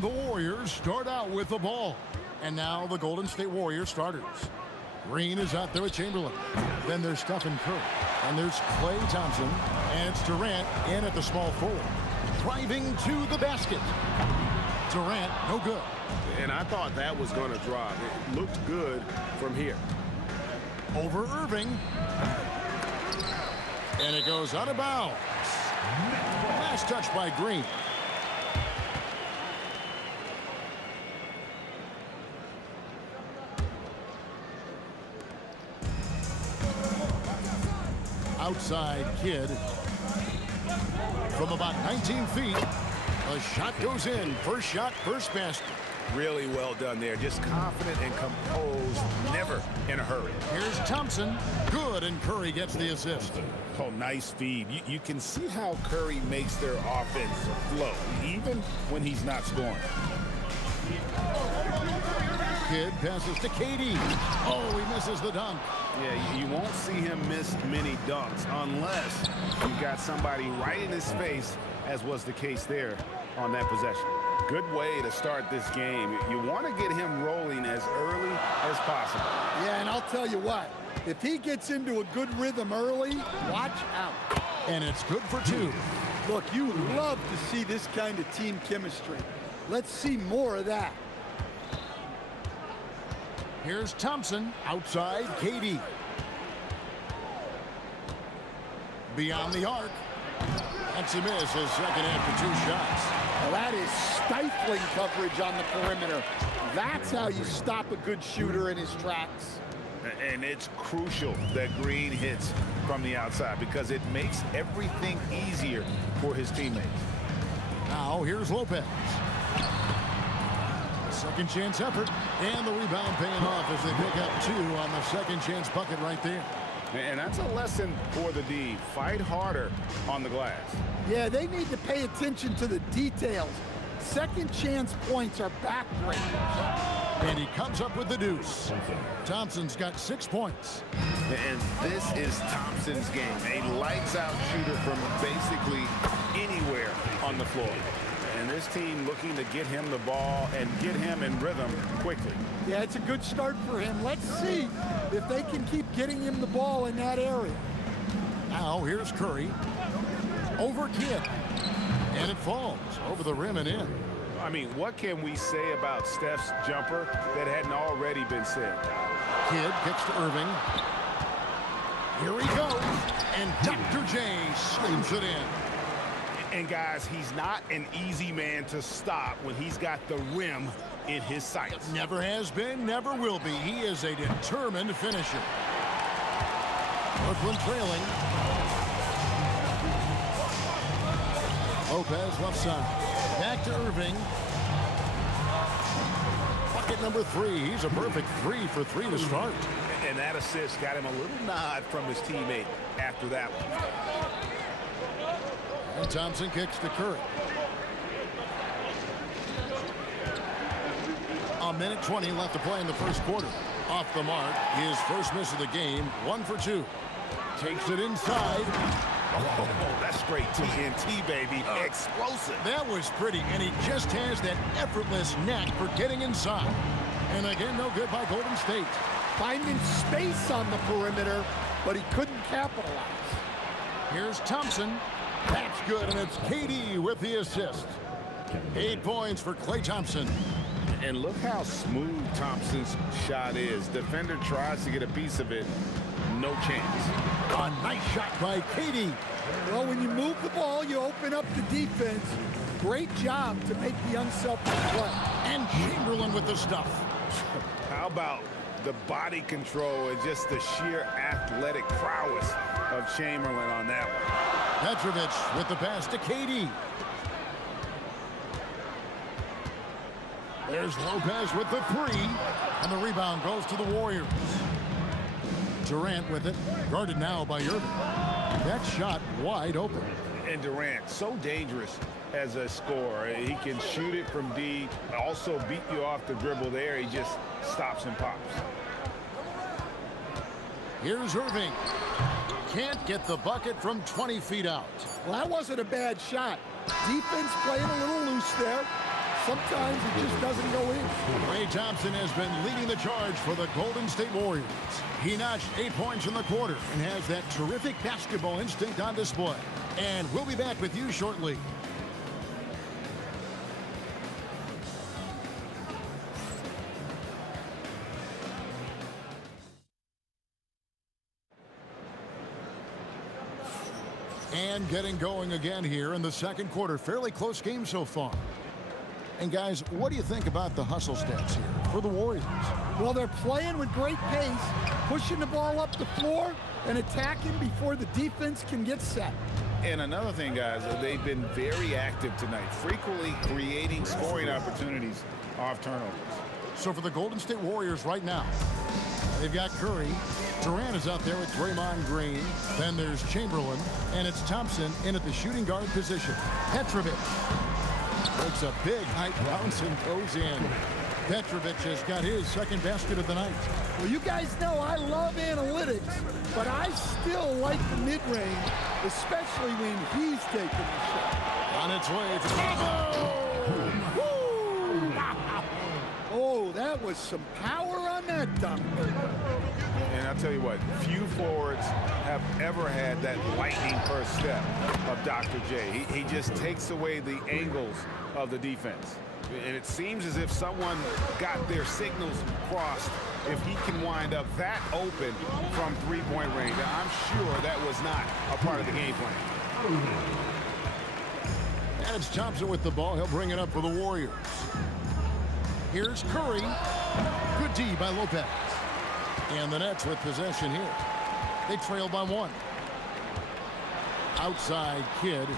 And the Warriors start out with the ball. And now the Golden State Warriors starters. Green is out there with Chamberlain. Then there's Stephen Curry. And there's Klay Thompson. And it's Durant in at the small forward. Driving to the basket. Durant, no good. And I thought that was going to drop. It looked good from here. Over Irving. And it goes out of bounds. Last touch by Green. Outside Kid. From about 19 feet. A shot goes in. First shot, first basket. Really well done there. Just confident and composed. Never in a hurry. Here's Thompson. Good, and Curry gets the assist. Oh, nice feed. You can see how Curry makes their offense flow, even when he's not scoring. Kid passes to KD. Oh, he misses the dunk. Yeah, you won't see him miss many dunks unless you've got somebody right in his face, as was the case there on that possession. Good way to start this game. You want to get him rolling as early as possible. Yeah, and I'll tell you what, if he gets into a good rhythm early, watch out. And it's good for two. Look, you love to see this kind of team chemistry. Let's see more of that. Here's Thompson. Outside, KD. Beyond the arc. That's a miss, his second after two shots. Well, that is stifling coverage on the perimeter. That's how you stop a good shooter in his tracks. And it's crucial that Green hits from the outside because it makes everything easier for his teammates. Now here's Lopez. Second chance effort, and the rebound paying off as they pick up two on the second chance bucket right there. And that's a lesson for the D. Fight harder on the glass. Yeah, they need to pay attention to the details. Second chance points are backbreakers. And he comes up with the deuce. Thompson's got 6 points. And this is Thompson's game. A lights-out shooter from basically anywhere on the floor. And this team looking to get him the ball and get him in rhythm quickly. Yeah, it's a good start for him. Let's see if they can keep getting him the ball in that area. Now here's Curry. Over Kidd. And it falls over the rim and in. I mean, what can we say about Steph's jumper that hadn't already been said? Kidd kicks to Irving. Here he goes. And Dr. J slams it in. And guys, he's not an easy man to stop when he's got the rim in his sights. Never has been, never will be. He is a determined finisher. Brooklyn trailing. Lopez left side. Back to Irving. Bucket number 3. He's a perfect 3 for 3 to start. And that assist got him a little nod from his teammate after that one. And Thompson kicks to Curry. A minute 20 left to play in the first quarter. Off the mark, his first miss of the game, 1 for 2. Takes it inside. Oh, that's straight TNT, baby. Explosive. That was pretty, and he just has that effortless knack for getting inside. And again, no good by Golden State. Finding space on the perimeter, but he couldn't capitalize. Here's Thompson. That's good, and it's KD with the assist. 8 points for Klay Thompson. And look how smooth Thompson's shot is. Defender tries to get a piece of it. No chance. A nice shot by KD. Well, when you move the ball, you open up the defense. Great job to make the unselfish play. And Chamberlain with the stuff. How about the body control and just the sheer athletic prowess of Chamberlain on that one? Petrovic with the pass to KD. There's Lopez with the 3. And the rebound goes to the Warriors. Durant with it. Guarded now by Irving. That shot wide open. And Durant, so dangerous as a scorer. He can shoot it from deep, also beat you off the dribble there. He just stops and pops. Here's Irving. Can't get the bucket from 20 feet out. Well, that wasn't a bad shot. Defense playing a little loose there. Sometimes it just doesn't go in. Ray Thompson has been leading the charge for the Golden State Warriors. He notched 8 points in the quarter and has that terrific basketball instinct on display. And we'll be back with you shortly. And getting going again here in the second quarter. Fairly close game so far. And guys, what do you think about the hustle stats here for the Warriors? Well, they're playing with great pace, pushing the ball up the floor and attacking before the defense can get set. And another thing, guys, they've been very active tonight, frequently creating scoring opportunities off turnovers. So for the Golden State Warriors right now, they've got Curry. Durant is out there with Draymond Green. Then there's Chamberlain. And it's Thompson in at the shooting guard position. Petrovic takes a big high bounce and goes in. Petrovic has got his second basket of the night. Well, you guys know I love analytics, but I still like the mid-range, especially when he's taking the shot. On its way for Oh, that was some power on that dunk. And I'll tell you what, few forwards have ever had that lightning first step of Dr. J. He just takes away the angles of the defense. And it seems as if someone got their signals crossed if he can wind up that open from three-point range. Now, I'm sure that was not a part of the game plan. And it's Thompson with the ball. He'll bring it up for the Warriors. Here's Curry. Good D by Lopez. And the Nets with possession here. They trail by 1. Outside Kidd.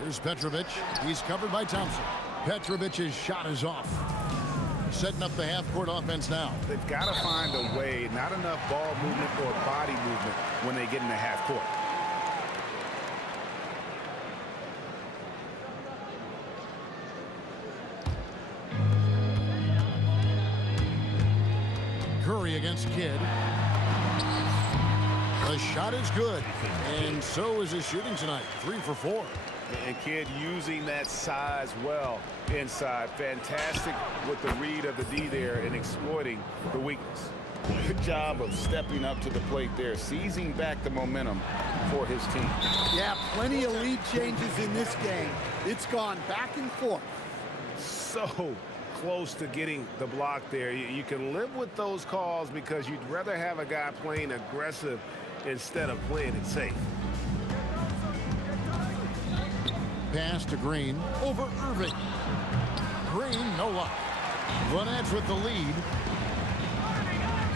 Here's Petrovic. He's covered by Thompson. Petrovic's shot is off. Setting up the half-court offense now. They've got to find a way, not enough ball movement or body movement when they get in the half court. Curry against Kidd. The shot is good, and so is his shooting tonight. 3 for 4. And Kidd using that size well inside. Fantastic with the read of the D there and exploiting the weakness. Good job of stepping up to the plate there, seizing back the momentum for his team. Yeah, plenty of lead changes in this game. It's gone back and forth. So close to getting the block there. You can live with those calls because you'd rather have a guy playing aggressive instead of playing it safe. Pass to Green over Irving. Green, no luck. Bonet's with the lead.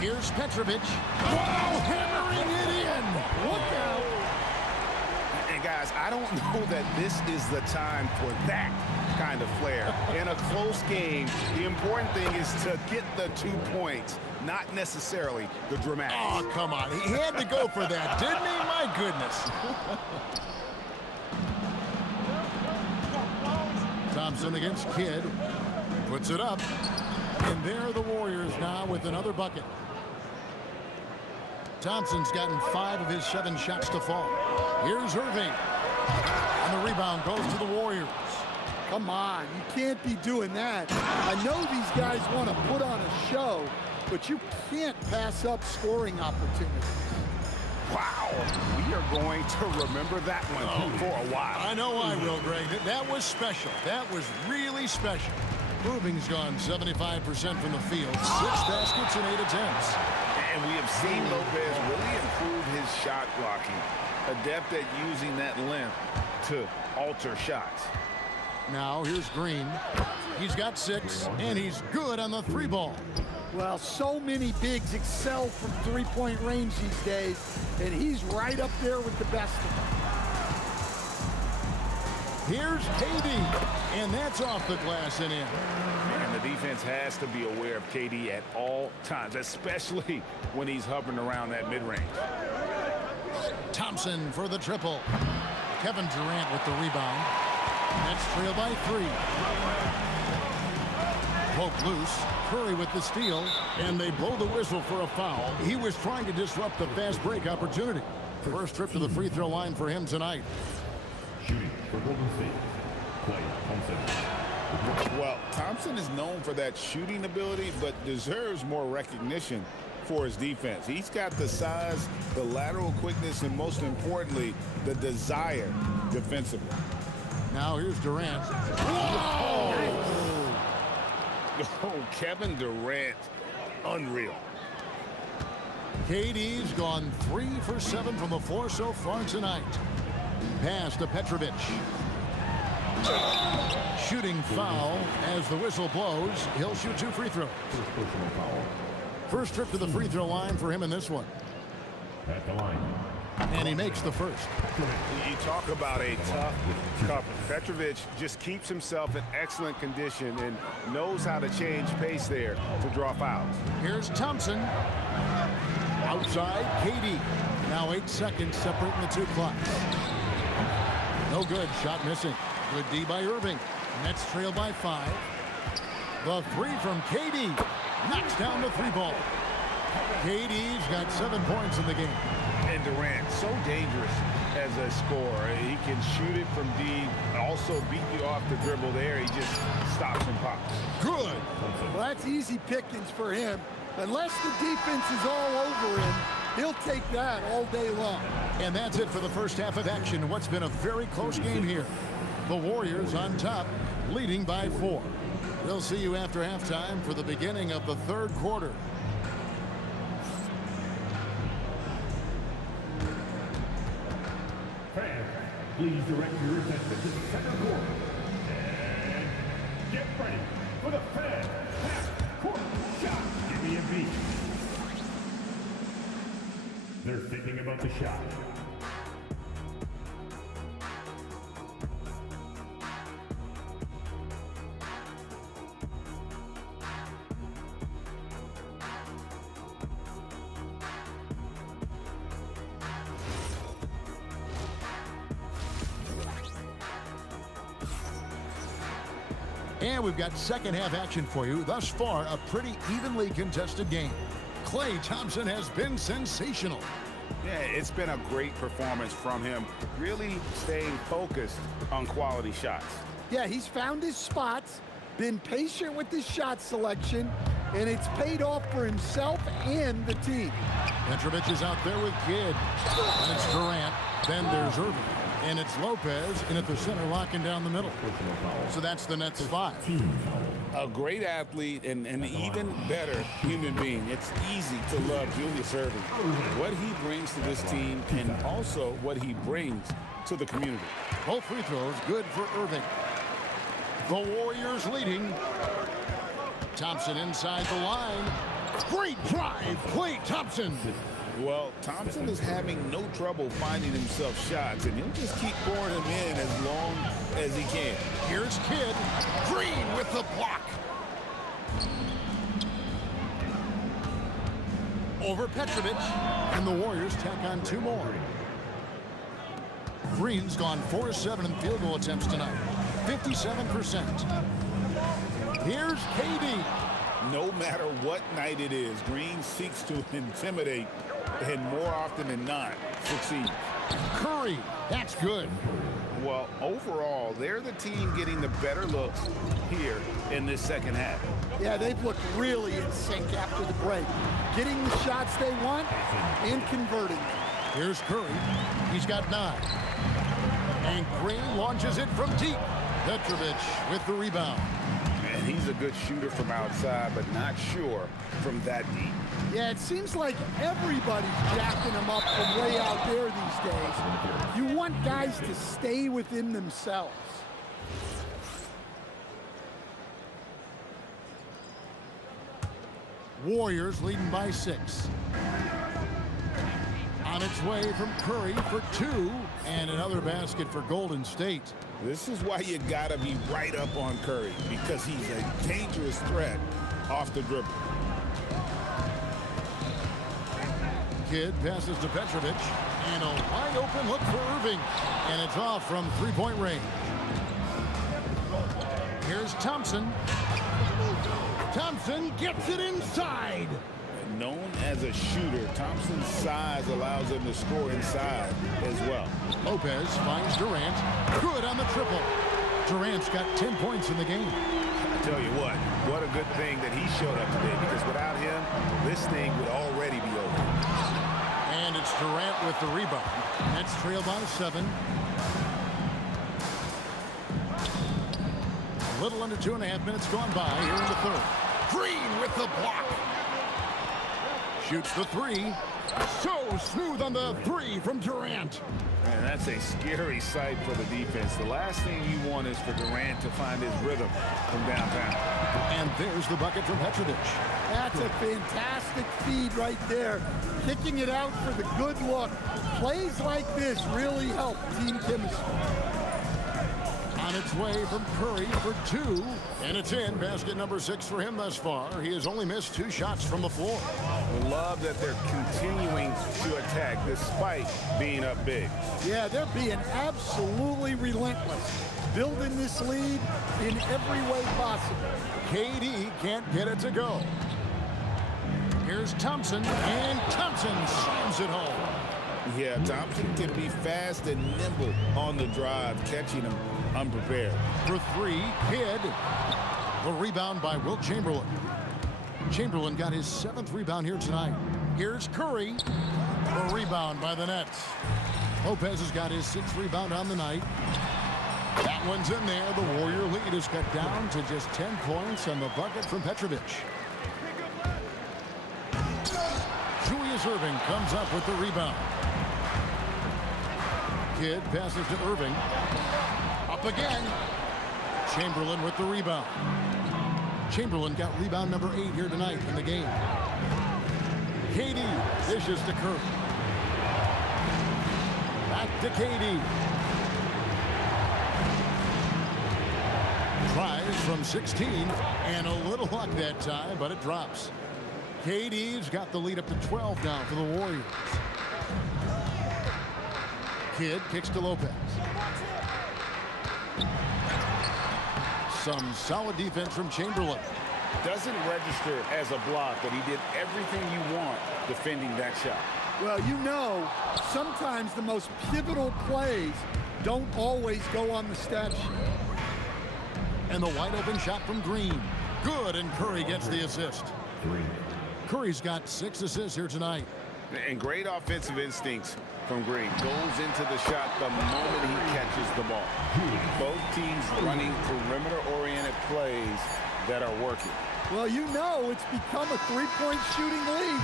Here's Petrovic. Wow, hammering it in. Look out. And guys, I don't know that this is the time for that kind of flair. In a close game, the important thing is to get the 2 points, not necessarily the dramatic. Oh, come on. He had to go for that, didn't he? My goodness. Thompson against Kidd. Puts it up. And there are the Warriors now with another bucket. Thompson's gotten 5 of his 7 shots to fall. Here's Irving. And the rebound goes to the Warriors. Come on, you can't be doing that. I know these guys want to put on a show, but you can't pass up scoring opportunities. Wow, we are going to remember that one for a while. I know I will, Greg. That was special. That was really special. Irving's gone 75% from the field. 6 baskets and 8 attempts. And we have seen Lopez really improve his shot blocking. Adept at using that length to alter shots. Now here's Green. He's got 6, and he's good on the 3 ball. Well, so many bigs excel from three-point range these days, and he's right up there with the best of them. Here's KD, and that's off the glass and in. And the defense has to be aware of KD at all times, especially when he's hovering around that mid-range. Thompson for the triple. Kevin Durant with the rebound. Nets trail by 3. Poke loose. Curry with the steal, and they blow the whistle for a foul. He was trying to disrupt the fast break opportunity. First trip to the free throw line for him tonight. Shooting. For Golden State, Klay Thompson. Well, Thompson is known for that shooting ability, but deserves more recognition for his defense. He's got the size, the lateral quickness, and most importantly, the desire defensively. Now here's Durant. Oh, Kevin Durant, unreal. KD's gone 3 for 7 from the floor so far tonight. Pass to Petrovic. Shooting foul as the whistle blows. He'll shoot 2 free throws. First personal foul. First trip to the free throw line for him in this one. At the line. And he makes the first. You talk about a tough cover. Petrovic just keeps himself in excellent condition and knows how to change pace there to draw fouls. Here's Thompson. Outside, KD. Now 8 seconds separating the 2 clocks. No good. Shot missing. Good D by Irving. Nets trail by 5. The 3 from KD. Knocks down the 3 ball. KD's got 7 points in the game. And Durant, so dangerous as a scorer. He can shoot it from deep, also beat you off the dribble there. He just stops and pops. Good. Well, that's easy pickings for him. Unless the defense is all over him, he'll take that all day long. And that's it for the first half of action. What's been a very close game here. The Warriors on top, leading by 4. We'll see you after halftime for the beginning of the 3rd quarter. Fans, please direct your attention to the center court. And get ready for the fan half-court shot. Give me a beat. They're thinking about the shot. And we've got second half action for you. Thus far, a pretty evenly contested game. Klay Thompson has been sensational. Yeah, it's been a great performance from him, really staying focused on quality shots. Yeah, he's found his spots, been patient with his shot selection, and it's paid off for himself and the team. Petrovic is out there with Kidd. And it's Durant. Then there's Irving. And it's Lopez in at the center, locking down the middle. So that's the Nets 5. A great athlete and an even better human being. It's easy to love Julius Irving. What he brings to this team and also what he brings to the community. Both free throws good for Irving. The Warriors leading. Thompson inside the line. Great drive, Klay Thompson. Well, Thompson is having no trouble finding himself shots, and he'll just keep pouring them in as long as he can. Here's Kidd. Green with the block. Over Petrovic. And the Warriors tack on 2 more. Green's gone 4-7 in field goal attempts tonight. 57%. Here's KD. No matter what night it is, Green seeks to intimidate and more often than not succeed. Curry. That's good. Well, overall, they're the team getting the better looks here in this second half. Yeah, they've looked really in sync after the break. Getting the shots they want and converting. Here's Curry. He's got 9. And Green launches it from deep. Petrovic with the rebound. And he's a good shooter from outside, but not sure from that deep. Yeah, it seems like everybody's jacking them up from way out there these days. You want guys to stay within themselves. Warriors leading by 6. On its way from Curry for 2. And another basket for Golden State. This is why you gotta be right up on Curry, because he's a dangerous threat off the dribble. Kidd passes to Petrovic. And a wide open look for Irving. And it's off from 3-point range. Here's Thompson. Thompson gets it inside. Known as a shooter, Thompson's size allows him to score inside as well. Lopez finds Durant. Good on the triple. Durant's got 10 points in the game. I tell you what a good thing that he showed up today, because without him, this thing would already be over. And it's Durant with the rebound. Nets trail by 7. A little under 2.5 minutes gone by here in the third. Green with the block. Shoots the three. So smooth on the three from Durant. Man, that's a scary sight for the defense. The last thing you want is for Durant to find his rhythm from downtown. And there's the bucket from Petrovic. That's a fantastic feed right there. Kicking it out for the good look. Plays like this really help team chemistry. On its way from Curry for 2. And it's in. Basket number 6 for him thus far. He has only missed 2 shots from the floor. We love that they're continuing to attack despite being up big. Yeah, they're being absolutely relentless. Building this lead in every way possible. KD can't get it to go. Here's Thompson, and Thompson slams it home. Yeah, Thompson can be fast and nimble on the drive, catching him unprepared. For 3, Kidd. The rebound by Wilt Chamberlain. Chamberlain got his 7th rebound here tonight. Here's Curry. The rebound by the Nets. Lopez has got his 6th rebound on the night. That one's in there. The Warrior lead is cut down to just 10 points on the bucket from Petrovic. Julius Irving comes up with the rebound. Kidd passes to Irving. Up again. Chamberlain with the rebound. Chamberlain got rebound number 8 here tonight in the game. KD dishes to Curry. Back to KD. Tries from 16, and a little luck that time, but it drops. KD's got the lead up to 12 now for the Warriors. Kidd kicks to Lopez. Some solid defense from Chamberlain. Doesn't register as a block, but he did everything you want defending that shot. Well, you know, sometimes the most pivotal plays don't always go on the stat sheet. And the wide open shot from Green. Good, and Curry gets the assist. Curry's got 6 assists here tonight. And great offensive instincts from Green. Goes into the shot the moment he catches the ball. Both teams running perimeter-oriented plays that are working. Well, you know, it's become a 3-point shooting league.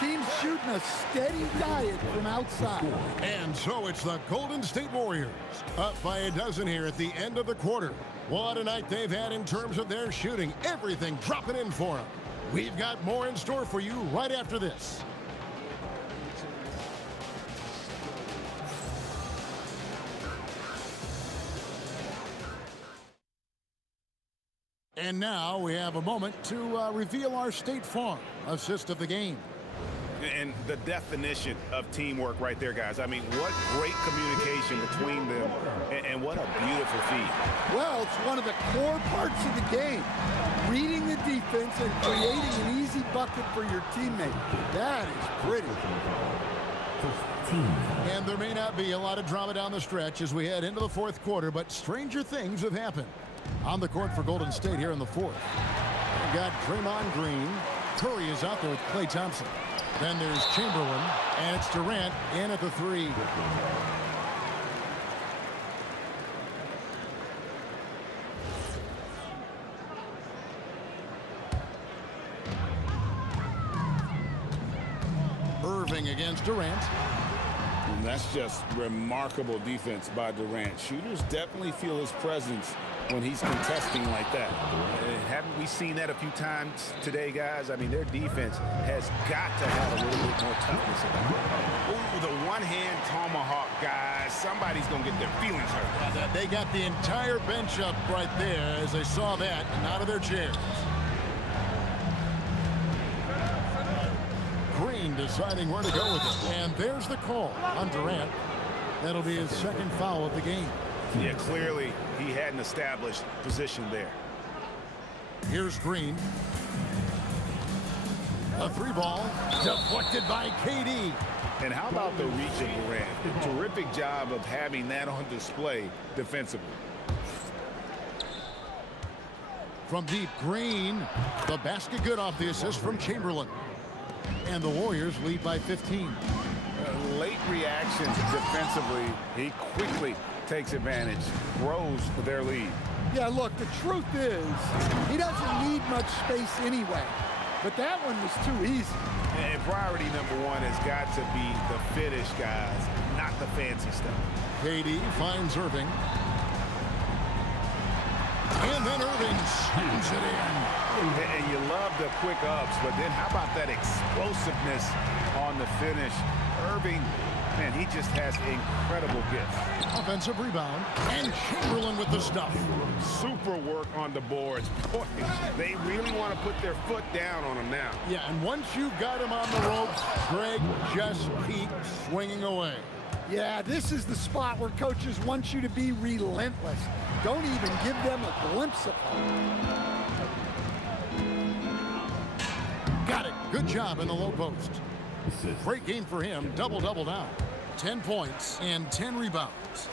Teams shooting a steady diet from outside. And so it's the Golden State Warriors up by a dozen here at the end of the quarter. What a night they've had in terms of their shooting. Everything dropping in for them. We've got more in store for you right after this. And now we have a moment to reveal our State Farm assist of the game. And the definition of teamwork right there, guys. I mean, what great communication between them, and what a beautiful feed. Well, it's one of the core parts of the game. Reading the defense and creating an easy bucket for your teammate. That is pretty. And there may not be a lot of drama down the stretch as we head into the fourth quarter, but stranger things have happened. On the court for Golden State here in the fourth. We've got Draymond Green. Curry is out there with Klay Thompson. Then there's Chamberlain, and it's Durant in at the 3. Irving against Durant. And that's just remarkable defense by Durant. Shooters definitely feel his presence when he's contesting like that. And haven't we seen that a few times today, guys? I mean, their defense has got to have a little bit more toughness about it. Ooh, the one-hand tomahawk, guys. Somebody's going to get their feelings hurt. Yeah, they got the entire bench up right there as they saw that and out of their chairs. Green deciding where to go with it. And there's the call on Durant. That'll be his 2nd foul of the game. Yeah, clearly he had an established position there. Here's Green. A 3 ball deflected by KD. And how about the reach of Durant? Terrific job of having that on display defensively. From deep, Green. The basket good off the assist from Chamberlain. And the Warriors lead by 15. Late reactions defensively. He quickly takes advantage, grows their lead. Yeah, look, the truth is, he doesn't need much space anyway. But that one was too easy. And priority number one has got to be the finish, guys, not the fancy stuff. KD finds Irving. And then Irving slams it in. And you love the quick ups, but then how about that explosiveness on the finish? Irving, man, he just has incredible gifts. Offensive rebound. And Chamberlain with the stuff. Super work on the boards. Boy, they really want to put their foot down on him now. Yeah, and once you've got him on the ropes, Greg, just keep swinging away. Yeah, this is the spot where coaches want you to be relentless. Don't even give them a glimpse of hope. Got it. Good job in the low post. Great game for him. Double-double now. 10 points and 10 rebounds.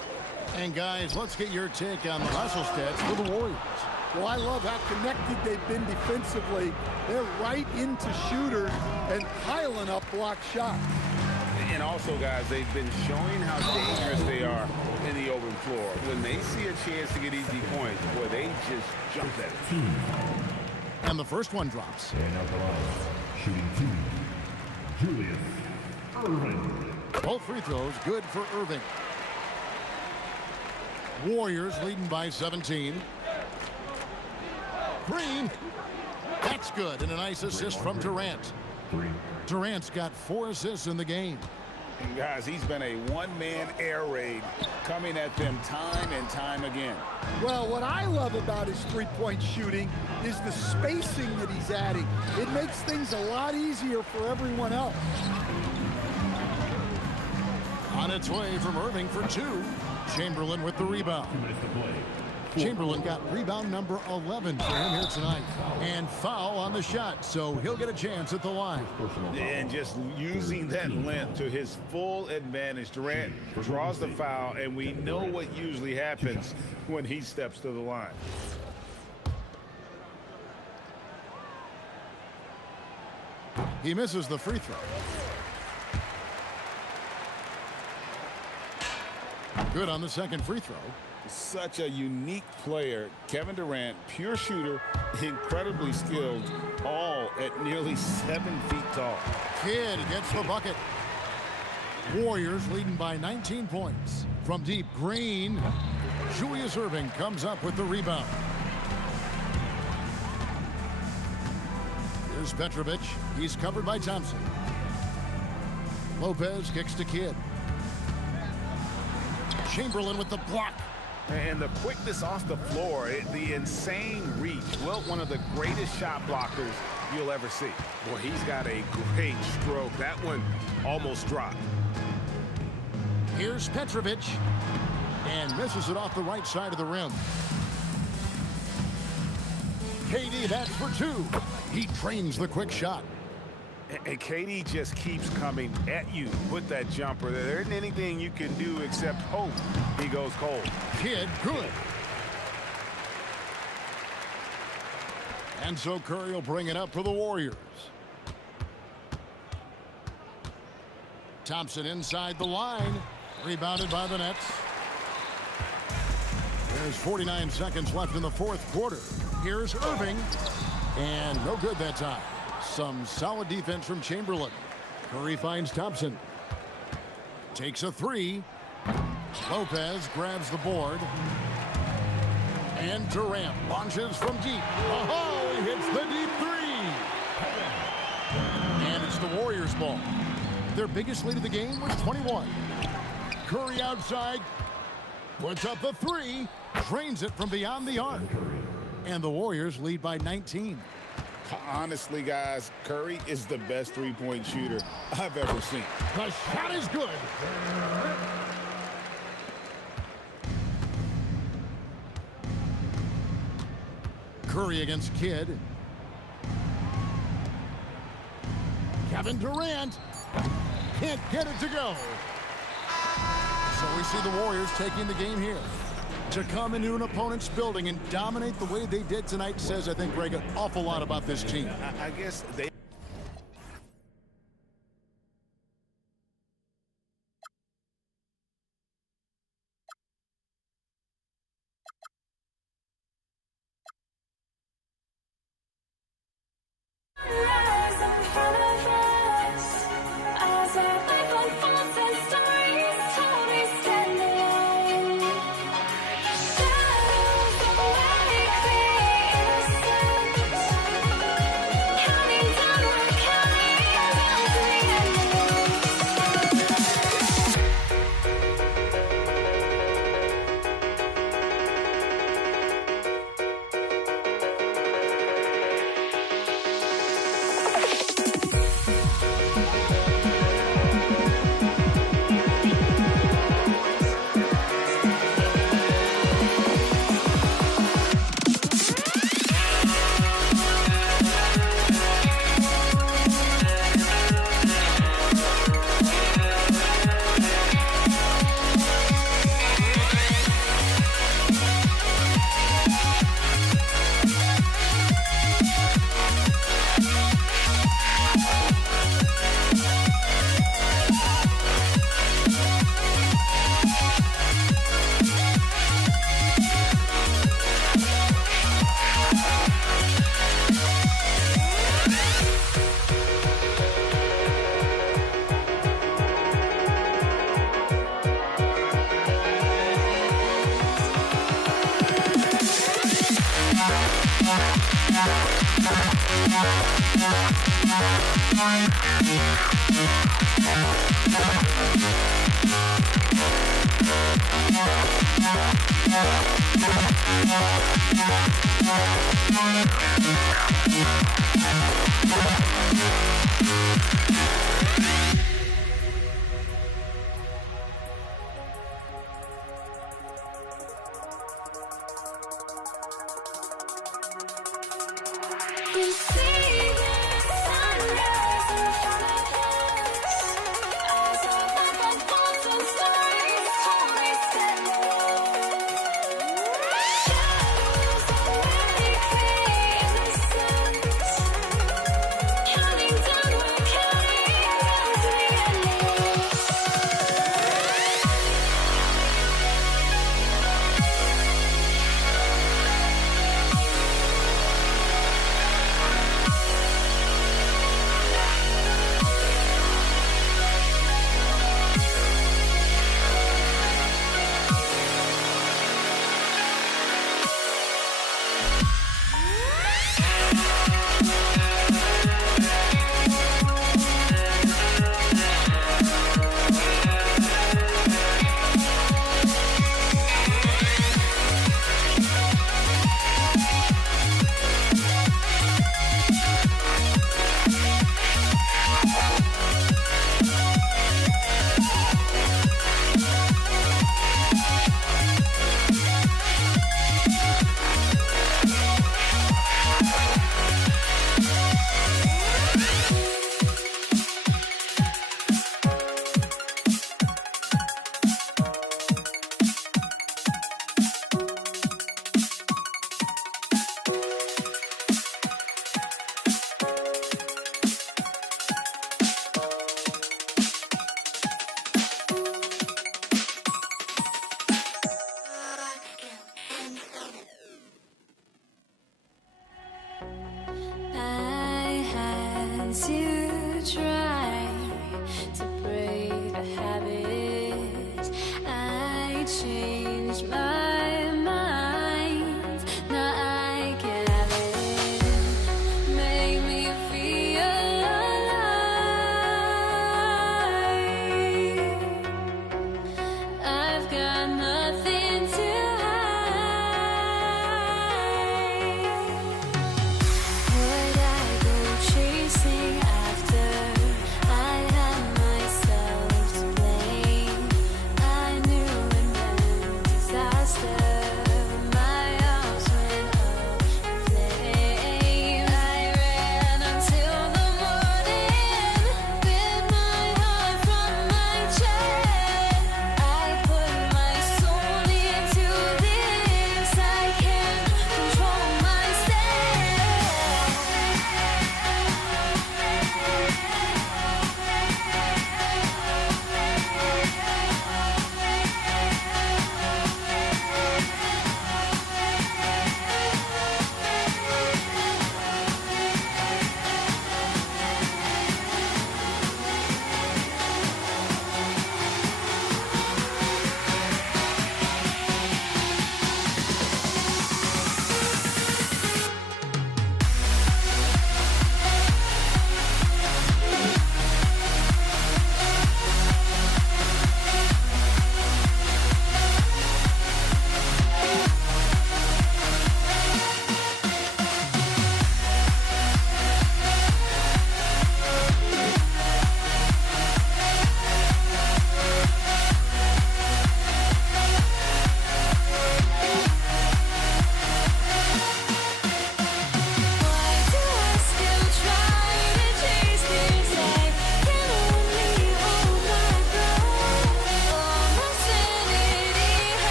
And guys, let's get your take on the hustle stats for the Warriors. Well, I love how connected they've been defensively. They're right into shooters and piling up block shots. And also, guys, they've been showing how dangerous they are in the open floor. When they see a chance to get easy points, boy, they just jump at it. And the first one drops. And now the line, shooting two, Julius Irving. Both free throws good for Irving. Warriors leading by 17. Green. That's good. And a nice assist from Durant. Durant's got 4 assists in the game. And guys, he's been a one-man air raid coming at them time and time again. Well, what I love about his three-point shooting is the spacing that he's adding. It makes things a lot easier for everyone else. On its way from Irving for 2. Chamberlain with the rebound. Chamberlain got rebound number 11 for him here tonight. And foul on the shot, so he'll get a chance at the line. And just using that length to his full advantage. Durant draws the foul, and we know what usually happens when he steps to the line. He misses the free throw. Good on the second free throw. Such a unique player. Kevin Durant, pure shooter, incredibly skilled, all at nearly 7 feet tall. Kidd gets the bucket. Warriors leading by 19 points. From deep, Green. Julius Irving comes up with the rebound. Here's Petrovic. He's covered by Thompson. Lopez kicks to Kidd. Chamberlain with the block. And the quickness off the floor, the insane reach. Well, one of the greatest shot blockers you'll ever see. Boy, he's got a great stroke. That one almost dropped. Here's Petrovic. And misses it off the right side of the rim. KD, that's for 2. He trains the quick shot. And KD just keeps coming at you with that jumper. There isn't anything you can do except hope he goes cold. Kidd, good. And so Curry will bring it up for the Warriors. Thompson inside the line. Rebounded by the Nets. There's 49 seconds left in the fourth quarter. Here's Irving. And no good that time. Some solid defense from Chamberlain. Curry finds Thompson. Takes a 3. Lopez grabs the board. And Durant launches from deep. Oh, he hits the deep 3. And it's the Warriors' ball. Their biggest lead of the game was 21. Curry outside. Puts up the 3. Drains it from beyond the arc. And the Warriors lead by 19. Honestly, guys, Curry is the best three-point shooter I've ever seen. The shot is good. Curry against Kidd. Kevin Durant. can't get it to go. So we see the Warriors taking the game here. To come into an opponent's building and dominate the way they did tonight says, I think, Greg, an awful lot about this team. I guess they...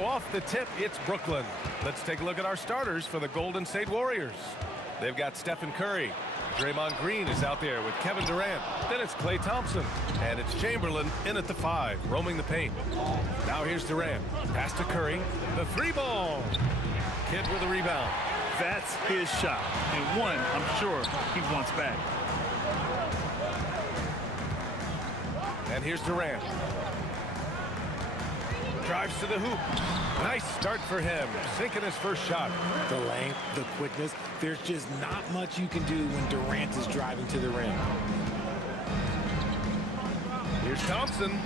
So off the tip, it's Brooklyn. Let's take a look at our starters for the Golden State Warriors. They've got Stephen Curry. Draymond Green is out there with Kevin Durant. Then it's Klay Thompson. And it's Chamberlain in at the 5, roaming the paint. Now here's Durant. Pass to Curry. The 3-ball. Kidd with a rebound. That's his shot. And one, I'm sure, he wants back. And here's Durant. Drives to the hoop. Nice start for him. Sinking his first shot. The length, the quickness. There's just not much you can do when Durant is driving to the rim. Here's Thompson.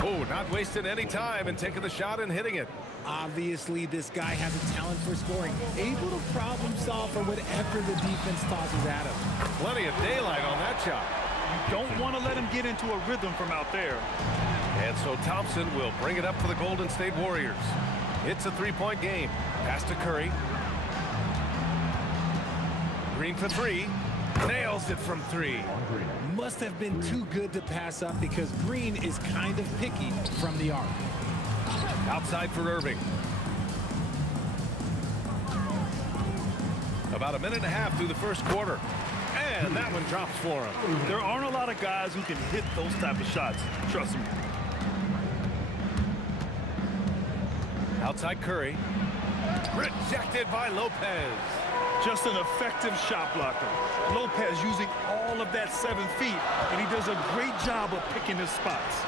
Oh, not wasting any time and taking the shot and hitting it. Obviously, this guy has a talent for scoring. Able to problem solve for whatever the defense tosses at him. Plenty of daylight on that shot. You don't want to let him get into a rhythm from out there. And so Thompson will bring it up for the Golden State Warriors. It's a 3-point game. Pass to Curry. Green for 3. Nails it from 3. Must have been too good to pass up because Green is kind of picky from the arc. Outside for Irving. About a minute and a half through the first quarter. And that one drops for him. There aren't a lot of guys who can hit those type of shots. Trust me. Outside Curry. Rejected by Lopez. Just an effective shot blocker. Lopez using all of that 7 feet, and he does a great job of picking his spots.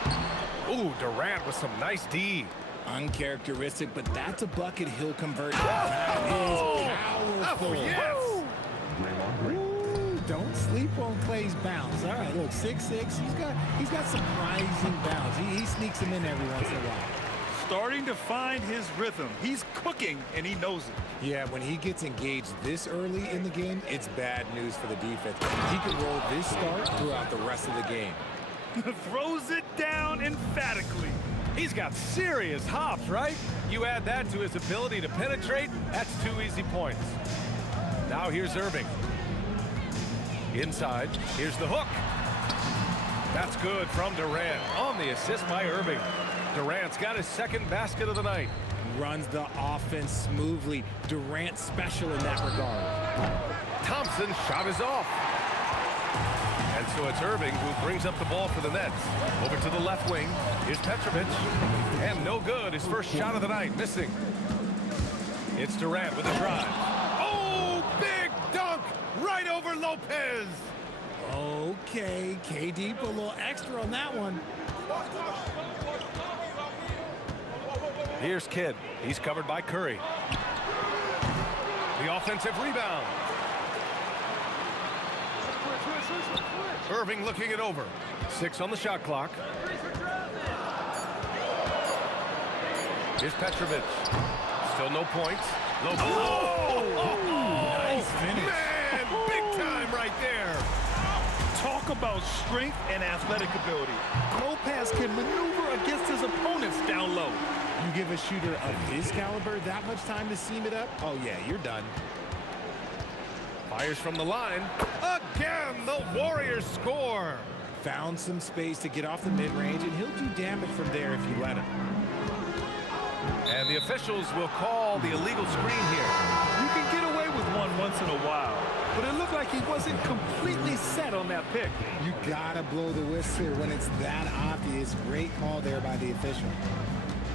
Ooh, Durant with some nice D. Uncharacteristic, but that's a bucket he'll convert. That is powerful. Oh, yes. Ooh, don't sleep on Klay's bounce. All right, look, 6'6". He's got surprising bounce. He sneaks him in every once in a while. Starting to find his rhythm. He's cooking, and he knows it. Yeah, when he gets engaged this early in the game, it's bad news for the defense. He could roll this start throughout the rest of the game. Throws it down emphatically. He's got serious hops, right? You add that to his ability to penetrate, that's 2 easy points. Now here's Irving. Inside, here's the hook. That's good from Durant on the assist by Irving. Durant's got his second basket of the night. Runs the offense smoothly. Durant special in that regard. Thompson's shot is off. And so it's Irving who brings up the ball for the Nets. Over to the left wing. Here's Petrovic. And no good. His first shot of the night. Missing. It's Durant with a drive. Oh, big dunk right over Lopez. Okay, KD put a little extra on that one. Here's Kidd. He's covered by Curry. The offensive rebound. Irving looking it over. 6 on the shot clock. Here's Petrovic. Still no points. Nice finish. Man, big time right there. Talk about strength and athletic ability. Lopez can maneuver against his opponents down low. You give a shooter of his caliber that much time to seam it up? Oh, yeah, you're done. Fires from the line. Again, the Warriors score. Found some space to get off the mid-range, and he'll do damage from there if you let him. And the officials will call the illegal screen here. You can get away with one once in a while, but it looked like he wasn't completely set on that pick. You gotta blow the whistle when it's that obvious. Great call there by the official.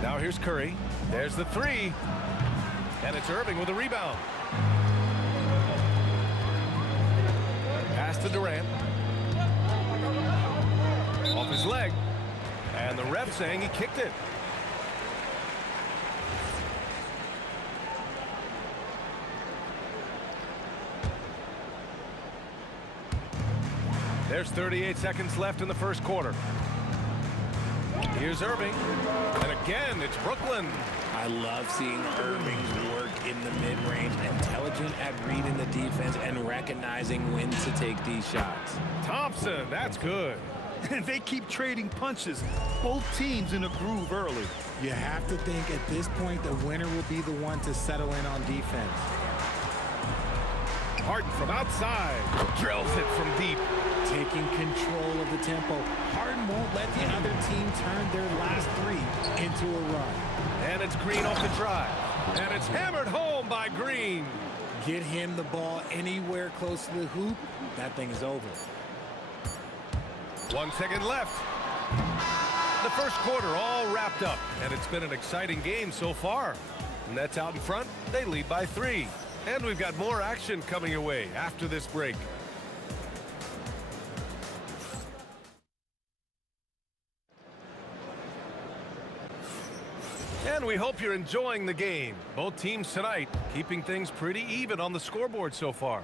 Now here's Curry. There's the 3. And it's Irving with a rebound. Pass to Durant. Off his leg. And the ref saying he kicked it. There's 38 seconds left in the first quarter. Here's Irving. And again, it's Brooklyn. I love seeing Irving's work in the mid-range, intelligent at reading the defense and recognizing when to take these shots. Thompson, that's good. And they keep trading punches. Both teams in a groove early. You have to think at this point the winner will be the one to settle in on defense. Harden from outside. Drills it from deep. taking control of the tempo. Harden won't let the other team turn their last three into a run. And it's Green off the drive. And it's hammered home by Green. Get him the ball anywhere close to the hoop, that thing is over. 1 second left. The first quarter all wrapped up, and it's been an exciting game so far. Nets out in front, they lead by 3. And we've got more action coming your way after this break. And we hope you're enjoying the game. Both teams tonight keeping things pretty even on the scoreboard so far.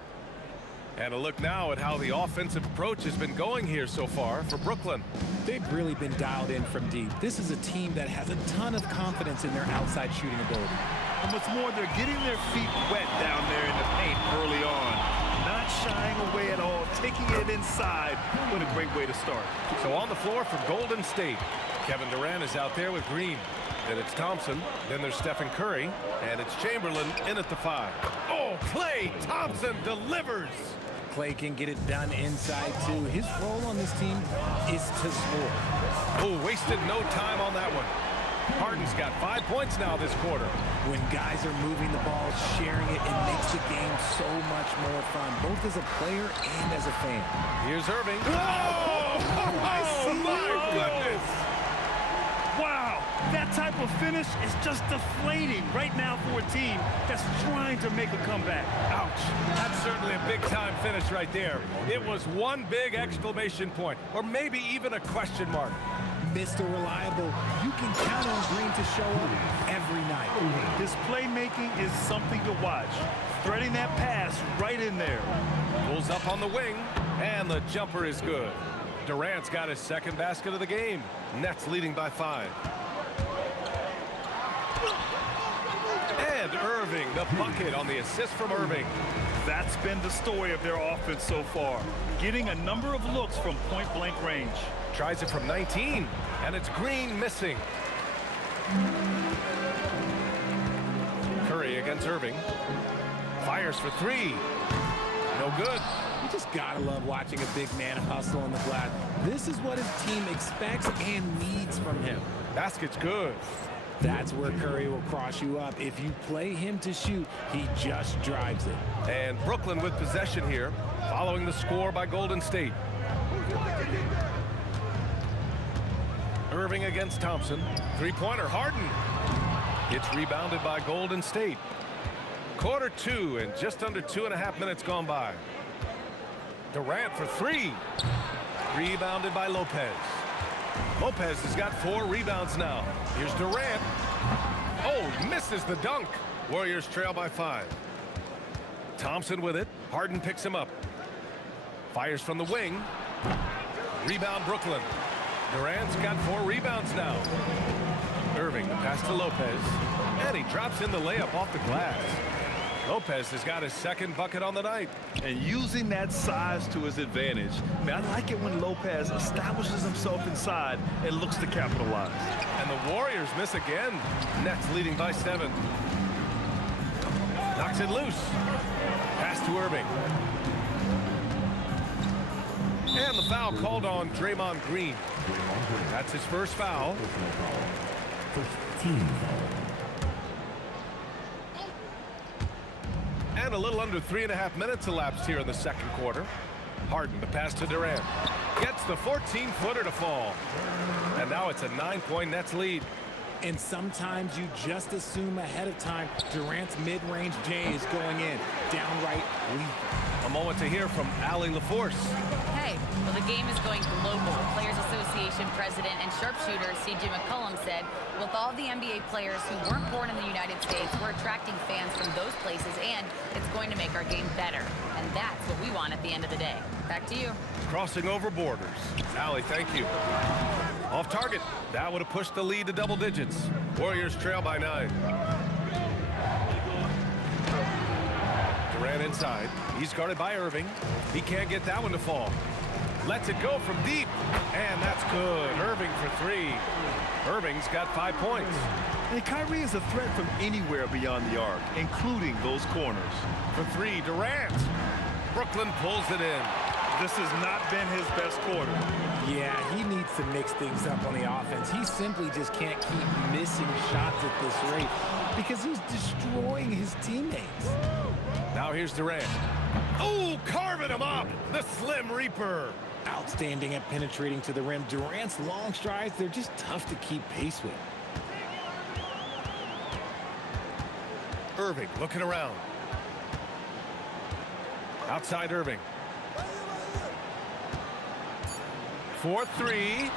And a look now at how the offensive approach has been going here so far for Brooklyn. They've really been dialed in from deep. This is a team that has a ton of confidence in their outside shooting ability. And what's more, they're getting their feet wet down there in the paint early on. Not shying away at all, taking it inside. What a great way to start. So on the floor for Golden State, Kevin Durant is out there with Green. Then it's Thompson. Then there's Stephen Curry. And it's Chamberlain in at the 5. Oh, Klay Thompson delivers. Klay can get it done inside, too. His role on this team is to score. Oh, wasted no time on that one. Harden's got 5 points now this quarter. When guys are moving the ball, sharing it, it makes the game so much more fun, both as a player and as a fan. Here's Irving. Oh, my goodness. Wow, that type of finish is just deflating right now for a team that's trying to make a comeback. Ouch. That's certainly a big-time finish right there. It was one big exclamation point, or maybe even a question mark. Mr. Reliable, you can count on Green to show up every night. His playmaking is something to watch. Threading that pass right in there. Pulls up on the wing, and the jumper is good. Durant's got his second basket of the game. Nets leading by 5. And Irving, the bucket on the assist from Irving. That's been the story of their offense so far. Getting a number of looks from point-blank range. Tries it from 19, and it's Green missing. Curry against Irving. Fires for 3. No good. You just gotta love watching a big man hustle on the glass. This is what his team expects and needs from him. Basket's good. That's where Curry will cross you up. If you play him to shoot, he just drives it. And Brooklyn with possession here, following the score by Golden State. Irving against Thompson. Three-pointer, Harden. It's rebounded by Golden State. Quarter 2 and just under 2.5 minutes gone by. Durant for 3. Rebounded by Lopez. Lopez has got 4 rebounds now. Here's Durant. Oh, misses the dunk. Warriors trail by 5. Thompson with it. Harden picks him up. Fires from the wing. Rebound Brooklyn. Durant's got 4 rebounds now. Irving, the pass to Lopez. And he drops in the layup off the glass. Lopez has got his second bucket on the night. And using that size to his advantage. Man, I like it when Lopez establishes himself inside and looks to capitalize. And the Warriors miss again. Nets leading by 7. Knocks it loose. Pass to Irving. And the foul called on Draymond Green. That's his first foul. And a little under 3.5 minutes elapsed here in the second quarter. Harden, the pass to Durant. Gets the 14-footer to fall. And now it's a 9-point Nets lead. And sometimes you just assume ahead of time Durant's mid-range J is going in. Downright weak. A moment to hear from Allie LaForce. Hey, well, the game is going global. Players Association President and sharpshooter C.J. McCollum said, with all the NBA players who weren't born in the United States, we're attracting fans from those places, and it's going to make our game better. And that's what we want at the end of the day. Back to you. Crossing over borders. Allie, thank you. Off target. That would have pushed the lead to double digits. Warriors trail by 9. Durant inside. He's guarded by Irving. He can't get that one to fall. Lets it go from deep. And that's good. Irving for 3. Irving's got 5 points. And Kyrie is a threat from anywhere beyond the arc, including those corners. For 3, Durant. Brooklyn pulls it in. This has not been his best quarter. Yeah, he needs to mix things up on the offense. He simply just can't keep missing shots at this rate because he's destroying his teammates. Now here's Durant. Oh, carving him up. The Slim Reaper. Outstanding at penetrating to the rim. Durant's long strides, they're just tough to keep pace with. Irving looking around. Outside Irving. 4-3.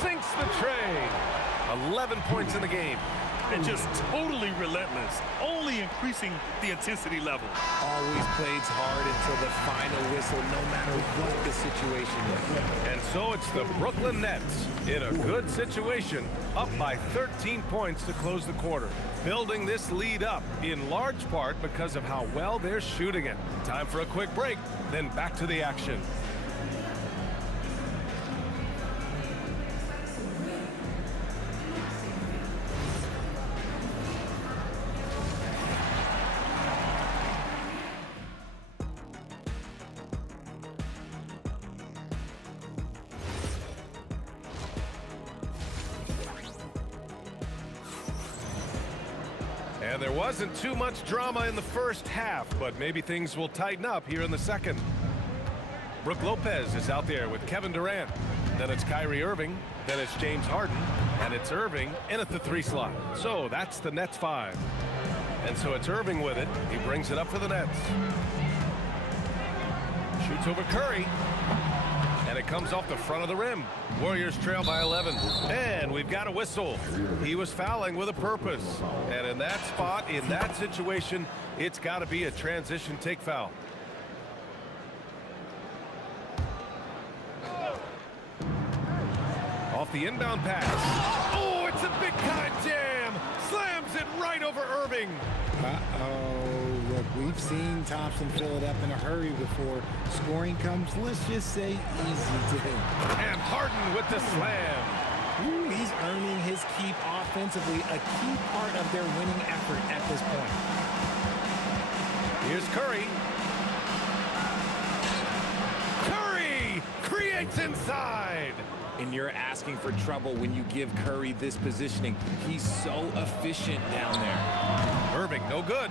Sinks the tray. 11 points in the game. And just totally relentless, only increasing the intensity level. Always plays hard until the final whistle, no matter what the situation is. And so it's the Brooklyn Nets in a good situation, up by 13 points to close the quarter. Building this lead up in large part because of how well they're shooting it. Time for a quick break, then back to the action. And there wasn't too much drama in the first half, but maybe things will tighten up here in the second. Brook Lopez is out there with Kevin Durant. Then it's Kyrie Irving. Then it's James Harden. And it's Irving in at the 3 slot. So that's the Nets 5. And so it's Irving with it. He brings it up for the Nets. Shoots over Curry. And it comes off the front of the rim. Warriors trail by 11. And we've got a whistle. He was fouling with a purpose. And in that spot, in that situation, it's got to be a transition take foul. Off the inbound pass. Oh, it's a big-time jam. Slams it right over Irving. Uh-oh. Look, we've seen Thompson fill it up in a hurry before. Scoring comes, let's just say, easy to him. And Harden with the slam. Ooh, he's earning his keep offensively, a key part of their winning effort at this point. Here's Curry. Curry creates inside. And you're asking for trouble when you give Curry this positioning. He's so efficient down there. Irving, no good.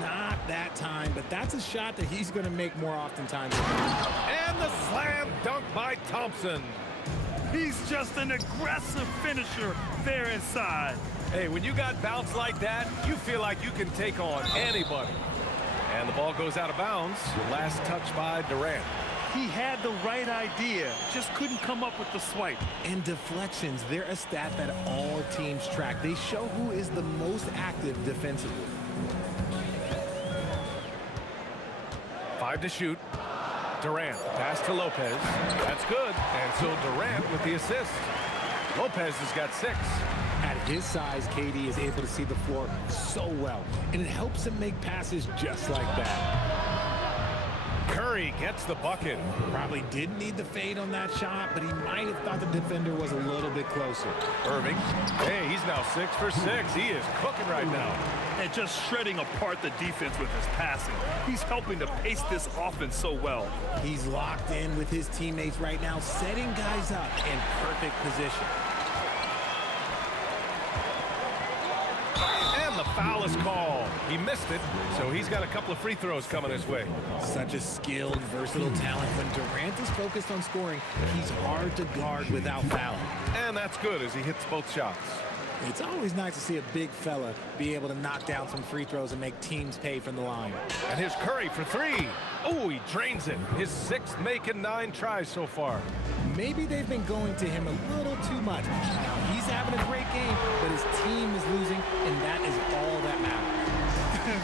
Not that time, but that's a shot that he's going to make more oftentimes. And the slam dunk by Thompson. He's just an aggressive finisher there inside. Hey, when you got bounce like that, you feel like you can take on anybody. And the ball goes out of bounds. Last touch by Durant. He had the right idea, just couldn't come up with the swipe. And deflections, they're a stat that all teams track. They show who is the most active defensively. 5 to shoot. Durant, pass to Lopez. That's good. And so Durant with the assist. Lopez has got 6. At his size, KD is able to see the floor so well, and it helps him make passes just like that. Curry gets the bucket. Probably didn't need the fade on that shot, but he might have thought the defender was a little bit closer. Irving, hey, he's now 6 for 6. He is cooking right now. And just shredding apart the defense with his passing. He's helping to pace this offense so well. He's locked in with his teammates right now, setting guys up in perfect position. And the foul is called. He missed it, so he's got a couple of free throws coming his way. Such a skilled, versatile talent. When Durant is focused on scoring, he's hard to guard without fouling. And that's good as he hits both shots. It's always nice to see a big fella be able to knock down some free throws and make teams pay from the line. And here's Curry for 3. Oh, he drains it. His 6th make in 9 tries so far. Maybe they've been going to him a little too much. Now, he's having a great game, but his team is losing, and that is all that matters.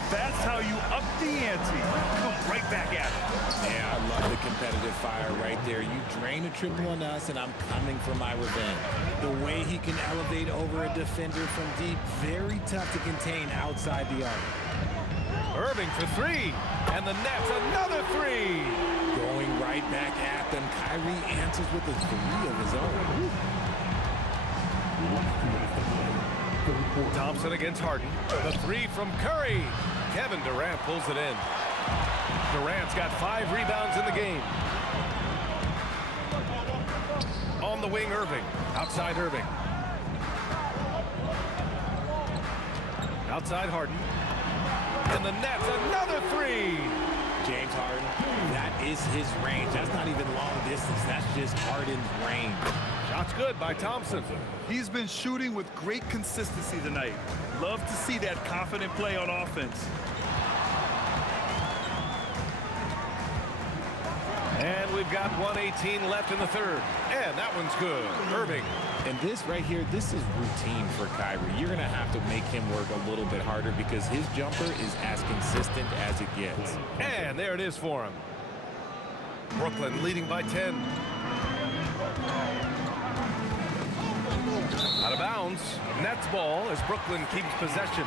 That's how you up the ante. Come right back at it. Yeah, I love the competitive fire right there. You drain a triple on us, and I'm coming for my revenge. The way he can elevate over a defender from deep, very tough to contain outside the arc. Irving for 3. And the Nets, another 3. Going right back at them. Kyrie answers with a 3 of his own. Thompson against Harden. The 3 from Curry. Kevin Durant pulls it in. Durant's got 5 rebounds in the game. on the wing, Irving. Outside Irving. Outside Harden. And the net, another three. James Harden, that is his range. That's not even long distance. That's just Harden's range. Shot's good by Thompson. He's been shooting with great consistency tonight. Love to see that confident play on offense. And we've got 1:18 left in the third. And that one's good. Irving. And this right here, this is routine for Kyrie. You're going to have to make him work a little bit harder because his jumper is as consistent as it gets. And there it is for him. Brooklyn leading by 10. Out of bounds. Nets ball as Brooklyn keeps possession.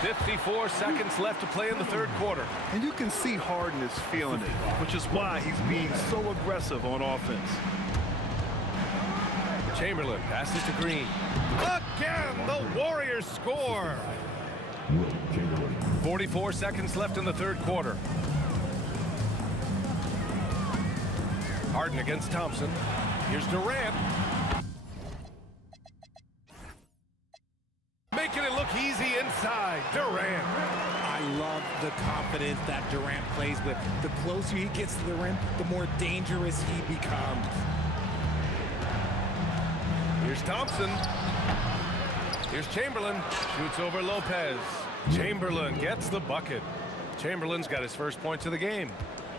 .54 seconds left to play in the third quarter. And you can see Harden is feeling it, which is why he's being so aggressive on offense. Chamberlain passes to Green. Again, the Warriors score. 44 seconds left in the third quarter. Harden against Thompson. Here's Durant. Making it look easy inside. Durant. I love the confidence that Durant plays with. The closer he gets to the rim, the more dangerous he becomes. Here's Thompson. Here's Chamberlain. Shoots over Lopez. Chamberlain gets the bucket. Chamberlain's got his first points of the game.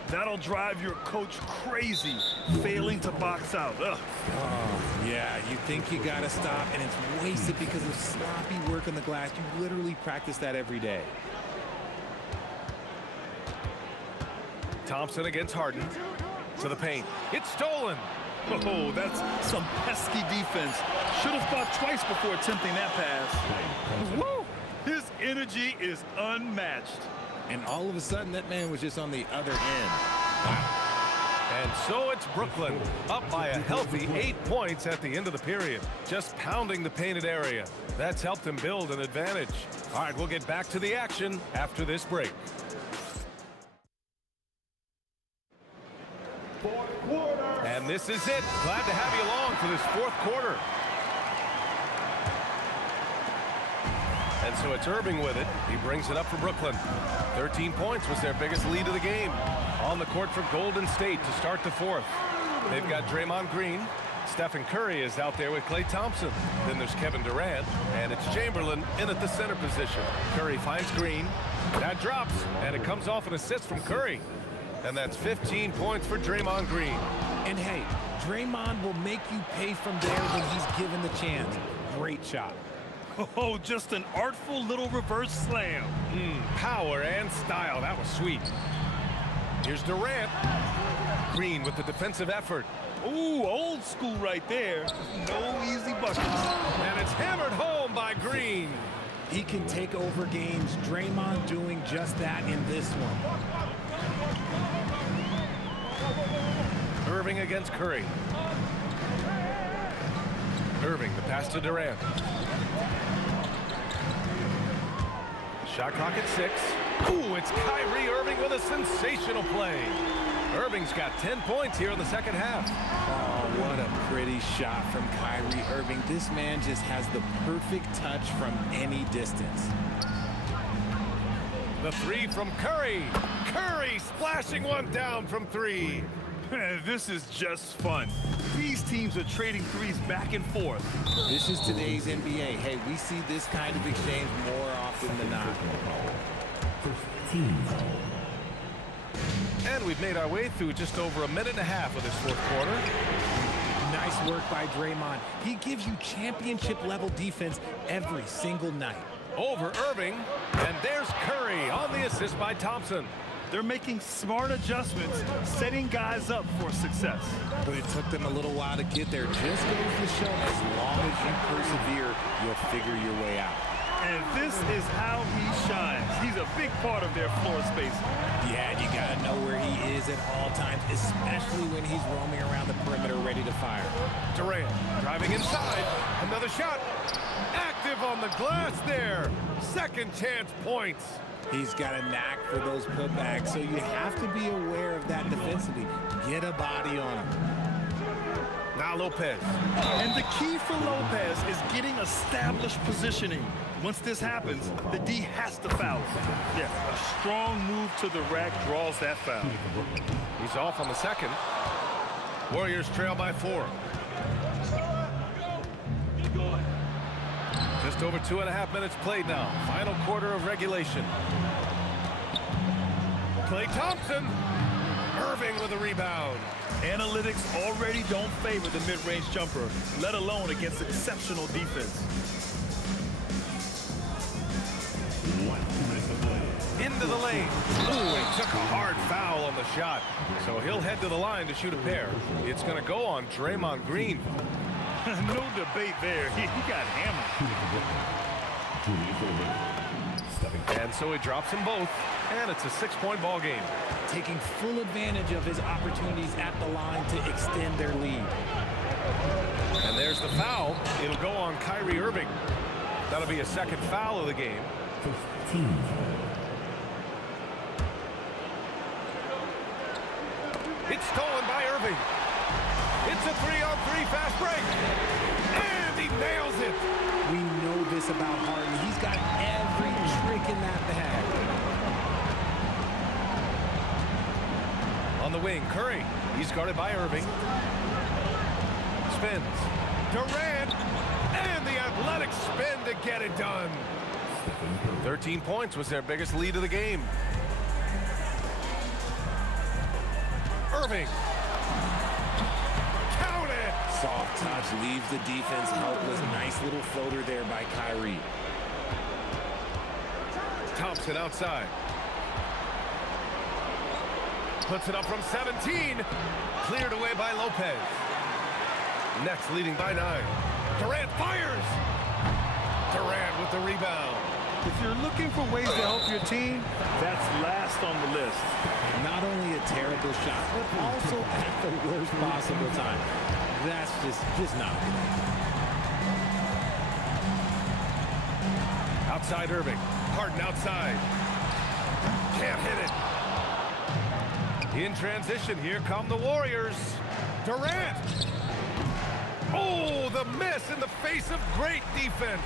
That'll drive your coach crazy, failing to box out. Ugh. Oh, yeah, you think you got to stop, and it's wasted because of sloppy work on the glass. You literally practice that every day. Thompson against Harden. To the paint. It's stolen. Oh, that's some pesky defense. Should have thought twice before attempting that pass. Woo! His energy is unmatched. And all of a sudden, that man was just on the other end. Wow. And so it's Brooklyn, up by a healthy 8 points at the end of the period. Just pounding the painted area. That's helped him build an advantage. All right, we'll get back to the action after this break. And this is it. Glad to have you along for this fourth quarter. And so it's Irving with it. He brings it up for Brooklyn. 13 points was their biggest lead of the game. On the court for Golden State to start the fourth. They've got Draymond Green. Stephen Curry is out there with Klay Thompson. Then there's Kevin Durant. And it's Chamberlain in at the center position. Curry finds Green. That drops. And it comes off an assist from Curry. And that's 15 points for Draymond Green. And hey, Draymond will make you pay from there when he's given the chance. Great shot. Oh, just an artful little reverse slam. Power and style. That was sweet. Here's Durant. Green with the defensive effort. Ooh, old school right there. No easy buckets. And it's hammered home by Green. He can take over games. Draymond doing just that in this one. Irving against Curry. Irving, the pass to Durant. Shot clock at 6. Ooh, it's Kyrie Irving with a sensational play. Irving's got 10 points here in the second half. Oh, what a pretty shot from Kyrie Irving. This man just has the perfect touch from any distance. The three from Curry. Curry splashing one down from 3. This is just fun. These teams are trading threes back and forth. This is today's NBA. Hey, we see this kind of exchange more often than not. And we've made our way through just over a minute and a half of this fourth quarter. Nice work by Draymond. He gives you championship-level defense every single night. Over Irving, and there's Curry on the assist by Thompson. They're making smart adjustments, setting guys up for success. But it took them a little while to get there. Just goes to show, as long as you persevere, you'll figure your way out. And this is how he shines. He's a big part of their floor space. Yeah, you got to know where he is at all times, especially when he's roaming around the perimeter ready to fire. Durant driving inside. Another shot. Active on the glass there. Second chance points. He's got a knack for those putbacks, so you have to be aware of that defensively. Get a body on him. Now Lopez. And the key for Lopez is getting established positioning. Once this happens, the D has to foul. Yeah, a strong move to the rack draws that foul. He's off on the second. Warriors trail by 4. Just over 2.5 minutes played now. Final quarter of regulation. Klay Thompson. Irving with a rebound. Analytics already don't favor the mid-range jumper, let alone against exceptional defense. Into the lane. Ooh, he took a hard foul on the shot. So he'll head to the line to shoot a pair. It's going to go on Draymond Green. No debate there. He got hammered. And so he drops them both. And it's a 6-point ball game. Taking full advantage of his opportunities at the line to extend their lead. And there's the foul. It'll go on Kyrie Irving. That'll be a second foul of the game. It's stolen by Irving. It's a 3-on-3 fast break. And he nails it. We know this about Harden. He's got every trick in that bag. On the wing, Curry. He's guarded by Irving. Spins. Durant. And the athletic spin to get it done. 13 points was their biggest lead of the game. Irving. Count it. Soft touch leaves the defense helpless. Nice little floater there by Kyrie. Thompson outside. Puts it up from 17. Cleared away by Lopez. Nets leading by 9. Durant fires. Durant with the rebound. If you're looking for ways to help your team, that's last on the list. Not only a terrible shot, but also at the worst possible time. That's just not good. Outside Irving. Harden outside. Can't hit it. In transition, here come the Warriors. Durant. Oh, the miss in the face of great defense.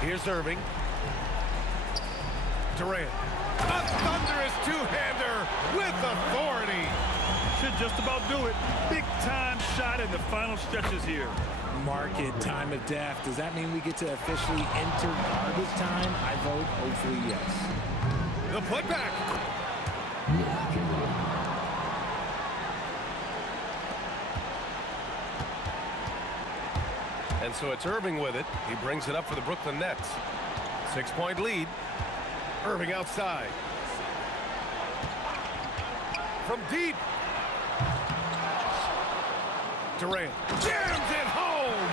Here's Irving. Durant. A thunderous two-hander with authority. Should just about do it. Big time shot in the final stretches here. Mark it, time of death. Does that mean we get to officially enter garbage time? I vote hopefully yes. The putback. And so it's Irving with it. He brings it up for the Brooklyn Nets. 6-point lead. Irving outside. From deep. Durant jams it home.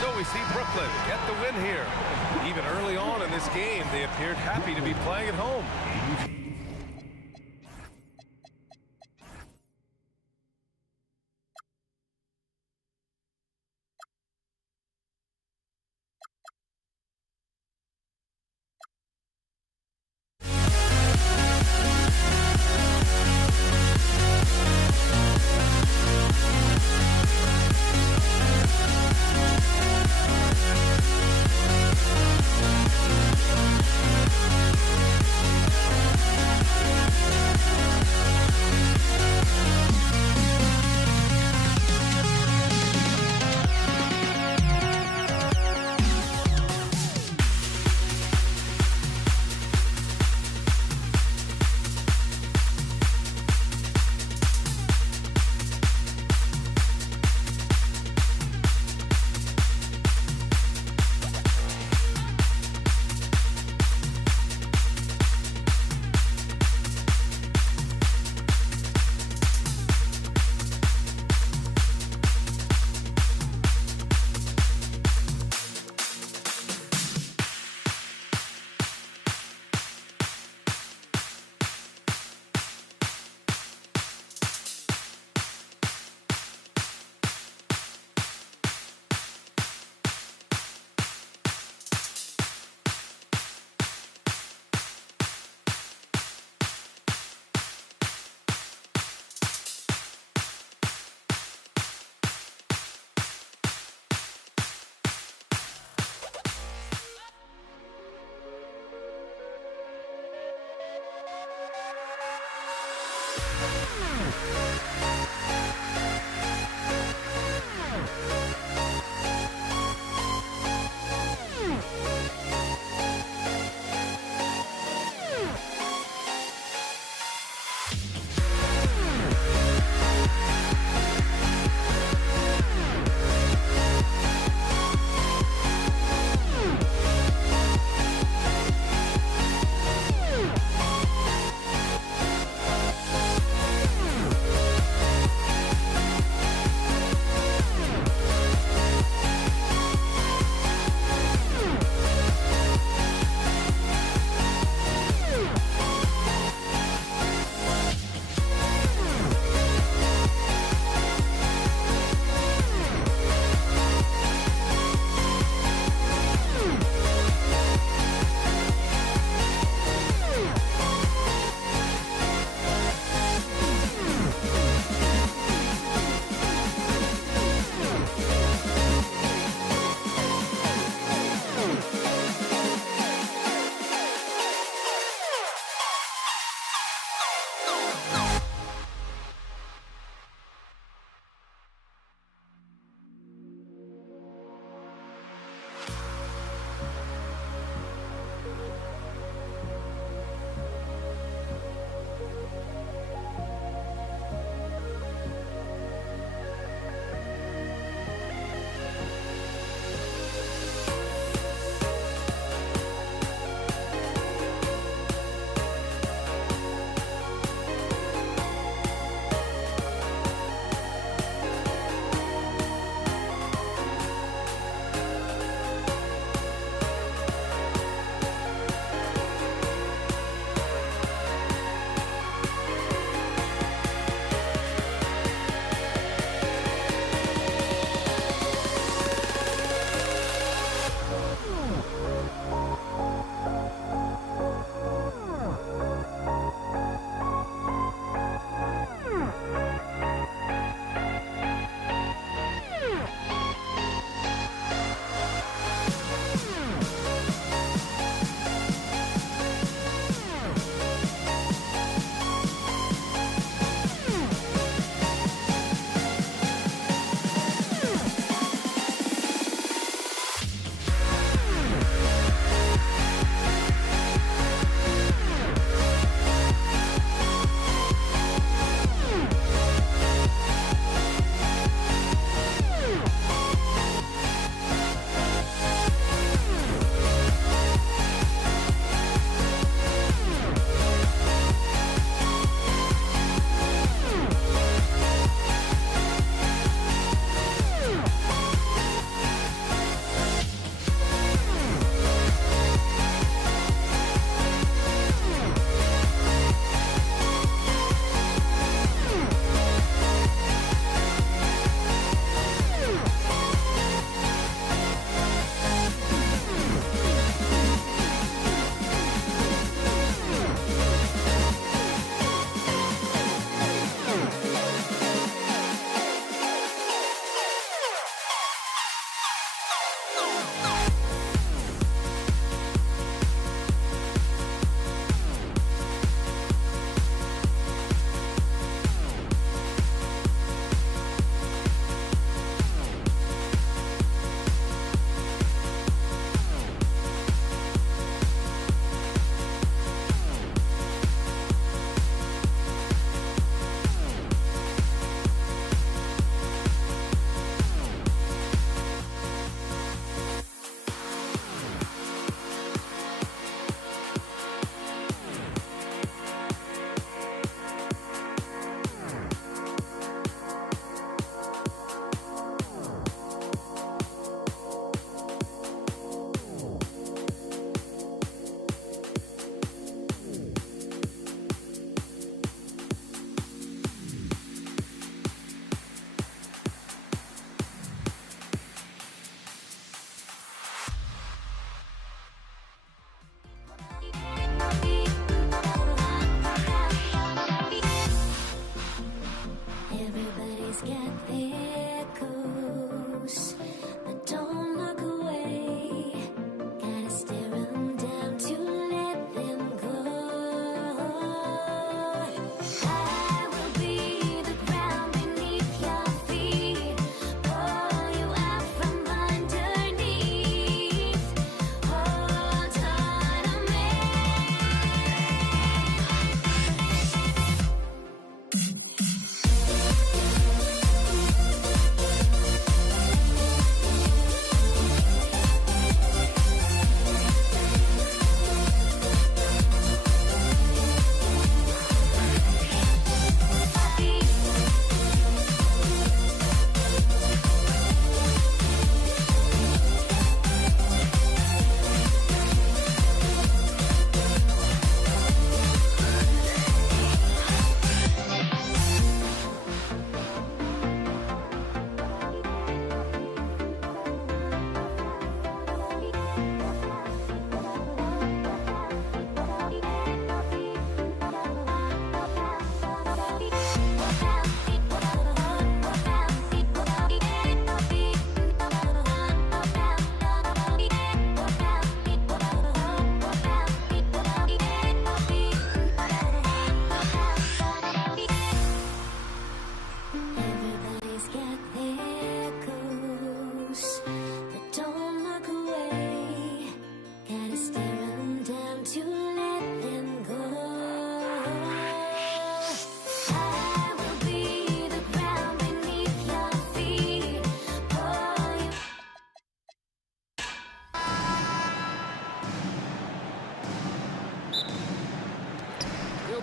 So we see Brooklyn get the win here. Even early on in this game, they appeared happy to be playing at home.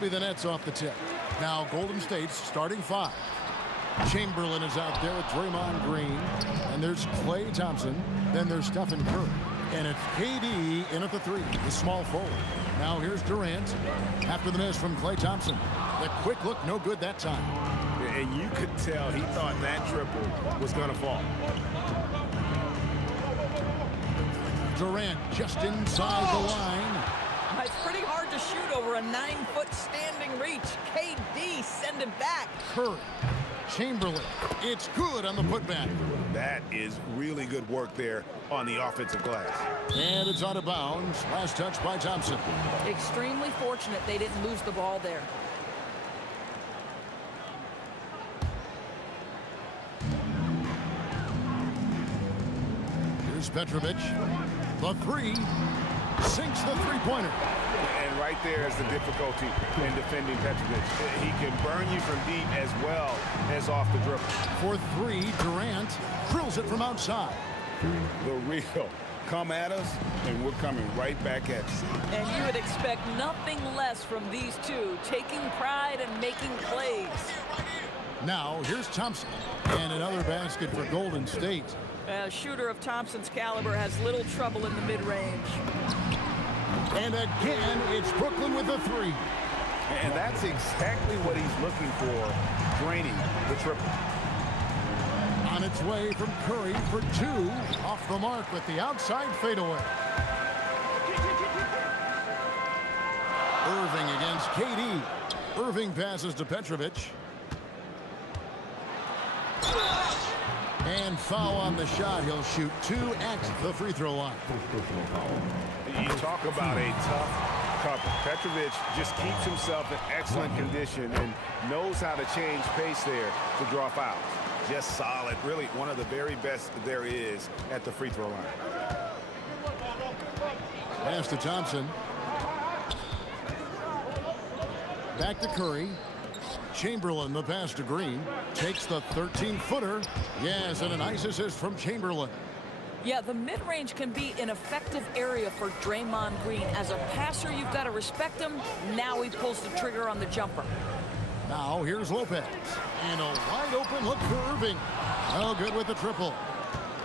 be the Nets off the tip. Now Golden State's starting 5. Chamberlain is out there with Draymond Green. And there's Klay Thompson. Then there's Stephen Curry. And it's KD in at the 3, the small forward. Now here's Durant after the miss from Klay Thompson. The quick look, no good that time. And you could tell he thought that triple was going to fall. Durant just inside the line. It's pretty hard to shoot over a 9-foot standing reach. KD send it back. Curry, Chamberlain, it's good on the putback. That is really good work there on the offensive glass. And it's out of bounds. Last touch by Thompson. Extremely fortunate they didn't lose the ball there. Here's Petrovic. The 3 sinks the three-pointer. And right there is the difficulty in defending Petrovic. He can burn you from deep as well as off the dribble. For 3, Durant drills it from outside. The real come at us, and we're coming right back at you. And you would expect nothing less from these two, taking pride and making plays. Now, here's Thompson. And another basket for Golden State. A shooter of Thompson's caliber has little trouble in the mid-range. And again, it's Brooklyn with a 3. And that's exactly what he's looking for, draining the triple. On its way from Curry for 2. Off the mark with the outside fadeaway. Irving against KD. Irving passes to Petrovic. And foul on the shot. He'll shoot 2 at the free throw line. You talk about a tough cover. Petrovic just keeps himself in excellent condition and knows how to change pace there to draw fouls. Just solid. Really one of the very best there is at the free throw line. Pass to Thompson. Back to Curry. Chamberlain, the pass to Green. Takes the 13-footer. Yes, and a nice assist from Chamberlain. Yeah, the mid-range can be an effective area for Draymond Green. As a passer, you've got to respect him. Now he pulls the trigger on the jumper. Now here's Lopez. And a wide-open look for Irving. No good with the triple.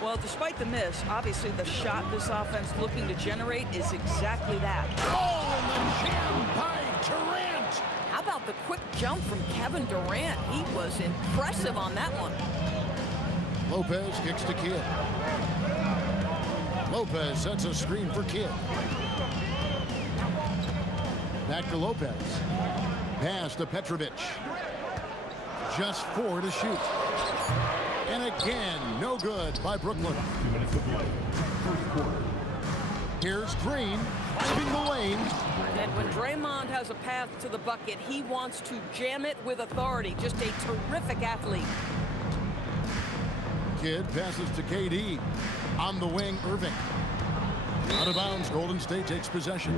Well, despite the miss, obviously the shot this offense looking to generate is exactly that. Oh, and the jam by Durant. How about the quick jump from Kevin Durant? He was impressive on that one. Lopez kicks to Kidd. Lopez sets a screen for Kidd. Back to Lopez. Pass to Petrovic. Just 4 to shoot. And again, no good by Brooklyn. Here's Green, finding the lane. And when Draymond has a path to the bucket, he wants to jam it with authority. Just a terrific athlete. Kidd passes to KD. On the wing, Irving. Out of bounds, Golden State takes possession.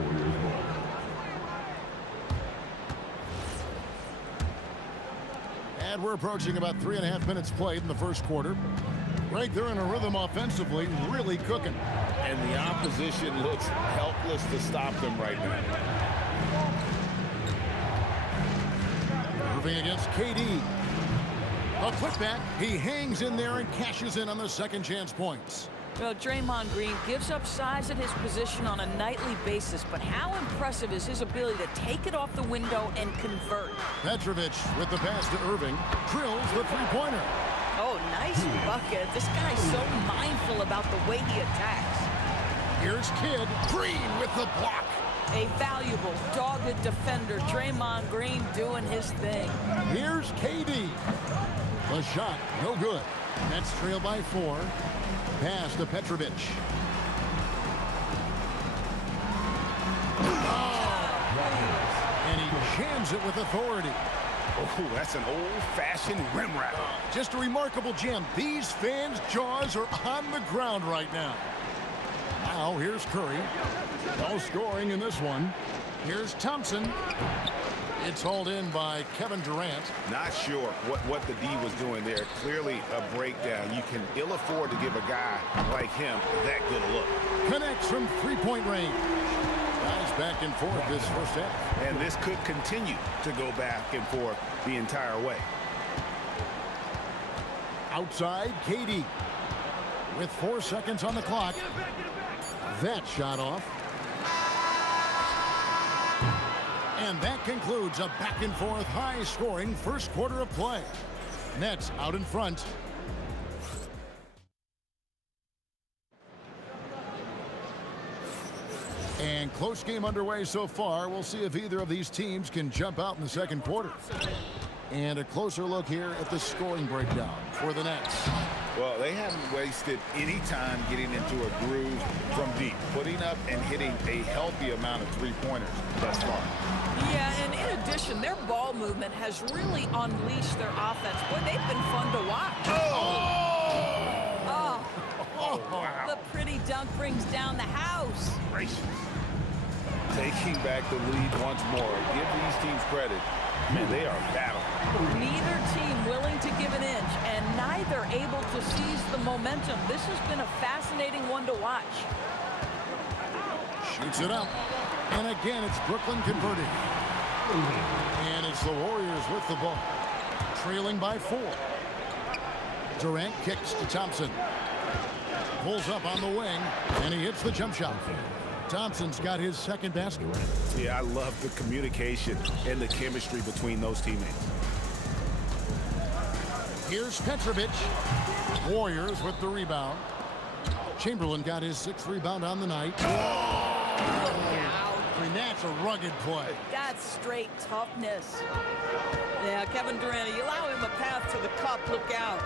And we're approaching about 3.5 minutes played in the first quarter. Right there in a rhythm offensively, really cooking. And the opposition looks helpless to stop them right now. Irving against KD. A putback. He hangs in there and cashes in on the second chance points. Well, Draymond Green gives up size at his position on a nightly basis, but how impressive is his ability to take it off the window and convert? Petrovic with the pass to Irving. Drills the three-pointer. Oh, nice bucket. This guy's so mindful about the way he attacks. Here's Kidd. Green with the block. A valuable, dogged defender. Draymond Green doing his thing. Here's KD. The shot, no good. Nets trail by 4. Pass to Petrovic. Oh! And he jams it with authority. Oh, that's an old-fashioned rim wrap. Just a remarkable jam. These fans' jaws are on the ground right now. Now here's Curry. No scoring in this one. Here's Thompson. It's hauled in by Kevin Durant. Not sure what the D was doing there. Clearly a breakdown. You can ill afford to give a guy like him that good a look. Connects from three-point range. Guys back and forth this first half. And this could continue to go back and forth the entire way. Outside, KD. With 4 seconds on the clock. That shot off. And that concludes a back-and-forth, high-scoring first quarter of play. Nets out in front. And close game underway so far. We'll see if either of these teams can jump out in the second quarter. And a closer look here at the scoring breakdown for the Nets. Well, they haven't wasted any time getting into a groove from deep, putting up and hitting a healthy amount of three-pointers thus far. Yeah, and in addition, their ball movement has really unleashed their offense. Boy, they've been fun to watch. Wow. The pretty dunk brings down the house. Gracious. Taking back the lead once more. Give these teams credit. Man, they are battling. Neither team willing to give an inch, and neither able to seize the momentum. This has been a fascinating one to watch. Shoots it up. And again, it's Brooklyn converting. And it's the Warriors with the ball. Trailing by 4. Durant kicks to Thompson. Pulls up on the wing, and he hits the jump shot. Thompson's got his second basket. Yeah, I love the communication and the chemistry between those teammates. Here's Petrovic. Warriors with the rebound. Chamberlain got his 6th rebound on the night. I mean, that's a rugged play. That's straight toughness. Yeah, Kevin Durant, you allow him a path to the cup, look out.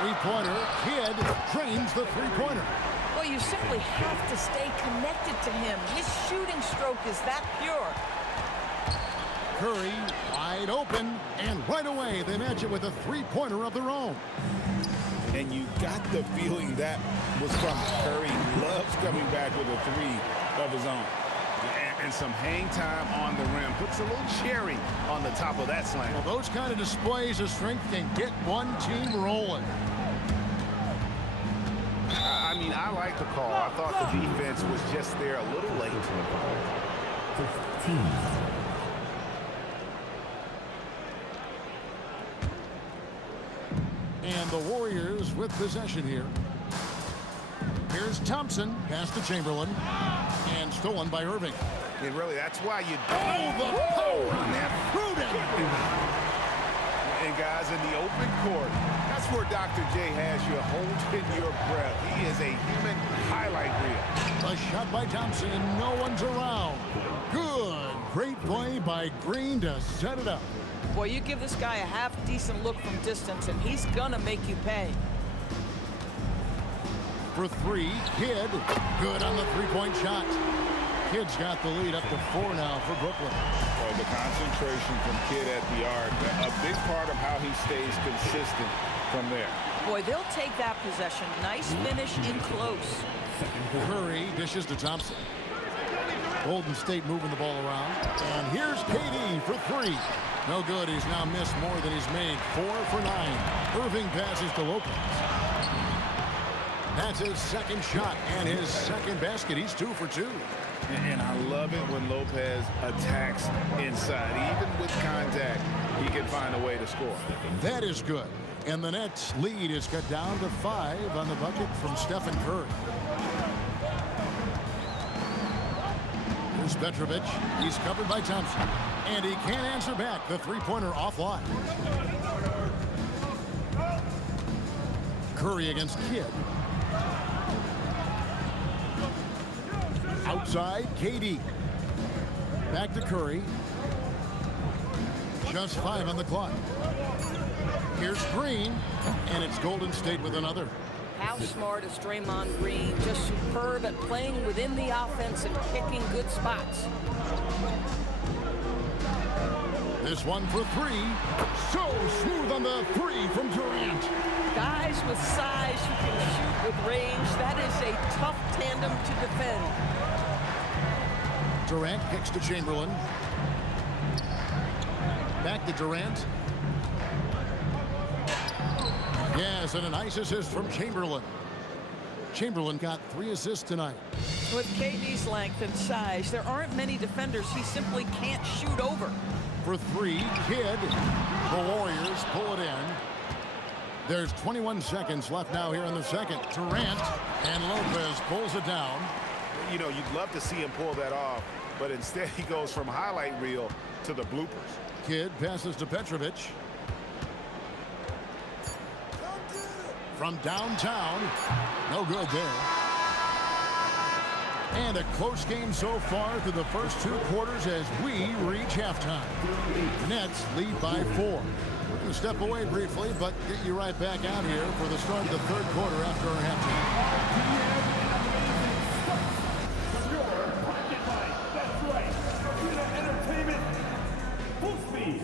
Three-pointer. Kidd drains the three-pointer. Well, you simply have to stay connected to him. His shooting stroke is that pure. Curry wide open, and right away they match it with a three-pointer of their own. And you got the feeling that was from Curry. Loves coming back with a three of his own. And some hang time on the rim. Puts a little cherry on the top of that slam. Well, those kind of displays of strength can get one team rolling. I mean, I like the call. I thought the defense was just there a little late. 15. And the Warriors with possession here. Here's Thompson, pass to Chamberlain, and stolen by Irving. And really, that's why you Oh, the power on that prudent. And guys, in the open court, that's where Dr. J has you holding your breath. He is a human highlight reel. A shot by Thompson, and no one's around. Good. Great play by Green to set it up. Boy, you give this guy a half-decent look from distance, and he's gonna make you pay. For 3, Kidd. Good on the three-point shot. Kidd's got the lead up to 4 now for Brooklyn. Well, the concentration from Kidd at the arc, a big part of how he stays consistent from there. Boy, they'll take that possession. Nice finish in close. Curry dishes to Thompson. Golden State moving the ball around. And here's KD for 3. No good. He's now missed more than he's made. 4 for 9. Irving passes to Lopez. That's his second shot and his second basket. He's 2 for 2. And I love it when Lopez attacks inside. Even with contact, he can find a way to score. That is good. And the Nets lead is cut down to 5 on the bucket from Stephen Curry. Here's Petrovic. He's covered by Thompson. And he can't answer back. The three-pointer offline. Curry against Kidd. Outside, KD. Back to Curry. Just 5 on the clock. Here's Green, and it's Golden State with another. How smart is Draymond Green? Just superb at playing within the offense and picking good spots. This one for 3. So smooth on the 3 from Durant. Guys with size who can shoot with range, that is a tough tandem to defend. Durant kicks to Chamberlain. Back to Durant. Yes, and a nice assist from Chamberlain. Chamberlain got 3 assists tonight. With KD's length and size, there aren't many defenders he simply can't shoot over. For 3, Kidd. The Warriors pull it in. There's 21 seconds left now here in the second. Durant and Lopez pulls it down. You know, you'd love to see him pull that off, but instead he goes from highlight reel to the bloopers. Kidd passes to Petrovic. From downtown, no good there. And a close game so far through the first 2 quarters as we reach halftime. Nets lead by 4. We're going to step away briefly, but get you right back out here for the start of the third quarter after our halftime. That's right. Arena Entertainment. Full speed.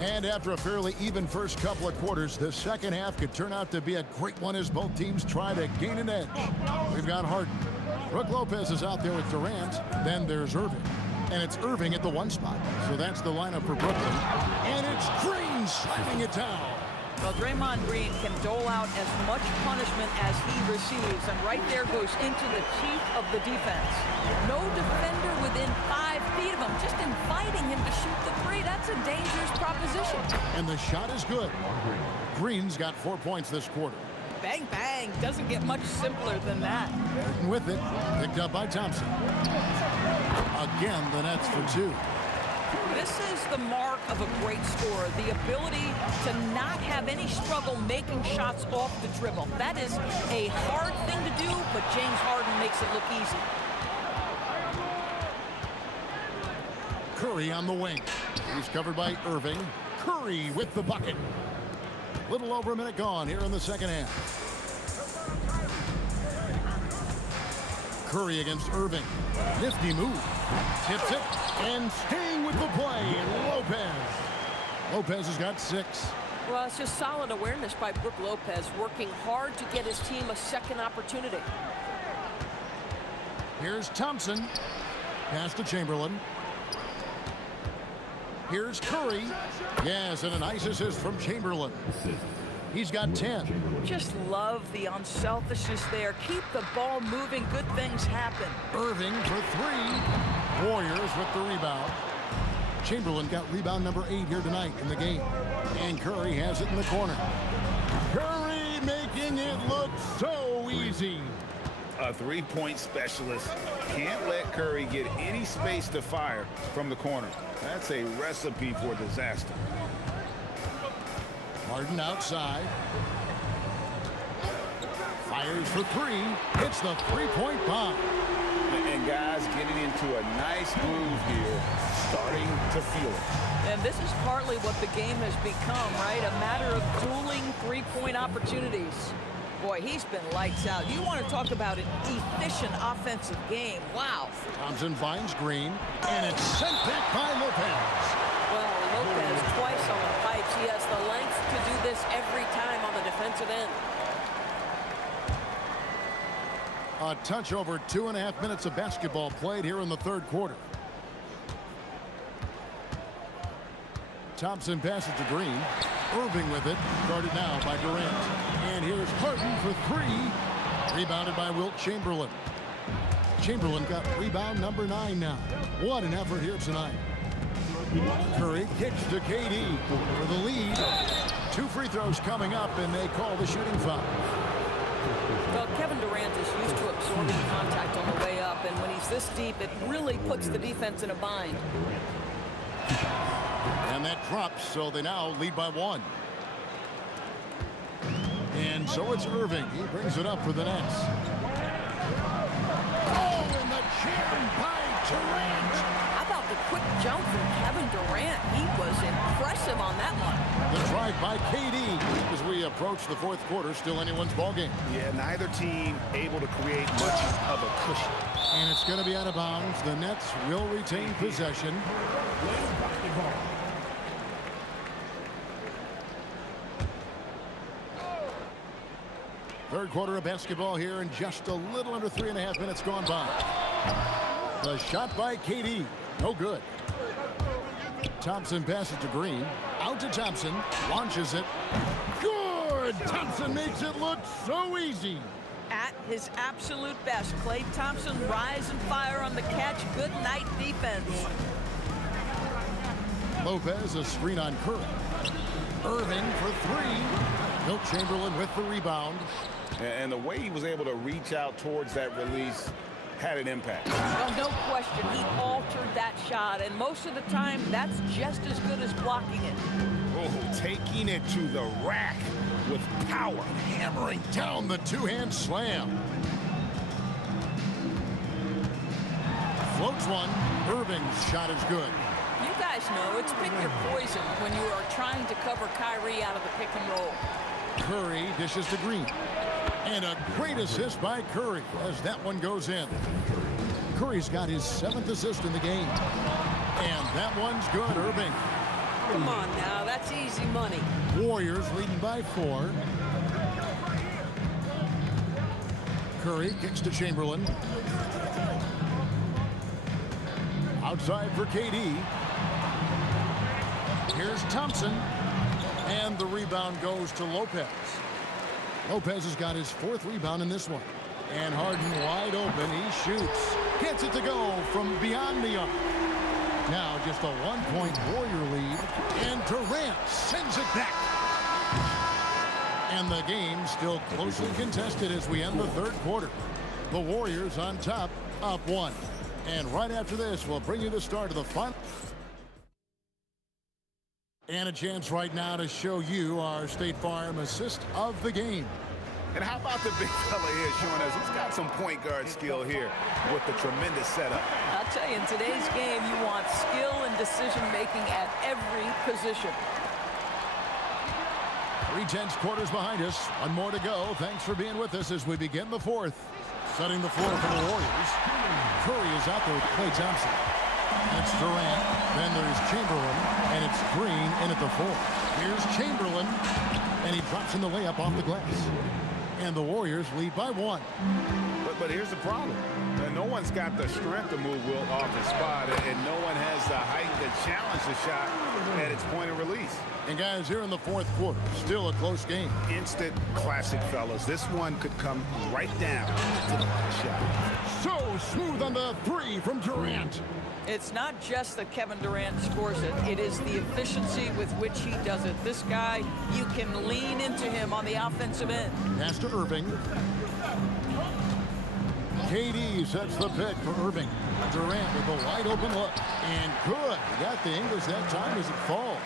And after a fairly even first couple of quarters, the second half could turn out to be a great one as both teams try to gain an edge. We've got Harden. Brook Lopez is out there with Durant. Then there's Irving. And it's Irving at the 1 spot. So that's the lineup for Brooklyn. And it's Green slamming it down. Well, Draymond Green can dole out as much punishment as he receives, and right there goes into the teeth of the defense. No defender within 5 feet of him, just inviting him to shoot the 3. That's a dangerous proposition. And the shot is good. Green's got 4 points this quarter. Bang, bang. Doesn't get much simpler than that. And with it, picked up by Thompson. Again, the Nets for 2. This is the mark of a great scorer, the ability to not have any struggle making shots off the dribble. That is a hard thing to do, but James Harden makes it look easy. Curry on the wing. He's covered by Irving. Curry with the bucket. Little over a minute gone here in the second half. Curry against Irving. Nifty move. Tips it. And staying with the play, Lopez. Lopez has got 6. Well, it's just solid awareness by Brook Lopez, working hard to get his team a second opportunity. Here's Thompson. Pass to Chamberlain. Here's Curry. Yes, and a nice assist from Chamberlain. He's got 10. Just love the unselfishness there. Keep the ball moving. Good things happen. Irving for 3. Warriors with the rebound. Chamberlain got rebound number 8 here tonight in the game. And Curry has it in the corner. Curry making it look so easy. A 3-point specialist can't let Curry get any space to fire from the corner. That's a recipe for disaster. Harden outside. Fires for 3. Hits the 3-point bomb. And guys getting into a nice groove here, starting to feel it. And this is partly what the game has become, right? A matter of dueling 3-point opportunities. Boy, he's been lights out. You want to talk about an efficient offensive game. Wow. Thompson finds Green, and it's sent back by Lopez. Well, Lopez twice on the pipes. He has the length to do this every time on the defensive end. A touch over 2.5 minutes of basketball played here in the third quarter. Thompson passes to Green. Irving with it. Guarded now by Durant. And here's Harden for 3. Rebounded by Wilt Chamberlain. Chamberlain got rebound number 9 now. What an effort here tonight. Curry kicks to KD for the lead. 2 free throws coming up, and they call the shooting foul. Well, Kevin Durant is used to absorbing contact on the way up, and when he's this deep, it really puts the defense in a bind. And that drops, so they now lead by 1. And so it's Irving. He brings it up for the Nets. Oh, and the jam by Durant. How about the quick jump from Kevin Durant? He was impressive on that one. The drive by KD as we approach the fourth quarter. Still anyone's ballgame. Yeah, neither team able to create much of a cushion. And it's going to be out of bounds. The Nets will retain possession. Third quarter of basketball here, and just a little under 3.5 minutes gone by. The shot by KD. No good. Thompson passes to Green. Out to Thompson. Launches it. Good! Thompson makes it look so easy. At his absolute best, Klay Thompson rise and fire on the catch. Good night defense. Lopez, a screen on Curry. Irving for three. Wilt Chamberlain with the rebound. And the way he was able to reach out towards that release had an impact. Well, no question, he altered that shot, and most of the time, that's just as good as blocking it. Oh, taking it to the rack with power. Hammering down the two-hand slam. Floats one. Irving's shot is good. You guys know it's pick your poison when you are trying to cover Kyrie out of the pick and roll. Curry dishes to Green. And a great assist by Curry as that one goes in. Curry's got his 7th assist in the game. And that one's good, Irving. Come on now, that's easy money. Warriors leading by 4. Curry kicks to Chamberlain. Outside for KD. Here's Thompson. And the rebound goes to Lopez. Lopez has got his 4th rebound in this one. And Harden wide open. He shoots. Gets it to go from beyond the arc. Now just a 1-point Warrior lead. And Durant sends it back. And the game still closely contested as we end the 3rd quarter. The Warriors on top, up 1. And right after this, we'll bring you the start of the final. And a chance right now to show you our State Farm assist of the game. And how about the big fella here showing us he's got some point guard skill here with the tremendous setup. I'll tell you, in today's game, you want skill and decision-making at every position. 3/10 quarters behind us. One more to go. Thanks for being with us as we begin the 4th. Setting the floor for the Warriors. Curry is out there with Klay Thompson. It's Durant. Then there's Chamberlain. And it's Green in at the 4. Here's Chamberlain. And he drops in the layup off the glass. And the Warriors lead by 1. But here's the problem. No one's got the strength to move Wilt off the spot, and no one has the height to challenge the shot at its point of release. And guys, here in the 4th quarter, still a close game. Instant classic, fellas. This one could come right down to the last shot. So smooth on the 3 from Durant. It's not just that Kevin Durant scores it. It is the efficiency with which he does it. This guy, you can lean into him on the offensive end. Pass to Irving. KD sets the pick for Irving. Durant with a wide open look. And good. Got the English that time as it falls.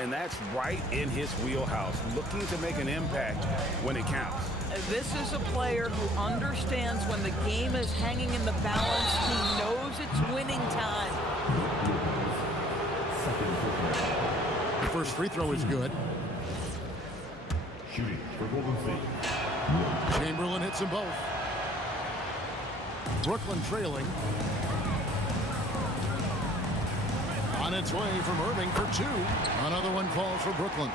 And that's right in his wheelhouse, looking to make an impact when it counts. This is a player who understands when the game is hanging in the balance. He knows it's winning time. The first free throw is good. Shooting for Golden State. Chamberlain hits them both. Brooklyn trailing. On its way from Irving for 2. Another one falls for Brooklyn.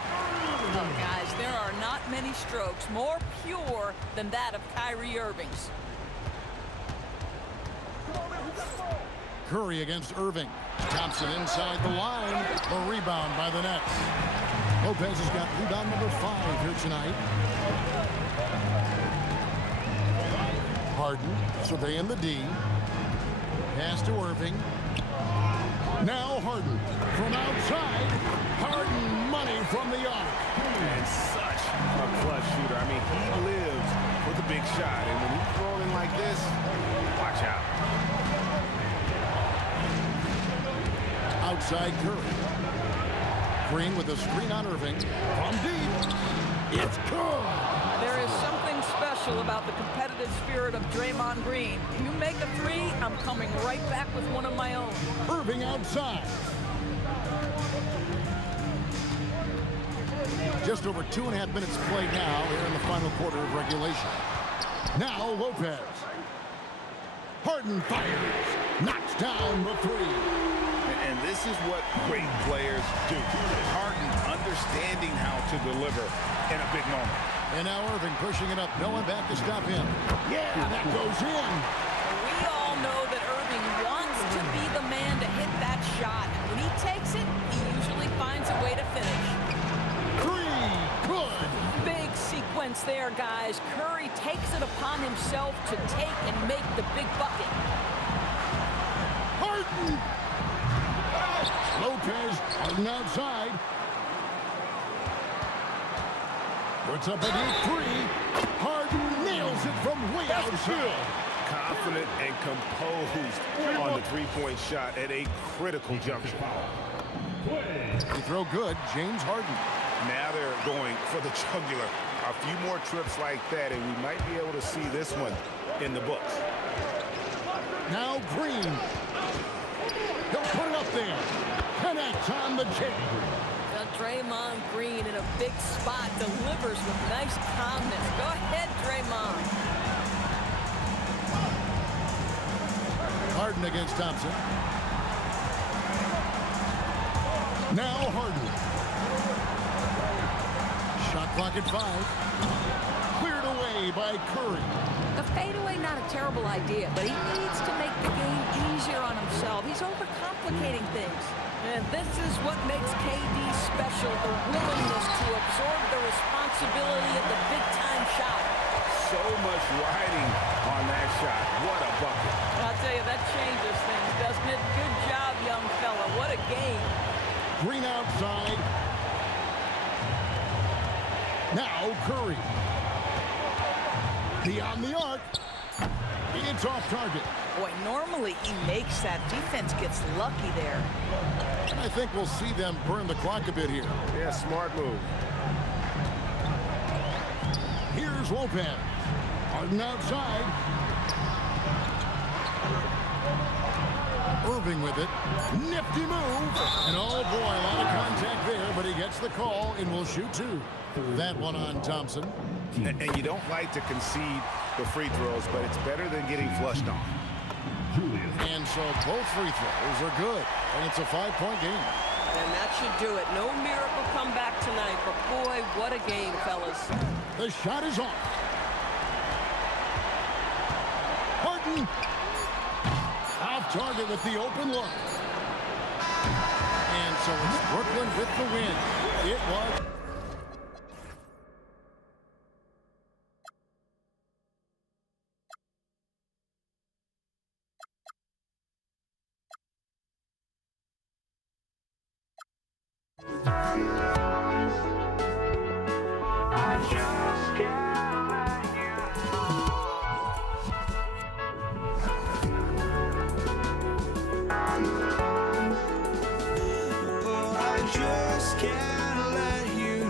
Look, guys, there are not many strokes more pure than that of Kyrie Irving's. Curry against Irving. Thompson inside the line. A rebound by the Nets. Lopez has got rebound number 5 here tonight. Harden surveying the D. Pass to Irving. Now Harden from outside. Harden money from the arc. And such a clutch shooter. I mean, he lives for the big shot. And when he's rolling like this, watch out. Outside Curry. Green with a screen on Irving. From deep. It's good. There is something special about the competitive spirit of Draymond Green. You make a 3, I'm coming right back with one of my own. Irving outside. Just over 2.5 minutes played now here in the final quarter of regulation. Now Lopez. Harden fires. Knocks down the 3. And this is what great players do. Harden understanding how to deliver in a big moment. And now Irving pushing it up. No one back to stop him. Yeah, that goes in. We all know that Irving timing, wants to be the man to hit that shot. When he takes it, he usually finds a way to finish. Three, good. Big sequence there, guys. Curry takes it upon himself to take and make the big bucket. Harden. Lopez, Harden outside. Puts up a deep three. Harden nails it from way outside. Confident and composed on the three-point shot at a critical juncture. They throw good, James Harden. Now they're going for the jugular. A few more trips like that, and we might be able to see this one in the books. Now Green. He'll put it up there. Connects on the J. Now Draymond Green in a big spot delivers with nice calmness. Go ahead, Draymond. Harden against Thompson. Now Harden. Shot clock at 5. Cleared away by Curry. The fadeaway, not a terrible idea, but he needs to make the game easier on himself. He's overcomplicating things. And this is what makes KD special, the willingness to absorb the responsibility of the big-time shot. So much riding on that shot. What a bucket. I'll tell you, that changes things, doesn't it? Good job, young fella. What a game. Green outside. Now Curry. Beyond the arc. It's off target. Boy, normally he makes that. Defense gets lucky there. And I think we'll see them burn the clock a bit here. Yeah, smart move. Here's Lopez. Harden outside. Irving with it. Nifty move. And oh boy, a lot of contact there, but he gets the call and will shoot 2. That one on Thompson. And you don't like to concede the free throws, but it's better than getting flushed on. And so both free throws are good. And it's a 5-point game. And that should do it. No miracle comeback tonight, but boy, what a game, fellas. The shot is off. Harden. Off target with the open look. And so it's Brooklyn with the win. It was... I just can't let you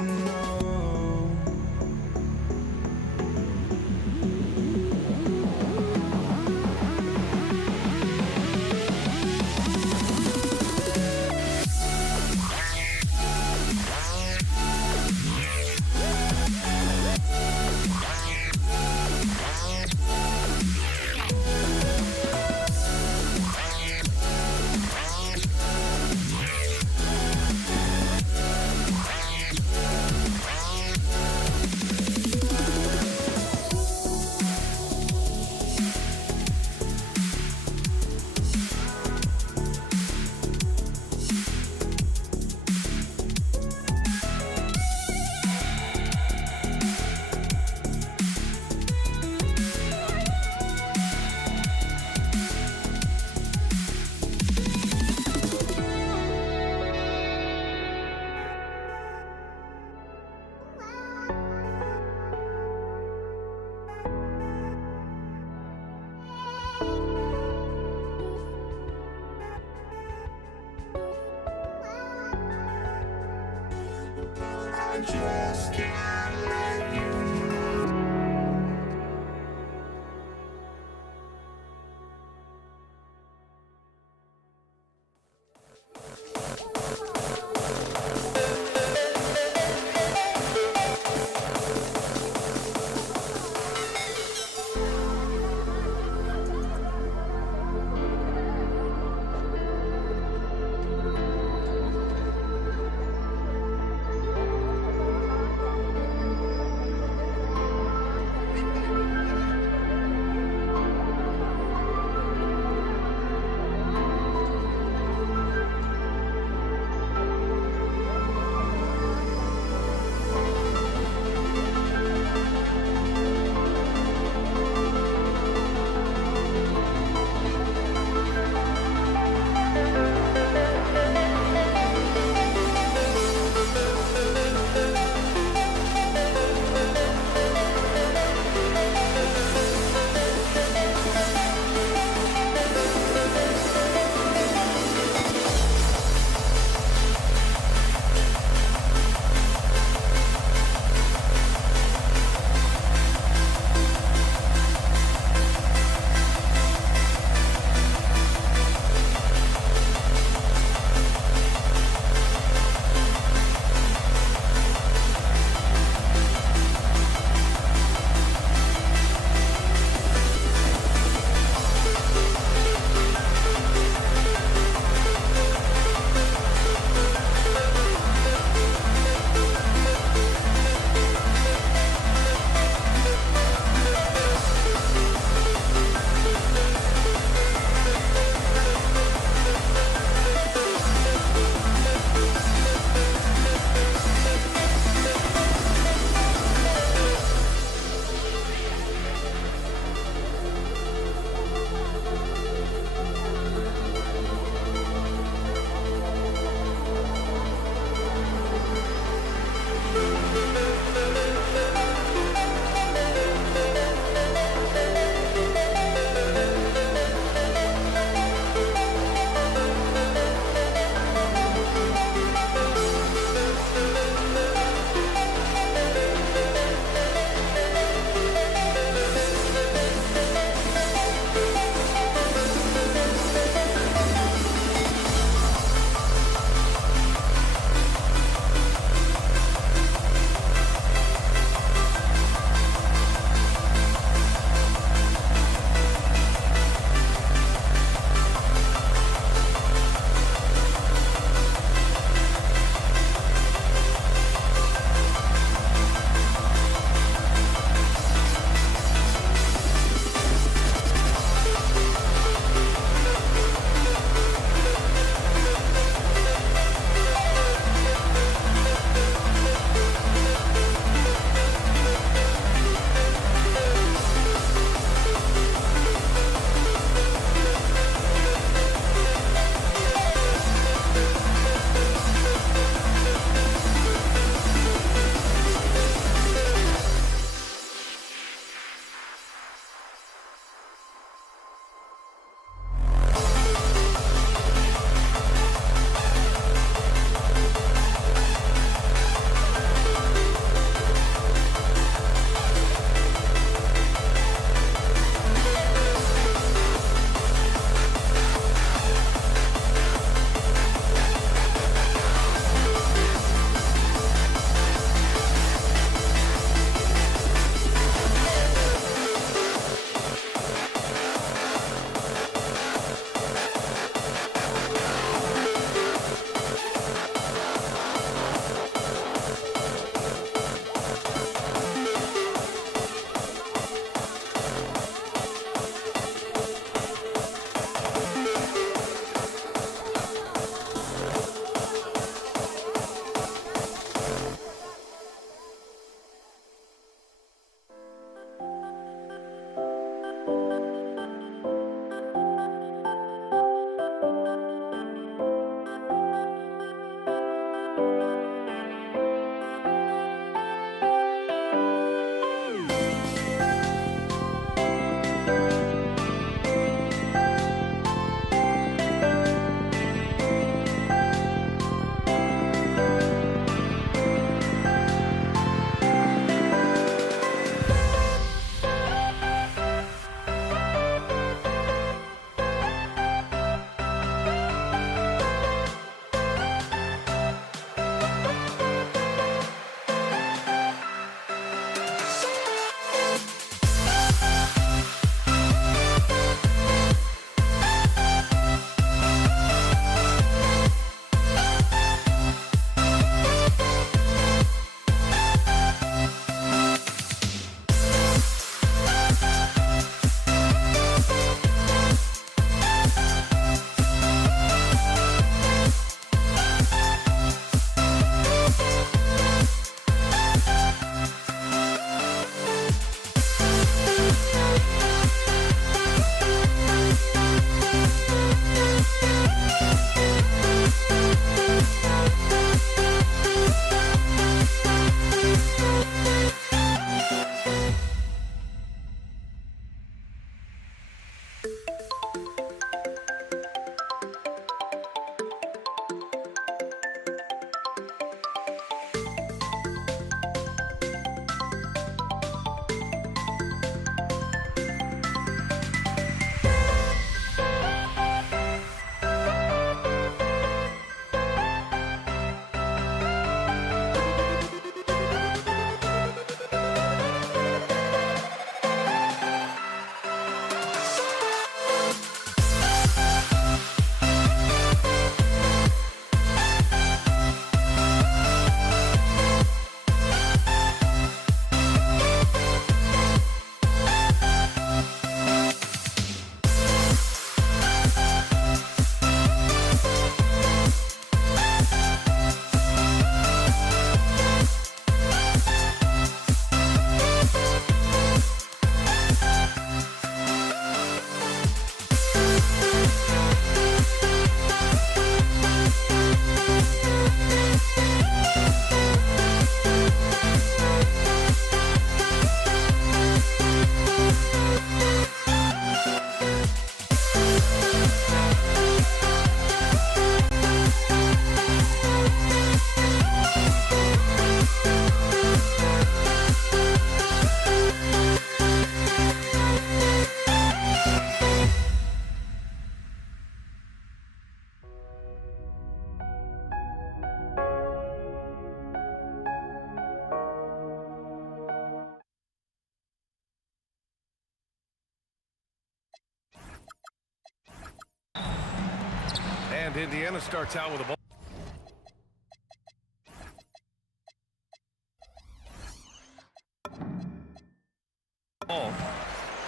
And Indiana starts out with a ball.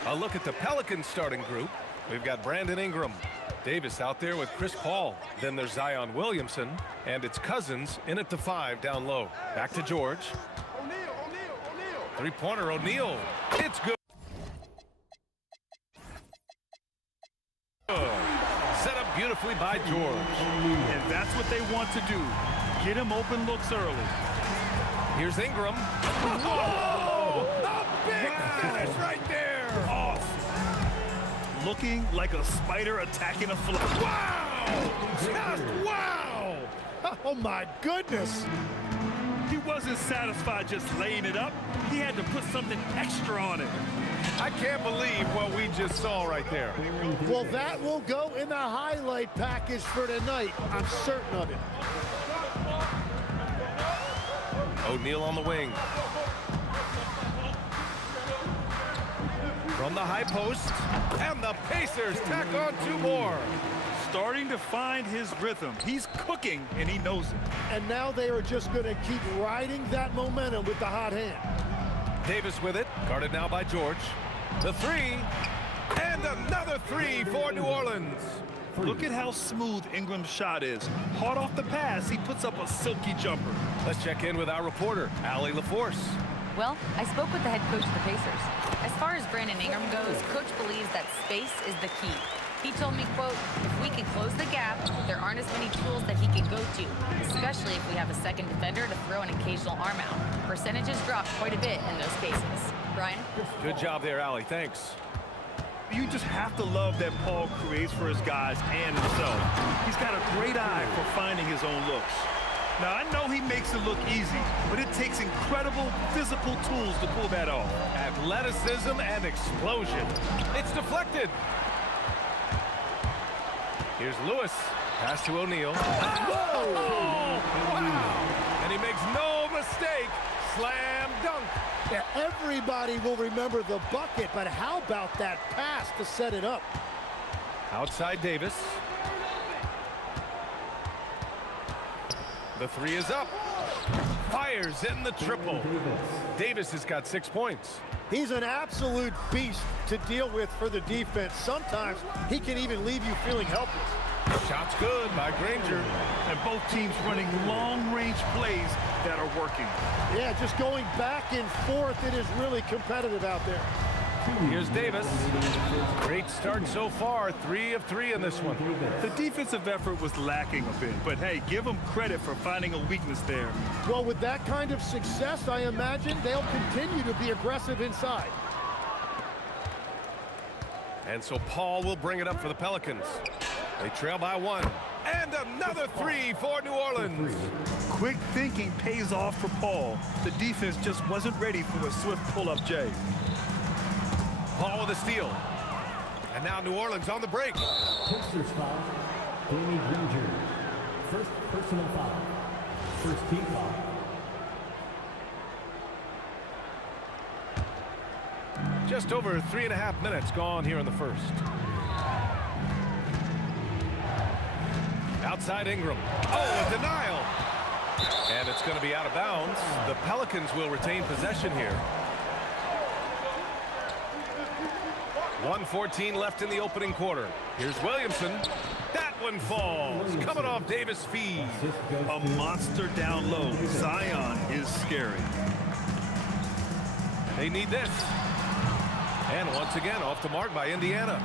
A look at the Pelicans starting group. We've got Brandon Ingram. Davis out there with Chris Paul. Then there's Zion Williamson. And it's Cousins in at the 5 down low. Back to George. Three-pointer O'Neal. It's good. Set up beautifully by George. And that's what they want to do. Get him open looks early. Here's Ingram. Oh, a big finish right there. Awesome. Looking like a spider attacking a fly. Wow! Just wow! Oh, my goodness. He wasn't satisfied just laying it up. He had to put something extra on it. I can't believe what we just saw right there. Well, that will go in the highlight package for tonight. I'm certain of it. O'Neal on the wing. From the high post. And the Pacers tack on 2 more. Starting to find his rhythm. He's cooking, and he knows it. And now they are just going to keep riding that momentum with the hot hand. Davis with it. Guarded now by George. The 3. And another 3 for New Orleans. Look at how smooth Ingram's shot is. Hard off the pass, he puts up a silky jumper. Let's check in with our reporter, Allie LaForce. Well, I spoke with the head coach of the Pacers. As far as Brandon Ingram goes, Coach believes that space is the key. He told me, quote, if we can close the gap, there aren't as many tools that he can go to, especially if we have a second defender to throw an occasional arm out. Percentages drop quite a bit in those cases. Brian? Good job there, Allie. Thanks. You just have to love that Paul creates for his guys and himself. He's got a great eye for finding his own looks. Now, I know he makes it look easy, but it takes incredible physical tools to pull that off. Athleticism and explosion. It's deflected. Here's Lewis. Pass to O'Neal. Oh, wow. And he makes no mistake. Slam dunk. Yeah, everybody will remember the bucket, but how about that pass to set it up? Outside Davis. The 3 is up. Fires in the triple. Davis has got 6 points. He's an absolute beast to deal with for the defense. Sometimes he can even leave you feeling helpless. Shot's good by Granger. And both teams running long-range plays that are working. Yeah, just going back and forth. It is really competitive out there. Here's Davis. Great start so far. 3 of 3 in this one. The defensive effort was lacking a bit, but hey, give them credit for finding a weakness there. Well, with that kind of success, I imagine they'll continue to be aggressive inside. And so Paul will bring it up for the Pelicans. They trail by 1. And another 3 for New Orleans. Quick thinking pays off for Paul. The defense just wasn't ready for a swift pull-up J. Paul with a steal. And now New Orleans on the break. Pacers foul. Danny Granger. First personal foul. First team foul. Just over 3.5 minutes gone here in the first. Outside Ingram. Oh, a denial. And it's going to be out of bounds. The Pelicans will retain possession here. 1:14 left in the opening quarter. Here's Williamson. That one falls. Coming off Davis' feed. A monster down low. Zion is scary. They need this. And once again, off the mark by Indiana.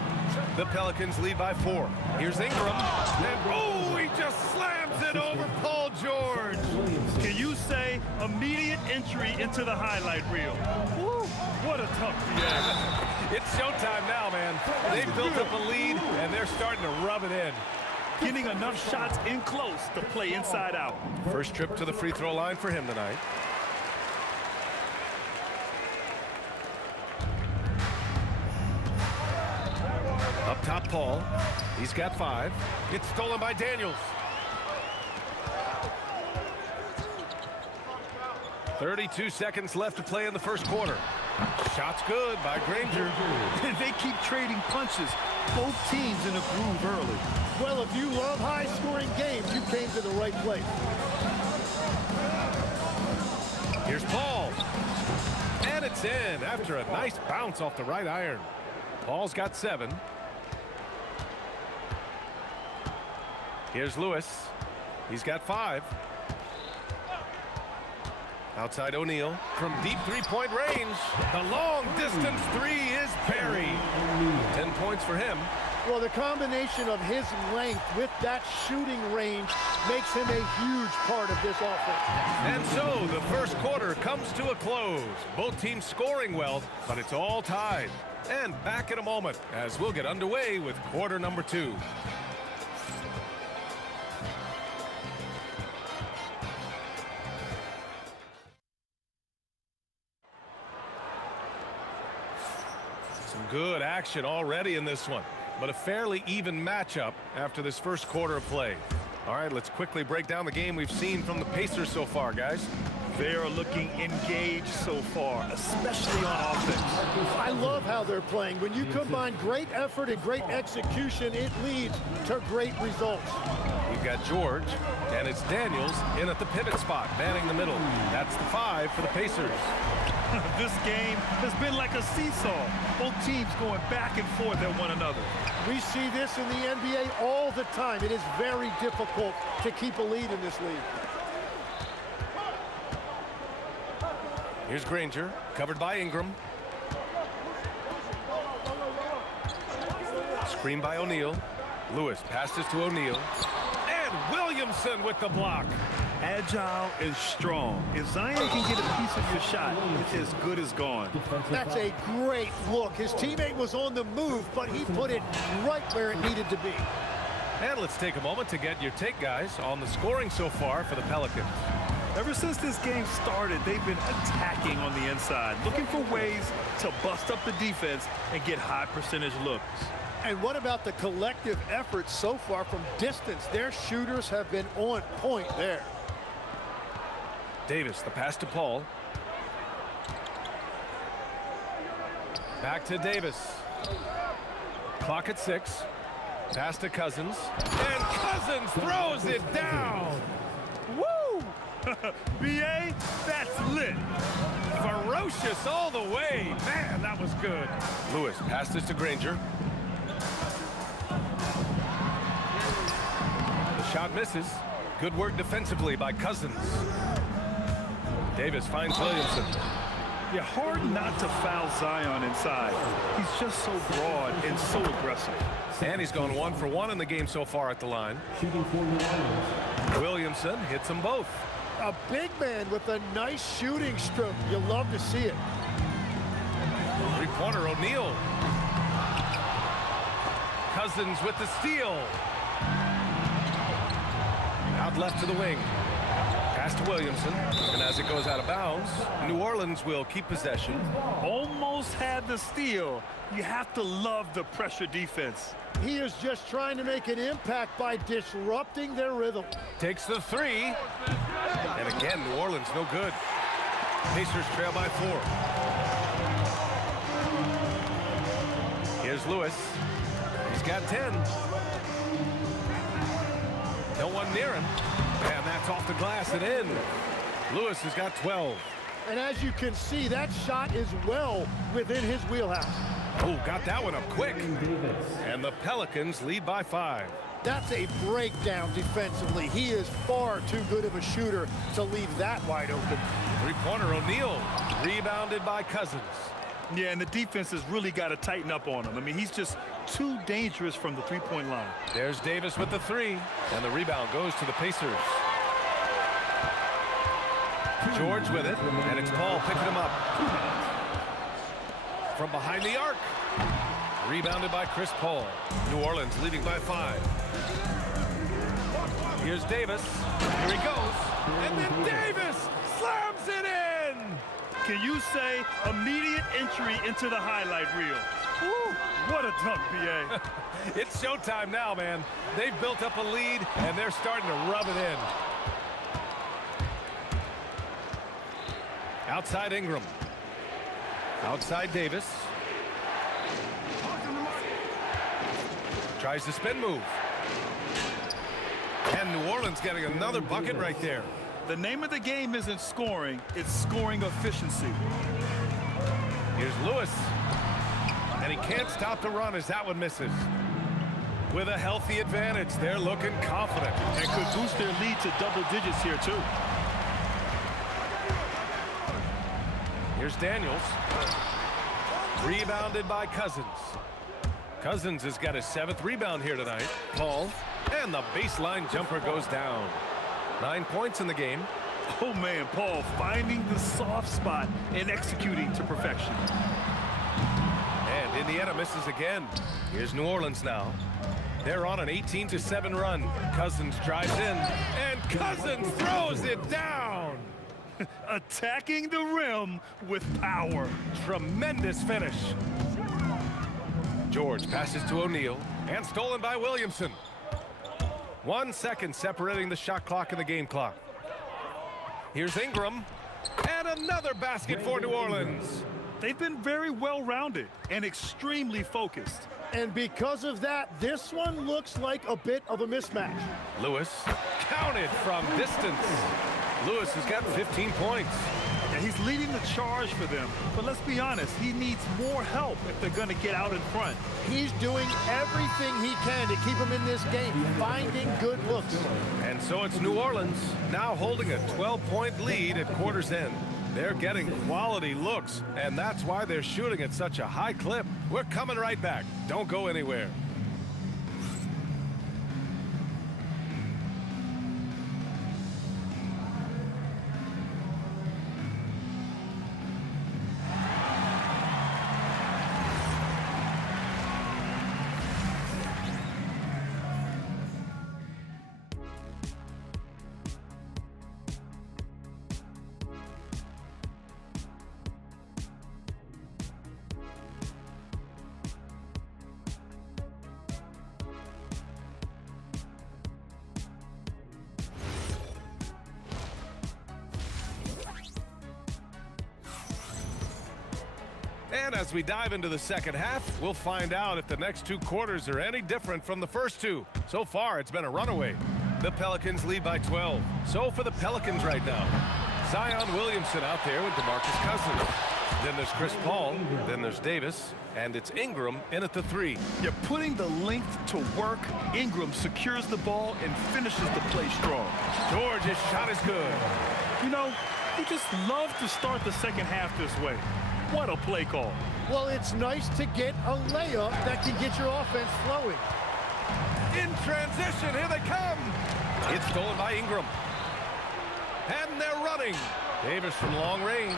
The Pelicans lead by 4. Here's Ingram. And oh, he just slams it over Paul George. Can you say immediate entry into the highlight reel? Woo, what a tough Yeah. It's showtime now, man. They've built up a lead, and they're starting to rub it in. Getting enough shots in close to play inside out. First trip to the free throw line for him tonight. Up top, Paul. He's got 5. It's stolen by Daniels. 32 seconds left to play in the first quarter. Shot's good by Granger. They keep trading punches. Both teams in a groove early. Well, if you love high-scoring games, you came to the right place. Here's Paul. And it's in after a nice bounce off the right iron. Paul's got 7. Here's Lewis. He's got 5. Outside O'Neal from deep three-point range. The long-distance 3 is buried. 10 points for him. Well, the combination of his length with that shooting range makes him a huge part of this offense. And so the first quarter comes to a close. Both teams scoring well, but it's all tied. And back in a moment as we'll get underway with quarter number 2. Some good action already in this one, but a fairly even matchup after this first quarter of play. All right, let's quickly break down the game we've seen from the Pacers so far, guys. They are looking engaged so far, especially on offense. I love how they're playing. When you combine great effort and great execution, it leads to great results. We've got George, and it's Daniels in at the pivot spot, manning the middle. That's the 5 for the Pacers. This game has been like a seesaw. Both teams going back and forth at one another. We see this in the NBA all the time. It is very difficult to keep a lead in this league. Here's Granger, covered by Ingram. Screen by O'Neal. Lewis passes to O'Neal. And Williamson with the block. Agile and strong. If Zion can get a piece of your shot, it's as good as gone. That's a great look. His teammate was on the move, but he put it right where it needed to be. And let's take a moment to get your take, guys, on the scoring so far for the Pelicans. Ever since this game started, they've been attacking on the inside, looking for ways to bust up the defense and get high percentage looks. And what about the collective effort so far from distance? Their shooters have been on point there. Davis, the pass to Paul. Back to Davis. Clock at 6. Pass to Cousins. And Cousins throws it down. Woo! B.A., that's lit. Ferocious all the way. Man, that was good. Lewis passes to Granger. The shot misses. Good work defensively by Cousins. Davis finds Williamson. Yeah, hard not to foul Zion inside. He's just so broad and so aggressive. And he's gone 1 for 1 in the game so far at the line. Williamson hits them both. A big man with a nice shooting stroke. You love to see it. Three-pointer O'Neal. Cousins with the steal. Out left to the wing. Pass to Williamson, and as it goes out of bounds, New Orleans will keep possession. Almost had the steal. You have to love the pressure defense. He is just trying to make an impact by disrupting their rhythm. Takes the 3. And again, New Orleans no good. Pacers trail by 4. Here's Lewis. He's got 10. No one near him. And that's off the glass and in. Lewis has got 12. And as you can see, that shot is well within his wheelhouse. Oh, got that one up quick. And the Pelicans lead by 5. That's a breakdown defensively. He is far too good of a shooter to leave that wide open. Three-pointer O'Neal, rebounded by Cousins. Yeah, and the defense has really got to tighten up on him. I mean, he's just too dangerous from the three-point line. There's Davis with the 3, and the rebound goes to the Pacers. George with it, and it's Paul picking him up. From behind the arc. Rebounded by Chris Paul. New Orleans leading by 5. Here's Davis. Here he goes. And then Davis slams it in. Can you say immediate entry into the highlight reel? Woo, what a dunk, B.A. It's showtime now, man. They've built up a lead, and they're starting to rub it in. Outside Ingram. Outside Davis. Tries the spin move. And New Orleans getting another bucket right there. The name of the game isn't scoring, it's scoring efficiency. Here's Lewis. And he can't stop the run as that one misses. With a healthy advantage, they're looking confident. And could boost their lead to double digits here, too. Here's Daniels. Rebounded by Cousins. Cousins has got his 7th rebound here tonight. Paul. And the baseline jumper goes down. 9 points in the game. Oh, man, Paul finding the soft spot and executing to perfection. And Indiana misses again. Here's New Orleans now. They're on an 18-7 run. Cousins drives in, and Cousins throws it down. Attacking the rim with power. Tremendous finish. George passes to O'Neal, and stolen by Williamson. 1 second separating the shot clock and the game clock. Here's Ingram, and another basket for New Orleans. They've been very well-rounded and extremely focused. And because of that, this one looks like a bit of a mismatch. Lewis counted from distance. Lewis has got 15 points. And he's leading the charge for them. But let's be honest, he needs more help if they're going to get out in front. He's doing everything he can to keep him in this game, finding good looks. And so it's New Orleans now holding a 12-point lead at quarter's end. They're getting quality looks, and that's why they're shooting at such a high clip. We're coming right back. Don't go anywhere. And as we dive into the second half, we'll find out if the next 2 quarters are any different from the first 2. So far, it's been a runaway. The Pelicans lead by 12. So for the Pelicans right now, Zion Williamson out there with DeMarcus Cousins. Then there's Chris Paul. Then there's Davis. And it's Ingram in at the 3. You're putting the length to work. Ingram secures the ball and finishes the play strong. George's shot is good. You know, you just love to start the second half this way. What a play call. Well, it's nice to get a layup that can get your offense flowing. In transition, here they come. It's stolen by Ingram. And they're running. Davis from long range.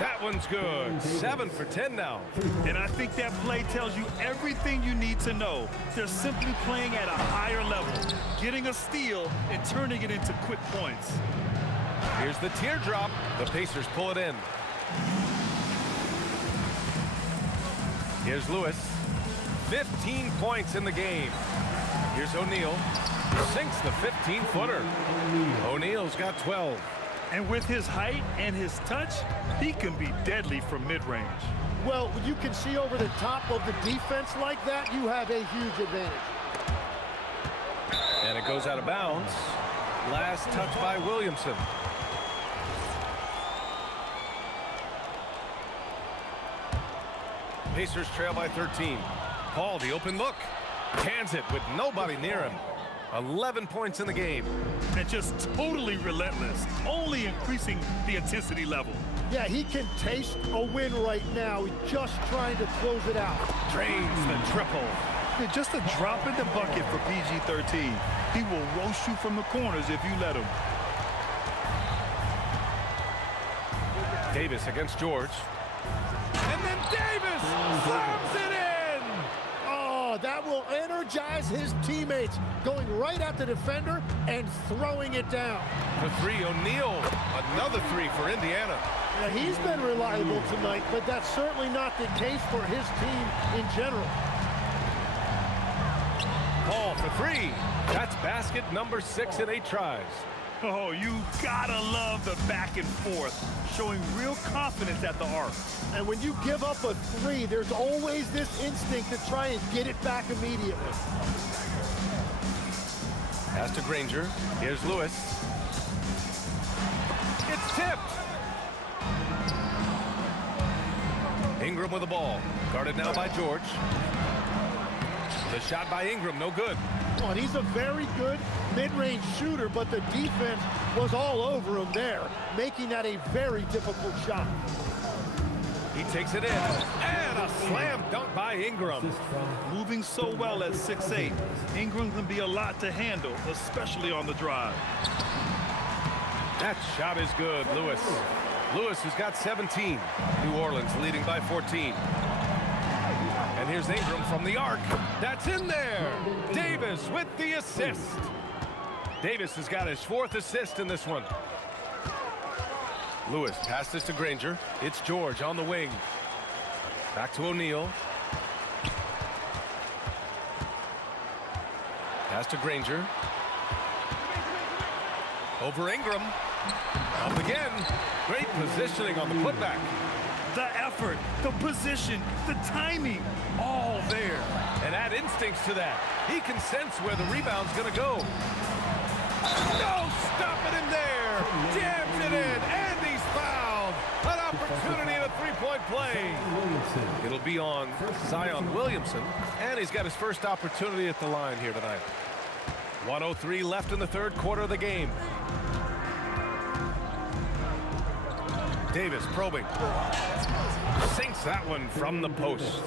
That one's good. 7 for 10 now. And I think that play tells you everything you need to know. They're simply playing at a higher level, getting a steal and turning it into quick points. Here's the teardrop. The Pacers pull it in. Here's Lewis. 15 points in the game. Here's O'Neal. Sinks the 15-footer. O'Neal's got 12. And with his height and his touch, he can be deadly from mid-range. Well, when you can see over the top of the defense like that, you have a huge advantage. And it goes out of bounds. Last touch by Williamson. Pacers trail by 13. Paul, the open look. Cans it with nobody near him. 11 points in the game. And just totally relentless, only increasing the intensity level. Yeah, he can taste a win right now. He's just trying to close it out. Drains the triple. Yeah, just a drop in the bucket for PG-13. He will roast you from the corners if you let him. Davis against George. And then Davis slams it in! Oh, that will energize his teammates, going right at the defender and throwing it down. For 3, O'Neal. Another 3 for Indiana. Now, he's been reliable tonight, but that's certainly not the case for his team in general. Paul for 3. That's basket number 6 in 8 tries. Oh, you gotta love the back and forth, showing real confidence at the arc. And when you give up a three, there's always this instinct to try and get it back immediately. Pass to Granger. Here's Lewis. It's tipped. Ingram with the ball. Guarded now by George. The shot by Ingram, no good. Oh, and he's a very good mid-range shooter, but the defense was all over him there, making that a very difficult shot. He takes it in. And a slam dunk by Ingram. Moving so well at 6'8", Ingram can be a lot to handle, especially on the drive. That shot is good, Lewis. Lewis has got 17. New Orleans leading by 14. And here's Ingram from the arc. That's in there. Davis with the assist. Davis has got his 4th assist in this one. Lewis passes to Granger. It's George on the wing. Back to O'Neal. Pass to Granger. Over Ingram. Up again. Great positioning on the putback. The effort, the position, the timing, all there. And add instincts to that. He can sense where the rebound's going to go. No, stopping him there. Jams it in, and he's fouled. An opportunity in a three-point play. It'll be on Zion Williamson, and he's got his first opportunity at the line here tonight. 1:03 left in the 3rd quarter of the game. Davis probing. Sinks that one from the post.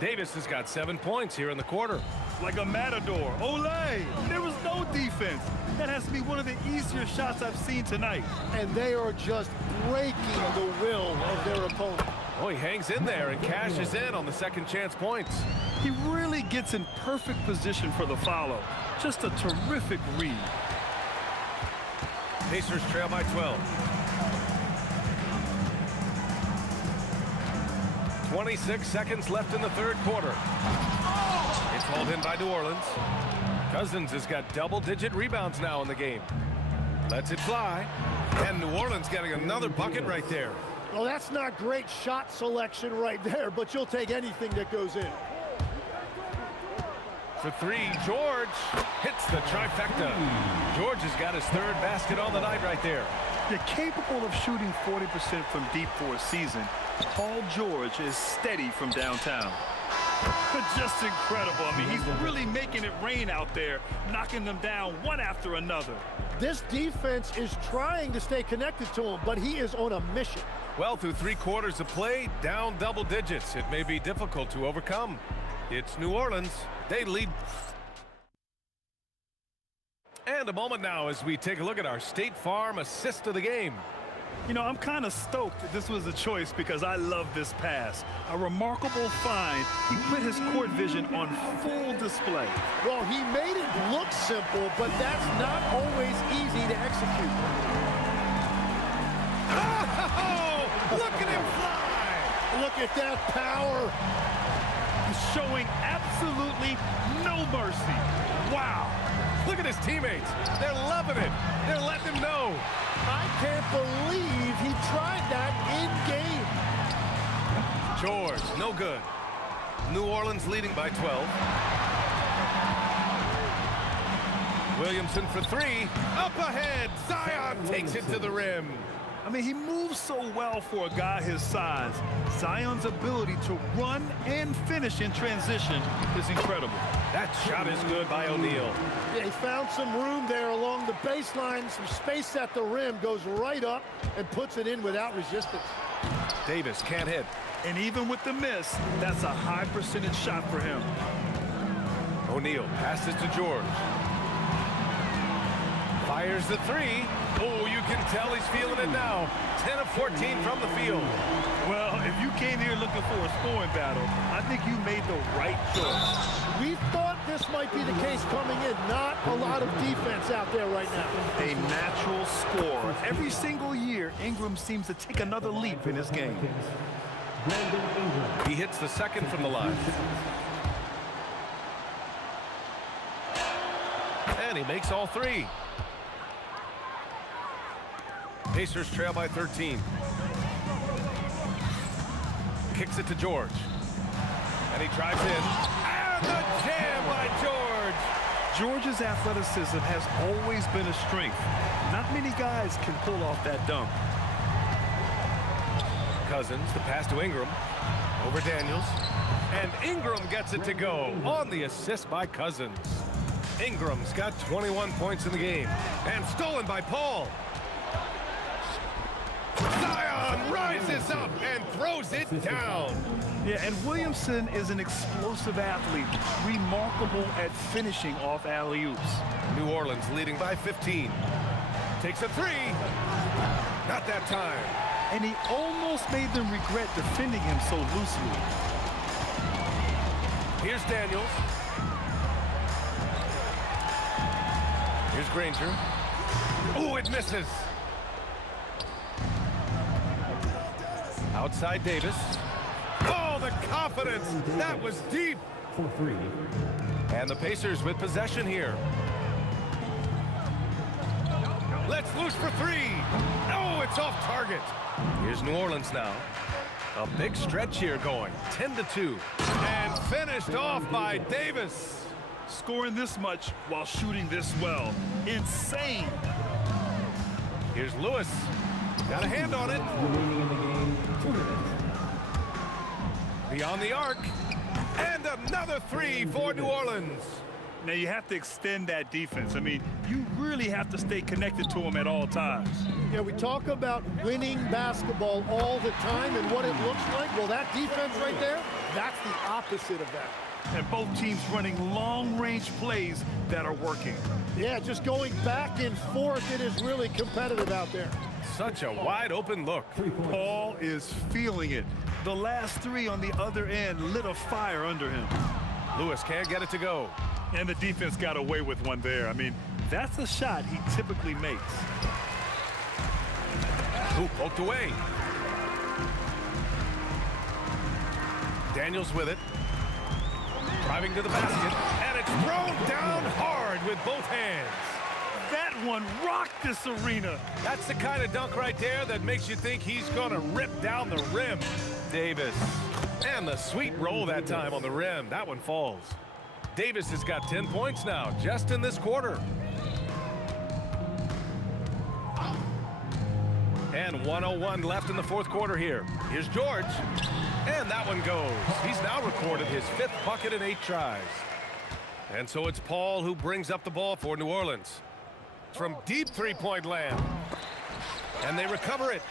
Davis has got 7 points here in the quarter. Like a matador. Olay! There was no defense. That has to be one of the easier shots I've seen tonight. And they are just breaking the will of their opponent. Oh, he hangs in there and cashes in on the second chance points. He really gets in perfect position for the follow. Just a terrific read. Pacers trail by 12. 26 seconds left in the 3rd quarter. It's hauled in by New Orleans. Cousins has got double-digit rebounds now in the game. Lets it fly. And New Orleans getting another bucket right there. Well, that's not great shot selection right there, but you'll take anything that goes in. For 3, George hits the trifecta. George has got his 3rd basket on the night right there. You're capable of shooting 40% from deep for a season. Paul George is steady from downtown. Just incredible. I mean, he's really making it rain out there, knocking them down one after another. This defense is trying to stay connected to him, but he is on a mission. Well, through 3 quarters of play, down double digits. It may be difficult to overcome. It's New Orleans. They lead. And a moment now as we take a look at our State Farm assist of the game. You know, I'm kind of stoked that this was a choice because I love this pass. A remarkable find. He put his court vision on full display. Well, he made it look simple, but that's not always easy to execute. Oh, look at him fly! Look at that power. He's showing absolutely no mercy. Wow. Look at his teammates. They're loving it. They're letting him know. I can't believe he tried that in game. George, no good. New Orleans leading by 12. Williamson for 3. Up ahead. Zion takes it to the rim. I mean, he moves so well for a guy his size. Zion's ability to run and finish in transition is incredible. That shot is good by O'Neal. Yeah, he found some room there along the baseline, some space at the rim, goes right up and puts it in without resistance. Davis can't hit. And even with the miss, that's a high percentage shot for him. O'Neal passes to George. Fires the 3. Oh, you can tell he's feeling it now. 10 of 14 from the field. Well, if you came here looking for a scoring battle, I think you made the right choice. We thought this might be the case coming in. Not a lot of defense out there right now. A natural scorer. Every single year, Ingram seems to take another leap in his game. He hits the second from the line. And he makes all 3. Pacers trail by 13. Kicks it to George. And he drives in. And the jam by George. George's athleticism has always been a strength. Not many guys can pull off that dunk. Cousins, the pass to Ingram. Over Daniels. And Ingram gets it to go on the assist by Cousins. Ingram's got 21 points in the game. And stolen by Paul. Zion rises up and throws it down. Yeah, and Williamson is an explosive athlete, remarkable at finishing off alley-oops. New Orleans leading by 15. Takes a three. Not that time. And he almost made them regret defending him so loosely. Here's Daniels. Here's Granger. Oh, it misses. Outside Davis. Oh, the confidence. That was deep. For three. And the Pacers with possession here. Let's loose for three. Oh, it's off target. Here's New Orleans now. A big stretch here going. 10-2. And finished off by Davis. Scoring this much while shooting this well. Insane. Here's Lewis. Got a hand on it. Remaining in the game, 2 minutes. Beyond the arc. And another three for New Orleans. Now you have to extend that defense. I mean, you really have to stay connected to them at all times. Yeah, we talk about winning basketball all the time and what it looks like. Well, that defense right there, that's the opposite of that. And both teams running long-range plays that are working. Yeah, just going back and forth, it is really competitive out there. Such a wide open look. Paul is feeling it. The last three on the other end lit a fire under him. Lewis can't get it to go. And the defense got away with one there. I mean, that's a shot he typically makes. Ooh, poked away. Daniels with it. Driving to the basket. And it's thrown down hard with both hands. That one rocked this arena. That's the kind of dunk right there that makes you think he's going to rip down the rim. Davis. And the sweet roll that time on the rim. That one falls. Davis has got 10 points now, just in this quarter. And 1:01 left in the fourth quarter here. Here's George. And that one goes. He's now recorded his 5th bucket in 8 tries. And so it's Paul who brings up the ball for New Orleans. From deep three-point land. And they recover it.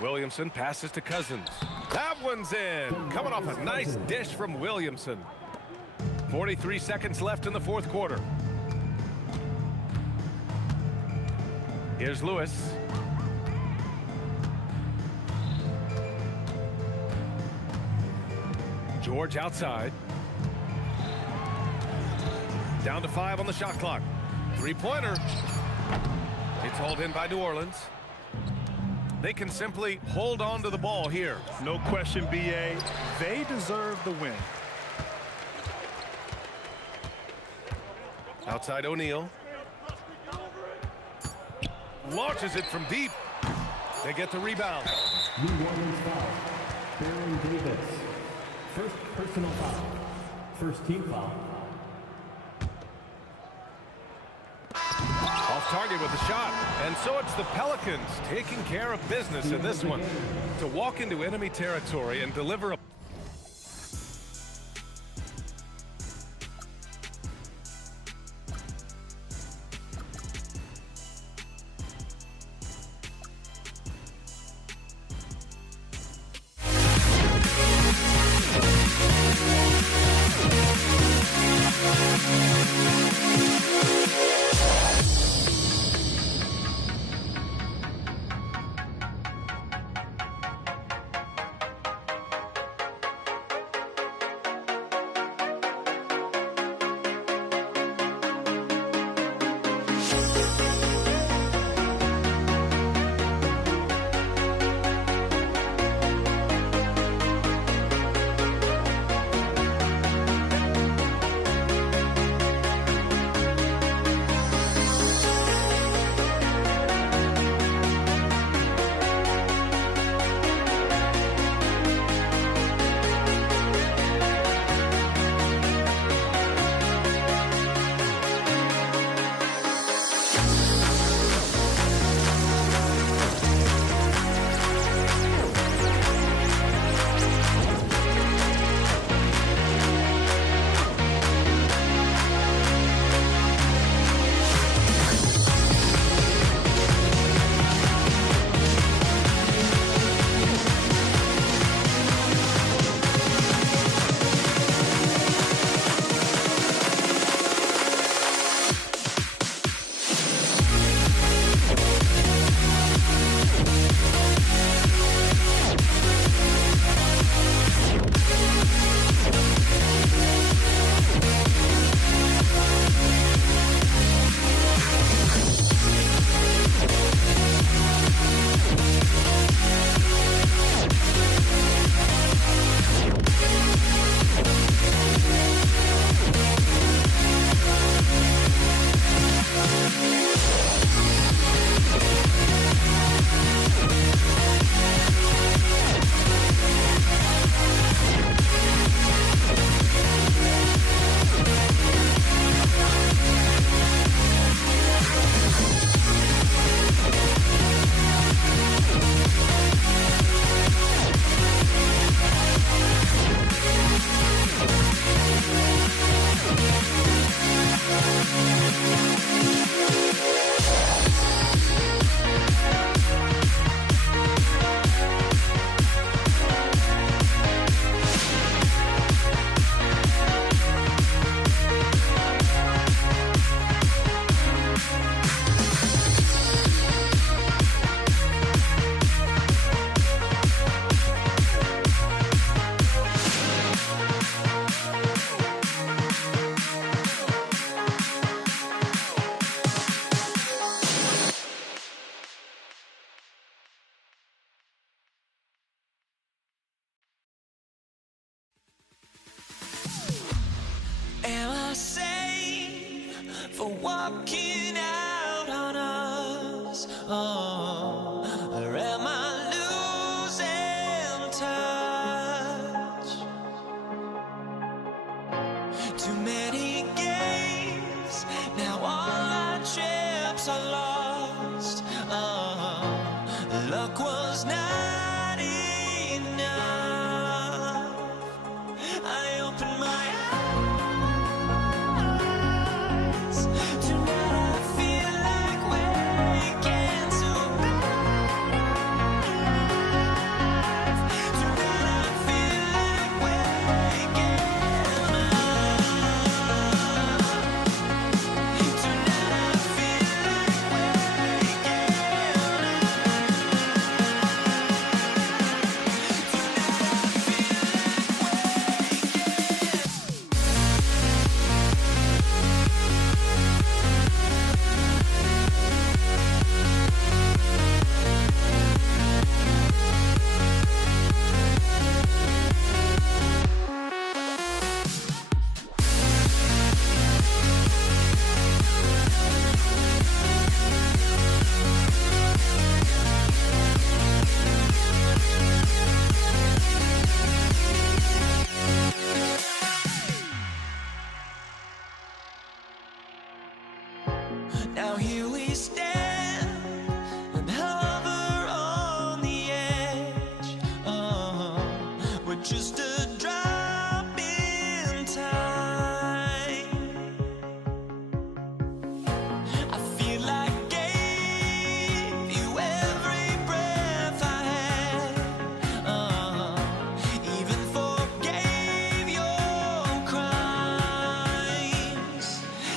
Williamson passes to Cousins. That one's in. Coming off a nice dish from Williamson. 43 seconds left in the fourth quarter. Here's Lewis. George outside. Down to 5 on the shot clock. Three-pointer. It's hauled in by New Orleans. They can simply hold on to the ball here. No question, B.A. They deserve the win. Outside O'Neal. Launches it from deep. They get the rebound. New Orleans foul. Baron Davis. First personal foul. First team foul. Off target with the shot. And so it's the Pelicans taking care of business in this one. To walk into enemy territory and deliver a walking out on us? Oh, or am I losing touch? Too many games, now all our chips are lost. Oh, luck was not enough. I opened my eyes. Tonight I feel like waking to life. Tonight I feel like waking up. Tonight I feel like waking Now here we stand and hover on the edge. We're just a drop in time. I feel like I gave you every breath I had. Even forgave your crimes.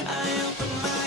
I opened my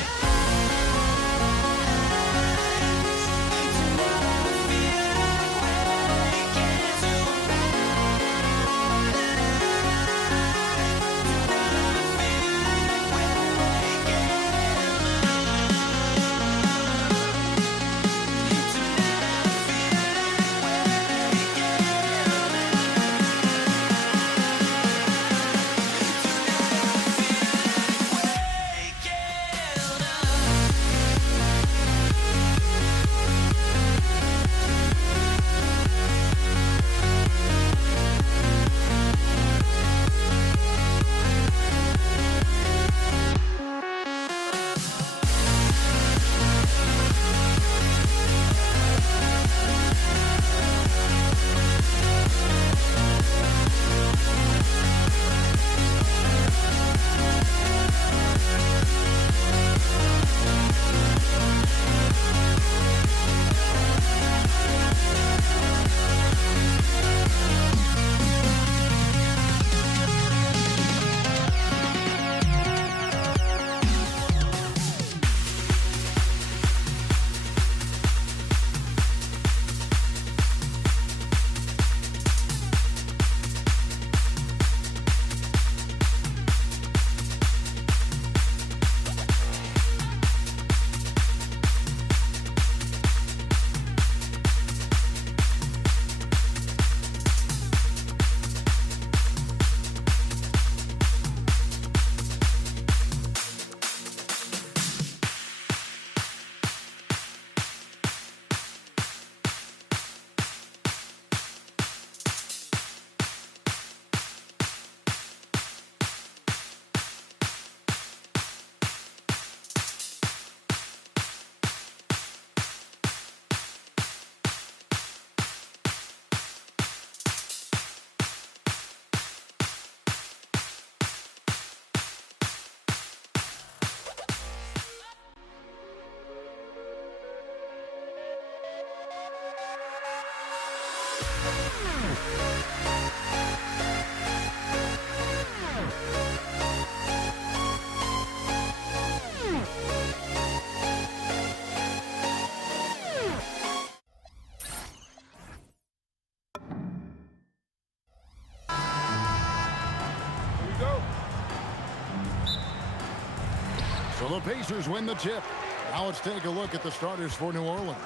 So the Pacers win the tip. Now let's take a look at the starters for New Orleans.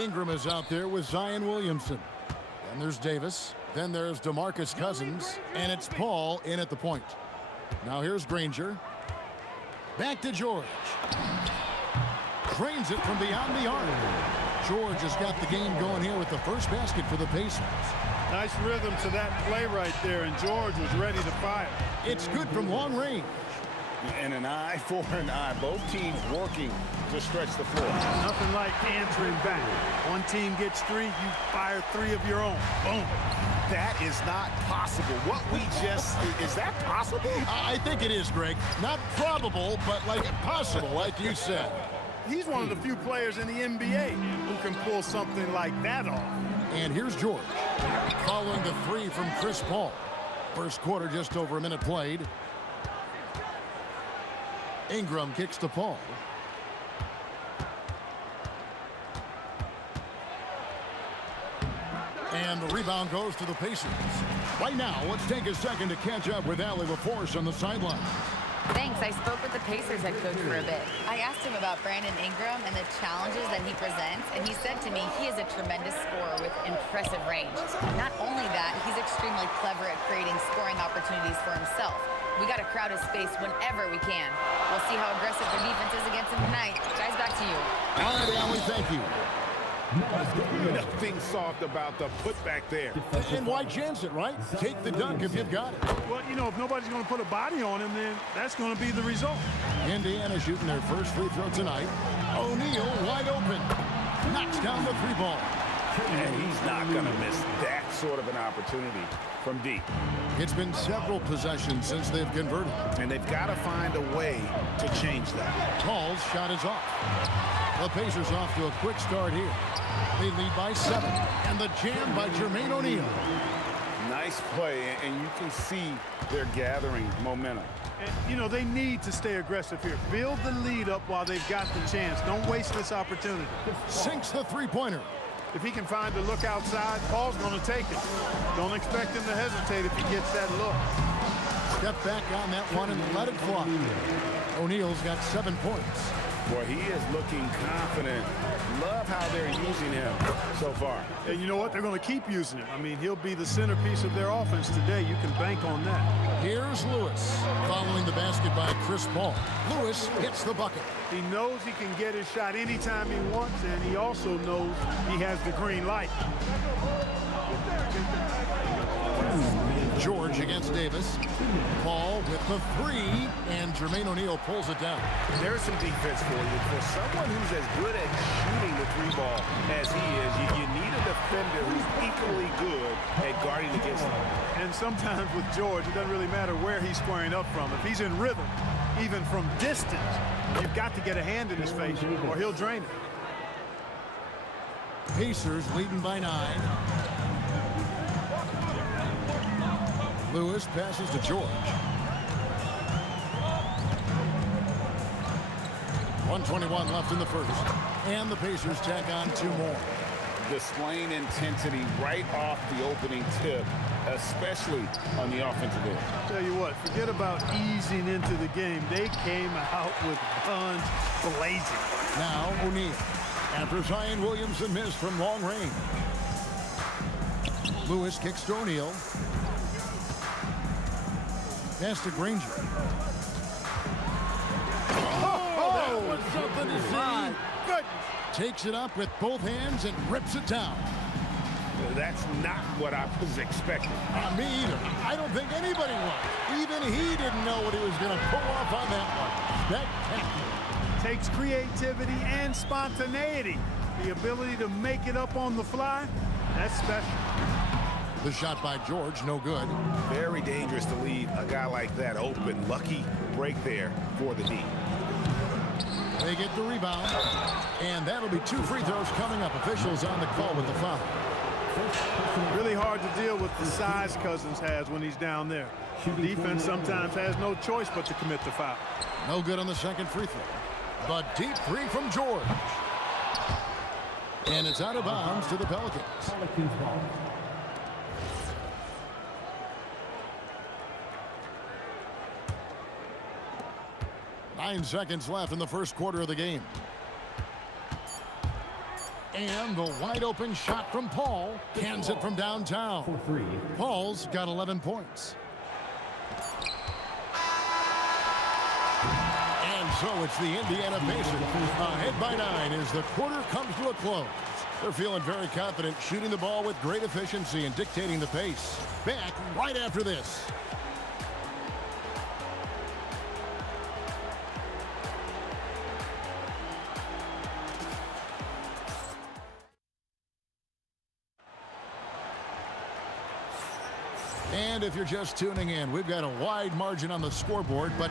Ingram is out there with Zion Williamson. Then there's Davis. Then there's DeMarcus Cousins. And it's Paul in at the point. Now here's Granger. Back to George. Drains it from beyond the arc. George has got the game going here with the first basket for the Pacers. Nice rhythm to that play right there, and George was ready to fire. It's good from long range. And an eye for an eye. Both teams working to stretch the floor. Nothing like answering back. One team gets 3, you fire 3 of your own. Boom. That is not possible. What we just, is that possible? I think it is, Greg. Not probable, but like possible, like you said. He's one of the few players in the NBA who can pull something like that off. And here's George, following the 3 from Chris Paul. First quarter, just over a minute played. Ingram kicks to Paul. And the rebound goes to the Pacers. Right now, let's take a second to catch up with Allie LaForce on the sideline. Thanks. I spoke with the Pacers head coach for a bit. I asked him about Brandon Ingram and the challenges that he presents, and he said to me he is a tremendous scorer with impressive range. Not only that, he's extremely clever at creating scoring opportunities for himself. We got to crowd his space whenever we can. We'll see how aggressive the defense is against him tonight. Guys, back to you. All right, Allie, thank you. Nothing soft about the putback there. And why chance it, right? Take the dunk if you've got it. Well, you know, if nobody's going to put a body on him, then that's going to be the result. Indiana shooting their first free throw tonight. O'Neal wide open. Knocks down the 3 ball. And he's not going to miss that sort of an opportunity from deep. It's been several possessions since they've converted. And they've got to find a way to change that. Paul's shot is off. The Pacers off to a quick start here. They lead by 7. And the jam by Jermaine O'Neal. Nice play, and you can see they're gathering momentum. And, you know, they need to stay aggressive here. Build the lead up while they've got the chance. Don't waste this opportunity. Sinks the 3-pointer. If he can find a look outside, Paul's going to take it. Don't expect him to hesitate if he gets that look. Step back on that one and let it fly. O'Neal's got 7 points. Boy, he is looking confident. Love how they're using him so far. And you know what? They're going to keep using him. I mean, he'll be the centerpiece of their offense today. You can bank on that. Here's Lewis, following the basket by Chris Paul. Lewis hits the bucket. He knows he can get his shot anytime he wants, and he also knows he has the green light. George against Davis. Paul with the 3, and Jermaine O'Neal pulls it down. There's some defense for you. For someone who's as good at shooting the 3 ball as he is, you need a defender who's equally good at guarding against him. And sometimes with George, it doesn't really matter where he's squaring up from. If he's in rhythm, even from distance, you've got to get a hand in his face or he'll drain it. Pacers leading by 9. Lewis passes to George. 1:21 left in the first. And the Pacers tack on 2 more. Displaying intensity right off the opening tip, especially on the offensive end. Tell you what, forget about easing into the game. They came out with guns blazing. Now O'Neal. After Zion Williamson missed from long range. Lewis kicks to O'Neal. Pass to Granger. That was something to see. Good. Takes it up with both hands and rips it down. That's not what I was expecting. Me either. I don't think anybody was. Even he didn't know what he was going to pull off on that one. Spectacular. Takes creativity and spontaneity. The ability to make it up on the fly, that's special. The shot by George, no good. Very dangerous to leave a guy like that open. Lucky break there for the D. They get the rebound. And that'll be 2 free throws coming up. Officials on the call with the foul. Really hard to deal with the size Cousins has when he's down there. Defense sometimes has no choice but to commit the foul. No good on the second free throw. The deep 3 from George. And it's out of bounds to the Pelicans. 9 seconds left in the first quarter of the game. And the wide open shot from Paul. Cans it from downtown. Paul's got 11 points. And so it's the Indiana Pacers ahead by 9 as the quarter comes to a close. They're feeling very confident, shooting the ball with great efficiency and dictating the pace. Back right after this. And if you're just tuning in, we've got a wide margin on the scoreboard, but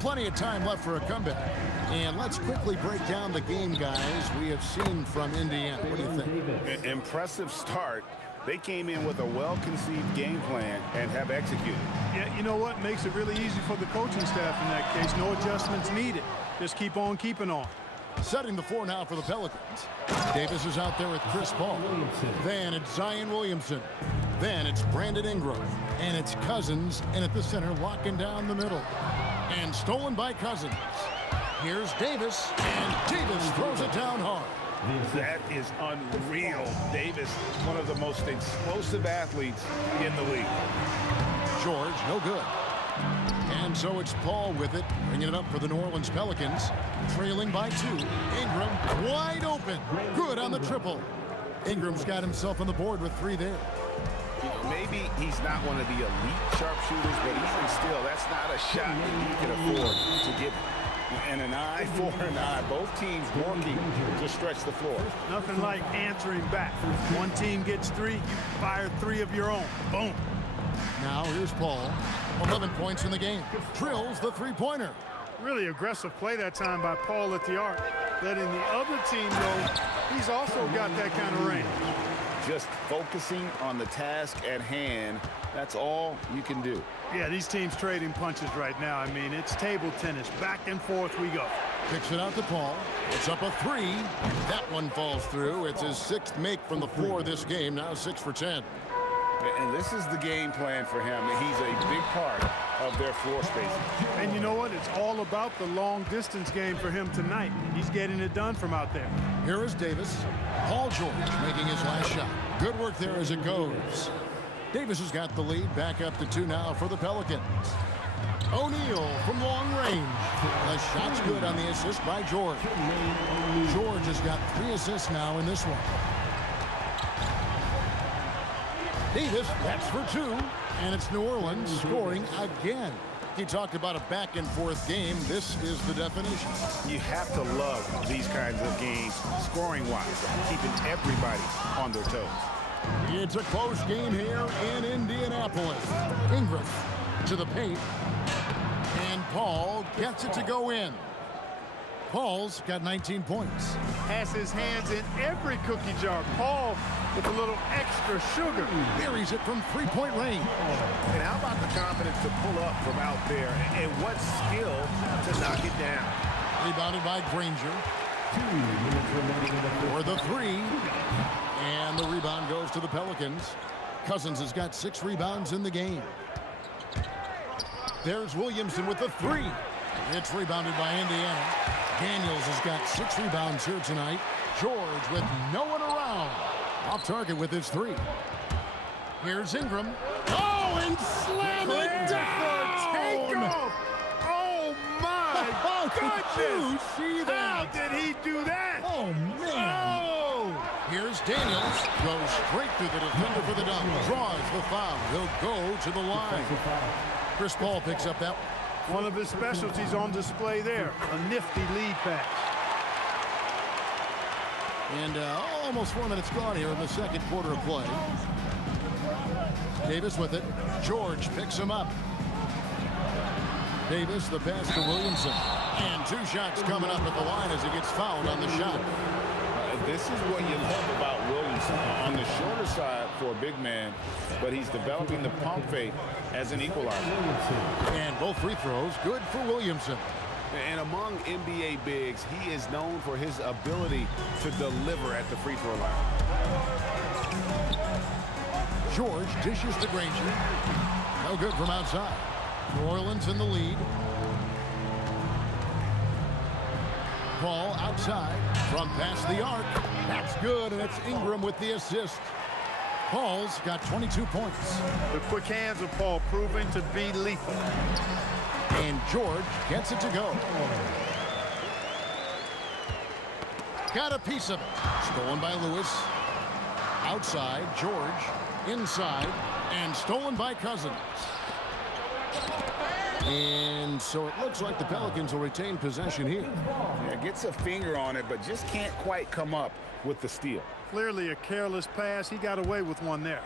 plenty of time left for a comeback. And let's quickly break down the game, guys, we have seen from Indiana. What do you think? Impressive start. They came in with a well-conceived game plan and have executed. Yeah, you know what? Makes it really easy for the coaching staff in that case. No adjustments needed. Just keep on keeping on. Setting the floor now for the Pelicans. Davis is out there with Chris Paul. Then it's Zion Williamson. Then it's Brandon Ingram. And it's Cousins, and at the center, locking down the middle. And stolen by Cousins. Here's Davis, and Davis throws it down hard. That is unreal. Davis, one of the most explosive athletes in the league. George, no good. And so it's Paul with it, bringing it up for the New Orleans Pelicans, trailing by 2. Ingram wide open. Good on the triple. Ingram's got himself on the board with 3 there. Maybe he's not one of the elite sharpshooters, but even still, that's not a shot that you can afford to give him. And an eye for an eye. Both teams working to stretch the floor. Nothing like answering back. One team gets 3, you fire 3 of your own. Boom. Now here's Paul. 11 points in the game. Drills the three-pointer. Really aggressive play that time by Paul at the arc. Letting the other team know he's also got that kind of range. Just focusing on the task at hand, that's all you can do. Yeah, these teams trading punches right now. I mean, it's table tennis. Back and forth we go. Kicks it out to Paul. It's up a 3. That one falls through. It's his 6th make from the floor this game. Now 6 for 10. And this is the game plan for him. He's a big part of their floor spacing. And you know what? It's all about the long-distance game for him tonight. He's getting it done from out there. Here is Davis. Paul George making his last shot. Good work there as it goes. Davis has got the lead. Back up to 2 now for the Pelicans. O'Neal from long range. The shot's good on the assist by George. George has got 3 assists now in this one. Davis, that's for 2. And it's New Orleans scoring again. He talked about a back-and-forth game. This is the definition. You have to love these kinds of games, scoring-wise, keeping everybody on their toes. It's a close game here in Indianapolis. Ingram to the paint. And Paul gets it to go in. Paul's got 19 points. Has his hands in every cookie jar. Paul with a little extra sugar. Buries it from 3-point range. And how about the confidence to pull up from out there? And what skill to knock it down. Rebounded by Granger. For the 3. And the rebound goes to the Pelicans. Cousins has got 6 rebounds in the game. There's Williamson with the 3. It's rebounded by Indiana. Daniels has got 6 rebounds here tonight. George with no one around. Off target with his 3. Here's Ingram. Oh, and slam it down! Takeoff! Oh, my goodness! See that? How did he do that? Oh, man. Oh! Here's Daniels. Goes straight through the defender for the dunk. Draws the foul. He'll go to the line. Chris Paul picks up that one of his specialties on display there. A nifty lead pass. And almost 4 minutes gone here in the second quarter of play. Davis with it. George picks him up. Davis, the pass to Williamson. And 2 shots coming up at the line as he gets fouled on the shot. This is what you love about Williamson. On the shorter side for a big man, but he's developing the pump fake as an equalizer. And both free throws good for Williamson. And among NBA bigs, he is known for his ability to deliver at the free throw line. George dishes to Granger. No good from outside. New Orleans in the lead. Paul outside from past the arc. That's good, and it's Ingram with the assist. Paul's got 22 points. The quick hands of Paul proving to be lethal. And George gets it to go. Got a piece of it. Stolen by Lewis. Outside, George. Inside, and stolen by Cousins. And so it looks like the Pelicans will retain possession here. Yeah, gets a finger on it, but just can't quite come up with the steal. Clearly a careless pass. He got away with one there.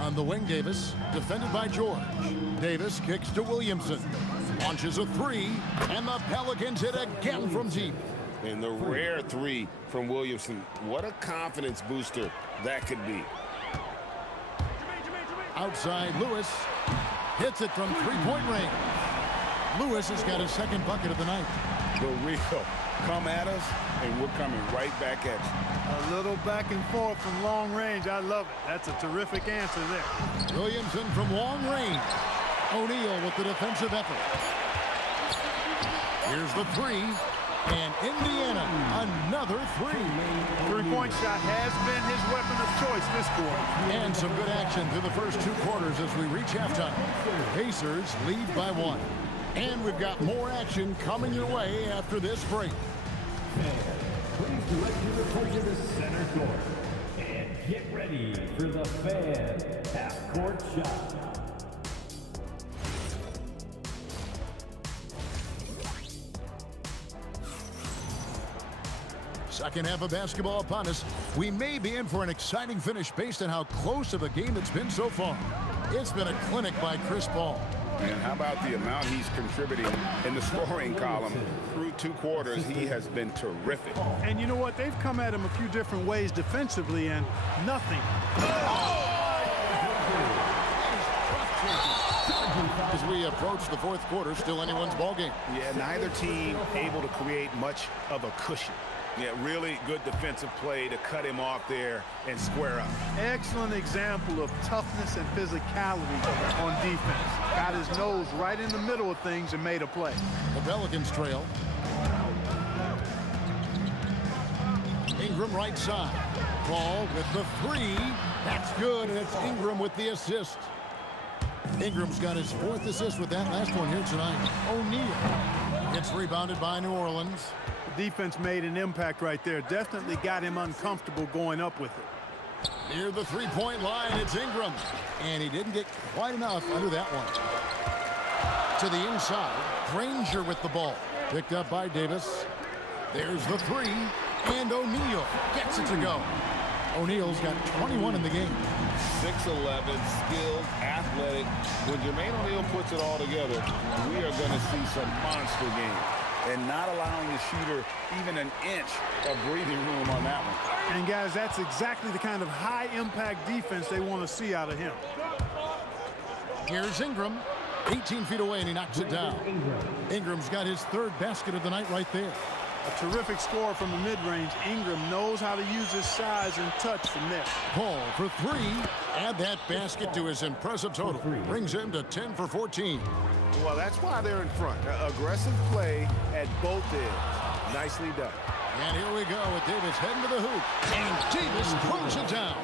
On the wing, Davis, defended by George. Davis kicks to Williamson. Launches a three, and the Pelicans hit again from deep. And the rare three from Williamson. What a confidence booster that could be. Outside, Lewis hits it from three-point range. Lewis has got his second bucket of the night. The real come at us, and we're coming right back at you. A little back and forth from long range. I love it. That's a terrific answer there. Williamson from long range. O'Neal with the defensive effort. Here's the three. And Indiana, another three. Three-point shot has been his weapon of choice this quarter. And some good action through the first two quarters as we reach halftime. Pacers lead by 1. And we've got more action coming your way after this break. Please direct your attention to center court. And get ready for the Fan half-court shot. Second half of basketball upon us. We may be in for an exciting finish based on how close of a game it's been so far. It's been a clinic by Chris Paul. And how about the amount he's contributing in the scoring column? Through two quarters, he has been terrific. And you know what? They've come at him a few different ways defensively, and nothing. As we approach the fourth quarter, still anyone's ballgame. Yeah, neither team able to create much of a cushion. Yeah, really good defensive play to cut him off there and square up. Excellent example of toughness and physicality on defense. Got his nose right in the middle of things and made a play. The Pelicans trail. Ingram right side. Paul with the three. That's good, and it's Ingram with the assist. Ingram's got his fourth assist with that last one here tonight. O'Neal gets rebounded by New Orleans. Defense made an impact right there. Definitely got him uncomfortable going up with it. Near the three-point line, it's Ingram. And he didn't get quite enough under that one. To the inside, Granger with the ball. Picked up by Davis. There's the three, and O'Neal gets it to go. O'Neal's got 21 in the game. 6'11", skilled, athletic. When Jermaine O'Neal puts it all together, we are going to see some monster games. And not allowing the shooter even an inch of breathing room on that one. And guys, that's exactly the kind of high-impact defense they want to see out of him. Here's Ingram, 18 feet away, and he knocks it down. Ingram's got his third basket of the night right there. A terrific score from the mid-range. Ingram knows how to use his size and touch from there. Paul for three. Add that basket to his impressive total. Brings him to 10 for 14. Well, that's why they're in front. Aggressive play at both ends. Nicely done. And here we go with Davis heading to the hoop. And Davis throws it down.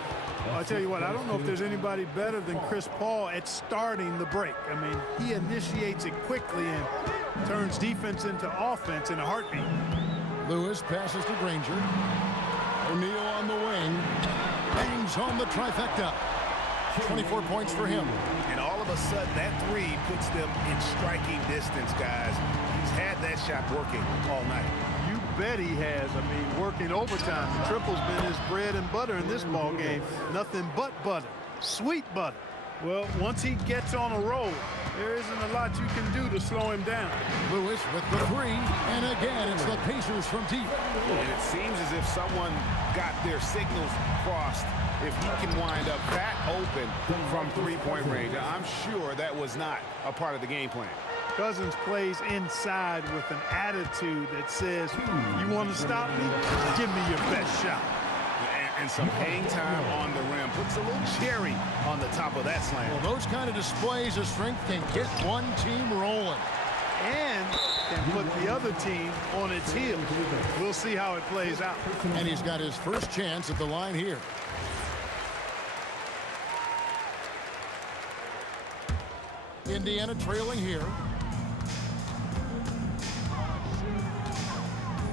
Well, I tell you what, I don't know if there's anybody better than Chris Paul at starting the break. I mean, he initiates it quickly and turns defense into offense in a heartbeat. Lewis passes to Granger. O'Neal on the wing. Bangs home the trifecta. 24 points for him. And all of a sudden, that three puts them in striking distance, guys. He's had that shot working all night. You bet he has. I mean, working overtime. The triple's been his bread and butter in this ball game. Nothing but butter. Sweet butter. Well, once he gets on a roll, there isn't a lot you can do to slow him down. Lewis with the three, and again, it's the Pacers from deep. And it seems as if someone got their signals crossed. If he can wind up that open from three-point range, I'm sure that was not a part of the game plan. Cousins plays inside with an attitude that says, you want to stop me? Give me your best shot. And some hang time on the rim. Puts a little cherry on the top of that slam. Well, those kind of displays of strength can get one team rolling. And can put the other team on its heels. We'll see how it plays out. And he's got his first chance at the line here. Indiana trailing here.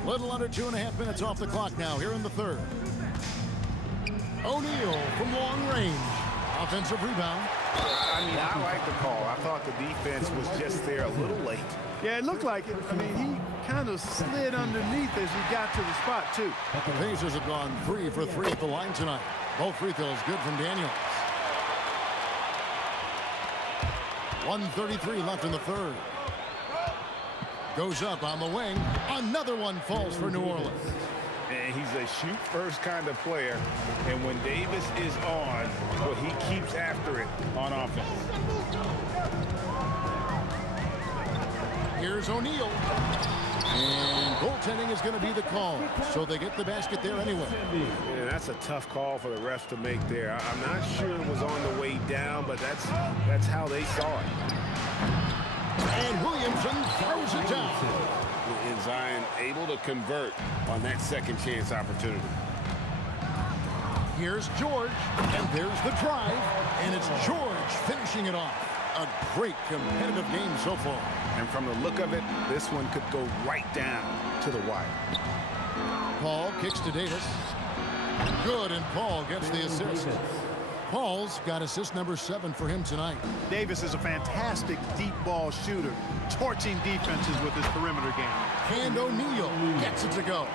Little under 2.5 minutes off the clock now here in the third. O'Neal from long range. Offensive rebound. I mean, I like the call. I thought the defense was just there a little late. Yeah, it looked like it. I mean, he kind of slid underneath as he got to the spot, too. The Pacers have gone 3 for 3 at the line tonight. Both free throws good from Daniels. 1:33 left in the third. Goes up on the wing. Another one falls for New Orleans. And he's a shoot-first kind of player. And when Davis is on, well, he keeps after it on offense. Here's O'Neal. And goaltending is going to be the call. So they get the basket there anyway. Yeah, that's a tough call for the refs to make there. I'm not sure it was on the way down, but that's how they saw it. And Williamson throws it down. And Zion able to convert on that second chance opportunity. Here's George, and there's the drive, and it's George finishing it off. A great competitive game so far. And from the look of it, this one could go right down to the wire. Paul kicks to Davis. Good, and Paul gets the assist. Paul's got assist number 7 for him tonight. Davis is a fantastic deep ball shooter, torching defenses with his perimeter game. And O'Neal gets it to go.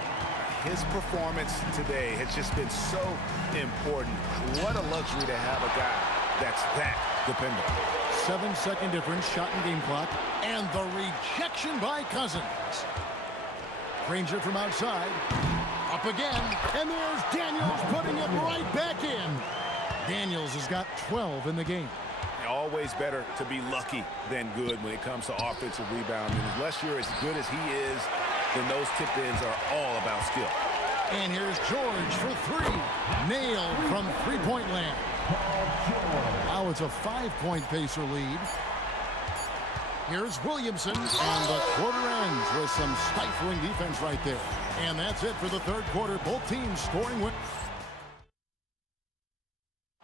His performance today has just been so important. What a luxury to have a guy that's that dependable. 7-second difference, shot and game clock. And the rejection by Cousins. Granger from outside. Up again. And there's Daniels putting it right back in. Daniels has got 12 in the game. Always better to be lucky than good when it comes to offensive rebounding. Unless you're as good as he is, then those tip-ins are all about skill. And here's George for 3. Nailed from three-point land. Now it's a 5-point Pacer lead. Here's Williamson, and the quarter ends with some stifling defense right there. And that's it for the third quarter. Both teams scoring with.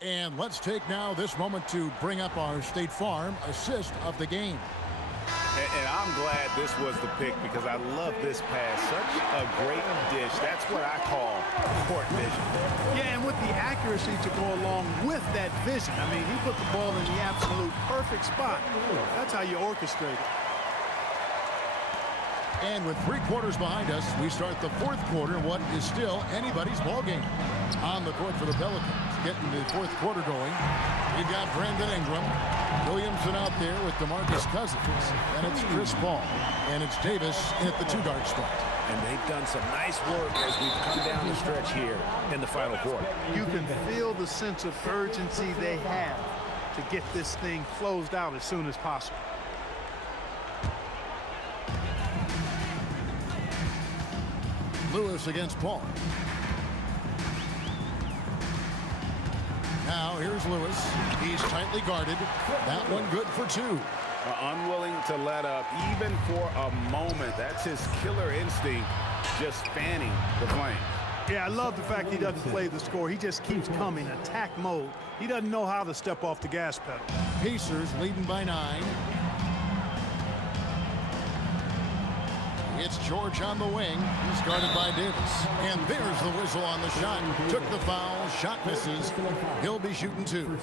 And let's take now this moment to bring up our State Farm assist of the game. And I'm glad this was the pick because I love this pass. Such a great dish. That's what I call court vision. Yeah, and with the accuracy to go along with that vision. I mean, he put the ball in the absolute perfect spot. That's how you orchestrate it. And with 3 quarters behind us, we start the fourth quarter in what is still anybody's ball game. On the court for the Pelicans, getting the fourth quarter going. We've got Brandon Ingram, Williamson out there with DeMarcus Cousins, and it's Chris Paul, and it's Davis at the 2-guard spot. And they've done some nice work as we've come down the stretch here in the final quarter. You can feel the sense of urgency they have to get this thing closed out as soon as possible. Lewis against Paul. Now here's Lewis. He's tightly guarded. That one good for 2. Unwilling to let up even for a moment. That's his killer instinct, just fanning the flame. Yeah, I love the fact he doesn't play the score. He just keeps coming, attack mode. He doesn't know how to step off the gas pedal. Pacers leading by 9. It's George on the wing. He's guarded by Davis. And there's the whistle on the shot. Took the foul. Shot misses. He'll be shooting 2.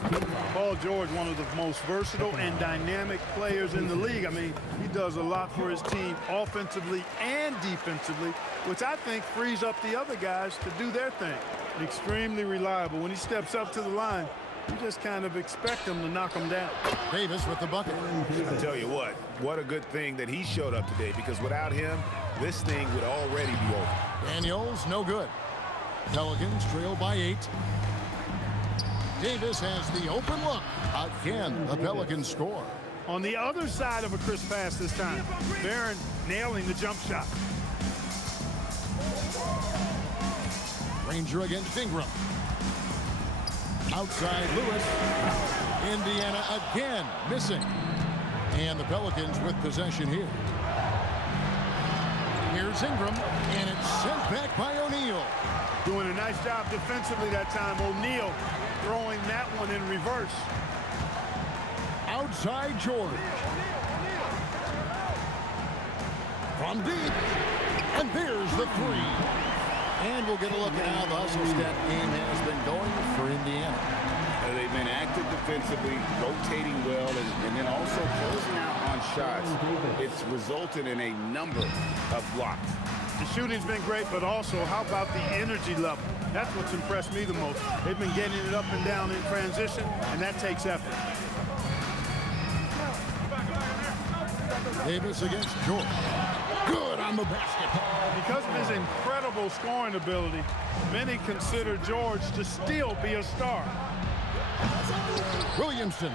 Paul George, one of the most versatile and dynamic players in the league. I mean, he does a lot for his team offensively and defensively, which I think frees up the other guys to do their thing. Extremely reliable. When he steps up to the line, you just kind of expect him to knock him down. Davis with the bucket. I tell you what a good thing that he showed up today, because without him, this thing would already be over. Daniels, no good. Pelicans trail by 8. Davis has the open look. Again, the Pelicans score. On the other side of a crisp pass this time, Barron nailing the jump shot. Granger against Ingram. Outside Lewis. Indiana again missing. And the Pelicans with possession here. Here's Ingram, and it's sent back by O'Neal. Doing a nice job defensively that time. O'Neal throwing that one in reverse. Outside George. From deep. And there's the three. And we'll get a look at how the hustle step game has been going for Indiana. They've been active defensively, rotating well, and then also closing out on shots. It's resulted in a number of blocks. The shooting's been great, but also how about the energy level? That's what's impressed me the most. They've been getting it up and down in transition, and that takes effort. Davis against George. Good on the basket. Because of his incredible scoring ability, many consider George to still be a star. Williamson,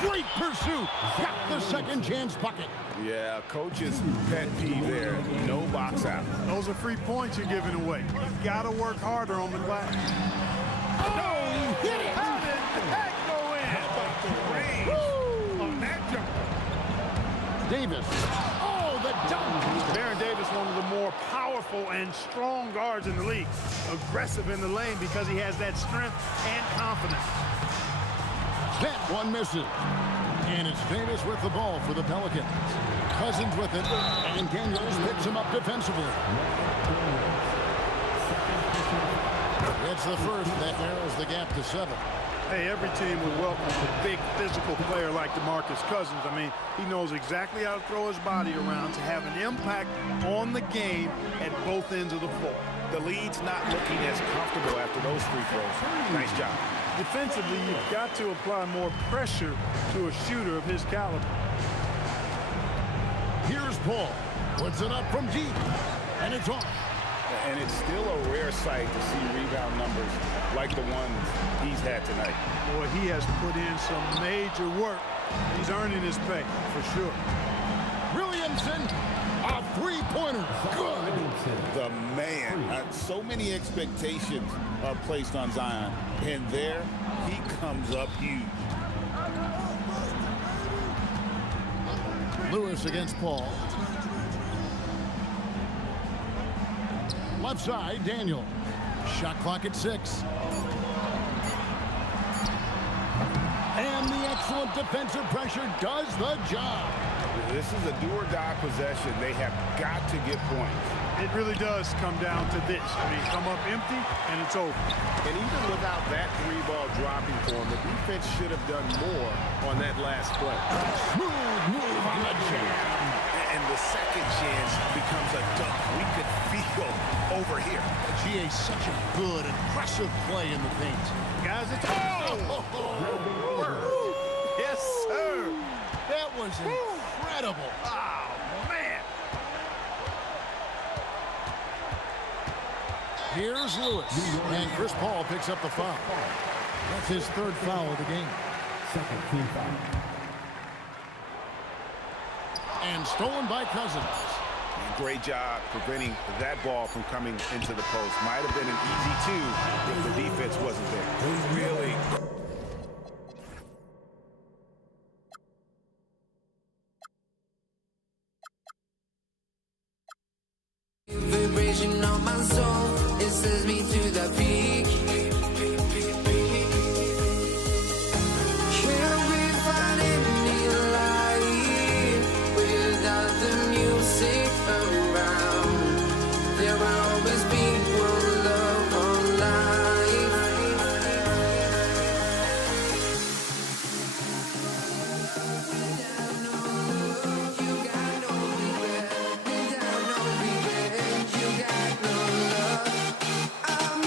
great pursuit. Got the second chance bucket. Yeah, coach's pet peeve there. No box out. Those are free points you're giving away. You got to work harder on the glass. Oh, he hit it. How did that go in? How about the range on that jumper? Davis. Oh, the dunk. Baron Davis, one of the more powerful and strong guards in the league. Aggressive in the lane because he has that strength and confidence. That one misses. And it's Davis with the ball for the Pelicans. Cousins with it. And Daniels picks him up defensively. It's the first that narrows the gap to 7. Hey, every team would welcome a big physical player like DeMarcus Cousins. I mean, he knows exactly how to throw his body around to have an impact on the game at both ends of the floor. The lead's not looking as comfortable after those free throws. Nice job. Defensively, you've got to apply more pressure to a shooter of his caliber. Here's Paul. Puts it up from deep. And it's off. And it's still a rare sight to see rebound numbers like the ones he's had tonight. Boy, he has put in some major work. He's earning his pay, for sure. Williamson, a three-pointer. Good. The man. So many expectations are placed on Zion. And there he comes up huge. Lewis against Paul. Left side, Daniel. Shot clock at 6. And the excellent defensive pressure does the job. This is a do-or-die possession. They have got to get points. It really does come down to this. I mean, come up empty, and it's over. And even without that three-ball dropping for him, the defense should have done more on that last play. Smooth move on the jam. And the second chance becomes a dunk. We could feel over here. GA, such a good, impressive play in the paint. Guys, it's... Yes, sir. That was incredible. Oh, man. Here's Lewis. And Chris Paul picks up the foul. That's his third foul of the game. Second team foul. And stolen by Cousins. Great job preventing that ball from coming into the post. Might have been an easy 2 if the defense wasn't there. Really. Vibration on my soul, it sends me to the peak. Can't we find any light without the music around? There will always be one love on life. Without no love, you got no regret. Without no regret, you got no love. I'm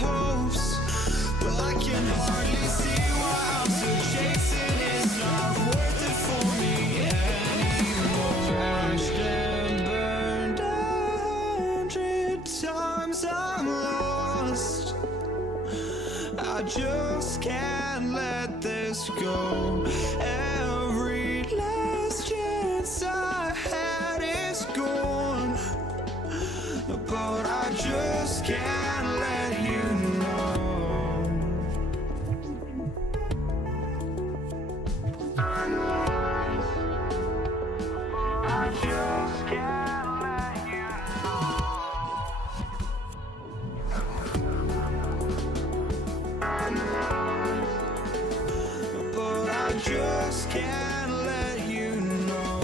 hopes, but I can hardly see why I'm still chasing. It's not worth it for me anymore. Crashed and burned 100 times, I'm lost. I just can't let this go. Every last chance I had is gone, but I just can't let you know. I just can't let you know. But I just can't let you know.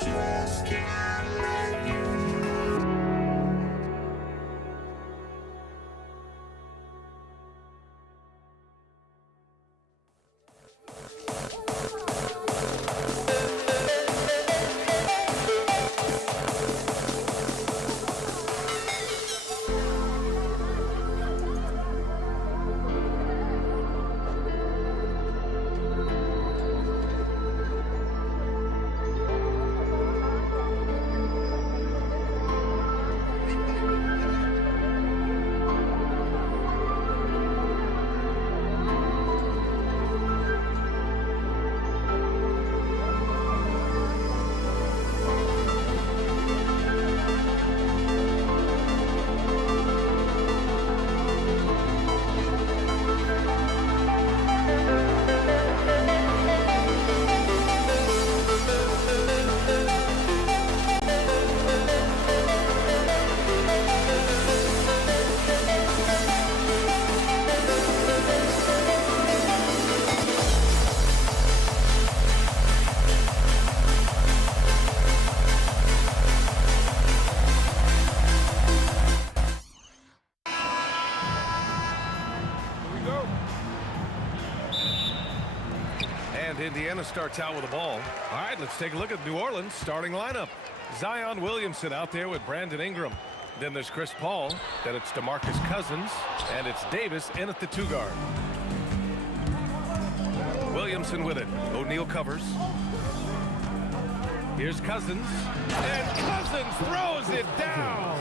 just can't let you know. Indiana starts out with the ball. All right, let's take a look at New Orleans' starting lineup. Zion Williamson out there with Brandon Ingram. Then there's Chris Paul. Then it's DeMarcus Cousins. And it's Davis in at the 2 guard. Williamson with it. O'Neal covers. Here's Cousins. And Cousins throws it down.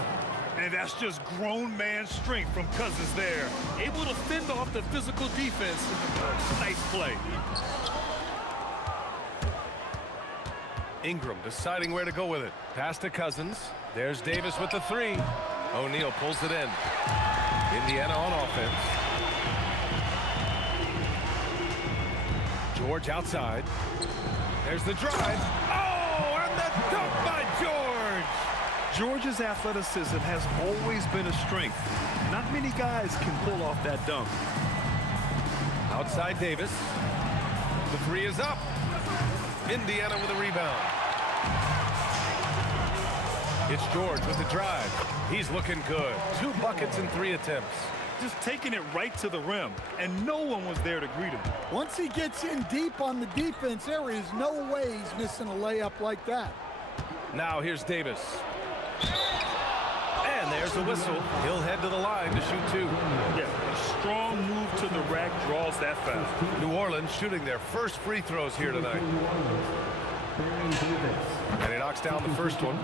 And that's just grown man strength from Cousins there. Able to fend off the physical defense. Nice play. Ingram deciding where to go with it. Pass to Cousins. There's Davis with the 3. O'Neal pulls it in. Indiana on offense. George outside. There's the drive. Oh, and the dunk by George. George's athleticism has always been a strength. Not many guys can pull off that dunk. Outside Davis. The 3 is up. Indiana with a rebound. It's George with the drive. He's looking good. 2 buckets in 3 attempts. Just taking it right to the rim, and no one was there to greet him. Once he gets in deep on the defense, there is no way he's missing a layup like that. Now here's Davis. And there's a whistle. He'll head to the line to shoot 2. Yeah, a strong move to the rack draws that foul. New Orleans shooting their first free throws here tonight. And he knocks down the first one.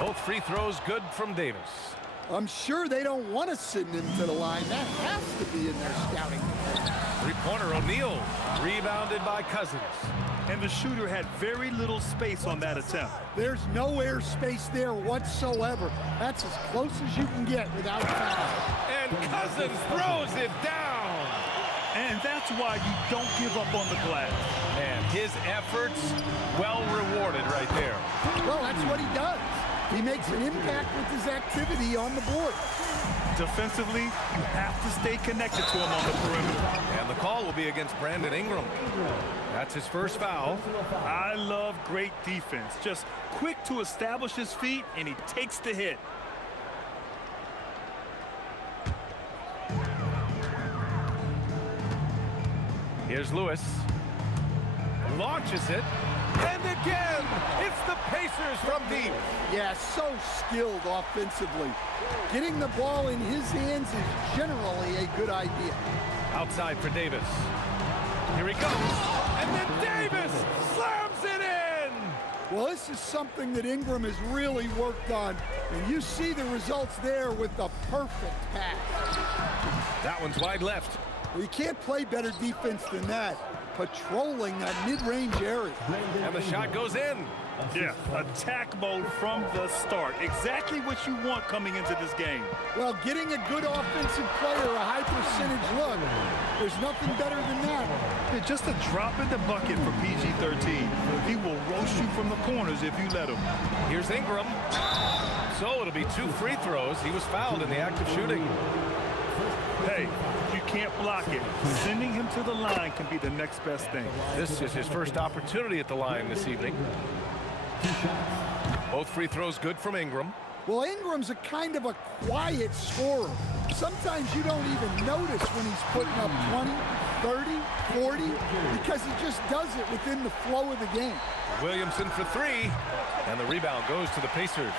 Both free throws good from Davis. I'm sure they don't want to send him to the line. That has to be in their scouting. 3-pointer O'Neal. Rebounded by Cousins. And the shooter had very little space on that attempt. There's no air space there whatsoever. That's as close as you can get without foul. And Cousins throws it down. And that's why you don't give up on the glass. And his efforts well rewarded right there. Well, that's what he does. He makes an impact with his activity on the board. Defensively, you have to stay connected to him on the perimeter. And the call will be against Brandon Ingram. That's his first foul. I love great defense. Just quick to establish his feet, and he takes the hit. Here's Lewis. Launches it. And again, it's the Pacers from deep. Yeah, so skilled offensively. Getting the ball in his hands is generally a good idea. Outside for Davis. Here he goes. And then Davis slams it in. Well, this is something that Ingram has really worked on. And you see the results there with the perfect pass. That one's wide left. Well, you can't play better defense than that. Patrolling that mid-range area. And the shot goes in. Yeah, attack mode from the start. Exactly what you want coming into this game. Well, getting a good offensive player a high percentage look, there's nothing better than that. Yeah, just a drop in the bucket for PG-13. He will roast you from the corners if you let him. Here's Ingram. So it'll be 2 free throws. He was fouled in the act of shooting. Hey, you can't block it. Sending him to the line can be the next best thing. This is his first opportunity at the line this evening. Both free throws good from Ingram. Well, Ingram's a kind of a quiet scorer. Sometimes you don't even notice when he's putting up 20, 30, 40, because he just does it within the flow of the game. Williamson for 3, and the rebound goes to the Pacers.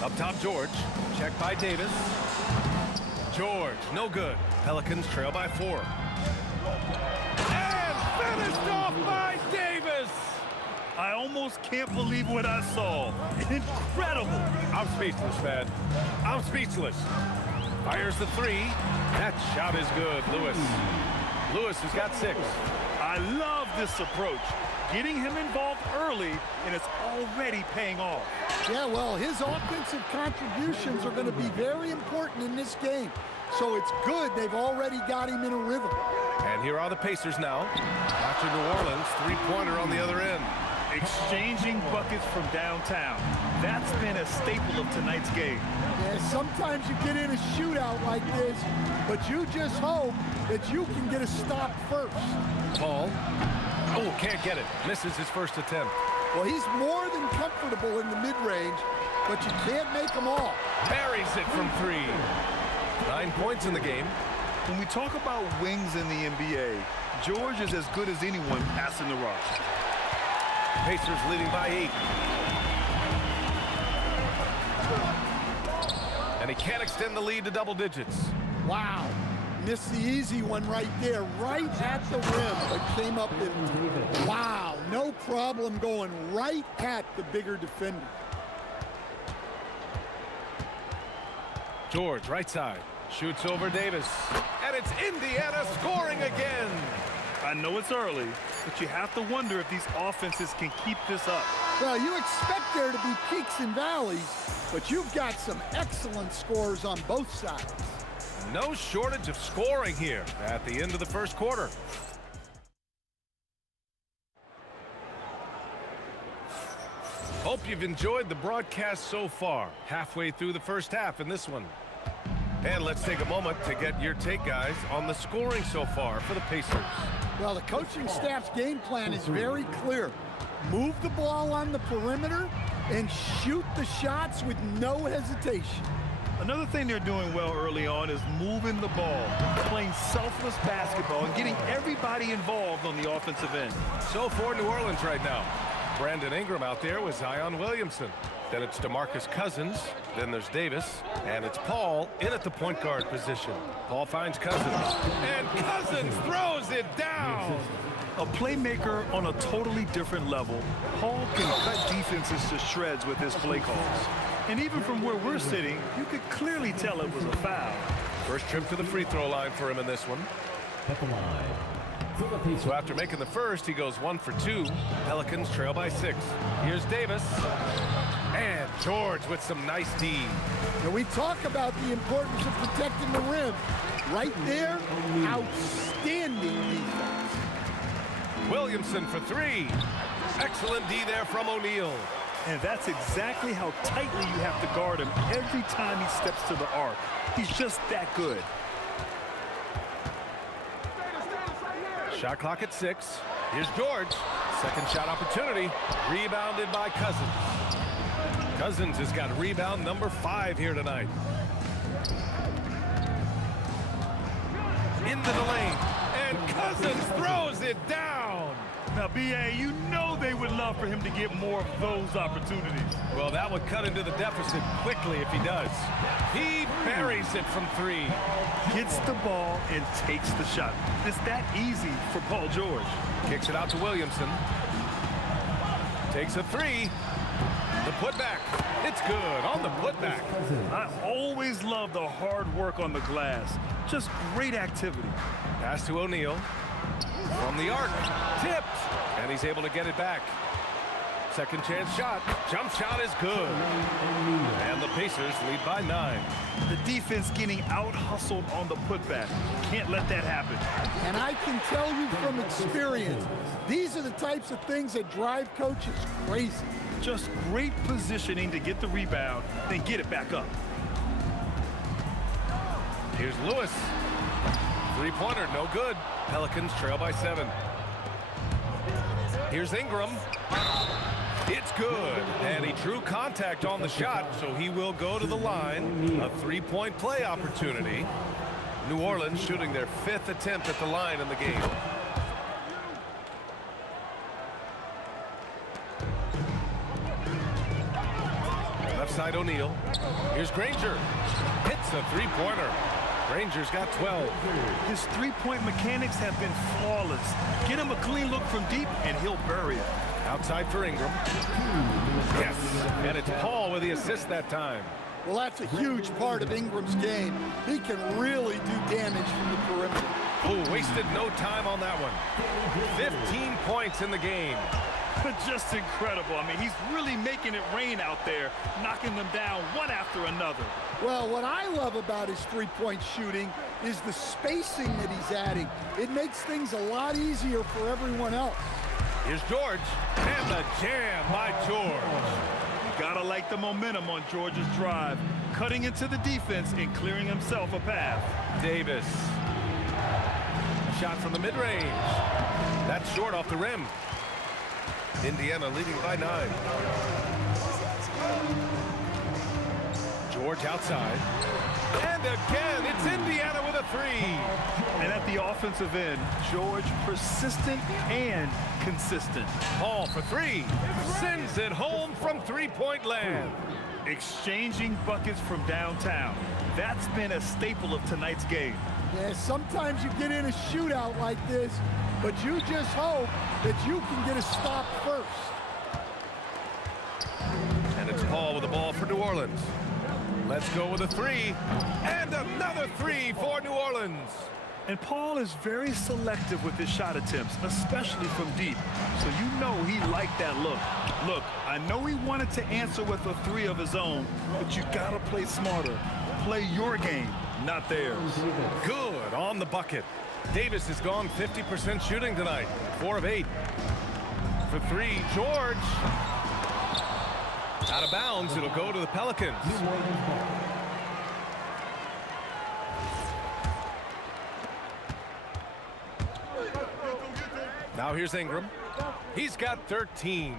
Up top, George. Checked by Davis. George, no good. Pelicans trail by 4. And finished off by Davis. I almost can't believe what I saw. Incredible. I'm speechless, man. I'm speechless. Fires the 3. That shot is good, Lewis. Lewis has got 6. I love this approach. Getting him involved early, and it's already paying off. Yeah, well, his offensive contributions are going to be very important in this game. So it's good they've already got him in a rhythm. And here are the Pacers now. After New Orleans, 3-pointer on the other end. Exchanging buckets from downtown. That's been a staple of tonight's game. Yeah, sometimes you get in a shootout like this, but you just hope that you can get a stop first. Paul. Oh, can't get it. Misses his first attempt. Well, he's more than comfortable in the mid-range. but you can't make them all. Buries it from 3. 9 points in the game. When we talk about wings in the NBA, George is as good as anyone passing the rock. Pacers leading by 8. And he can't extend the lead to double digits. Wow. Missed the easy one right there, right at the rim, but came up in. Wow, no problem going right at the bigger defender. George, right side, shoots over Davis. And it's Indiana scoring again. I know it's early, but you have to wonder if these offenses can keep this up. Well, you expect there to be peaks and valleys, but you've got some excellent scores on both sides. No shortage of scoring here at the end of the first quarter. Hope you've enjoyed the broadcast so far. Halfway through the first half in this one. And let's take a moment to get your take, guys, on the scoring so far for the Pacers. Well, the coaching staff's game plan is very clear. Move the ball on the perimeter and shoot the shots with no hesitation. Another thing they're doing well early on is moving the ball, playing selfless basketball, and getting everybody involved on the offensive end. So for New Orleans right now, Brandon Ingram out there with Zion Williamson. Then it's DeMarcus Cousins. Then there's Davis. And it's Paul in at the point guard position. Paul finds Cousins. And Cousins throws it down. A playmaker on a totally different level, Paul can cut defenses to shreds with his play calls. And even from where we're sitting, you could clearly tell it was a foul. First trip to the free throw line for him in this one. At the line. So after making the first, he goes 1 for 2. Pelicans trail by 6. Here's Davis. And George with some nice D. And we talk about the importance of protecting the rim. Right there, outstanding defense. Williamson for 3. Excellent D there from O'Neal. And that's exactly how tightly you have to guard him every time he steps to the arc. He's just that good. Shot clock at 6. Here's George. Second shot opportunity. Rebounded by Cousins. Cousins has got rebound number 5 here tonight. Into the lane. And Cousins throws it down. Now, B.A., you know they would love for him to get more of those opportunities. Well, that would cut into the deficit quickly if he does. He buries it from 3. Gets the ball and takes the shot. It's that easy for Paul George. Kicks it out to Williamson. Takes a 3. The putback. It's good on the putback. I always love the hard work on the glass. Just great activity. Pass to O'Neal. From the arc. Tipped. And he's able to get it back. Second chance shot. Jump shot is good. And the Pacers lead by 9. The defense getting out-hustled on the putback. Can't let that happen. And I can tell you from experience, these are the types of things that drive coaches crazy. Just great positioning to get the rebound, then get it back up. Here's Lewis. Three-pointer, no good. Pelicans trail by 7. Here's Ingram. It's good. And he drew contact on the shot, so he will go to the line. A 3-point play opportunity. New Orleans shooting their 5th attempt at the line in the game. Left side O'Neal. Here's Granger. Hits a 3-pointer. Granger's got 12. His three-point mechanics have been flawless. Get him a clean look from deep, and he'll bury it. Outside for Ingram. Yes, and it's Paul with the assist that time. Well, that's a huge part of Ingram's game. He can really do damage from the perimeter. Oh, wasted no time on that one. 15 points in the game. Just incredible. I mean, he's really making it rain out there, knocking them down one after another. Well, what I love about his three-point shooting is the spacing that he's adding. It makes things a lot easier for everyone else. Here's George, and the jam by George. You gotta like the momentum on George's drive, cutting into the defense and clearing himself a path. Davis. A shot from the mid-range. That's short off the rim. Indiana leading by 9. George outside. And again, it's Indiana with a three. And at the offensive end, George persistent and consistent. Paul for three. Sends it home from three-point land. Exchanging buckets from downtown. That's been a staple of tonight's game. Yeah, sometimes you get in a shootout like this, but you just hope that you can get a stop first. And it's Paul with the ball for New Orleans. Let's go with a three. And another three for New Orleans. And Paul is very selective with his shot attempts, especially from deep. So you know he liked that look. Look, I know he wanted to answer with a three of his own, but you gotta play smarter. Play your game, not theirs. Good on the bucket. Davis has gone 50% shooting tonight. 4 of 8. For three, George. Out of bounds, it'll go to the Pelicans. Now here's Ingram. He's got 13.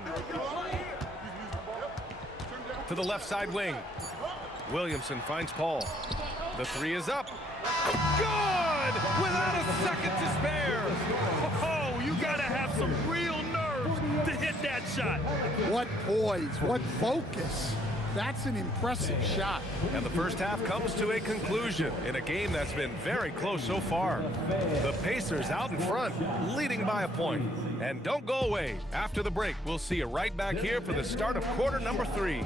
To the left side wing. Williamson finds Paul. The three is up. Good! Without a second to spare. Oh, you gotta have some real nerves to hit that shot. What poise, what focus. That's an impressive shot. And the first half comes to a conclusion in a game that's been very close so far. The Pacers out in front, leading by a point. And don't go away. After the break, we'll see you right back here for the start of quarter number 3.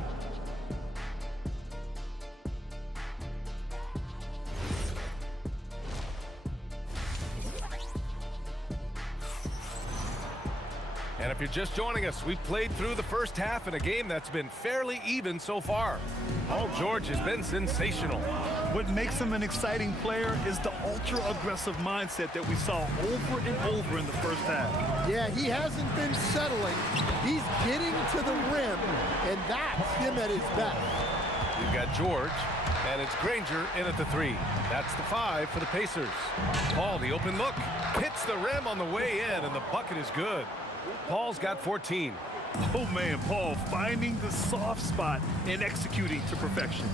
And if you're just joining us, we've played through the first half in a game that's been fairly even so far. Paul George has been sensational. What makes him an exciting player is the ultra-aggressive mindset that we saw over and over in the first half. Yeah, he hasn't been settling. He's getting to the rim, and that's him at his best. We've got George, and it's Granger in at the 3. That's the 5 for the Pacers. Paul, the open look, hits the rim on the way in, and the bucket is good. Paul's got 14. Oh man, Paul finding the soft spot and executing to perfection.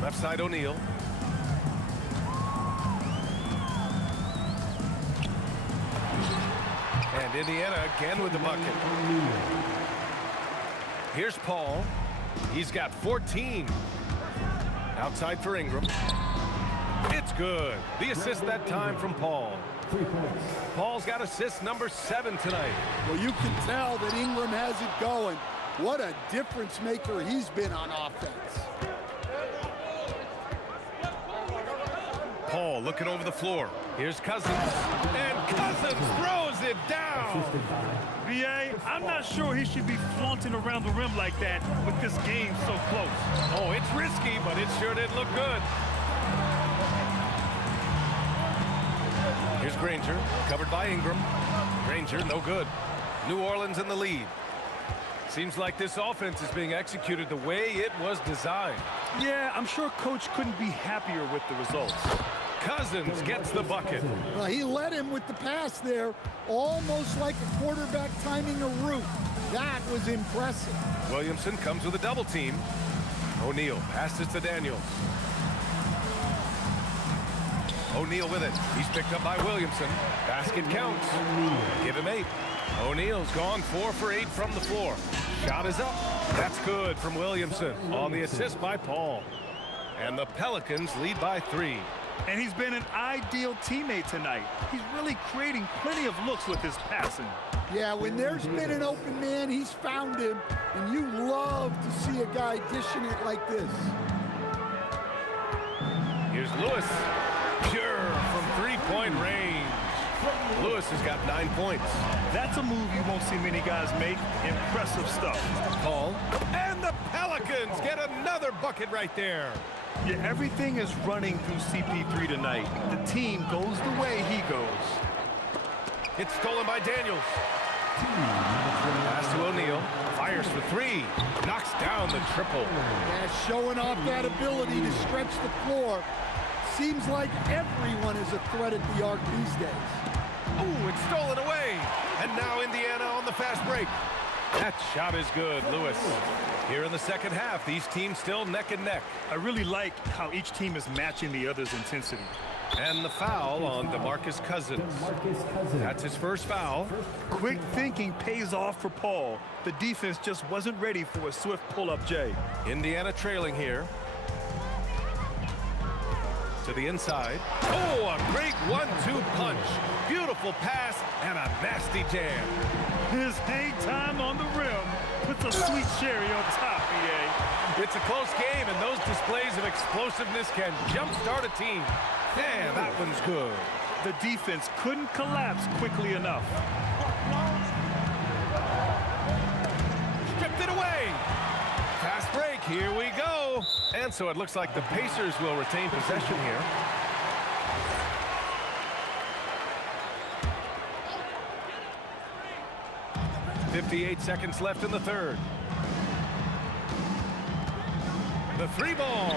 Left side O'Neal. And Indiana again with the bucket. Here's Paul. He's got 14. Outside for Ingram. It's good. The assist that time from Paul. Paul's got assist number 7 tonight. Well, you can tell that Ingram has it going. What a difference maker he's been on offense. Paul looking over the floor. Here's Cousins. And Cousins throws it down. VA, I'm not sure he should be flaunting around the rim like that with this game so close. Oh, it's risky, but it sure did look good. Here's Granger, covered by Ingram. Granger, no good. New Orleans in the lead. Seems like this offense is being executed the way it was designed. Yeah, I'm sure Coach couldn't be happier with the results. Cousins gets the bucket. Well, he led him with the pass there, almost like a quarterback timing a route. That was impressive. Williamson comes with a double team. O'Neal passes to Daniels. O'Neal with it. He's picked up by Williamson. Basket counts. Give him 8. O'Neal's gone 4 for 8 from the floor. Shot is up. That's good from Williamson on the assist by Paul. And the Pelicans lead by 3. And he's been an ideal teammate tonight. He's really creating plenty of looks with his passing. Yeah, when there's been an open man, he's found him. And you love to see a guy dishing it like this. Here's Lewis. Pure from 3-point range. Lewis has got 9 points. That's a move you won't see many guys make. Impressive stuff. Paul. And the Pelicans get another bucket right there. Yeah, everything is running through CP3 tonight. The team goes the way he goes. It's stolen by Daniels. Pass to O'Neal. Fires for 3. Knocks down the triple. Yeah, showing off that ability to stretch the floor. Seems like everyone is a threat at the arc these days. Ooh, it's stolen away. And now Indiana on the fast break. That shot is good, Lewis. Here in the second half, these teams still neck and neck. I really like how each team is matching the other's intensity. And the foul on DeMarcus Cousins. That's his first foul. Quick thinking pays off for Paul. The defense just wasn't ready for a swift pull-up Jay. Indiana trailing here. To the inside. Oh, a great 1-2 punch. Beautiful pass and a nasty jam. His hang time on the rim puts a sweet cherry on top, EA. It's a close game, and those displays of explosiveness can jumpstart a team. Man, that one's good. The defense couldn't collapse quickly enough. Stripped it away. Fast break, here we go. And so it looks like the Pacers will retain possession here. .58 seconds left in the third. The three ball.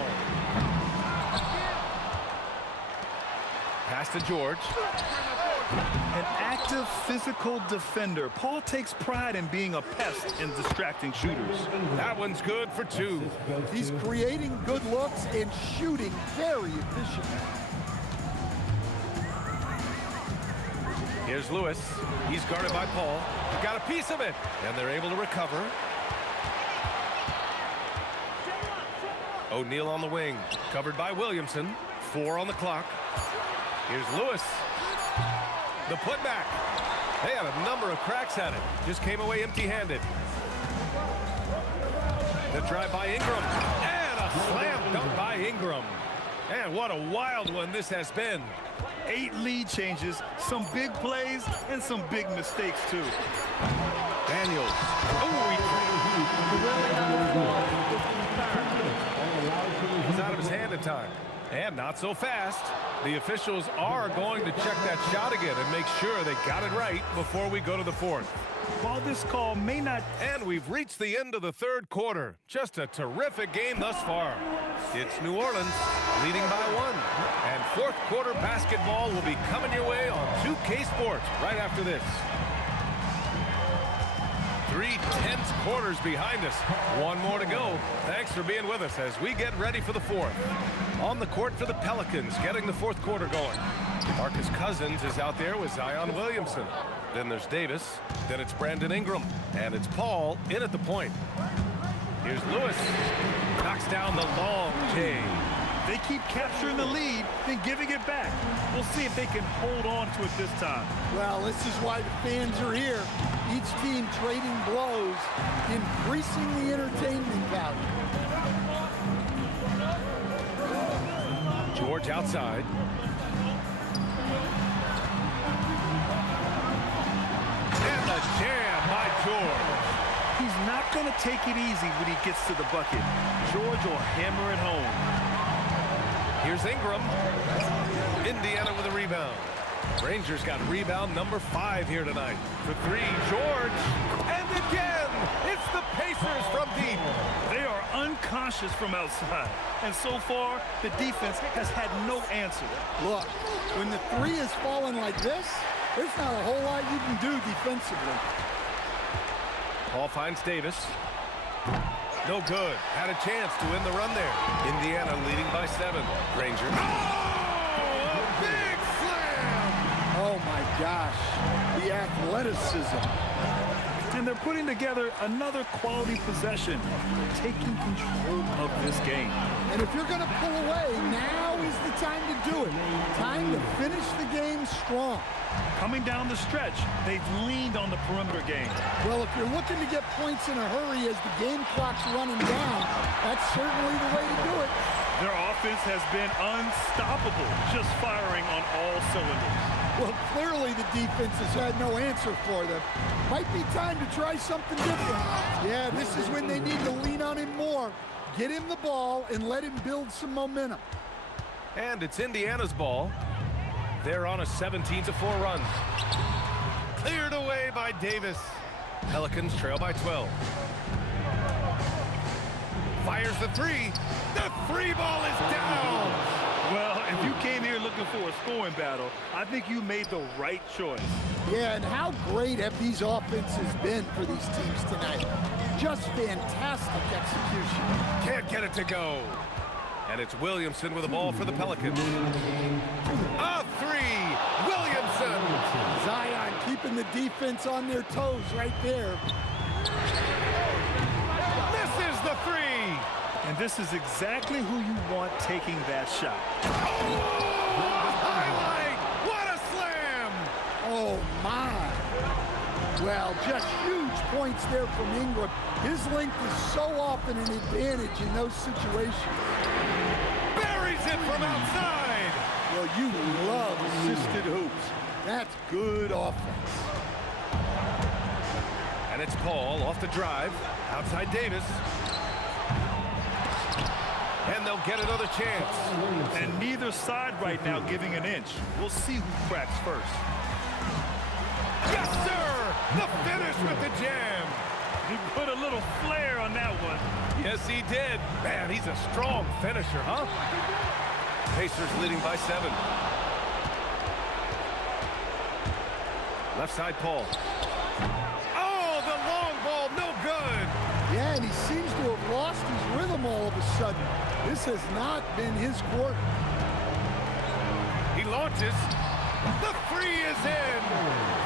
Pass to George. An active physical defender. Paul takes pride in being a pest in distracting shooters. That one's good for two. He's creating good looks and shooting very efficiently. Here's Lewis. He's guarded by Paul. Got a piece of it, and they're able to recover. O'Neal on the wing, covered by Williamson. 4 on the clock. Here's Lewis. The putback. They had a number of cracks at it. Just came away empty-handed. The drive by Ingram. And a slam dunk by Ingram. And what a wild one this has been. 8 lead changes, some big plays, and some big mistakes, too. Daniels. He's out of his hand in time. And not so fast. The officials are going to check that shot again and make sure they got it right before we go to the fourth. While this call may not... And we've reached the end of the third quarter. Just a terrific game thus far. It's New Orleans leading by 1. And fourth quarter basketball will be coming your way on 2K Sports right after this. 3 tense quarters behind us. 1 more to go. Thanks for being with us as we get ready for the fourth. On the court for the Pelicans, getting the fourth quarter going. Marcus Cousins is out there with Zion Williamson. Then there's Davis. Then it's Brandon Ingram. And it's Paul in at the point. Here's Lewis. Knocks down the long J. They keep capturing the lead, then giving it back. We'll see if they can hold on to it this time. Well, this is why the fans are here. Each team trading blows, increasing the entertainment value. George outside. And the jam by George. He's not going to take it easy when he gets to the bucket. George will hammer it home. Here's Ingram. Indiana with a rebound. Rangers got rebound number 5 here tonight. For 3, George. And again, it's the Pacers from deep. They are unconscious from outside. And so far, the defense has had no answer. Look, when the 3 is falling like this, there's not a whole lot you can do defensively. Paul finds Davis. No good. Had a chance to win the run there. Indiana leading by 7. Ranger. Oh, a big slam! Oh, my gosh. The athleticism. And they're putting together another quality possession, taking control of this game. And if you're going to pull away, now is the time to do it. Time to finish the game strong. Coming down the stretch, they've leaned on the perimeter game. Well, if you're looking to get points in a hurry as the game clock's running down, that's certainly the way to do it. Their offense has been unstoppable, just firing on all cylinders. Well, clearly the defense has had no answer for them. Might be time to try something different. Yeah, this is when they need to lean on him more. Get him the ball and let him build some momentum. And it's Indiana's ball. They're on a 17-4 run. Cleared away by Davis. Pelicans trail by 12. Fires the 3. The 3 ball is down. Well, If you came here looking for a scoring battle, I think you made the right choice. Yeah, and how great have these offenses been for these teams tonight? Just fantastic execution. Can't get it to go. And it's Williamson with the ball for the Pelicans. A three, Williamson. Zion keeping the defense on their toes right there. Misses the three. And this is exactly who you want taking that shot. Oh, a highlight. What a slam. Oh, my. Well, just huge points there from Ingram. His length is so often an advantage in those situations. Buries it from outside. Well, you love assisted hoops. That's good offense. And it's Paul off the drive. Outside Davis. And they'll get another chance. And neither side right now giving an inch. We'll see who cracks first. Yes, sir! The finish with the jam. He put a little flair on that one. Yes, he did. Man, he's a strong finisher, huh? Pacers leading by 7. Left side, Paul. Oh, the long ball, no good. Yeah, and he seems to have lost his rhythm all of a sudden. This has not been his quarter. He launches. The three is in.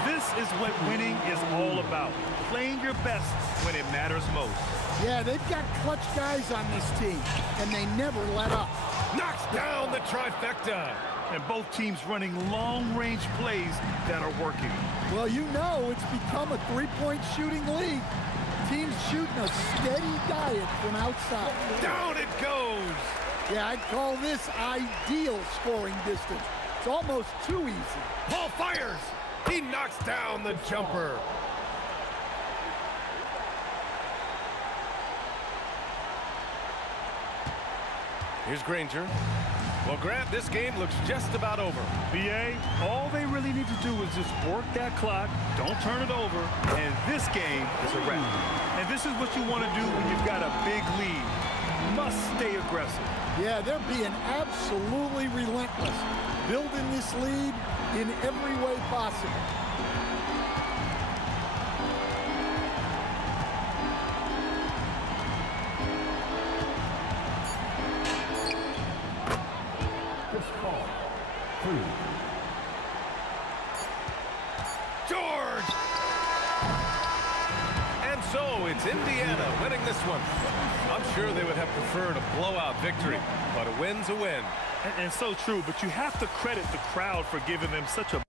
This is what winning is all about. Playing your best when it matters most. Yeah, they've got clutch guys on this team, and they never let up. Knocks down the trifecta. And both teams running long-range plays that are working. Well, you know it's become a three-point shooting league. Teams shooting a steady diet from outside. Down it goes. Yeah, I'd call this ideal scoring distance. It's almost too easy. Paul fires. He knocks down the jumper. Here's Granger. Well, Grant, this game looks just about over. BA, all they really need to do is just work that clock, don't turn it over, and this game is a wrap. And this is what you want to do when you've got a big lead. Must stay aggressive. Yeah, they're being absolutely relentless, building this lead in every way possible. George! And so it's Indiana winning this one. I'm sure they would have preferred a blowout victory, but a win's a win. And so true, but you have to credit the crowd for giving them such a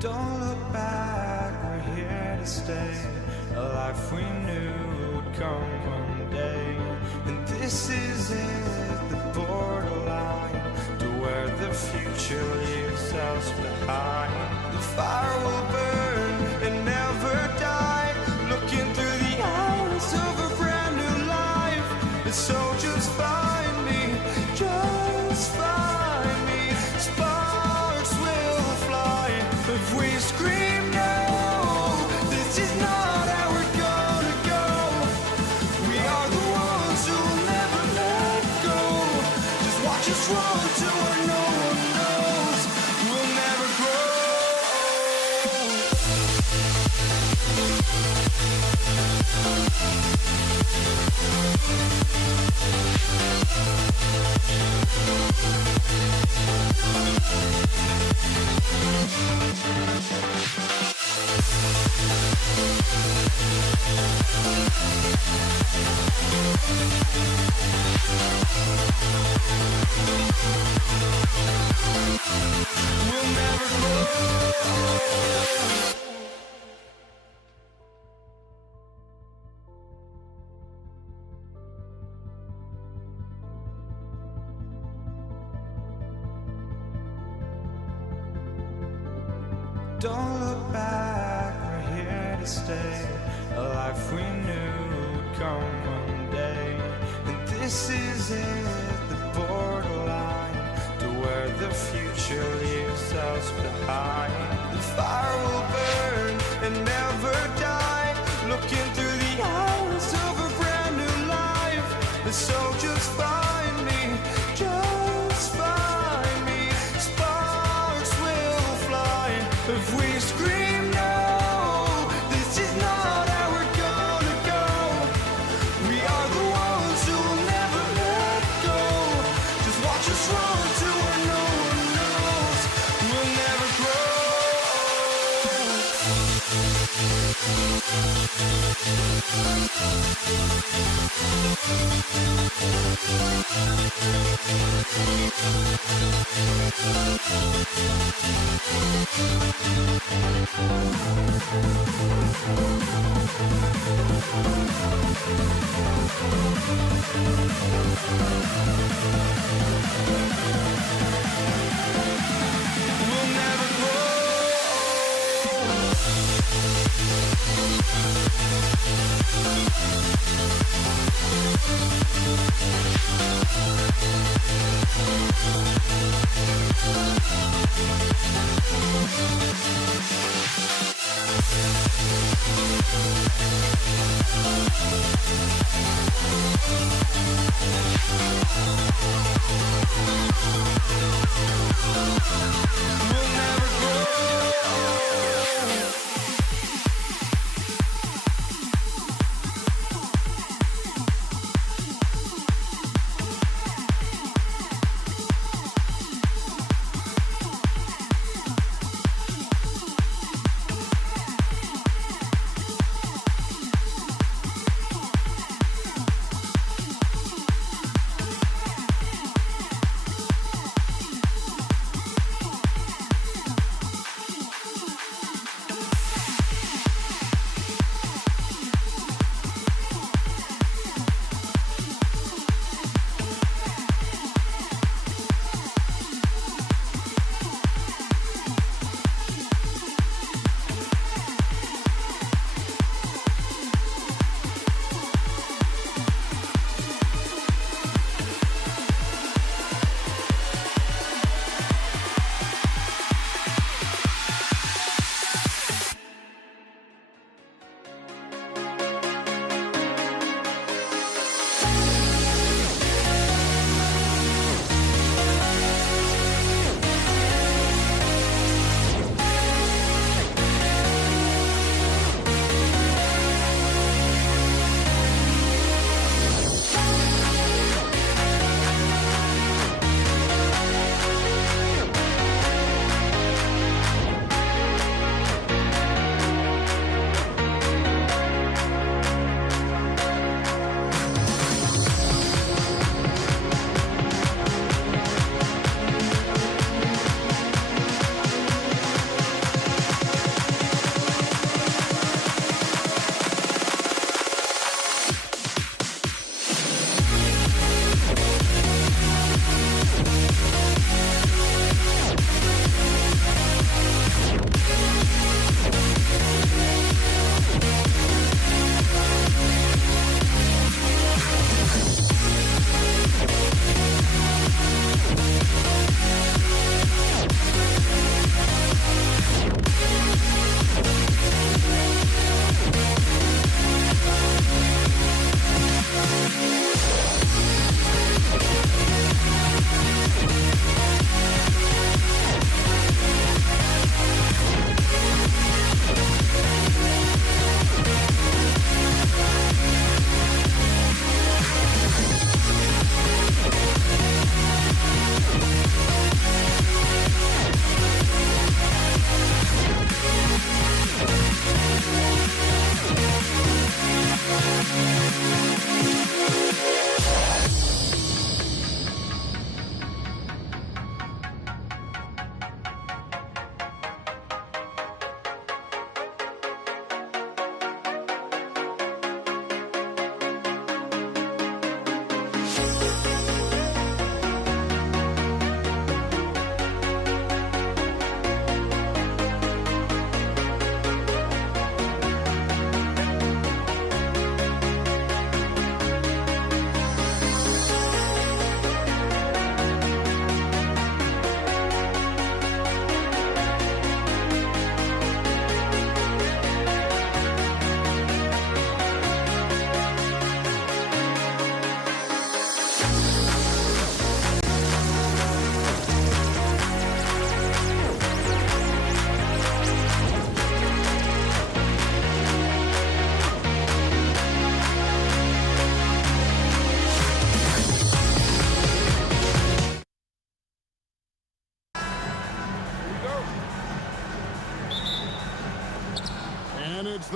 Don't look back, we're here to stay. A life we knew would come one day. And this is it, the borderline to where the future leaves us behind. The fire will burn and never die. Looking through the eyes of a brand new life. And so just find me, just find me. Sparks will fly if we scream no. This is not how we're gonna go. We are the ones who will never let go. Just watch us run to where no one knows. We'll never grow. We'll never grow. Don't look back, we're here to stay. A life we knew would come one day. And this is it, the borderline to where the future leaves us behind. The fire will burn and never die. Looking through the eyes of a brand new life. And so just find me, just find me. Sparks will fly if we scream no. This is not how we're gonna go. We are the ones who will never let go. Just watch us run to where no one knows. We'll never grow. We'll never grow. We'll never grow.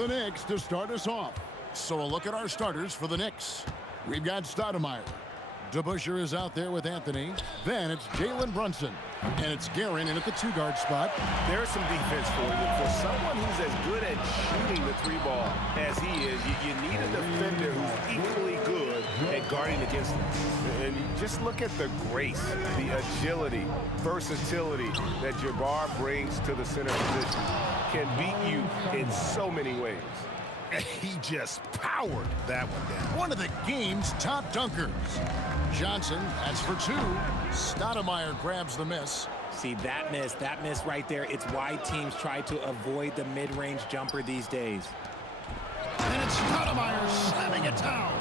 the Knicks to start us off. So a look at our starters for the Knicks. We've got Stoudemire. DeBusschere is out there with Anthony. Then it's Jalen Brunson. And it's Guerin in at the 2-guard spot. There's some defense for you. For someone who's as good at shooting the 3-ball as he is, you need a defender who's equally good at guarding against him. And just look at the grace, the agility, versatility that Jabbar brings to the center position. Can beat you in so many ways. He just powered that one down. One of the game's top dunkers. Johnson, that's for 2. Stoudemire grabs the miss. See, that miss right there, it's why teams try to avoid the mid-range jumper these days. And it's Stoudemire slamming it down.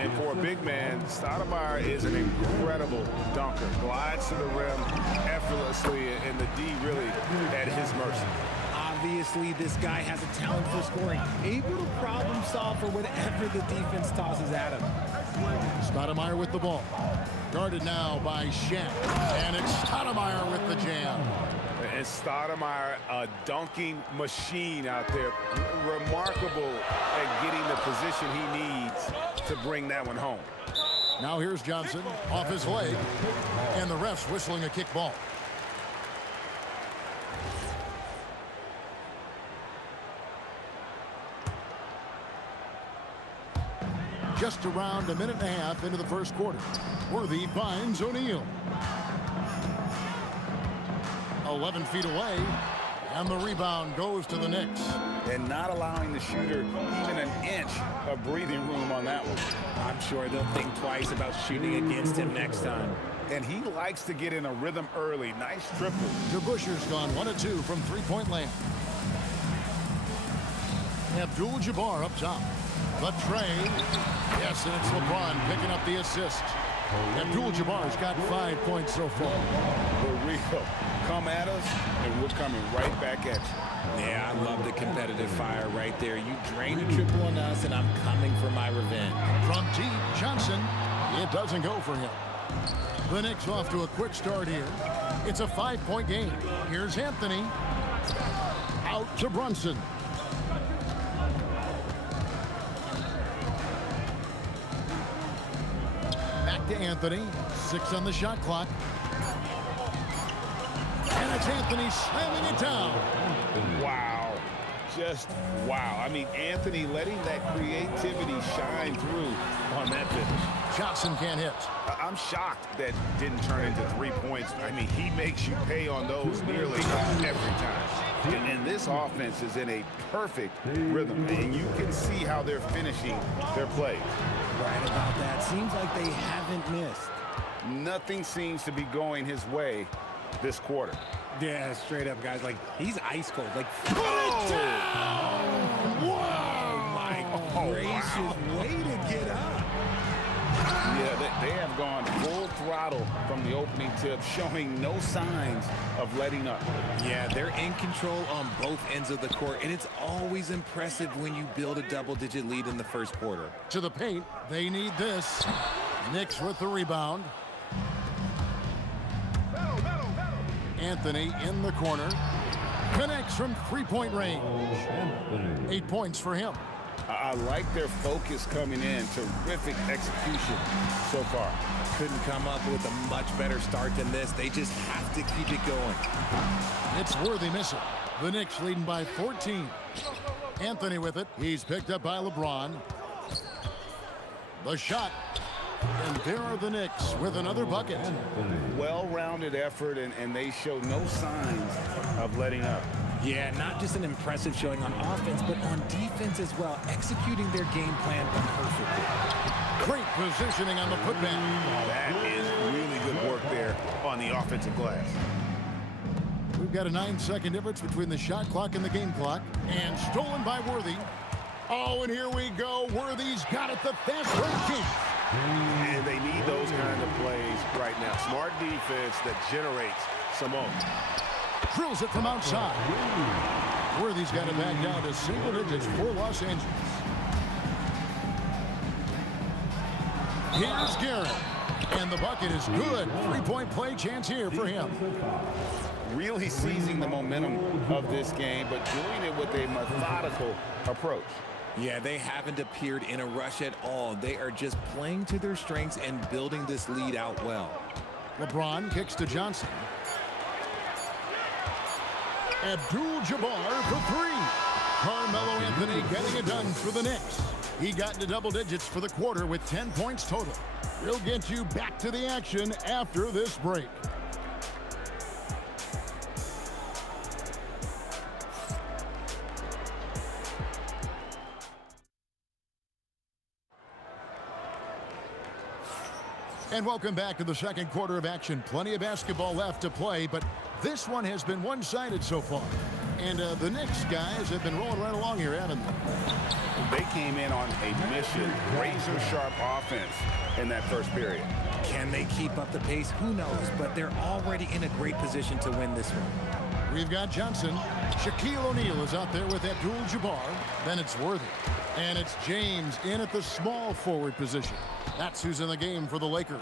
And for a big man, Stoudemire is an incredible dunker. Glides to the rim effortlessly, and the D really at his mercy. Obviously, this guy has a talent for scoring, able to problem solve for whatever the defense tosses at him. Stoudemire with the ball. Guarded now by Shaq. And it's Stoudemire with the jam. And Stoudemire, a dunking machine out there. Remarkable at getting the position he needs to bring that one home. Now here's Johnson off his leg. And the ref's whistling a kick ball. Just around a minute and a half into the first quarter. Worthy finds O'Neal. 11 feet away. And the rebound goes to the Knicks. And not allowing the shooter even an inch of breathing room on that one. I'm sure they'll think twice about shooting against him next time. And he likes to get in a rhythm early. Nice triple. DeBusschere's gone 1 of 2 from 3-point land. Abdul-Jabbar up top. The tray. Yes, and it's LeBron picking up the assist. Abdul-Jabbar's got 5 points so far. For real. Come at us, and we're coming right back at you. Yeah, I love the competitive fire right there. You drain a triple on us, and I'm coming for my revenge. From deep, Johnson. It doesn't go for him. The Knicks off to a quick start here. It's a 5-point game. Here's Anthony. Out to Brunson. Back to Anthony. 6 on the shot clock. And it's Anthony slamming it down. Wow. Just wow. I mean, Anthony letting that creativity shine through on that finish. Johnson can't hit. I'm shocked that didn't turn into 3 points. I mean, he makes you pay on those nearly every time. And this offense is in a perfect rhythm. And you can see how they're finishing their plays. Right about that. Seems like they haven't missed. Nothing seems to be going his way this quarter. Yeah, straight up, guys. Like, he's ice cold. Like, Wow. oh, my gracious. Way to get up. Yeah, they have gone full throttle from the opening tip, showing no signs of letting up. Yeah, they're in control on both ends of the court, and it's always impressive when you build a double-digit lead in the first quarter. To the paint. They need this. Knicks with the rebound. Anthony in the corner. Connects from 3-point range. 8 points for him. I like their focus coming in. Terrific execution so far. Couldn't come up with a much better start than this. They just have to keep it going. It's Worthy missing. The Knicks leading by 14. Anthony with it. He's picked up by LeBron. The shot. And there are the Knicks with another bucket. Well-rounded effort, and they show no signs of letting up. Yeah, not just an impressive showing on offense, but on defense as well, executing their game plan perfectly. Great positioning on the putback. That is really good work there on the offensive glass. We've got a 9-second difference between the shot clock and the game clock. And stolen by Worthy. Oh, and here we go. Worthy's got it, the fast break king. And they need those kind of plays right now. Smart defense that generates some more. Drills it from outside. Worthy's got it back down to single digits for Los Angeles. Here's Garrett. And the bucket is good. Three-point play chance here for him. Really seizing the momentum of this game, but doing it with a methodical approach. Yeah, they haven't appeared in a rush at all. They are just playing to their strengths and building this lead out well. LeBron kicks to Johnson. Abdul-Jabbar for three. Carmelo Anthony getting it done for the Knicks. He got into double digits for the quarter with 10 points total. We'll get you back to the action after this break. And welcome back to the second quarter of action. Plenty of basketball left to play, but this one has been one-sided so far. And the Knicks guys have been rolling right along here, haven't they? They came in on a mission, razor-sharp offense in that first period. Can they keep up the pace? Who knows, but they're already in a great position to win this one. We've got Johnson. Shaquille O'Neal is out there with Abdul-Jabbar. Then it's Worthy. And it's James in at the small forward position. That's who's in the game for the Lakers.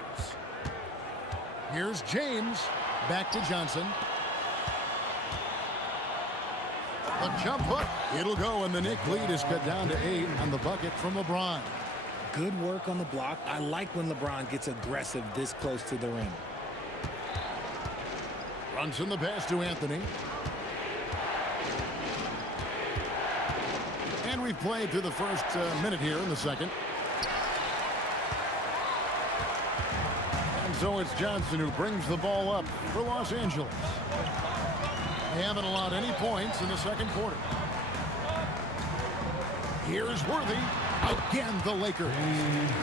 Here's James. Back to Johnson. The jump hook. It'll go, and the Knicks lead is cut down to 8 on the bucket from LeBron. Good work on the block. I like when LeBron gets aggressive this close to the rim. Brunson the pass to Anthony. And we've played through the first minute here in the second. And so it's Johnson who brings the ball up for Los Angeles. They haven't allowed any points in the second quarter. Here's Worthy. Again, the Lakers.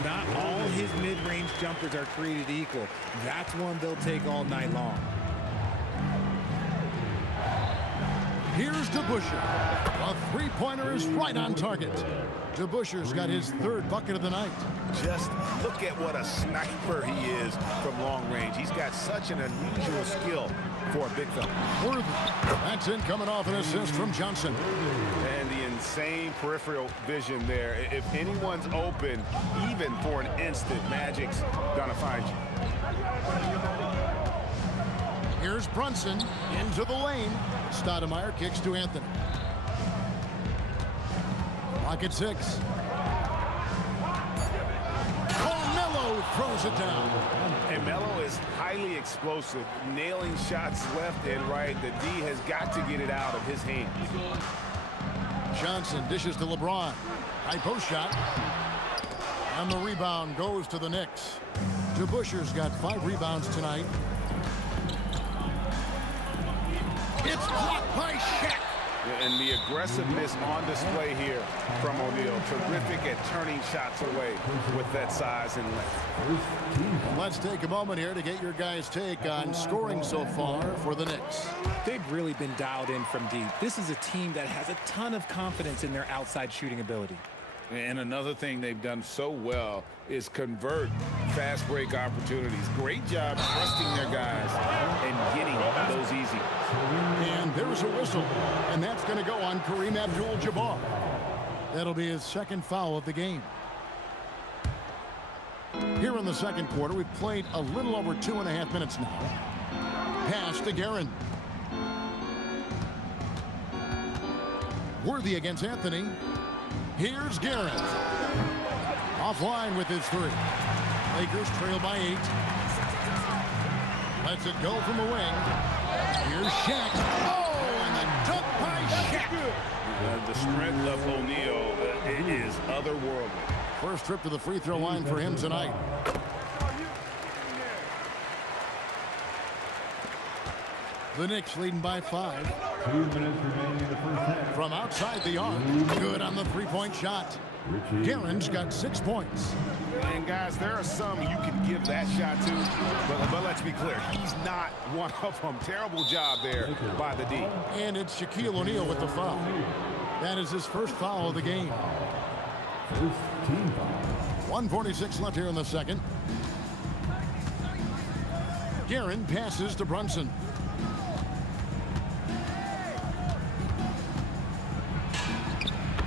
Not all his mid-range jumpers are created equal. That's one they'll take all night long. Here's DeBusschere. A three-pointer is right on target. DeBusschere's got his third bucket of the night. Just look at what a sniper he is from long range. He's got such an unusual skill for a big fella. Worthy. That's in coming off an assist from Johnson. And the insane peripheral vision there. If anyone's open, even for an instant, Magic's gonna find you. Here's Brunson into the lane. Stoudemire kicks to Anthony. Lock at 6. Carmelo throws it down. And Melo is highly explosive, nailing shots left and right. The D has got to get it out of his hands. Johnson dishes to LeBron. High post shot. And the rebound goes to the Knicks. DeBusschere's got 5 rebounds tonight. It's blocked by Shaq. And the aggressiveness on display here from O'Neal. Terrific at turning shots away with that size and length. Let's take a moment here to get your guys' take on scoring so far for the Knicks. They've really been dialed in from deep. This is a team that has a ton of confidence in their outside shooting ability. And another thing they've done so well is convert fast break opportunities. Great job trusting their guys and getting those easy. And there's a whistle, and that's going to go on Kareem Abdul-Jabbar. That'll be his second foul of the game. Here in the second quarter, we've played a little over 2.5 minutes now. Pass to Guerin. Worthy against Anthony. Here's Guerin. Offline with his 3. Lakers trail by 8. Lets it go from the wing. Here's Shaq. Oh, and the dunk by Shaq. The strength of O'Neal is otherworldly. First trip to the free throw line for him tonight. The Knicks leading by 5. 2 minutes remaining in the first half. From outside the arc. Good on the three-point shot. Guerin's got 6 points. And guys, there are some you can give that shot to, but let's be clear, he's not one of them. Terrible job there by the D. And it's Shaquille O'Neal with the foul. That is his first foul of the game. First team foul. 1:46 left here in the second. Guerin passes to Brunson.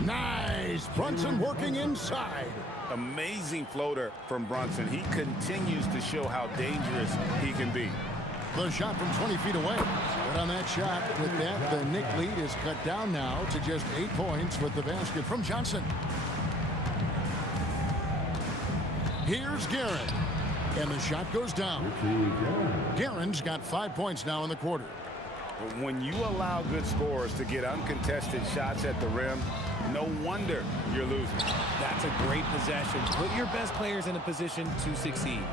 Nice. Brunson working inside. Amazing floater from Brunson. He continues to show how dangerous he can be. The shot from 20 feet away. But on that shot, with that, the Knick lead is cut down now to just 8 points with the basket from Johnson. Here's Guerin. And the shot goes down. Guerin's got 5 points now in the quarter. When you allow good scorers to get uncontested shots at the rim, no wonder you're losing. That's a great possession. Put your best players in a position to succeed.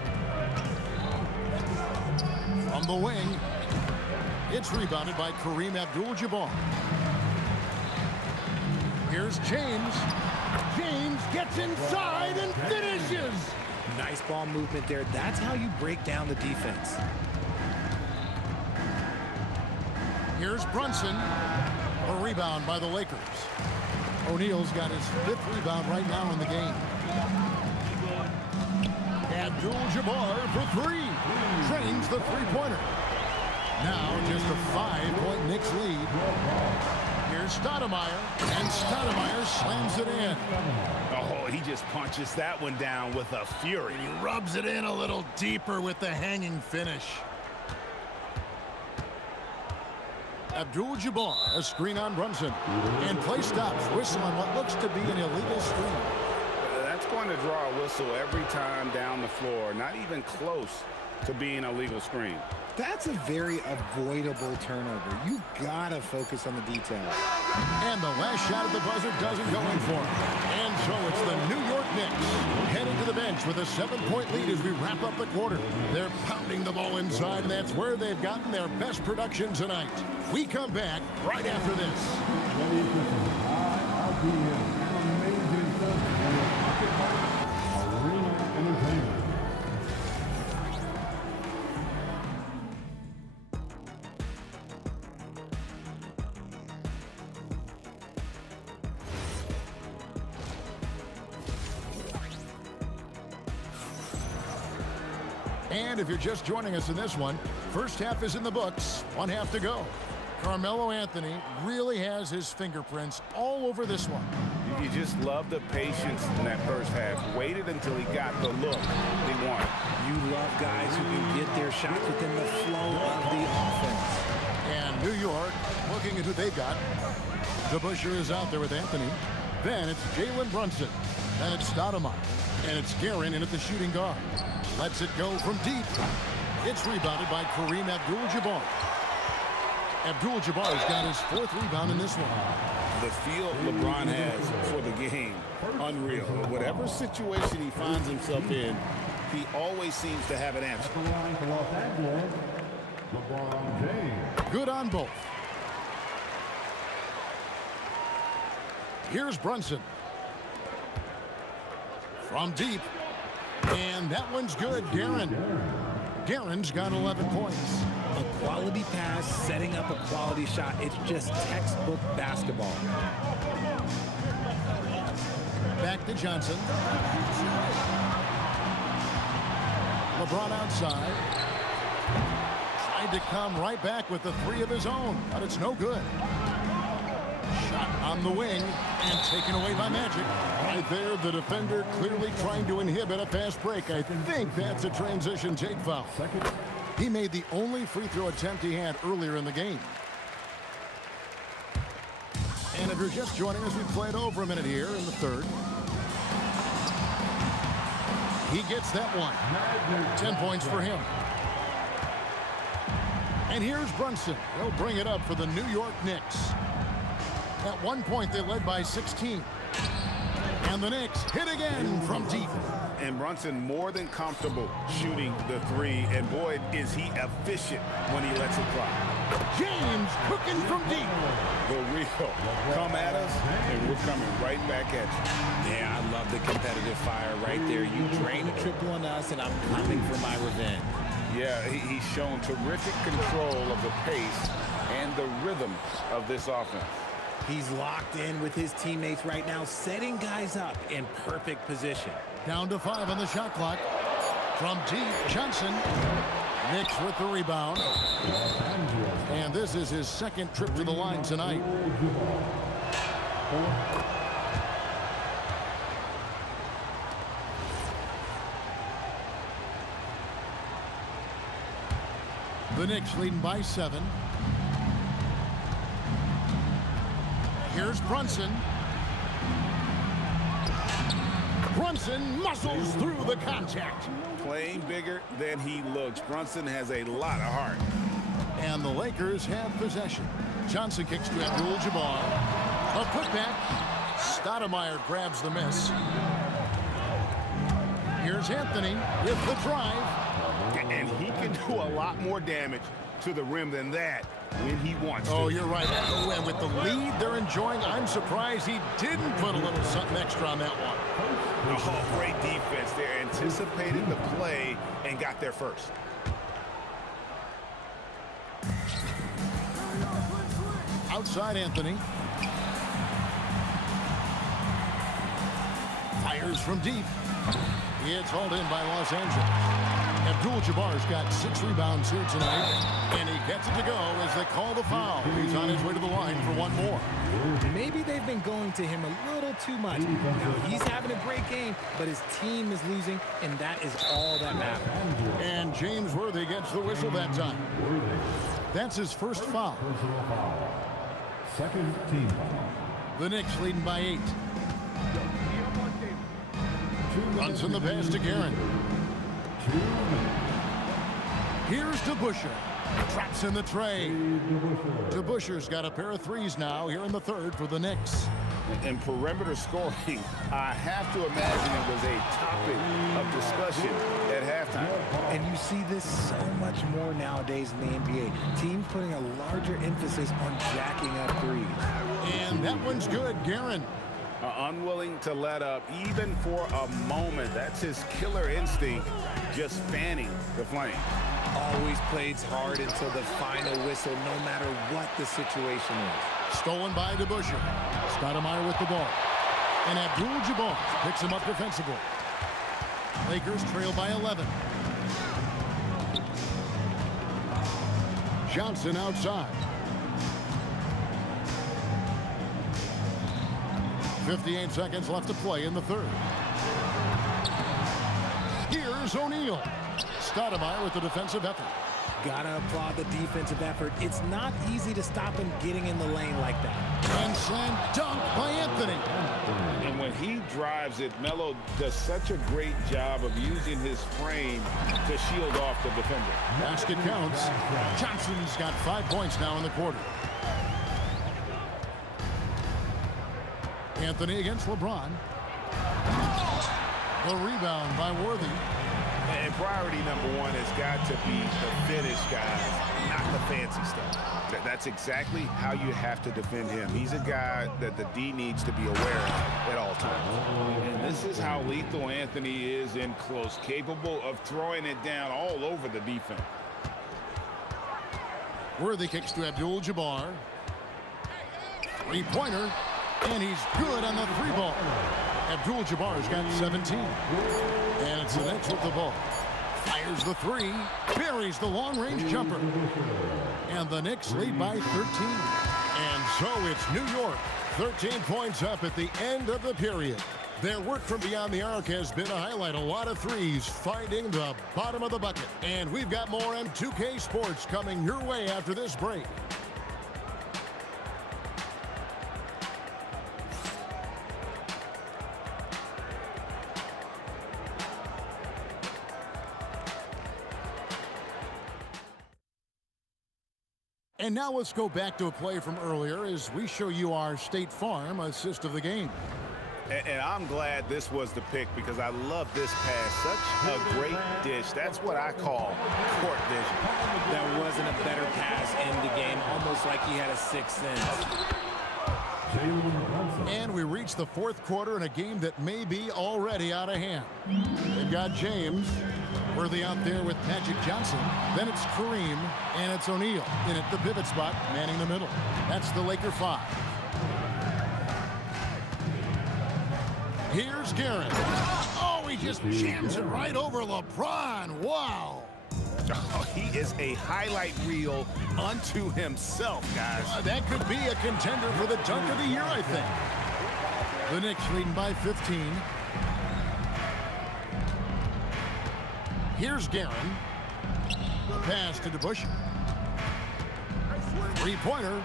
From the wing, it's rebounded by Kareem Abdul-Jabbar. Here's James. James gets inside and finishes. Nice ball movement there. That's how you break down the defense. Here's Brunson. A rebound by the Lakers. O'Neal's got his 5th rebound right now in the game. Abdul-Jabbar for 3. Drains the three-pointer. Now just a 5-point Knicks lead. Here's Stoudemire. And Stoudemire slams it in. Oh, he just punches that one down with a fury. And he rubs it in a little deeper with the hanging finish. Abdul-Jabbar, a screen on Brunson. And play stops. Whistle on what looks to be an illegal screen. That's going to draw a whistle every time down the floor. Not even close to being a legal screen. That's a very avoidable turnover. You gotta focus on the details. And the last shot of the buzzer doesn't go in for him. And so it's the New York Knicks heading to the bench with a 7-point lead as we wrap up the quarter. They're pounding the ball inside, and that's where they've gotten their best production tonight. We come back right after this. And if you're just joining us in this one, first half is in the books, 1 half to go. Carmelo Anthony really has his fingerprints all over this one. You just love the patience in that first half. Waited until he got the look he wanted. You love guys who can get their shots within the flow of the offense. And New York, looking at who they've got. DeBusschere is out there with Anthony. Then it's Jalen Brunson. Then it's Stoudemire. And it's Guerin in at the shooting guard. Lets it go from deep. It's rebounded by Kareem Abdul-Jabbar. Abdul-Jabbar's got his 4th rebound in this one. The feel LeBron has for the game, unreal. Whatever situation he finds himself in, he always seems to have an answer. Good on both. Here's Brunson. From deep. And that one's good, Guerin. Guerin's got 11 points. A quality pass, setting up a quality shot. It's just textbook basketball. Back to Johnson. LeBron outside. Tried to come right back with the 3 of his own, but it's no good. Shot on the wing and taken away by Magic. Right there, the defender clearly trying to inhibit a fast break. I think that's a transition take foul. He made the only free throw attempt he had earlier in the game. And if you're just joining us, we played over a minute here in the third. He gets that one. 10 points for him. And here's Brunson. He'll bring it up for the New York Knicks. At one point, they led by 16. And the Knicks hit again from deep. And Brunson more than comfortable shooting the 3. And boy, is he efficient when he lets it fly. James cooking from deep. The real. Come at us, and we're coming right back at you. Yeah, I love the competitive fire right there. You drain a triple on us, and I'm coming for my revenge. Yeah, he's shown terrific control of the pace and the rhythm of this offense. He's locked in with his teammates right now, setting guys up in perfect position. Down to 5 on the shot clock. From deep, Johnson. Knicks with the rebound. And this is his 2nd trip to the line tonight. The Knicks leading by 7. Here's Brunson. Brunson muscles through the contact. Playing bigger than he looks. Brunson has a lot of heart. And the Lakers have possession. Johnson kicks to Abdul-Jabbar. A putback. Stoudemire grabs the miss. Here's Anthony with the drive. And he can do a lot more damage to the rim than that when he wants to. Oh, you're right. And with the lead they're enjoying, I'm surprised he didn't put a little something extra on that one. Oh, great defense. They anticipated the play and got there first. Outside Anthony. Fires from deep. It's hauled in by Los Angeles. Abdul-Jabbar's got 6 rebounds here tonight, and he gets it to go as they call the foul. He's on his way to the line for one more. Maybe they've been going to him a little too much. Now, he's having a great game, but his team is losing, and that is all that matters. And James Worthy gets the whistle that time. That's his first foul. Second team foul. The Knicks leading by 8. Runs in the pass to Guerin. Here's DeBusschere. Traps in the tray. DeBusschere's got a pair of threes now here in the third for the Knicks. And perimeter scoring, I have to imagine it was a topic of discussion at halftime. And you see this so much more nowadays in the NBA. Teams putting a larger emphasis on jacking up threes. And that one's good, Guerin. Unwilling to let up even for a moment. That's his killer instinct, just fanning the flame. Always plays hard until the final whistle, no matter what the situation is. Stolen by DeBusschere. Stoudemire with the ball. And Abdul-Jabbar picks him up defensively. Lakers trail by 11. Johnson outside. 58 seconds left to play in the third. Here's O'Neal. Stoudemire with the defensive effort. Gotta applaud the defensive effort. It's not easy to stop him getting in the lane like that. And slam dunk by Anthony. And when he drives it, Melo does such a great job of using his frame to shield off the defender. Basket counts. Johnson's got 5 points now in the quarter. Anthony against LeBron. The rebound by Worthy. And priority number one has got to be the finish, guys, not the fancy stuff. That's exactly how you have to defend him. He's a guy that the D needs to be aware of at all times. And this is how lethal Anthony is in close, capable of throwing it down all over the defense. Worthy kicks to Abdul-Jabbar. Three-pointer. And he's good on the three ball. Abdul-Jabbar's got 17. And it's the Knicks with the ball. Fires the three. Buries the long-range jumper. And the Knicks lead by 13. And so it's New York. 13 points up at the end of the period. Their work from beyond the arc has been to highlight a lot of threes, finding the bottom of the bucket. And we've got more M2K Sports coming your way after this break. And now let's go back to a play from earlier as we show you our State Farm assist of the game. And I'm glad this was the pick because I love this pass. Such a great dish. That's what I call court vision. There wasn't a better pass in the game, almost like he had a sixth sense. And we reach the fourth quarter in a game that may be already out of hand. They've got James. Worthy out there with Magic Johnson. Then it's Kareem, and it's O'Neal in at the pivot spot, manning the middle. That's the Laker 5. Here's Guerin. Oh, he just jams it right over LeBron. Wow. Oh, he is a highlight reel unto himself, guys. That could be a contender for the dunk of the year, I think. The Knicks leading by 15. Here's Guerin. A pass to DeBusschere. Three-pointer.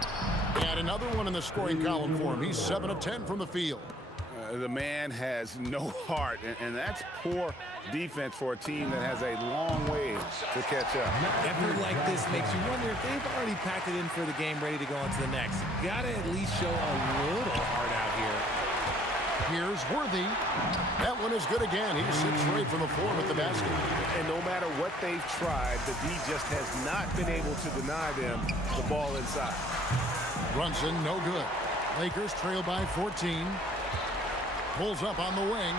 And another one in the scoring column for him. He's 7 of 10 from the field. The man has no heart, and that's poor defense for a team that has a long way to catch up. Effort like this makes you wonder if they've already packed it in for the game, ready to go on to the next. Gotta at least show a little heart out here. Here's Worthy. That one is good again. He sits straight from the floor with the basket. And no matter what they've tried, the D just has not been able to deny them the ball inside. Brunson, no good. Lakers trail by 14. Pulls up on the wing.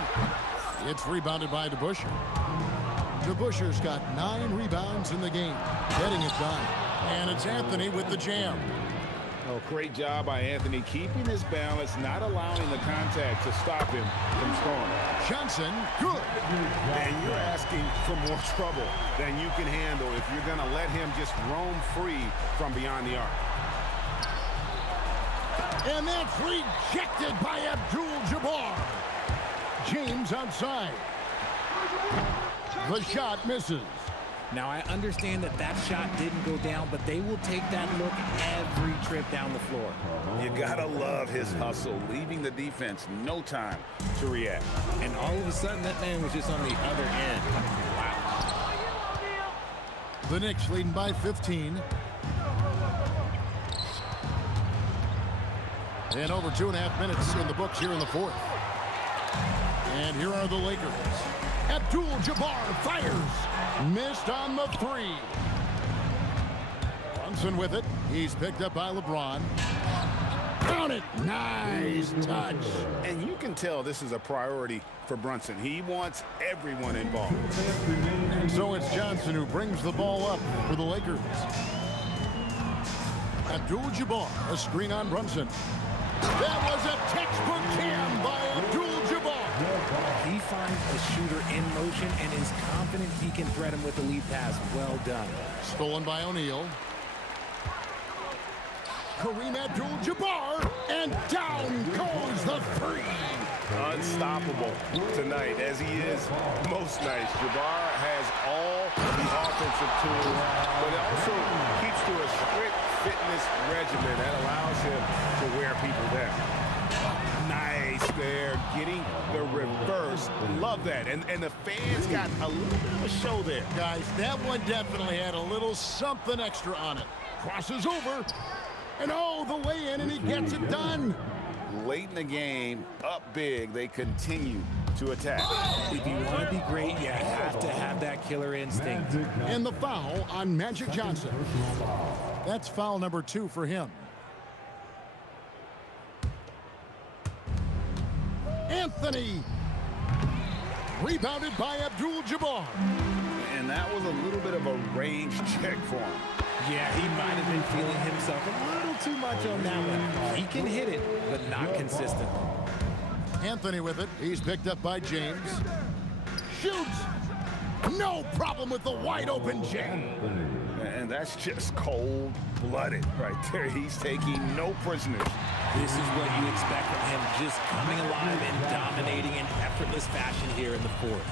It's rebounded by DeBusschere. DeBusschere's got 9 rebounds in the game, getting it done. And it's Anthony with the jam. Oh, great job by Anthony, keeping his balance, not allowing the contact to stop him from scoring. Johnson, good. And you're asking for more trouble than you can handle if you're going to let him just roam free from beyond the arc. And that's rejected by Abdul-Jabbar. James outside. The shot misses. Now, I understand that shot didn't go down, but they will take that look every trip down the floor. You gotta love his hustle, leaving the defense no time to react. And all of a sudden, that man was just on the other end. Wow. The Knicks leading by 15. And over 2.5 minutes in the books here in the fourth. And here are the Lakers. Abdul-Jabbar fires. Missed on the 3. Brunson with it. He's picked up by LeBron. Count it. Nice touch. And you can tell this is a priority for Brunson. He wants everyone involved. And so it's Johnson who brings the ball up for the Lakers. Abdul-Jabbar, a screen on Brunson. That was a textbook cam by Abdul-Jabbar. He finds a shooter in motion and is confident he can thread him with the lead pass. Well done. Stolen by O'Neal. Kareem Abdul-Jabbar, and down goes the 3. Unstoppable tonight, as he is most nights. Jabbar has all the offensive tools, but also keeps to a strict fitness regimen that allows him to wear people down. Nice there, getting the reverse. Love that. And the fans got a little bit of a show there. Guys, that one definitely had a little something extra on it. Crosses over, and oh, the lay-in, and he gets it done. Late in the game, up big, they continue to attack. If you want to be great, you have to have that killer instinct. And the foul on Magic Johnson. That's foul number 2 for him. Anthony. Rebounded by Abdul-Jabbar. And that was a little bit of a range check for him. Yeah, he might have been feeling himself a little too much on that one. He can hit it, but not consistent. Anthony with it. He's picked up by James. Shoots. No problem with the wide open James. And that's just cold-blooded right there. He's taking no prisoners. This is what you expect from him, just coming alive and dominating in effortless fashion here in the fourth.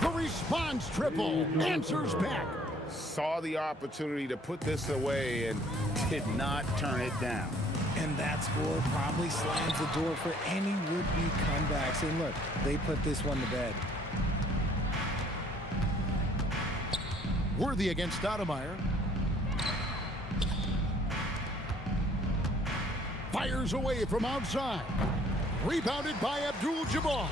The response triple. Answers back. Saw the opportunity to put this away and did not turn it down. And that score probably slams the door for any would-be comebacks. And look, they put this one to bed. Worthy against Stoudemire. Fires away from outside. Rebounded by Abdul-Jabbar.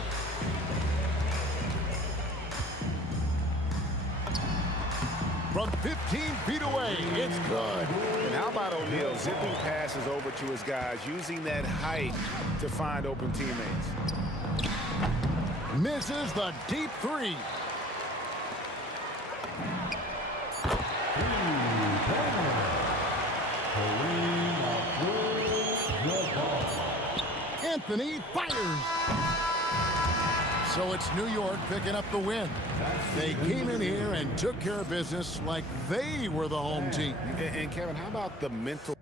From 15 feet away, it's good. And how about O'Neal zipping passes over to his guys, using that height to find open teammates? Misses the deep 3. Anthony fires. So it's New York picking up the win. They came in here and took care of business like they were the home team. And Kevin, how about the mental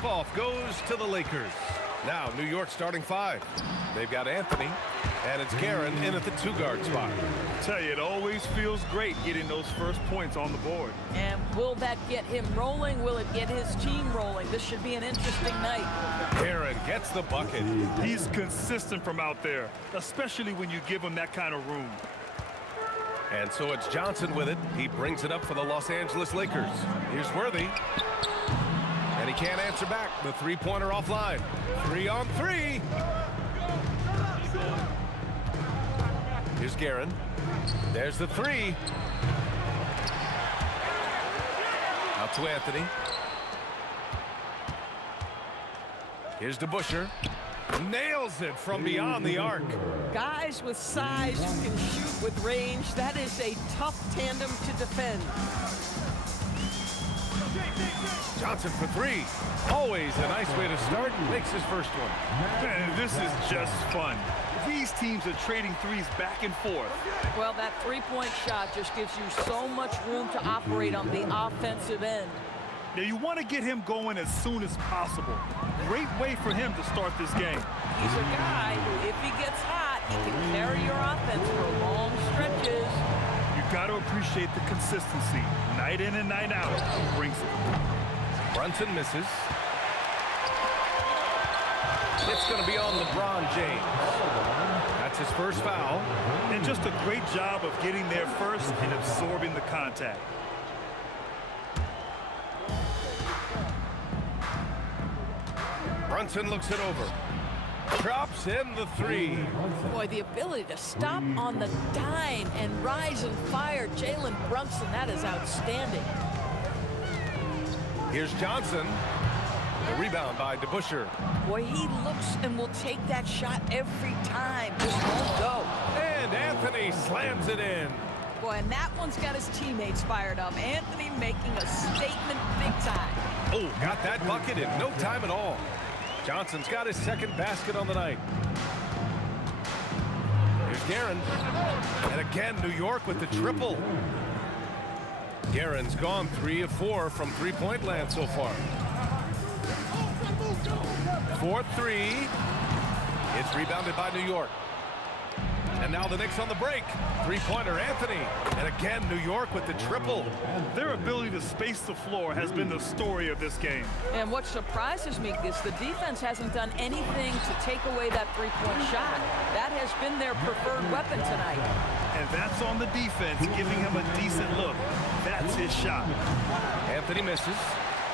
tip-off goes to the Lakers. Now, New York starting 5. They've got Anthony, and it's Garen in at the 2-guard spot. I tell you, it always feels great getting those first points on the board. And will that get him rolling? Will it get his team rolling? This should be an interesting night. Garen gets the bucket. He's consistent from out there, especially when you give him that kind of room. And so it's Johnson with it. He brings it up for the Los Angeles Lakers. Here's Worthy. And he can't answer back. The three-pointer offline. 3-on-3. Here's Garen. There's the 3. Out to Anthony. Here's DeBusschere. Nails it from beyond the arc. Guys with size who can shoot with range, that is a tough tandem to defend. Johnson for 3. Always a nice way to start. Makes his first one. Man, this is just fun. These teams are trading threes back and forth. Well, that three-point shot just gives you so much room to operate on the offensive end. Now, you want to get him going as soon as possible. Great way for him to start this game. He's a guy who, if he gets hot, he can carry your offense for long stretches. You got to appreciate the consistency. Night in and night out, he brings it. Brunson misses. It's going to be on LeBron James. That's his first foul. And just a great job of getting there first and absorbing the contact. Brunson looks it over. Drops in the 3. Boy, the ability to stop on the dime and rise and fire Jalen Brunson, that is outstanding. Here's Johnson. The rebound by DeBusschere. Boy, he looks and will take that shot every time. Just won't go. And Anthony slams it in. Boy, and that one's got his teammates fired up. Anthony making a statement big time. Oh, got that bucket in no time at all. Johnson's got his second basket on the night. Here's Garen. And again, New York with the triple. Garen's gone 3 of 4 from three-point land so far. 4-3. It's rebounded by New York. And now the Knicks on the break. Three-pointer Anthony. And again, New York with the triple. Their ability to space the floor has been the story of this game. And what surprises me is the defense hasn't done anything to take away that three-point shot. That has been their preferred weapon tonight. And that's on the defense, giving him a decent look. That's his shot. Anthony misses.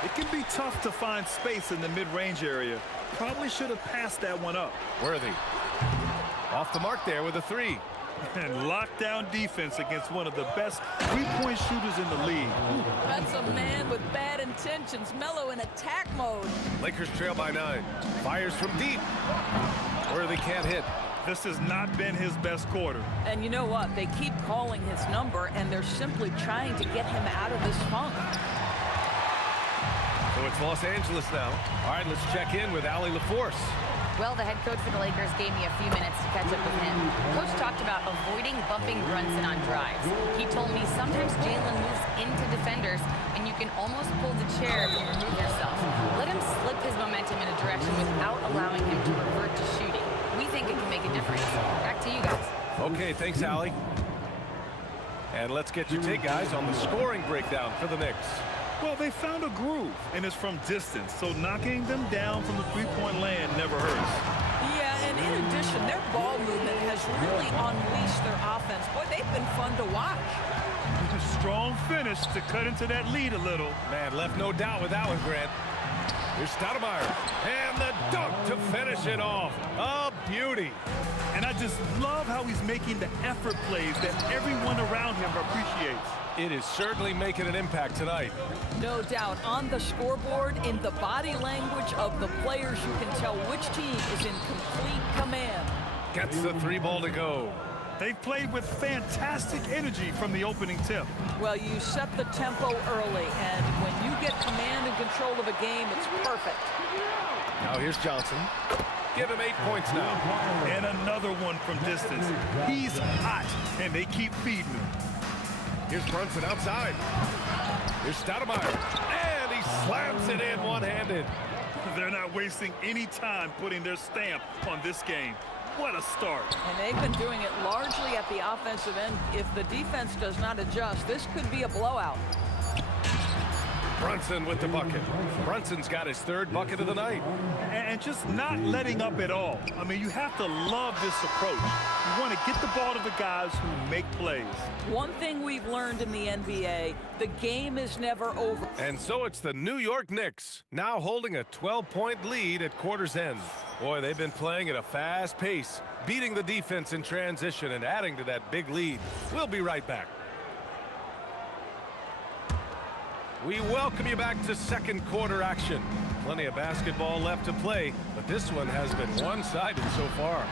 It can be tough to find space in the mid-range area. Probably should have passed that one up. Worthy. Off the mark there with a 3. And lockdown defense against one of the best three-point shooters in the league. That's a man with bad intentions. Melo in attack mode. Lakers trail by 9. Fires from deep. Worthy can't hit. This has not been his best quarter. And you know what? They keep calling his number, and they're simply trying to get him out of this funk. So it's Los Angeles now. All right, let's check in with Allie LaForce. Well, the head coach for the Lakers gave me a few minutes to catch up with him. Coach talked about avoiding bumping Brunson on drives. He told me sometimes Jalen moves into defenders, and you can almost pull the chair if you remove yourself. Let him slip his momentum in a direction without allowing him to revert to shooting. We think it can make a difference. Back to you guys. Okay, thanks, Allie. And let's get your take, guys, on the scoring breakdown for the Knicks. Well, they found a groove, and it's from distance, so knocking them down from the three-point land never hurts. Yeah, and in addition, their ball movement has really unleashed their offense. Boy, they've been fun to watch. Strong finish to cut into that lead a little. Man, left no doubt with that one, Grant. Here's Stoudemire. And the dunk to finish it off. A beauty. And I just love how he's making the effort plays that everyone around him appreciates. It is certainly making an impact tonight. No doubt. On the scoreboard, in the body language of the players, you can tell which team is in complete command. Gets the 3 ball to go. They've played with fantastic energy from the opening tip. Well, you set the tempo early, and when you get command and control of a game, it's perfect. Now here's Johnson. Give him 8 points now. And another one from distance. He's hot, and they keep feeding him. Here's Brunson outside. Here's Stoudemire. And he slams it in one-handed. They're not wasting any time putting their stamp on this game. What a start. And they've been doing it largely at the offensive end. If the defense does not adjust, this could be a blowout. Brunson with the bucket. Brunson's got his 3rd bucket of the night. And just not letting up at all. I mean, you have to love this approach. You want to get the ball to the guys who make plays. One thing we've learned in the NBA, the game is never over. And so it's the New York Knicks, now holding a 12-point lead at quarter's end. Boy, they've been playing at a fast pace, beating the defense in transition and adding to that big lead. We'll be right back. We welcome you back to 2nd quarter action. Plenty of basketball left to play, but this one has been one-sided so far.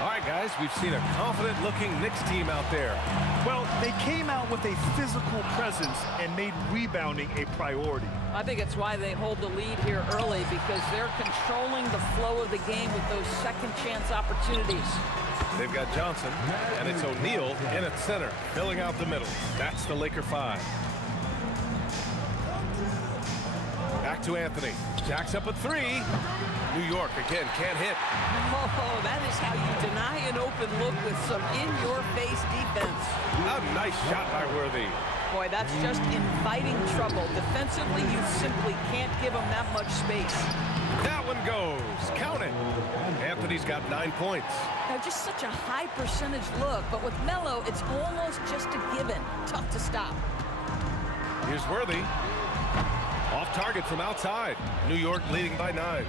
All right, guys, we've seen a confident-looking Knicks team out there. Well, they came out with a physical presence and made rebounding a priority. I think it's why they hold the lead here early, because they're controlling the flow of the game with those second-chance opportunities. They've got Johnson, and it's O'Neal in at center, filling out the middle. That's the Laker 5. Back to Anthony. Jacks up at 3. New York again can't hit. Oh, that is how you deny an open look with some in-your-face defense. A nice shot by Worthy. Boy, that's just inviting trouble. Defensively, you simply can't give them that much space. That one goes. Count it. Anthony's got 9 points. Now, just such a high percentage look, but with Melo, it's almost just a given. Tough to stop. Here's Worthy. Off target from outside. New York leading by 9.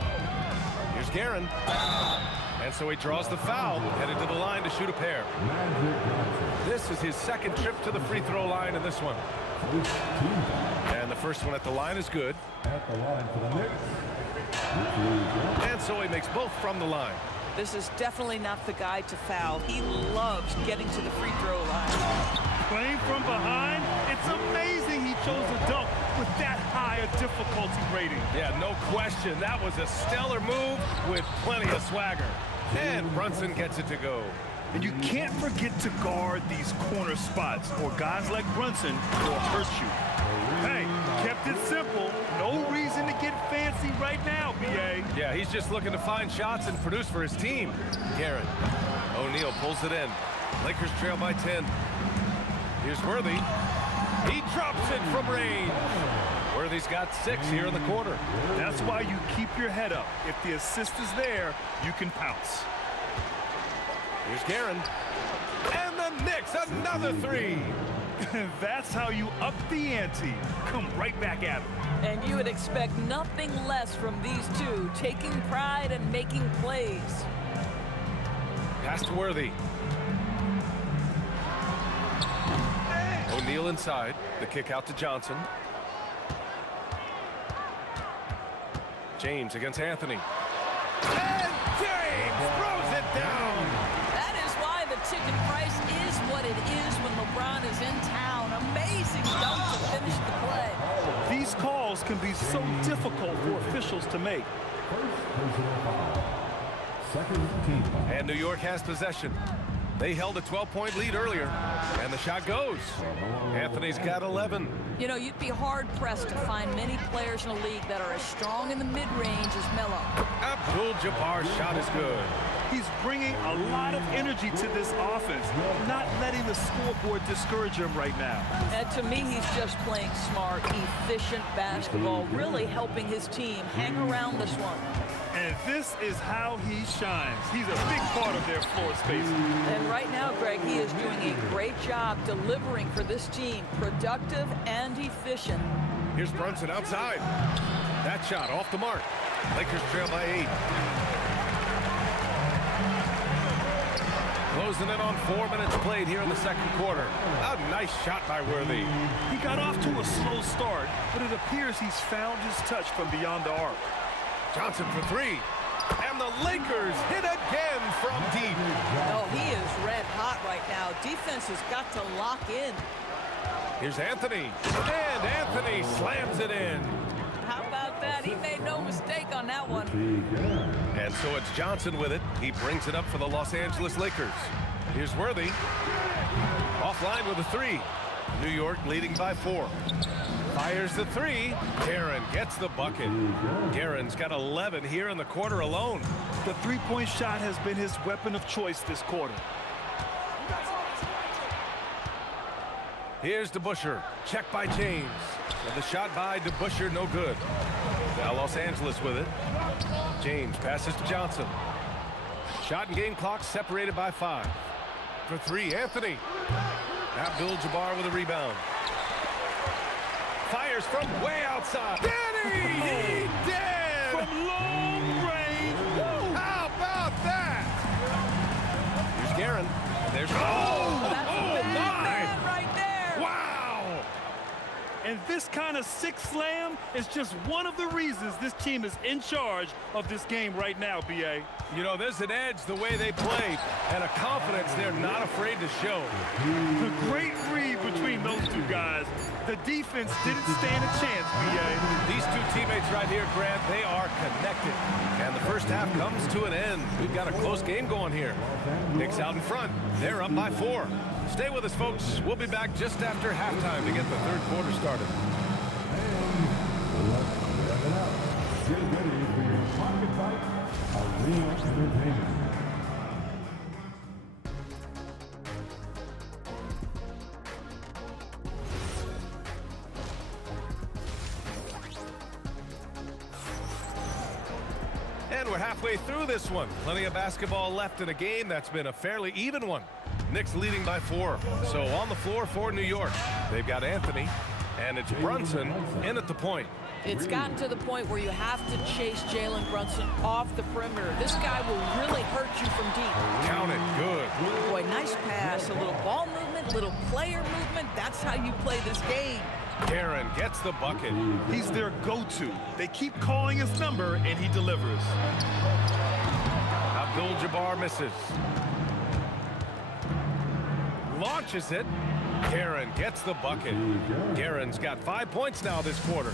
Here's Guerin. And so he draws the foul, headed to the line to shoot a pair. This is his 2nd trip to the free throw line in this one. And the first one at the line is good. At the line for the Knicks. And so he makes both from the line. This is definitely not the guy to foul. He loves getting to the free throw line. Playing from behind, it's amazing he chose a dunk with that high a difficulty rating. Yeah, no question. That was a stellar move with plenty of swagger. And Brunson gets it to go. And you can't forget to guard these corner spots, or guys like Brunson will hurt you. Hey, kept it simple. No reason to get fancy right now, B.A. Yeah, he's just looking to find shots and produce for his team. Guerin. O'Neal pulls it in. Lakers trail by 10. Here's Worthy. He drops it from range. Worthy's got 6 here in the quarter. That's why you keep your head up. If the assist is there, you can pounce. Here's Guerin. And the Knicks, another 3. That's how you up the ante. Come right back at him. And you would expect nothing less from these two, taking pride and making plays. Pass to Worthy. O'Neal inside. The kick out to Johnson. James against Anthony. And James throws it down. That is why the ticket price is what it is when LeBron is in town. Amazing dunk to finish the play. These calls can be so difficult for officials to make. And New York has possession. They held a 12-point lead earlier, and the shot goes. Anthony's got 11. You know, you'd be hard-pressed to find many players in the league that are as strong in the mid-range as Melo. Abdul-Jabbar's shot is good. He's bringing a lot of energy to this offense, not letting the scoreboard discourage him right now. And to me, he's just playing smart, efficient basketball, really helping his team hang around this one. And this is how he shines. He's a big part of their floor space. And right now, Greg, he is doing a great job delivering for this team, productive and efficient. Here's Brunson outside. That shot off the mark. Lakers trail by 8. Closing in on 4 minutes played here in the second quarter. A nice shot by Worthy. He got off to a slow start, but it appears he's found his touch from beyond the arc. Johnson for 3. And the Lakers hit again from deep. Oh, he is red hot right now. Defense has got to lock in. Here's Anthony. And Anthony slams it in. How about that? He made no mistake on that one. And so it's Johnson with it. He brings it up for the Los Angeles Lakers. Here's Worthy. Offline with a 3. New York leading by 4. Fires the three. Guerin gets the bucket. Guerin's got 11 here in the quarter alone. The three-point shot has been his weapon of choice this quarter. Here's DeBusschere. Check by James. And the shot by DeBusschere, no good. Now Los Angeles with it. James passes to Johnson. Shot and game clock separated by 5. For 3, Anthony. Abdul-Jabbar with a rebound. Fires from way outside. Did he? He did! From long range. Woo! How about that? Here's Guerin. There's That's a big man right there. Wow! And this kind of six slam is just one of the reasons this team is in charge of this game right now, B.A. You know, there's an edge the way they play and a confidence they're not afraid to show. The great read between those two guys. The defense didn't stand a chance, B.A. These two teammates right here, Grant, they are connected. And the first half comes to an end. We've got a close game going here. Knicks out in front. They're up by 4. Stay with us, folks. We'll be back just after halftime to get the third quarter started. Get ready for your pocket fight. Arena Entertainment. And we're halfway through this one. Plenty of basketball left in a game that's been a fairly even one. Knicks leading by 4. So on the floor for New York, they've got Anthony, and it's Brunson in at the point. It's gotten to the point where you have to chase Jalen Brunson off the perimeter. This guy will really hurt you from deep. Count it. Good. Boy, nice pass. A little ball movement, little player movement. That's how you play this game. Guerin gets the bucket. He's their go-to. They keep calling his number, and he delivers. Abdul-Jabbar misses. Launches it. Guerin gets the bucket. Guerin's got 5 points now this quarter.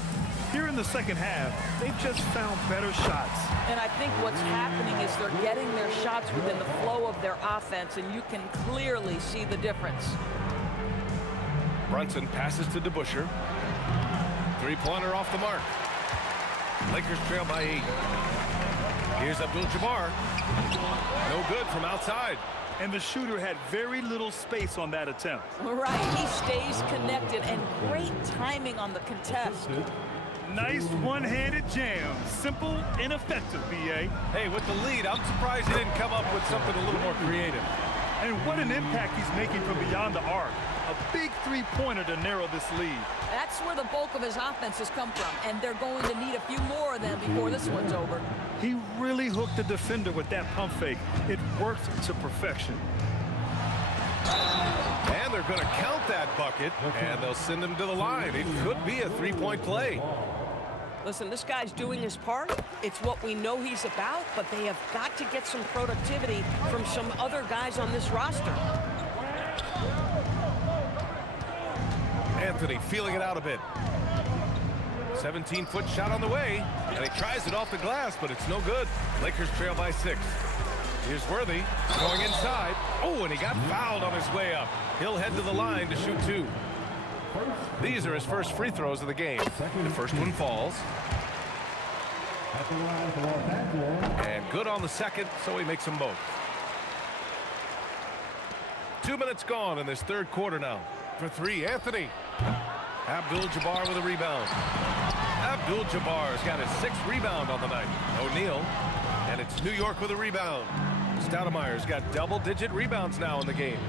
Here in the second half, they've just found better shots. And I think what's happening is they're getting their shots within the flow of their offense, and you can clearly see the difference. Brunson passes to DeBusschere. Three-pointer off the mark. Lakers trail by 8. Here's Abdul-Jabbar. No good from outside. And the shooter had very little space on that attempt. Right, he stays connected, and great timing on the contest. Nice one-handed jam. Simple and effective, B.A. Hey, with the lead, I'm surprised he didn't come up with something a little more creative. And what an impact he's making from beyond the arc. A big three-pointer to narrow this lead. That's where the bulk of his offense has come from, and they're going to need a few more of them before this one's over. He really hooked the defender with that pump fake. It worked to perfection. And they're going to count that bucket, and they'll send him to the line. It could be a three-point play. Listen, this guy's doing his part. It's what we know he's about, but they have got to get some productivity from some other guys on this roster. Anthony feeling it out a bit. 17-foot shot on the way, and he tries it off the glass, but it's no good. Lakers trail by 6. Here's Worthy going inside. Oh, and he got fouled on his way up. He'll head to the line to shoot 2. These are his first free throws of the game. The first one falls. And good on the second, so he makes them both. 2 minutes gone in this third quarter now. For 3, Anthony. Abdul-Jabbar with a rebound. Abdul-Jabbar's got his 6th rebound on the night. O'Neal, and it's New York with a rebound. Stoudemire's got double-digit rebounds now in the game.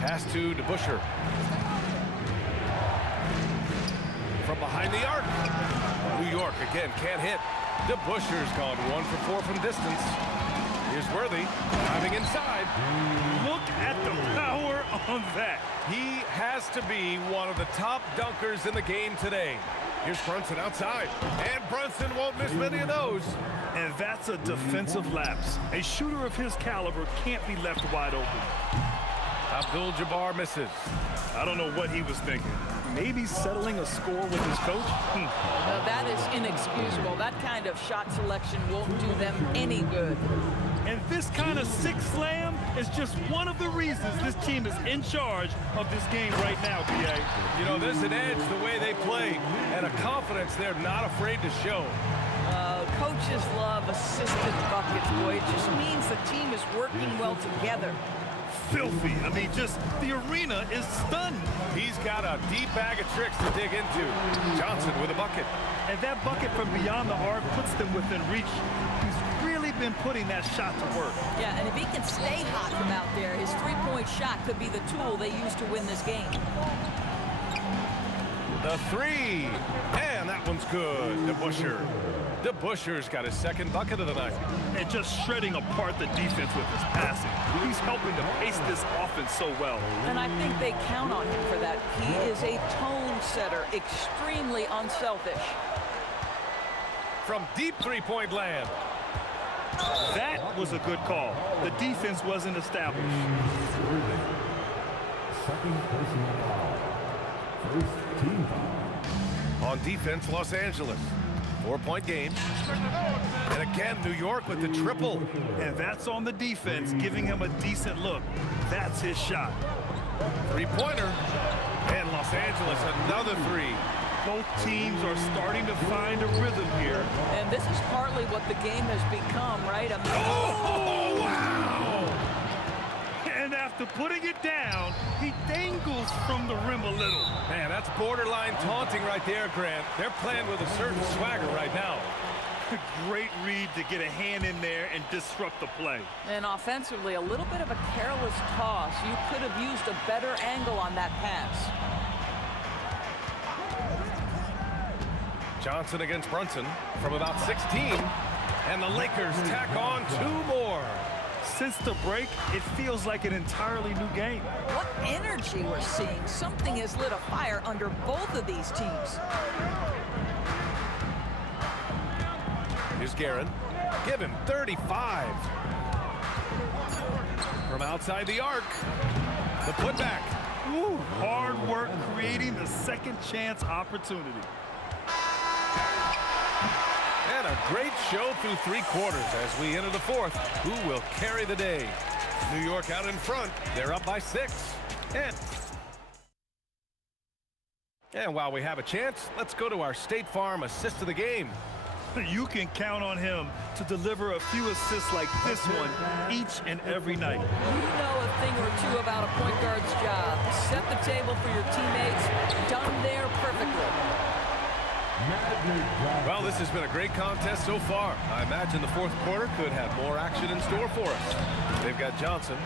Pass to DeBusschere. From behind the arc. New York again can't hit. DeBusschere's gone 1 for 4 from distance. Here's Worthy driving inside. Look at the power on that. He has to be one of the top dunkers in the game today. Here's Brunson outside, and Brunson won't miss many of those. And that's a defensive lapse. A shooter of his caliber can't be left wide open. Abdul-Jabbar misses. I don't know what he was thinking. Maybe settling a score with his coach? No, that is inexcusable. That kind of shot selection won't do them any good. And this kind of sick slam is just one of the reasons this team is in charge of this game right now, B.A. You know, there's an edge the way they play and a confidence they're not afraid to show. Coaches love assisted buckets, boy. It just means the team is working well together. Filthy. I mean, just the arena is stunned. He's got a deep bag of tricks to dig into. Johnson with a bucket. And that bucket from beyond the arc puts them within reach. He's really been putting that shot to work. Yeah, and if he can stay hot from out there, his three-point shot could be the tool they use to win this game. The three. And that one's good. DeBusschere. DeBusschere's got his second bucket of the night. And just shredding apart the defense with his passing. He's helping to pace this offense so well. And I think they count on him for that. He is a tone setter, extremely unselfish. From deep three-point land. That was a good call. The defense wasn't established. Second personal foul. First team foul. On defense, Los Angeles. 4-point game. And again, New York with the triple. And that's on the defense, giving him a decent look. That's his shot. Three-pointer. And Los Angeles, another three. Both teams are starting to find a rhythm here. And this is partly what the game has become, right? Oh, wow! And after putting it down, he dangles from the rim a little. Man, that's borderline taunting right there, Grant. They're playing with a certain swagger right now. Great read to get a hand in there and disrupt the play. And offensively, a little bit of a careless toss. You could have used a better angle on that pass. Johnson against Brunson from about 16. And the Lakers tack on two more. Since the break, it feels like an entirely new game. What energy we're seeing. Something has lit a fire under both of these teams. Here's Guerin. Give him 35. From outside the arc. The putback. Woo, hard work creating the second chance opportunity. And a great show through three quarters as we enter the fourth. Who will carry the day? New York out in front. They're up by 6. And while we have a chance, let's go to our State Farm assist of the game. You can count on him to deliver a few assists like this one each and every night. You know a thing or two about a point guard's job. Set the table for your teammates. Done there perfectly. Well, this has been a great contest so far. I imagine the fourth quarter could have more action in store for us. They've got Johnson,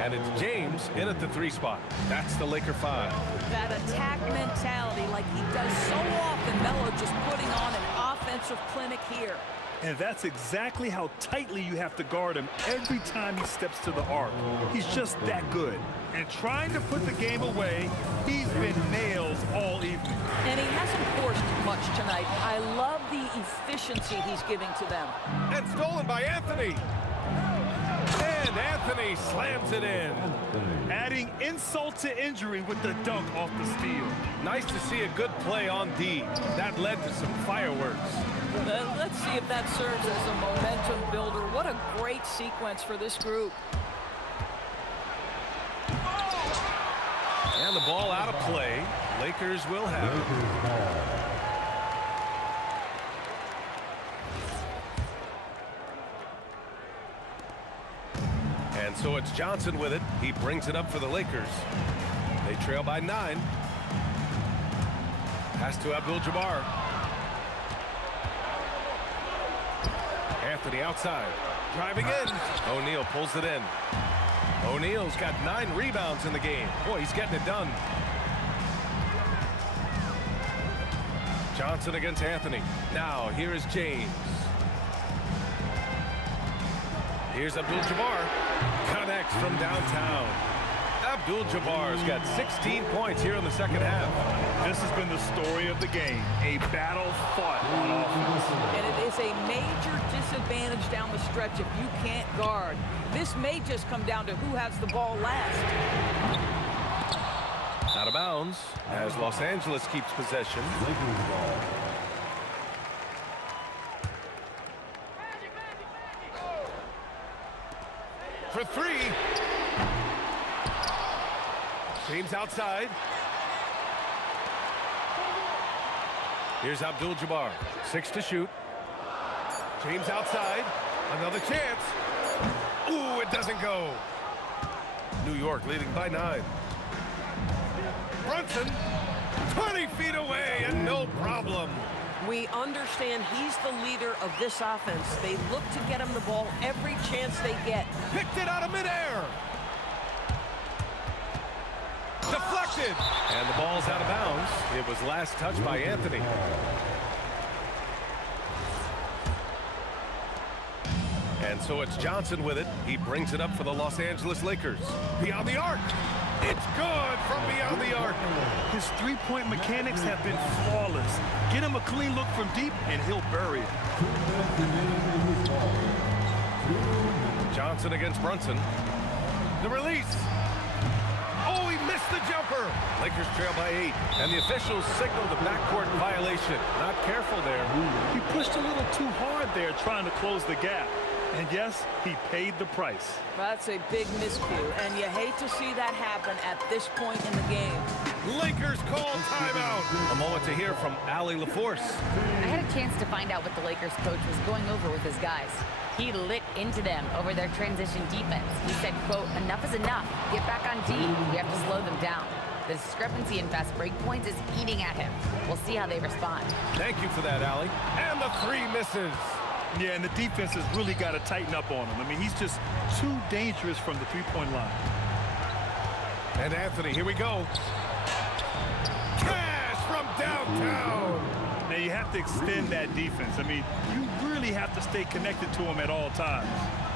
and it's James in at the 3 spot. That's the Laker 5. That attack mentality like he does so often. Melo just putting on an offensive clinic here. And that's exactly how tightly you have to guard him every time he steps to the arc. He's just that good. And trying to put the game away, he's been nails all evening. And he hasn't forced much tonight. I love the efficiency he's giving to them. And stolen by Anthony. And Anthony slams it in. Adding insult to injury with the dunk off the steal. Nice to see a good play on D. That led to some fireworks. Let's see if that serves as a momentum builder. What a great sequence for this group. And the ball out of play. Lakers will have it. And so it's Johnson with it. He brings it up for the Lakers. They trail by 9. Pass to Abdul-Jabbar. Anthony outside. Driving in. O'Neal pulls it in. O'Neal's got 9 rebounds in the game. Boy, he's getting it done. Johnson against Anthony. Now, here is James. Here's Abdul-Jabbar. Connects from downtown. Abdul-Jabbar's got 16 points here in the second half. This has been the story of the game. A battle fought on offense. And it is a major disadvantage down the stretch if you can't guard. This may just come down to who has the ball last. Out of bounds as Los Angeles keeps possession. for three. James outside. Here's Abdul-Jabbar. 6 to shoot. James outside. Another chance. Ooh, it doesn't go. New York leading by 9. Brunson, 20 feet away and no problem. We understand he's the leader of this offense. They look to get him the ball every chance they get. Picked it out of midair. Deflected. And the ball's out of bounds. It was last touched by Anthony. And so it's Johnson with it. He brings it up for the Los Angeles Lakers. Beyond the arc. It's good from beyond the arc. His three-point mechanics have been flawless. Get him a clean look from deep, and he'll bury it. Johnson against Brunson. The release. Oh, he missed the jumper. Lakers trail by 8, and the officials signal the backcourt violation. Not careful there. He pushed a little too hard there trying to close the gap. And yes, he paid the price. That's a big miscue, and you hate to see that happen at this point in the game. Lakers call timeout. A moment to hear from Allie LaForce. I had a chance to find out what the Lakers coach was going over with his guys. He lit into them over their transition defense. He said, quote, "Enough is enough. Get back on D. We have to slow them down." The discrepancy in fast break points is eating at him. We'll see how they respond. Thank you for that, Allie. And the 3 misses. Yeah, and the defense has really got to tighten up on him. I mean, he's just too dangerous from the three-point line. And Anthony, here we go. Cash from downtown. Now, you have to extend that defense. I mean, you really have to stay connected to him at all times.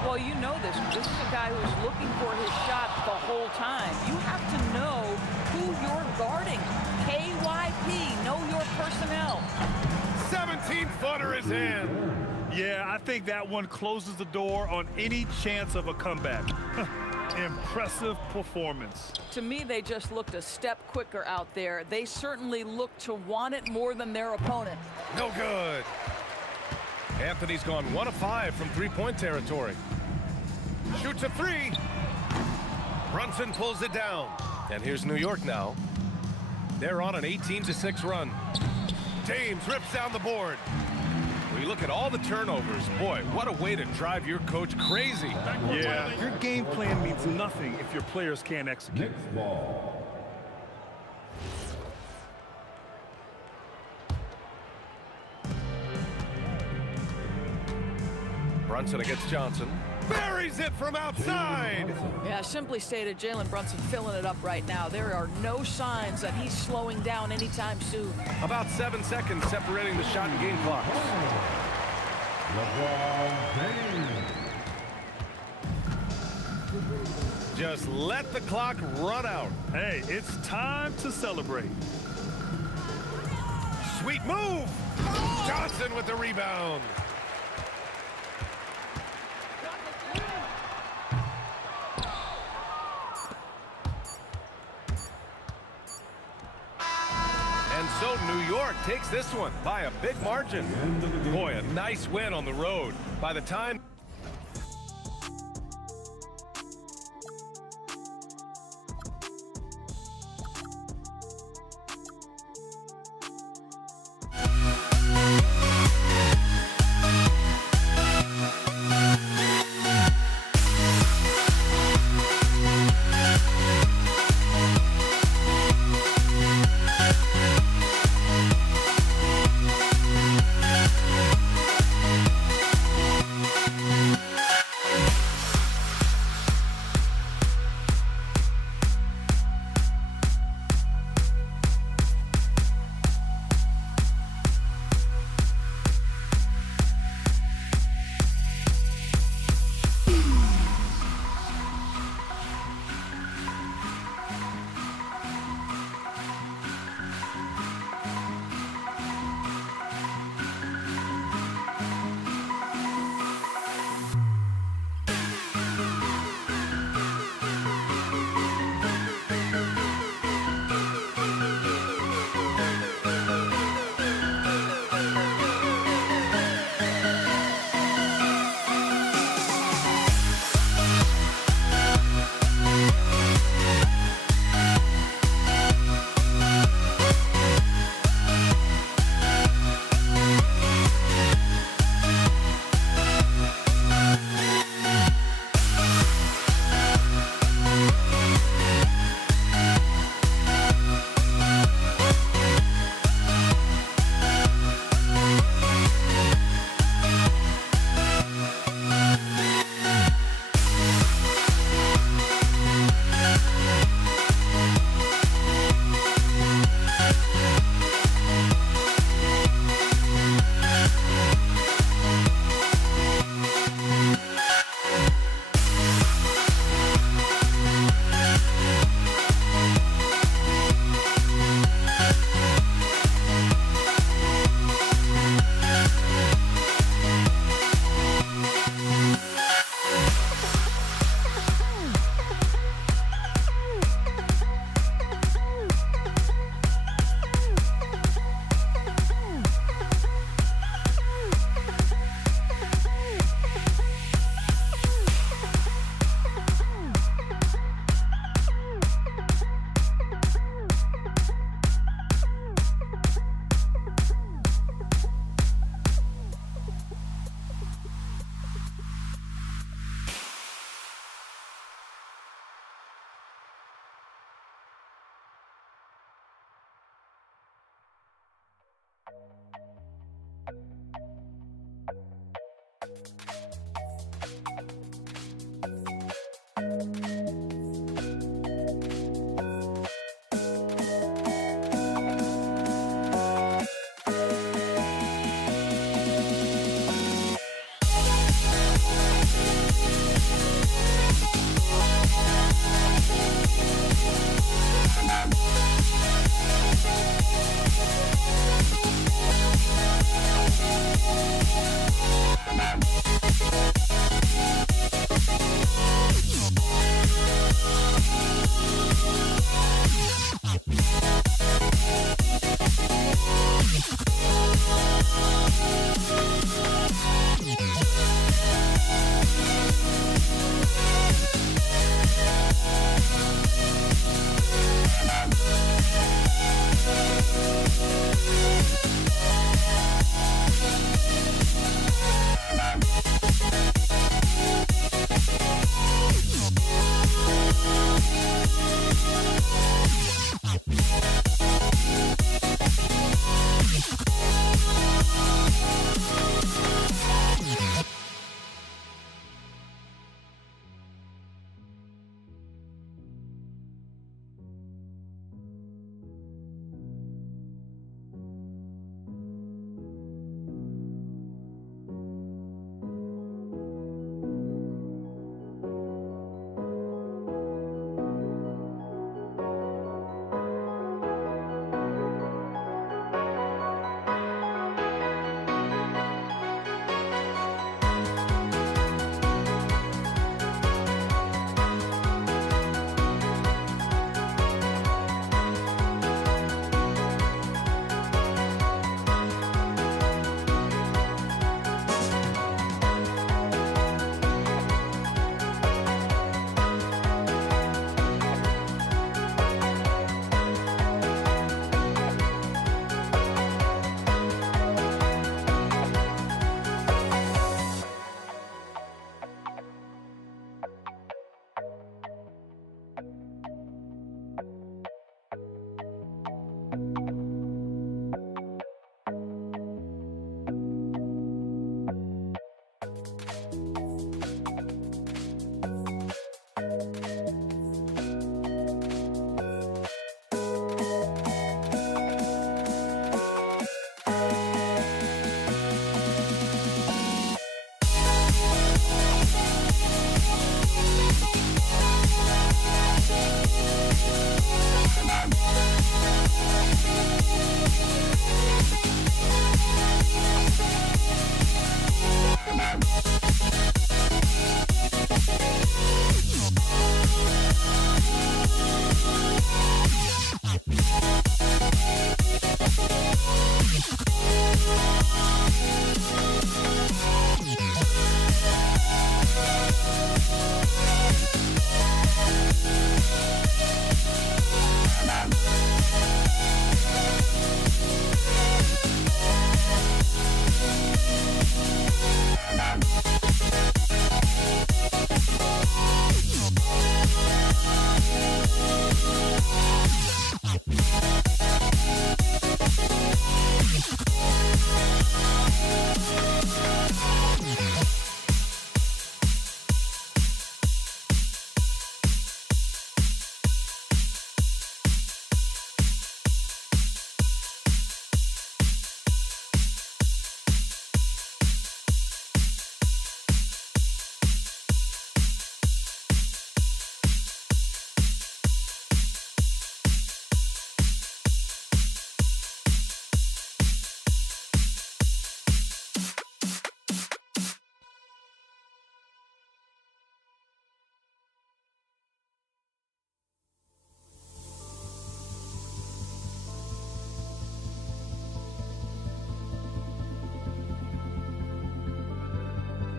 Well, you know this. This is a guy who's looking for his shot the whole time. You have to know who you're guarding. KYP, know your personnel. 17-footer is in. Yeah, I think that one closes the door on any chance of a comeback. Impressive performance. To me, they just looked a step quicker out there. They certainly looked to want it more than their opponent. No good. Anthony's gone 1 of 5 from three-point territory. Shoots a 3. Brunson pulls it down. And here's New York now. They're on an 18-6 run. James rips down the board. We look at all the turnovers. Boy, what a way to drive your coach crazy. Yeah, your game plan means nothing if your players can't execute. Next ball. Brunson against Johnson. Buries it from outside. Yeah, simply stated, Jalen Brunson filling it up right now. There are no signs that he's slowing down anytime soon. About 7 seconds separating the shot and game clock. Just let the clock run out. Hey, it's time to celebrate. Sweet move. Johnson with the rebound. And so New York takes this one by a big margin. Boy, a nice win on the road. By the time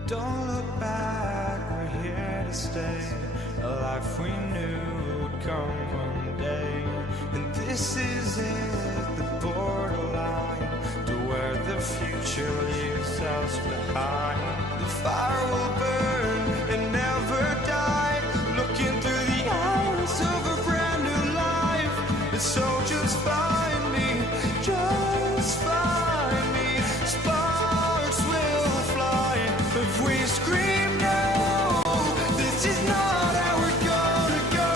Don't look back, we're here to stay. A life we knew would come one day. And this is it, the borderline to where the future leaves us behind. The fire will burn and never die, looking through the eyes of a brand new life. And so just find me, just find me. Sparks will fly if we scream no. This is not how we're gonna go.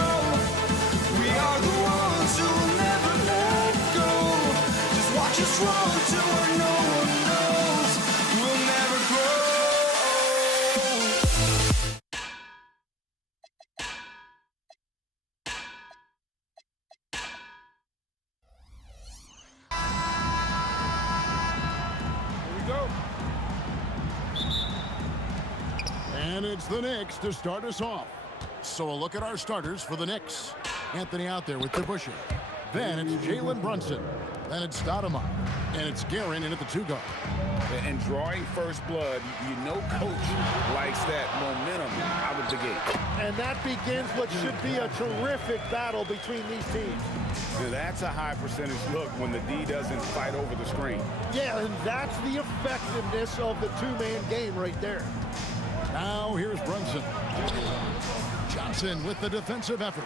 We are the ones who will never let go. Just watch us run to where no one knows. We'll never grow. And it's the Knicks to start us off. So a look at our starters for the Knicks. Anthony out there with DeBusschere. Then it's Jalen Brunson. Then it's Stoudemire. And it's Guerin in at the 2-guard. And drawing first blood, you know coach likes that momentum out of the gate. And that begins what should be a terrific battle between these teams. Now, that's a high percentage look when the D doesn't fight over the screen. Yeah, and that's the effectiveness of the two-man game right there. Now here's Brunson. Johnson with the defensive effort.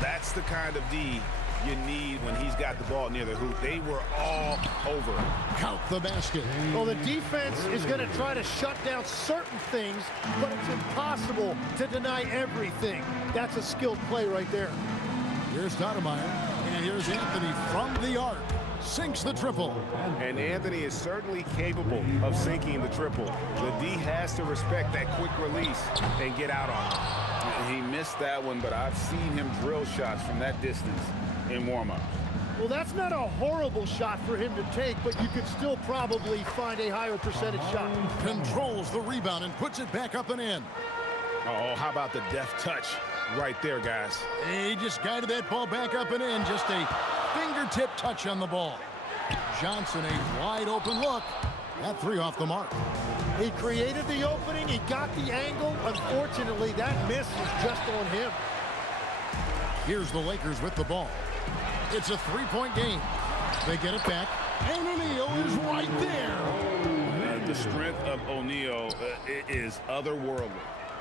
That's the kind of D you need when he's got the ball near the hoop. They were all over. Count the basket. Well, the defense is going to try to shut down certain things, but it's impossible to deny everything. That's a skilled play right there. Here's Stoudemire, and here's Anthony from the arc. Sinks the triple. And Anthony is certainly capable of sinking the triple. The D has to respect that quick release and get out on it. He missed that one, but I've seen him drill shots from that distance in warm-up. Well, that's not a horrible shot for him to take, but you could still probably find a higher percentage shot. Controls the rebound and puts it back up and in. Oh, how about the deft touch right there, guys? He just guided that ball back up and in. Just a fingertip touch on the ball. Johnson, a wide open look. That 3 off the mark. He created the opening. He got the angle. Unfortunately, that miss was just on him. Here's the Lakers with the ball. It's a 3-point game. They get it back. And O'Neal is right there. The strength of O'Neal is otherworldly.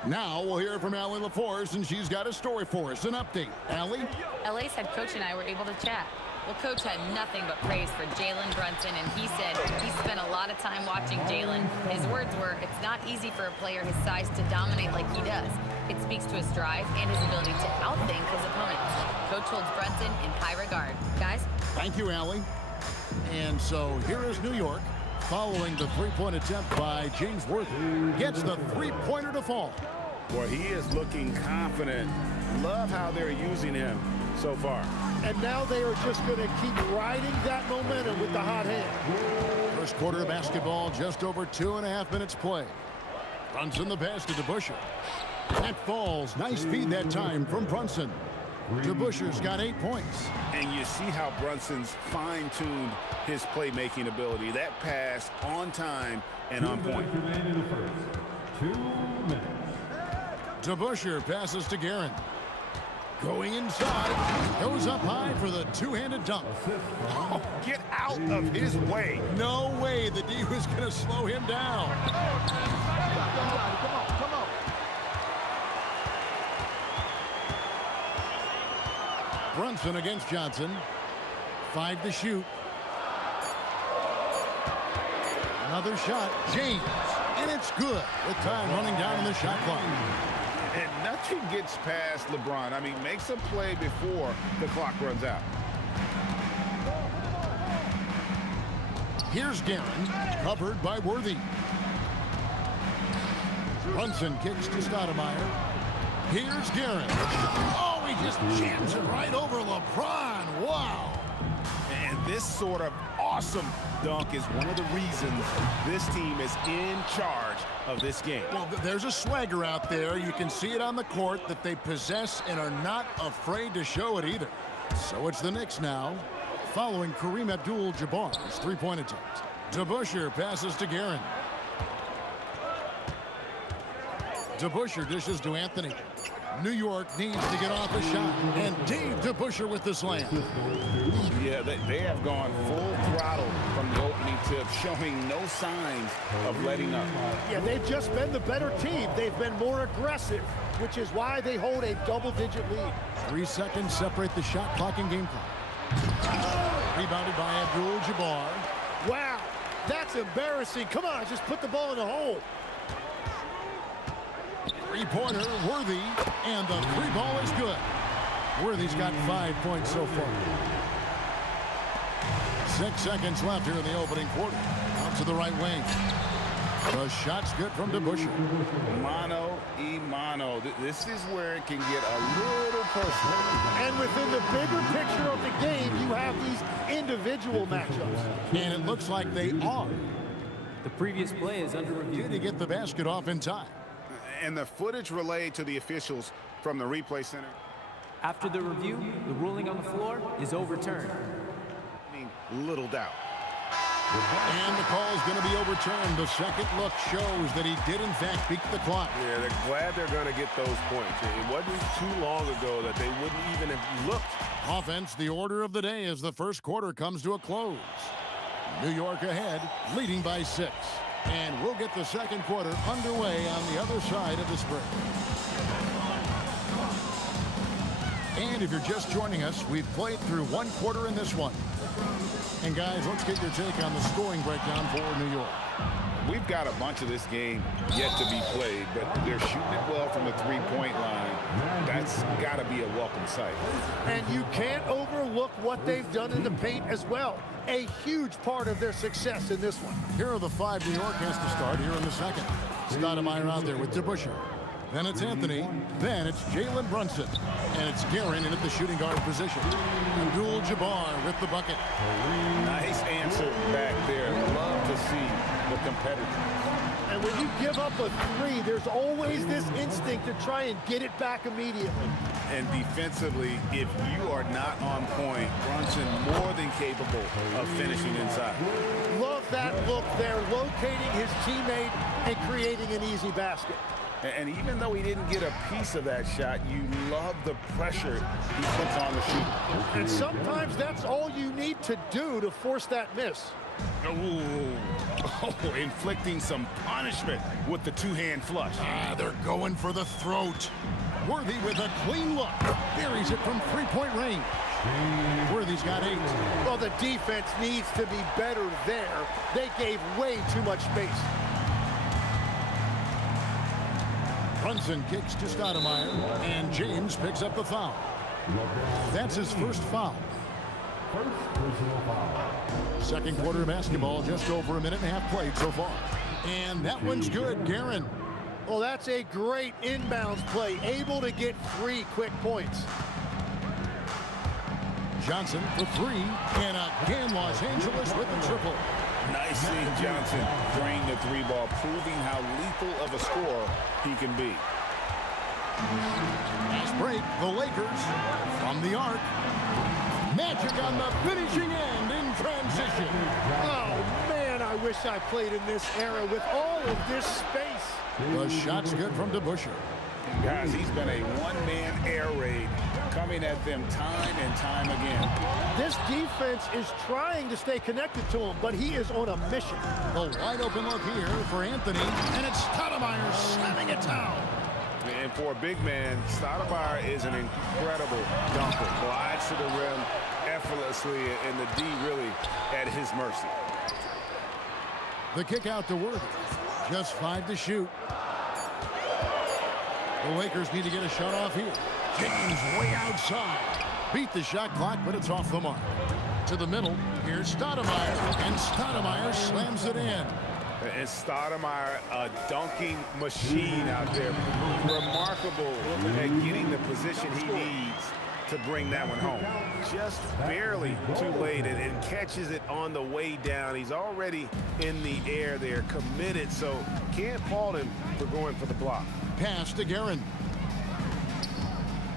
Now we'll hear from Allie LaForce, and she's got a story for us. An update. Allie? LA's head coach and I were able to chat. Well, Coach had nothing but praise for Jalen Brunson, and he said he spent a lot of time watching Jalen. His words were, it's not easy for a player his size to dominate like he does. It speaks to his drive and his ability to outthink his opponents. Coach holds Brunson in high regard. Guys? Thank you, Allie. And so here is New York, following the 3-point attempt by James Worthy. Gets the 3-pointer to fall. Well, he is looking confident. Love how they're using him so far. And now they are just going to keep riding that momentum with the hot hand. First quarter of basketball, just over 2.5 minutes play. Brunson the pass to DeBusschere. That falls. Nice feed that time from Brunson. DeBusschere's got 8 points. And you see how Brunson's fine-tuned his playmaking ability. That pass on time and on point. 2 minutes. DeBusschere passes to Guerin. Going inside, goes up high for the two-handed dunk. Oh, get out of his way. No way the D was going to slow him down. Come on. Brunson against Johnson. 5 to shoot. Another shot. James. And it's good with time running down on the shot clock. And nothing gets past LeBron. I mean, makes a play before the clock runs out. Here's Guerin, covered by Worthy. Brunson kicks to Stoudemire. Here's Guerin. Oh, he just jams it right over LeBron. Wow. And this sort of awesome dunk is one of the reasons this team is in charge of this game. Well, there's a swagger out there. You can see it on the court that they possess and are not afraid to show it either. So it's the Knicks now, following Kareem Abdul-Jabbar's 3-point attempt. DeBusschere passes to Guerin. DeBusschere dishes to Anthony. New York needs to get off a shot. And Dave DeBusschere with the slam. Yeah, they have gone full throttle from the opening tip, showing no signs of letting up. Yeah, they've just been the better team. They've been more aggressive, which is why they hold a double-digit lead. 3 seconds separate the shot clock and game clock. Rebounded by Abdul-Jabbar. Wow, that's embarrassing. Come on, just put the ball in the hole. Three-pointer, Worthy, and the three ball is good. Worthy's got 5 points so far. 6 seconds left here in the opening quarter. Out to the right wing. The shot's good from DeBusschere. Mano y mano. This is where it can get a little personal. And within the bigger picture of the game, you have these individual matchups. And it looks like they are. The previous play is under review. To get the basket off in time. And the footage relayed to the officials from the replay center. After the review, the ruling on the floor is overturned. I mean, little doubt. And the call is going to be overturned. The second look shows that he did, in fact, beat the clock. Yeah, they're glad they're going to get those points. It wasn't too long ago that they wouldn't even have looked. Offense, the order of the day as the first quarter comes to a close. New York ahead, leading by 6. And we'll get the second quarter underway on the other side of this break. And if you're just joining us, we've played through one quarter in this one. And guys, let's get your take on the scoring breakdown for New York. We've got a bunch of this game yet to be played, but they're shooting it well from the three-point line. That's got to be a welcome sight. And you can't overlook what they've done in the paint as well. A huge part of their success in this one. Here are the 5 New York has to start here in the second. Stoudemire out there with DeBusschere. Then it's Anthony. Then it's Jalen Brunson. And it's Guerin in at the shooting guard position. Abdul-Jabbar with the bucket. Nice answer back there. Love to see the competitors. And when you give up a 3, there's always this instinct to try and get it back immediately. And defensively, if you are not on point, Brunson more than capable of finishing inside. Love that look there, locating his teammate and creating an easy basket. And even though he didn't get a piece of that shot, you love the pressure he puts on the shooter. And sometimes that's all you need to do to force that miss. Oh, inflicting some punishment with the two-hand flush. They're going for the throat. Worthy with a clean look. Buries it from three-point range. Worthy's got 8. Well, the defense needs to be better there. They gave way too much space. Brunson kicks to Stoudemire, and James picks up the foul. That's his first foul. Second quarter basketball, just over a minute and a half played so far. And that one's good, Guerin. Well, that's a great inbounds play, able to get 3 quick points. Johnson for 3, and again Los Angeles with the triple. Nice seeing Johnson drain the 3-ball, proving how lethal of a scorer he can be. Fast break, the Lakers from the arc. Magic on the finishing end in transition. Oh, man, I wish I played in this era with all of this space. The shot's good from DeBusschere. Guys, he's been a one-man air raid, coming at them time and time again. This defense is trying to stay connected to him, but he is on a mission. The wide open look here for Anthony, and it's Stoudemire slamming it down. And for a big man, Stoudemire is an incredible dunker. Glides to the rim effortlessly, and the D really at his mercy. The kick out to Worthy. Just 5 to shoot. The Lakers need to get a shot off here. James way outside. Beat the shot clock, but it's off the mark. To the middle, here's Stoudemire, and Stoudemire slams it in. And Stoudemire, a dunking machine out there. Remarkable at getting the position he needs to bring that one home. Just barely too late and catches it on the way down. He's already in the air there, committed, so can't fault him for going for the block. Pass to Guerin.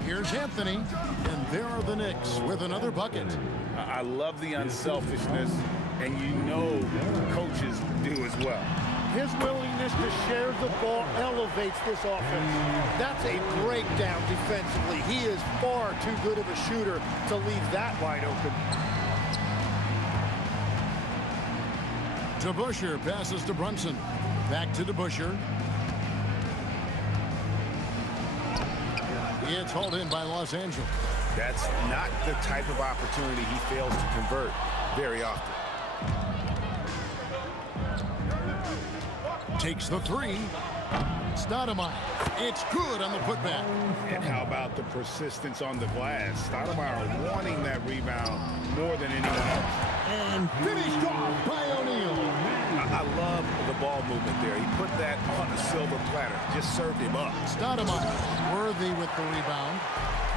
Here's Anthony, and there are the Knicks with another bucket. I love the unselfishness, and you know coaches do as well. His willingness chance to share the ball elevates this offense. That's a breakdown defensively. He is far too good of a shooter to leave that wide open. DeBusschere passes to Brunson. Back to DeBusschere. It's hauled in by Los Angeles. That's not the type of opportunity he fails to convert very often. Takes the three. Stoudemire. It's good on the putback. And how about the persistence on the glass? Stoudemire wanting that rebound more than anyone else. And finished off by O'Neal. I love the ball movement there. He put that on a silver platter. Just served him up. Stoudemire worthy with the rebound.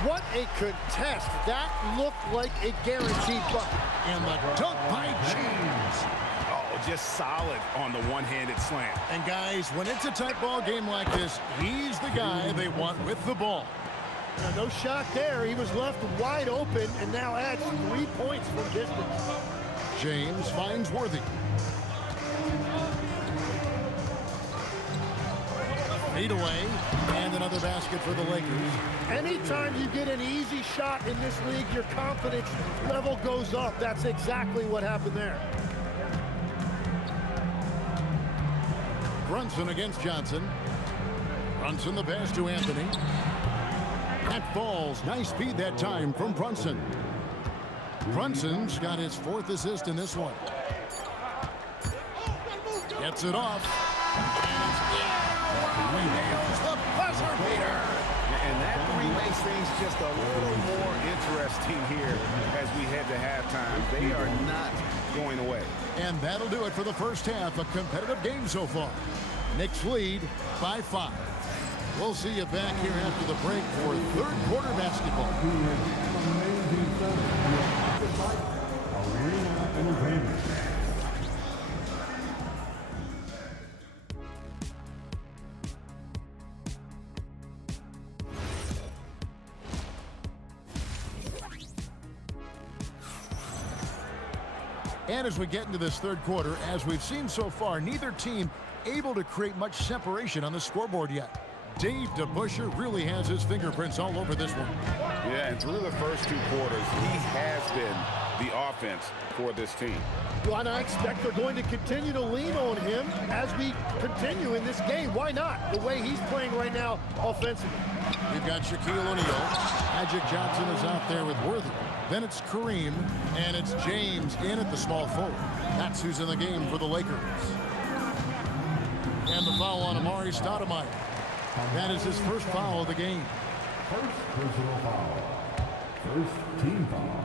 What a contest. That looked like a guaranteed bucket. And the dunk by James. Oh, just solid on the one-handed slam. And guys, when it's a tight ball game like this, he's the guy they want with the ball. Now, no shot there. He was left wide open and now adds 3 points from distance. James finds Worthy. Fade away, and another basket for the Lakers. Anytime you get an easy shot in this league, your confidence level goes up. That's exactly what happened there. Brunson against Johnson. Brunson the pass to Anthony. That falls. Nice feed that time from Brunson. Brunson's got his 4th assist in this one. Gets it off. Nails the buzzer beater. And that three makes things just a little more interesting here as we head to halftime. They are not going away. And that'll do it for the first half. A competitive game so far. Knicks lead by 5. We'll see you back here after the break for third quarter basketball. And as we get into this third quarter, as we've seen so far, neither team able to create much separation on the scoreboard yet. Dave DeBusschere really has his fingerprints all over this one. Yeah, and through the first 2 quarters, he has been the offense for this team. Well, and I expect they're going to continue to lean on him as we continue in this game. Why not? The way he's playing right now offensively. We've got Shaquille O'Neal. Magic Johnson is out there with Worthy. Then it's Kareem, and it's James in at the small forward. That's who's in the game for the Lakers. And the foul on Amari Stoudemire. That is his first foul of the game. First personal foul. First team foul.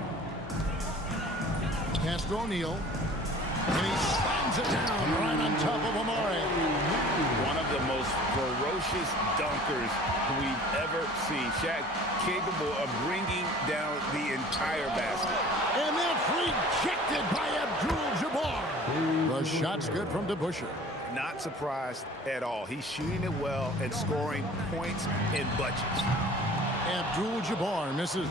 Pass to O'Neal. And he slams it down right on top of Amari. One of the most ferocious dunkers we've ever seen. Shaq capable of bringing down the entire basket. And that's rejected by Abdul-Jabbar. The shot's good from DeBusschere. Not surprised at all. He's shooting it well and scoring points in bunches. Abdul-Jabbar misses.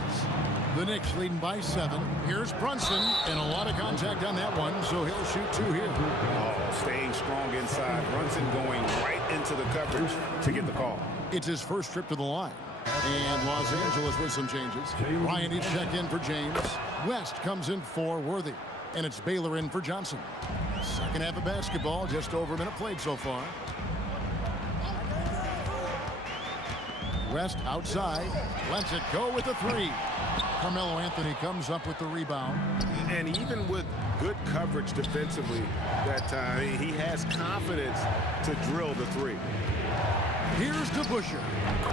The Knicks leading by 7. Here's Brunson, and a lot of contact on that one, so he'll shoot 2 here. Oh, staying strong inside. Brunson going right into the coverage to get the call. It's his first trip to the line. And Los Angeles with some changes. Ryan needs check in for James. West comes in for Worthy. And it's Baylor in for Johnson. Second half of basketball, just over a minute played so far. West outside, lets it go with the 3. Carmelo Anthony comes up with the rebound. And even with good coverage defensively that time, he has confidence to drill the 3. Here's DeBusschere.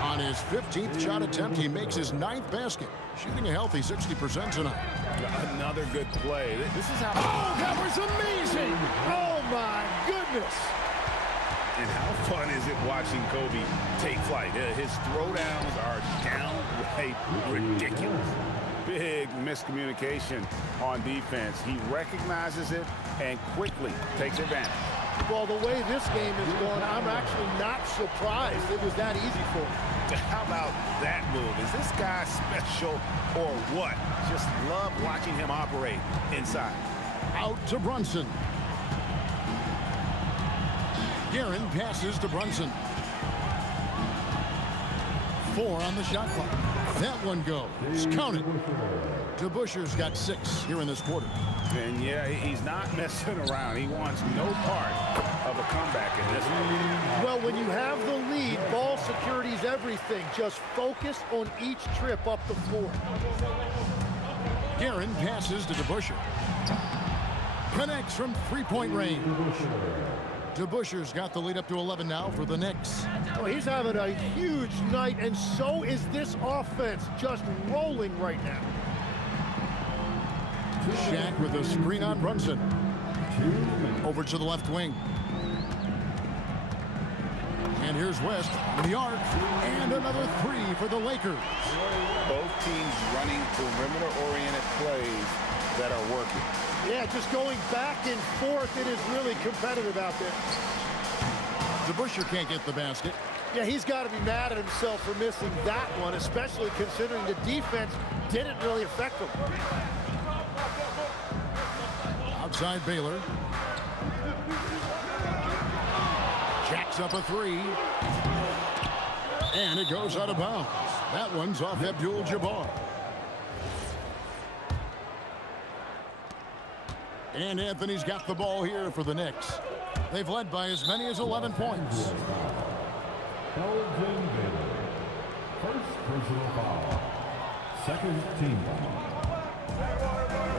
On his 15th shot attempt, he makes his 9th basket, shooting a healthy 60% tonight. Another good play. This is how... Oh, that was amazing! Oh, my goodness! And how fun is it watching Kobe take flight? His throwdowns are downright ridiculous. Big miscommunication on defense. He recognizes it and quickly takes advantage. Well, the way this game is going, I'm actually not surprised it was that easy for him. How about that move? Is this guy special or what? Just love watching him operate inside. Out to Brunson. Guerin passes to Brunson. 4 on the shot clock. That one goes. Count it. DeBusschere's got 6 here in this quarter. And yeah, he's not messing around. He wants no part of a comeback in this one. Well, when you have the lead, ball security is everything. Just focus on each trip up the floor. Guerin passes to DeBusschere. Connects from three-point range. DeBusschere's got the lead up to 11 now for the Knicks. Oh, he's having a huge night, and so is this offense, just rolling right now. Shaq with a screen on Brunson. Over to the left wing. And here's West in the arc. And another 3 for the Lakers. Both teams running perimeter-oriented plays that are working. Yeah, just going back and forth. It is really competitive out there. DeBusschere can't get the basket. Yeah, he's got to be mad at himself for missing that one, especially considering the defense didn't really affect him. Outside Baylor. Jacks up a 3. And it goes out of bounds. That one's off Abdul-Jabbar. And Anthony's got the ball here for the Knicks. They've led by as many as 11 points. Elgin Baylor. First personal foul. Second team foul.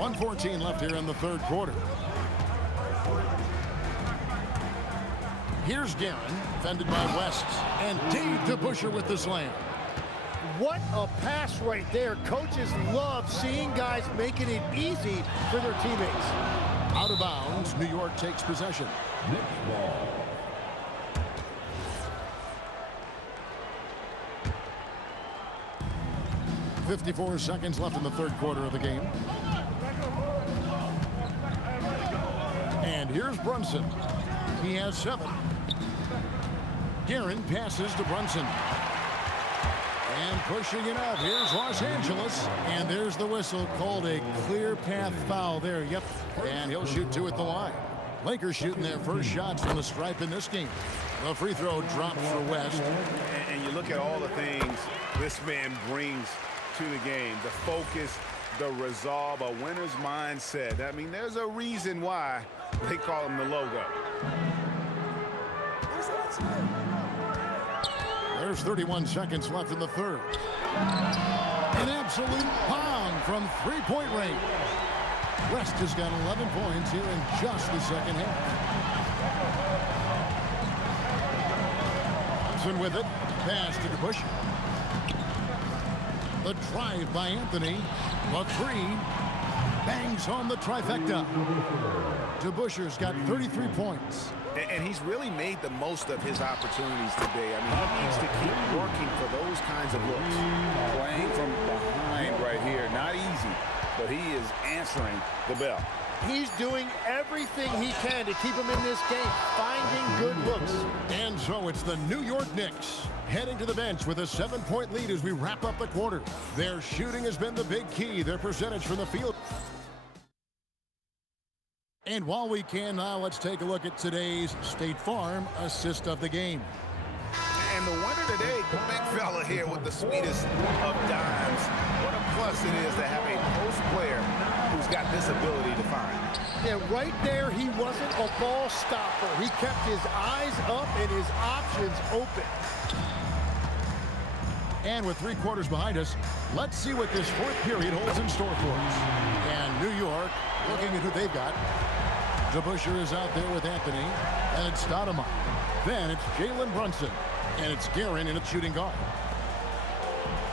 1:14 left here in the third quarter. Here's Guerin, defended by West. And Dave DeBusschere with the slam. What a pass right there. Coaches love seeing guys making it easy for their teammates. Out of bounds, New York takes possession. Knicks ball. .54 seconds left in the third quarter of the game. And here's Brunson. He has 7. Guerin passes to Brunson. And pushing it up. Here's Los Angeles. And there's the whistle, called a clear path foul there. Yep. And he'll shoot 2 at the line. Lakers shooting their first shots from the stripe in this game. The free throw drops for West. And you look at all the things this man brings to the game. The focus, the resolve, a winner's mindset. I mean, there's a reason why they call him the logo. There's 31 seconds left in the third. An absolute bomb from three-point range. West has got 11 points here in just the second half. Thompson with it. Pass to DeBusschere. The drive by Anthony. A 3. Bangs home the trifecta. DeBusschere's got 33 points. And he's really made the most of his opportunities today. I mean, he needs to keep working for those kinds of looks. Playing from behind right here. Not easy, but he is answering the bell. He's doing everything he can to keep him in this game, finding good looks. And so it's the New York Knicks heading to the bench with a 7-point lead as we wrap up the quarter. Their shooting has been the big key, their percentage from the field. And while we can now, let's take a look at today's State Farm assist of the game. And the winner today, the big fella here with the sweetest of dimes. What a plus it is to have a post player who's got this ability to find. Yeah, right there, he wasn't a ball stopper. He kept his eyes up and his options open. And with 3 quarters behind us, let's see what this fourth period holds in store for us. And New York, looking at who they've got. DeBusschere is out there with Anthony, and it's Stoudemire. Then it's Jalen Brunson, and it's Guerin in its shooting guard.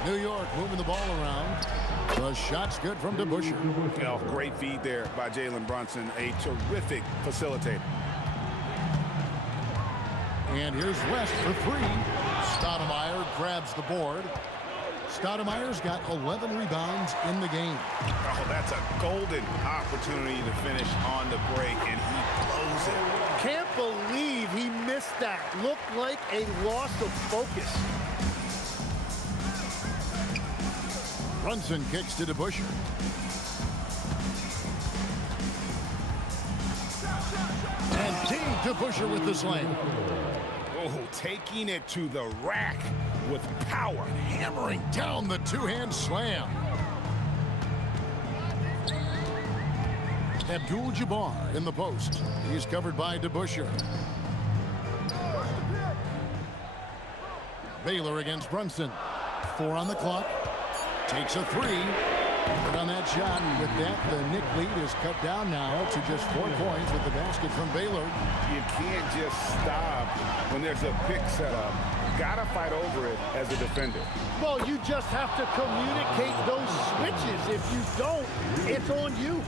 New York moving the ball around. The shot's good from DeBusschere. Oh, great feed there by Jalen Brunson, a terrific facilitator. And here's West for 3. Stoudemire grabs the board. Stoudemire's got 11 rebounds in the game. Oh, that's a golden opportunity to finish on the break, and he blows it. Can't believe he missed that. Looked like a loss of focus. Brunson kicks to DeBusschere. And Steve DeBusschere with the slam. Oh, taking it to the rack with power. Hammering down the two-hand slam. Abdul-Jabbar in the post. He's covered by DeBusschere. Baylor against Brunson. 4 on the clock. Takes a 3. But on that shot, with that, the Nick lead is cut down now to just 4 points with the basket from Baylor. You can't just stop when there's a pick set up. Gotta fight over it as a defender. Well, you just have to communicate those switches. If you don't, it's on you.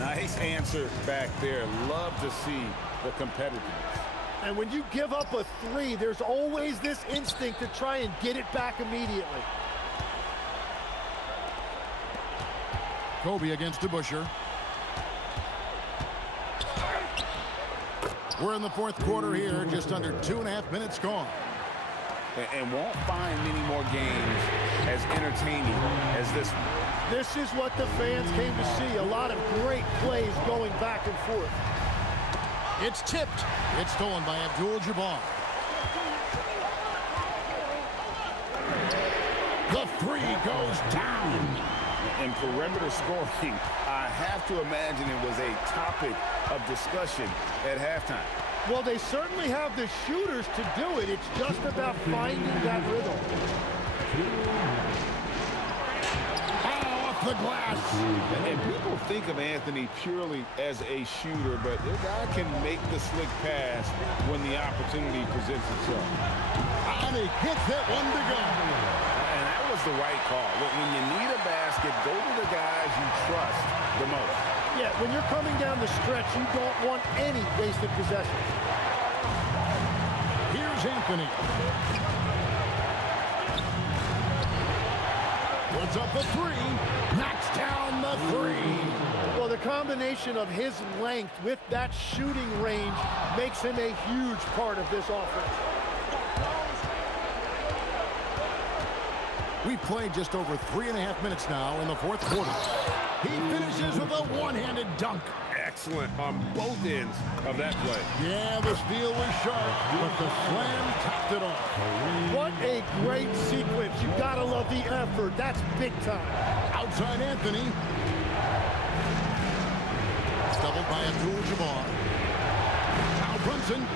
Nice answer back there. Love to see the competitiveness. And when you give up a 3, there's always this instinct to try and get it back immediately. Kobe against DeBusschere. We're in the 4th quarter here, just under 2.5 minutes gone. And won't find many more games as entertaining as this one. This is what the fans came to see. A lot of great plays going back and forth. It's tipped. It's stolen by Abdul-Jabbar. The 3 goes down. In perimeter scoring, I have to imagine it was a topic of discussion at halftime. Well, they certainly have the shooters to do it. It's just about finding that rhythm. The glass. And people think of Anthony purely as a shooter, but the guy can make the slick pass when the opportunity presents itself. And he hits that one to go. And that was the right call. When you need a basket, go to the guys you trust the most. Yeah, when you're coming down the stretch, you don't want any wasted possession. Here's Anthony. Puts up a 3. Knocks down the 3. Well, the combination of his length with that shooting range makes him a huge part of this offense. We've played just over 3.5 minutes now in the 4th quarter. He finishes with a one-handed dunk. Excellent on both ends of that play. Yeah, the steal was sharp, but the slam topped it off. What a great sequence. You gotta love the effort. That's big time. Outside Anthony. Doubled by Abdul-Jabbar. Now Brunson.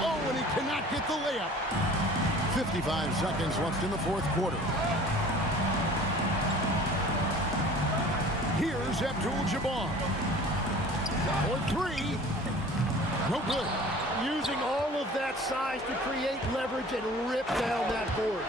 Oh, and he cannot get the layup. 55 seconds left in the 4th quarter. Here's Abdul-Jabbar. For 3. No good. Using all of that size to create leverage and rip down that board.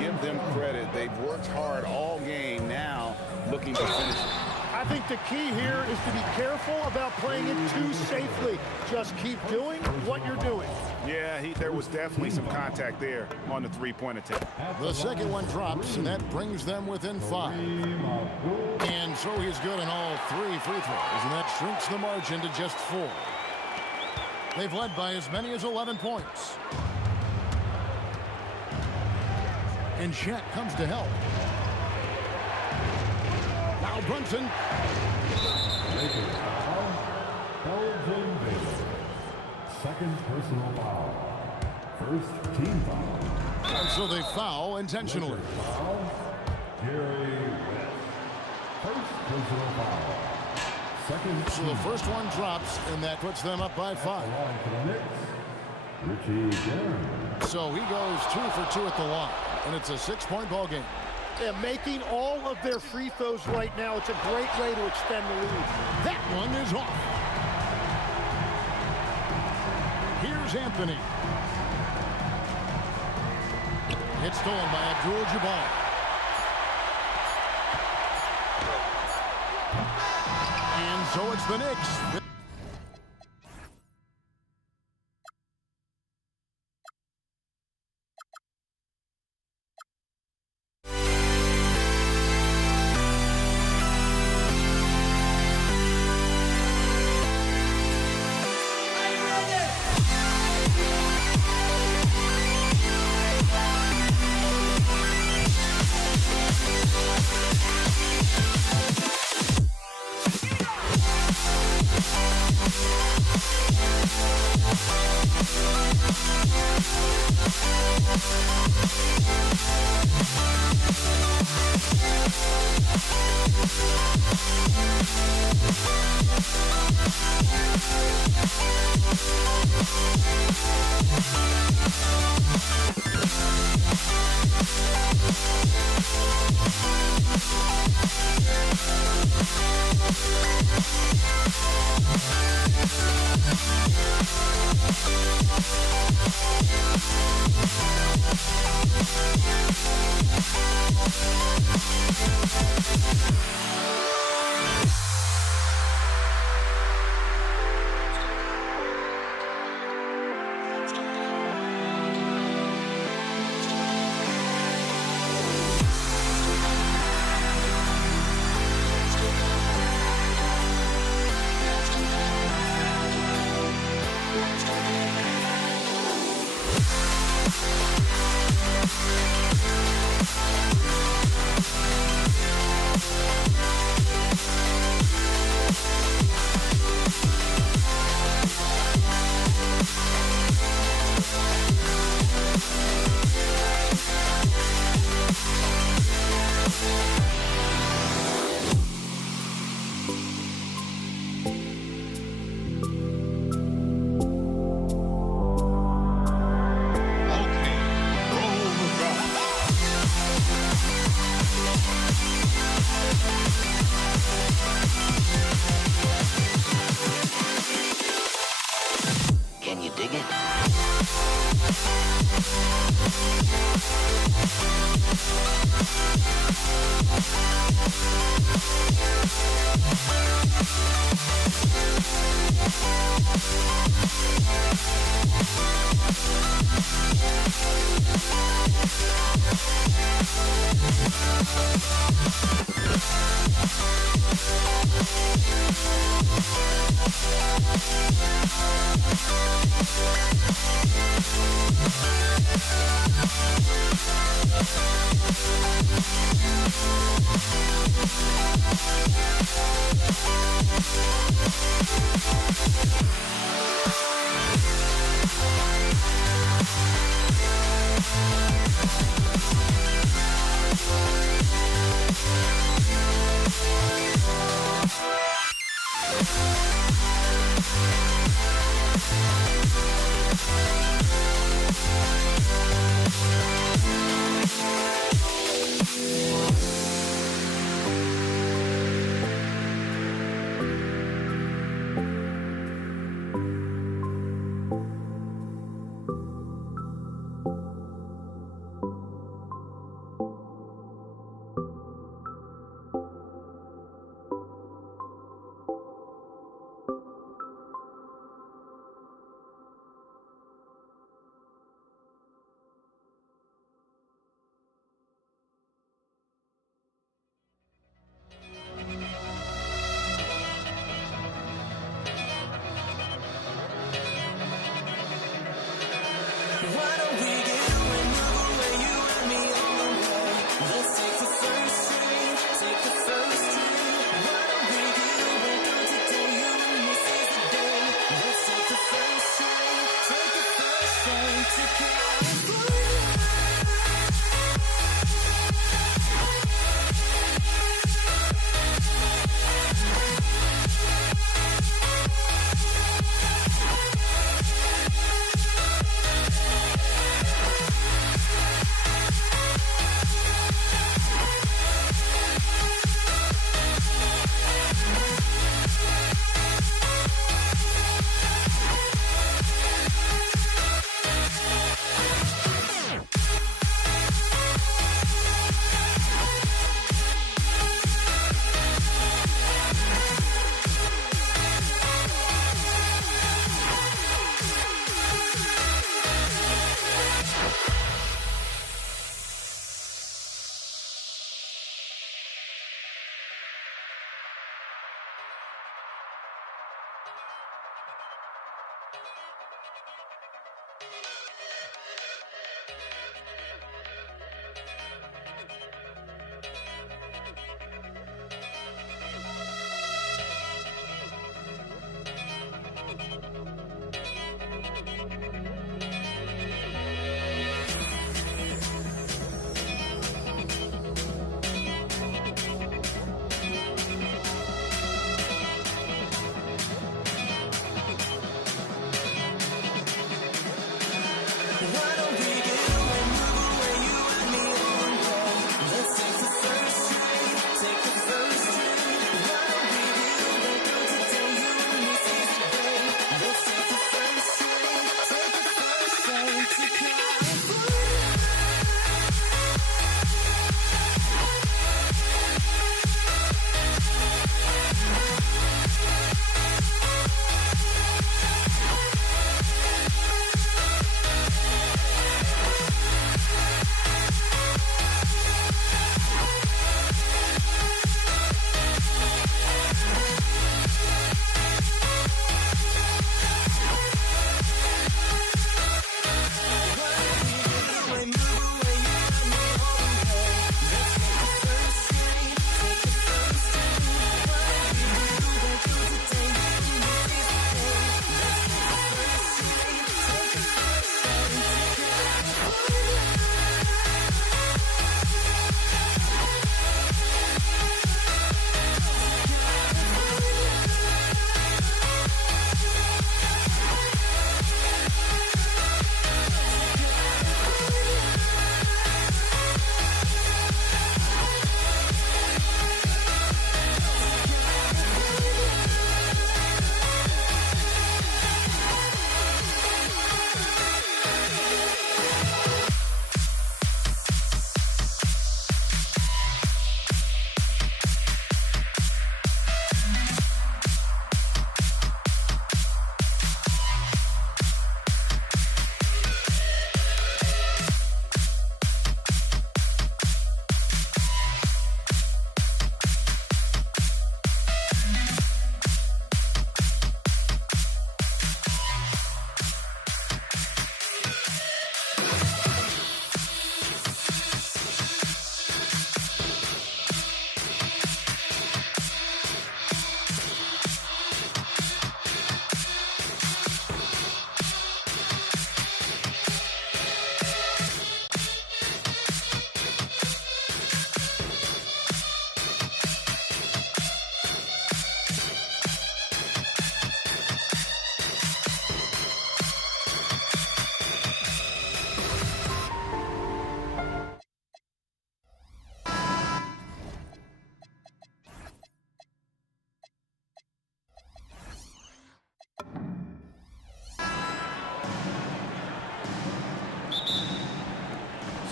Give them credit. They've worked hard all game, now looking to finish it. I think the key here is to be careful about playing it too safely. Just keep doing what you're doing. Yeah, there was definitely some contact there on the 3-point attempt. The second one drops, and that brings them within 5. And so he's good in all 3 free throws, and that shrinks the margin to just 4. They've led by as many as 11 points. And Shaq comes to help. Now Brunson. Elgin Baylor. Second personal foul. First team foul. And so they foul intentionally. Foul. Gary West. First personal foul. Second. So the first one drops, and that puts them up by 5. For the Knicks, Richie Guerin. So he goes 2 for 2 at the line, and it's a 6-point ball game. Yeah, making all of their free throws right now, it's a great way to extend the lead. That one is off. Here's Anthony. It's stolen by Abdul-Jabbar. And so it's the Knicks.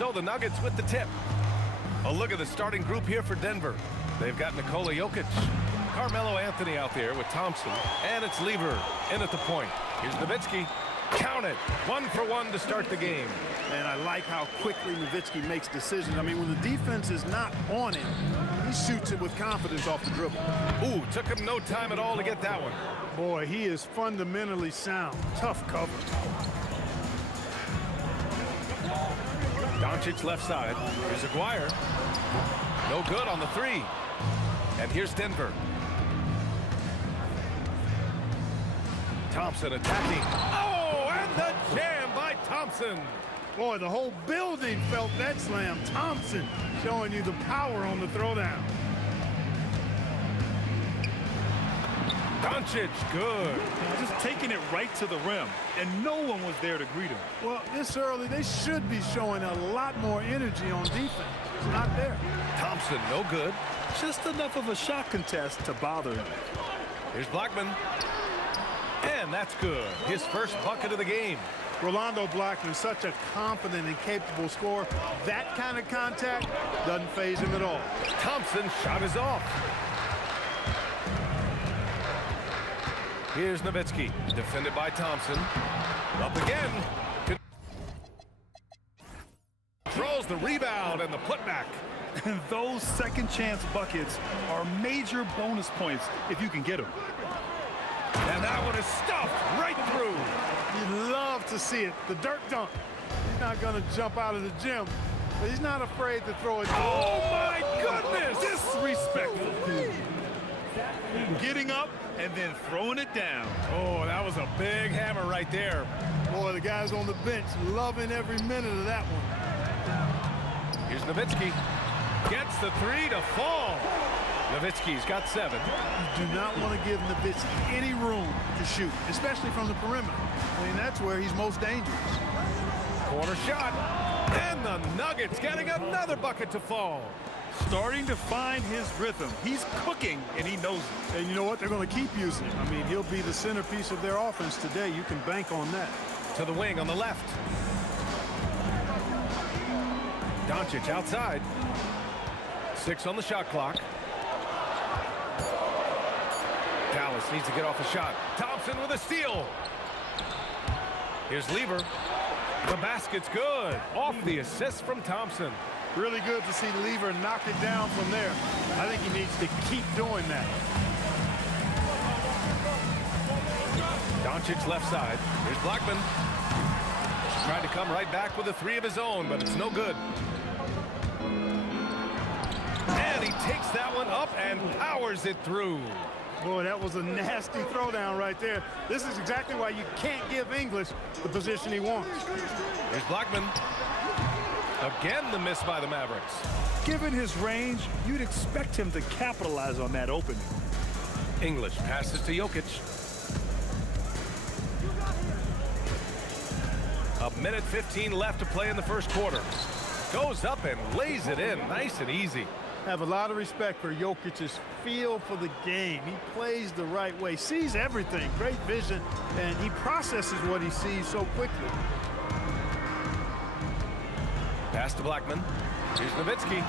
So the Nuggets with the tip. A look at the starting group here for Denver. They've got Nikola Jokic, Carmelo Anthony out there with Thompson, and it's Lever in at the point. Here's Nowitzki. Count it. 1 for 1 to start the game. And I like how quickly Nowitzki makes decisions. I mean, when the defense is not on him, he shoots it with confidence off the dribble. Ooh, took him no time at all to get that one. Boy, he is fundamentally sound. Tough cover. Doncic left side. Here's Aguirre. No good on the three. And here's Denver. Thompson attacking. Oh, and the jam by Thompson. Boy, the whole building felt that slam. Thompson showing you the power on the throwdown. Doncic, good. Just taking it right to the rim, and no one was there to greet him. Well, this early, they should be showing a lot more energy on defense. It's not there. Thompson, no good. Just enough of a shot contest to bother him. Here's Blackman. And that's good. His first bucket of the game. Rolando Blackman, such a confident and capable scorer. That kind of contact doesn't faze him at all. Thompson's shot is off. Here's Nowitzki, defended by Thompson. Up again. Throws the rebound and the putback. And those second chance buckets are major bonus points if you can get them. And that one is stuffed right through. You'd love to see it. The dirt dunk. He's not going to jump out of the gym, but he's not afraid to throw it. Oh, my goodness. Disrespectful. Getting up and then throwing it down. Oh, that was a big hammer right there. Boy, the guys on the bench loving every minute of that one. Here's Nowitzki. Gets the three to fall. Nowitzki's got 7. You do not want to give Nowitzki any room to shoot, especially from the perimeter. I mean, that's where he's most dangerous. Corner shot. And the Nuggets getting another bucket to fall. Starting to find his rhythm. He's cooking, and he knows it. And you know what? They're going to keep using him. I mean, he'll be the centerpiece of their offense today. You can bank on that. To the wing on the left. Doncic outside. 6 on the shot clock. Dallas needs to get off a shot. Thompson with a steal. Here's Lever. The basket's good. Off the assist from Thompson. Really good to see Lever knock it down from there. I think he needs to keep doing that. Doncic left side. Here's Blackman. Trying to come right back with a 3 of his own, but it's no good. And he takes that one up and powers it through. Boy, that was a nasty throwdown right there. This is exactly why you can't give English the position he wants. Here's Blackman. Again, the miss by the Mavericks. Given his range, you'd expect him to capitalize on that opening. English passes to Jokic. A minute 15 left to play in the first quarter. Goes up and lays it in, nice and easy. Have a lot of respect for Jokic's feel for the game. He plays the right way, sees everything, great vision, and he processes what he sees so quickly. Pass to Blackman. Here's Nowitzki.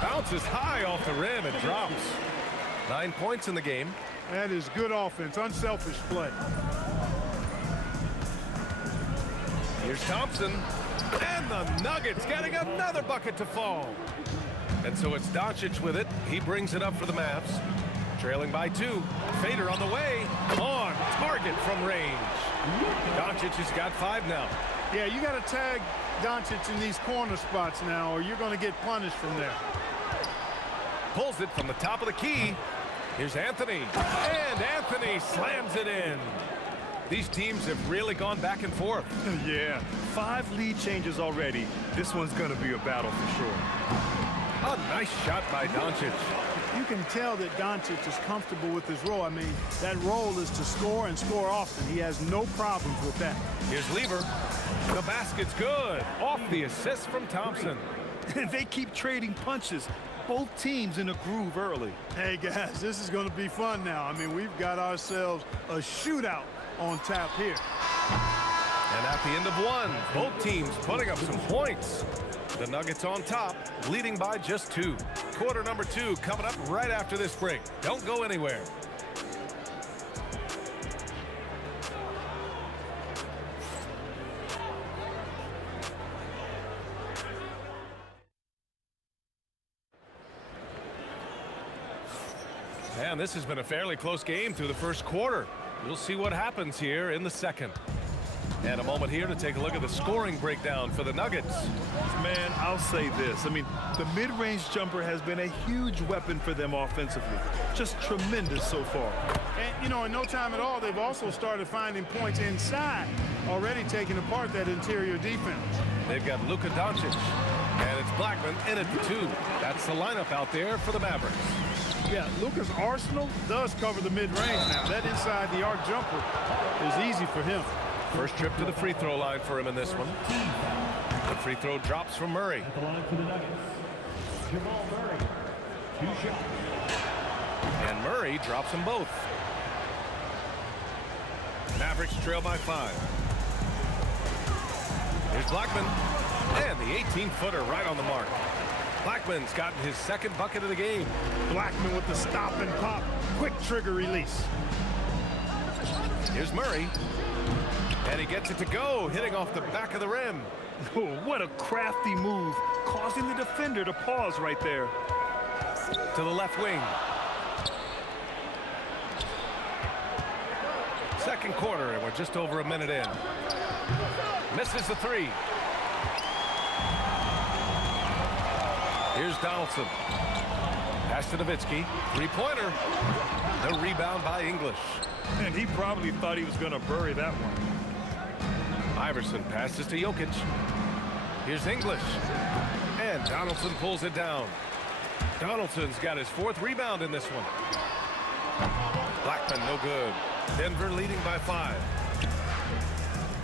Bounces high off the rim and drops. 9 points in the game. That is good offense, unselfish play. Here's Thompson. And the Nuggets getting another bucket to fall. And so it's Doncic with it. He brings it up for the Mavs. Trailing by 2. Fader on the way. On target from range. Doncic has got 5 now. Yeah, you got to tag Doncic in these corner spots now, or you're going to get punished from there. Pulls it from the top of the key. Here's Anthony. And Anthony slams it in. These teams have really gone back and forth. Yeah, 5 lead changes already. This one's going to be a battle for sure. A nice shot by Doncic. You can tell that Doncic is comfortable with his role. I mean, that role is to score and score often. He has no problems with that. Here's Lever. The basket's good. Off the assist from Thompson. And they keep trading punches. Both teams in a groove early. Hey, guys, this is going to be fun now. I mean, we've got ourselves a shootout on tap here. And at the end of one, both teams putting up some points. The Nuggets on top, leading by just 2. Quarter number 2 coming up right after this break. Don't go anywhere. And this has been a fairly close game through the first quarter. We'll see what happens here in the second. And a moment here to take a look at the scoring breakdown for the Nuggets. Man, I'll say this. I mean, the mid-range jumper has been a huge weapon for them offensively. Just tremendous so far. And, you know, in no time at all, they've also started finding points inside, already taking apart that interior defense. They've got Luka Doncic, and it's Blackman in at the 2. That's the lineup out there for the Mavericks. Yeah, Luka's arsenal does cover the mid-range now. That inside the arc jumper is easy for him. First trip to the free throw line for him in this one. The free throw drops from Murray. At the line for the Nuggets, Jamal Murray, 2 shots. And Murray drops them both. Mavericks trail by 5. Here's Blackman. And the 18-footer right on the mark. Blackman's gotten his second bucket of the game. Blackman with the stop and pop. Quick trigger release. Here's Murray. And he gets it to go, hitting off the back of the rim. Oh, what a crafty move, causing the defender to pause right there. To the left wing. Second quarter, and we're just over a minute in. Misses the 3. Here's Donaldson. Pass to Nowitzki. 3-pointer. The rebound by English. And he probably thought he was going to bury that one. Iverson passes to Jokic. Here's English. And Donaldson pulls it down. Donaldson's got his 4th rebound in this one. Blackman no good. Denver leading by 5.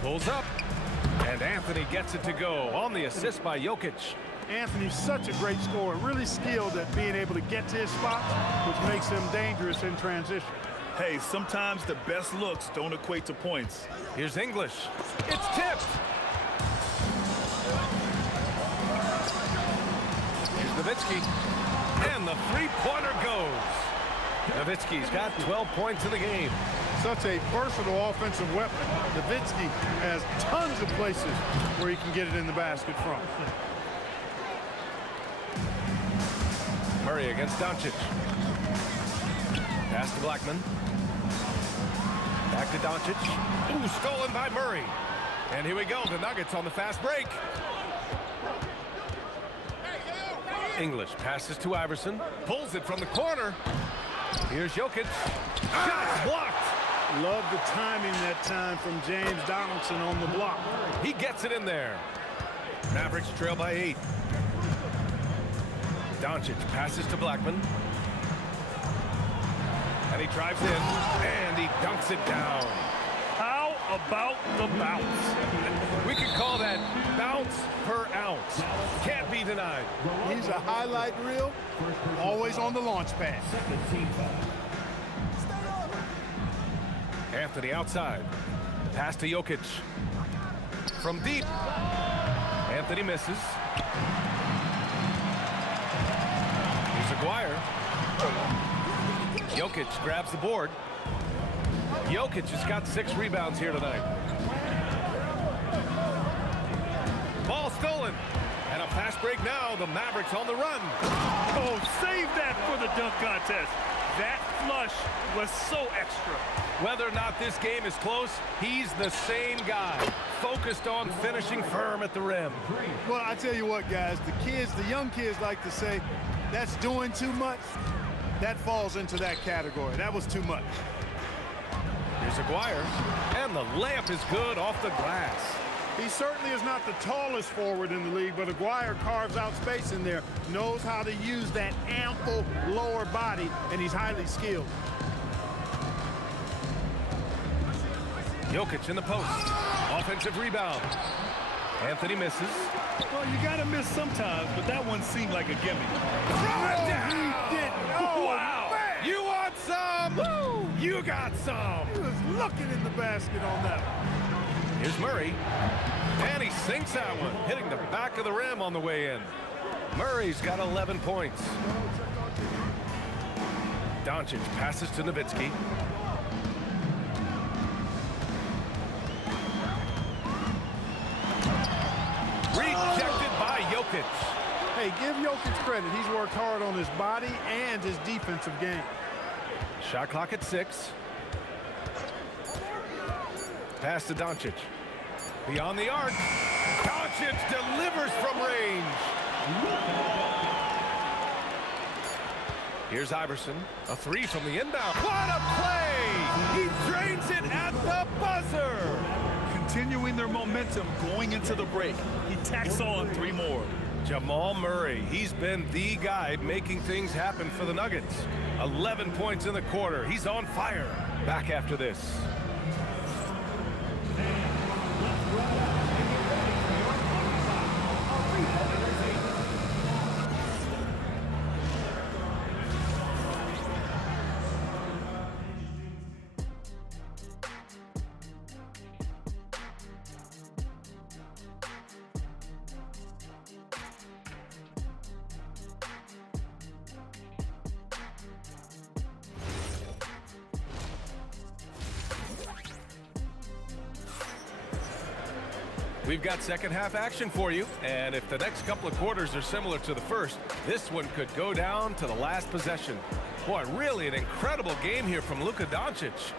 Pulls up. And Anthony gets it to go on the assist by Jokic. Anthony's such a great scorer, really skilled at being able to get to his spots, which makes him dangerous in transition. Hey, sometimes the best looks don't equate to points. Here's English. It's tipped. Here's Nowitzki. And the 3-pointer goes. Nowitzki's got 12 points in the game. Such a versatile offensive weapon. Nowitzki has tons of places where he can get it in the basket from. Murray against Doncic. Pass to Blackman. Back to Doncic. Ooh, stolen by Murray. And here we go, the Nuggets on the fast break. English passes to Iverson. Pulls it from the corner. Here's Jokic. Shot blocked. Love the timing that time from James Donaldson on the block. He gets it in there. Mavericks trail by 8. Doncic passes to Blackman. And he drives in, and he dunks it down. How about the bounce? We could call that bounce per ounce. Can't be denied. He's a highlight reel, always on the launch pad. Anthony outside. Pass to Jokic. From deep. Anthony misses. Here's Aguirre. Jokic grabs the board. Jokic has got 6 rebounds here tonight. Ball stolen. And a fast break now. The Mavericks on the run. Oh, save that for the dunk contest. That flush was so extra. Whether or not this game is close, he's the same guy. Focused on finishing firm at the rim. Well, I tell you what, guys, the young kids like to say, that's doing too much. That falls into that category. That was too much. Here's Aguirre, and the layup is good off the glass. He certainly is not the tallest forward in the league, but Aguirre carves out space in there, knows how to use that ample lower body, and he's highly skilled. Jokic in the post. Offensive rebound. Anthony misses. Well, you got to miss sometimes, but that one seemed like a gimme. Throw it down! He did. Oh, wow! Man. You want some? Woo! You got some! He was looking in the basket on that one. Here's Murray. And he sinks that one, hitting the back of the rim on the way in. Murray's got 11 points. Doncic passes to Nowitzki. Rejected by Jokic. Hey, give Jokic credit. He's worked hard on his body and his defensive game. Shot clock at 6. Pass to Doncic. Beyond the arc. Doncic delivers from range. Here's Iverson. A 3 from the inbound. What a play! He drains it at the buzzer. Continuing their momentum going into the break. He tacks on 3 more. Jamal Murray, he's been the guy making things happen for the Nuggets. 11 points in the quarter. He's on fire. Back after this. We've got second half action for you, and if the next couple of quarters are similar to the first, this one could go down to the last possession. Boy, really an incredible game here from Luka Doncic.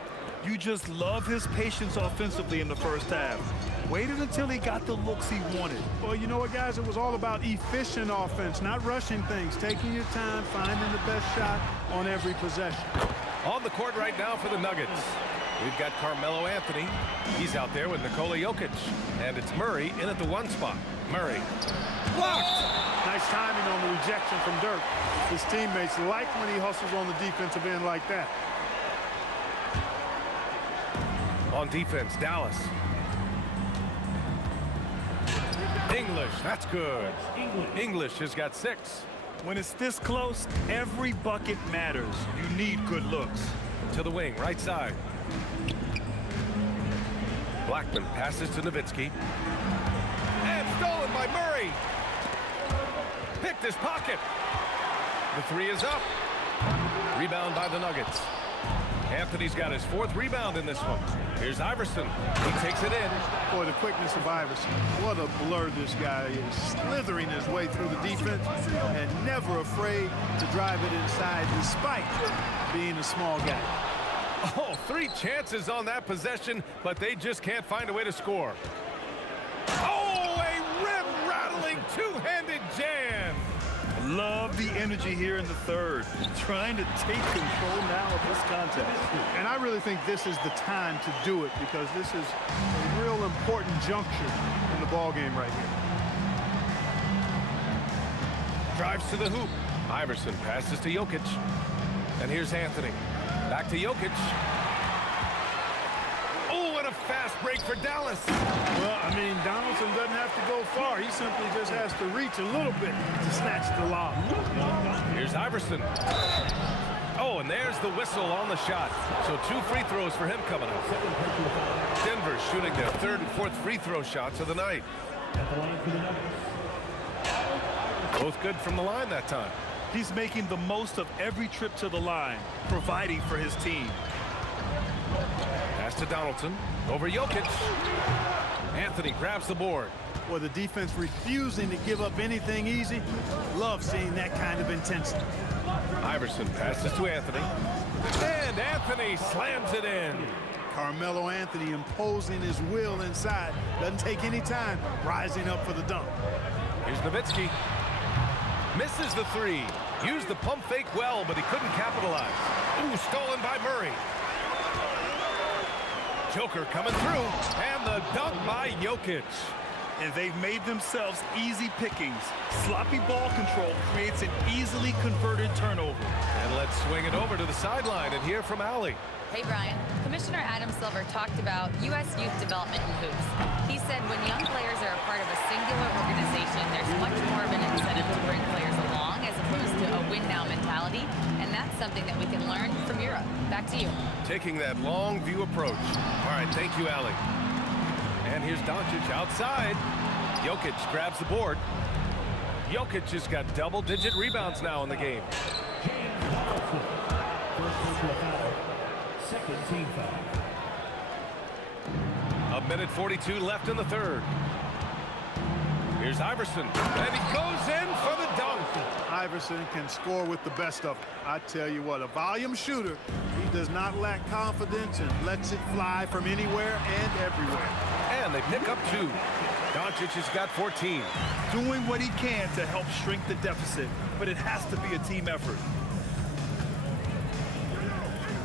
You just love his patience offensively in the first half. Waited until he got the looks he wanted. Well, you know what, guys? It was all about efficient offense, not rushing things, taking your time, finding the best shot on every possession. On the court right now for the Nuggets, we've got Carmelo Anthony. He's out there with Nikola Jokic. And it's Murray in at the 1 spot. Murray. Blocked! Nice timing on the rejection from Dirk. His teammates like when he hustles on the defensive end like that. On defense, Dallas. English, that's good. English has got 6. When it's this close, every bucket matters. You need good looks. To the wing, right side. Blackman passes to Nowitzki. And stolen by Murray. Picked his pocket. The 3 is up. Rebound by the Nuggets. Anthony's got his 4th rebound in this one. Here's Iverson. He takes it in. Boy, the quickness of Iverson. What a blur this guy is. Slithering his way through the defense and never afraid to drive it inside despite being a small guy. Oh, 3 chances on that possession, but they just can't find a way to score. Oh, a rim-rattling 2-handed jam. Love the energy here in the third. Trying to take control now of this contest. And I really think this is the time to do it because this is a real important juncture in the ball game right here. Drives to the hoop. Iverson passes to Jokic. And here's Anthony. Back to Jokic. Oh, and a fast break for Dallas. Well, I mean, Donaldson doesn't have to go far. He simply just has to reach a little bit to snatch the lob. Here's Iverson. Oh, and there's the whistle on the shot. So 2 free throws for him coming up. Denver's shooting their 3rd and 4th free throw shots of the night. Both good from the line that time. He's making the most of every trip to the line, providing for his team. Pass to Donaldson. Over Jokic. Anthony grabs the board. Well, the defense refusing to give up anything easy. Love seeing that kind of intensity. Iverson passes to Anthony. And Anthony slams it in. Carmelo Anthony imposing his will inside. Doesn't take any time, rising up for the dunk. Here's Nowitzki. Misses the 3. Used the pump fake well, but he couldn't capitalize. Ooh, stolen by Murray. Joker coming through, and the dunk by Jokic. And they've made themselves easy pickings. Sloppy ball control creates an easily converted turnover. And let's swing it over to the sideline and hear from Allie. Hey, Brian. Commissioner Adam Silver talked about U.S. youth development in hoops. He said when young players are a part of a singular organization, there's much more of an incentive to bring players along as opposed to a win-now mentality, and that's something that we can learn from Europe. Back to you. Taking that long view approach. All right, thank you, Allie. And here's Doncic outside. Jokic grabs the board. Jokic has got double-digit rebounds now in the game. Second team foul. A minute 42 left in the third. Here's Iverson, and he goes in for the dunk. Iverson can score with the best of them. I tell you what, a volume shooter. He does not lack confidence and lets it fly from anywhere and everywhere. And they pick up 2. Doncic has got 14. Doing what he can to help shrink the deficit, but it has to be a team effort.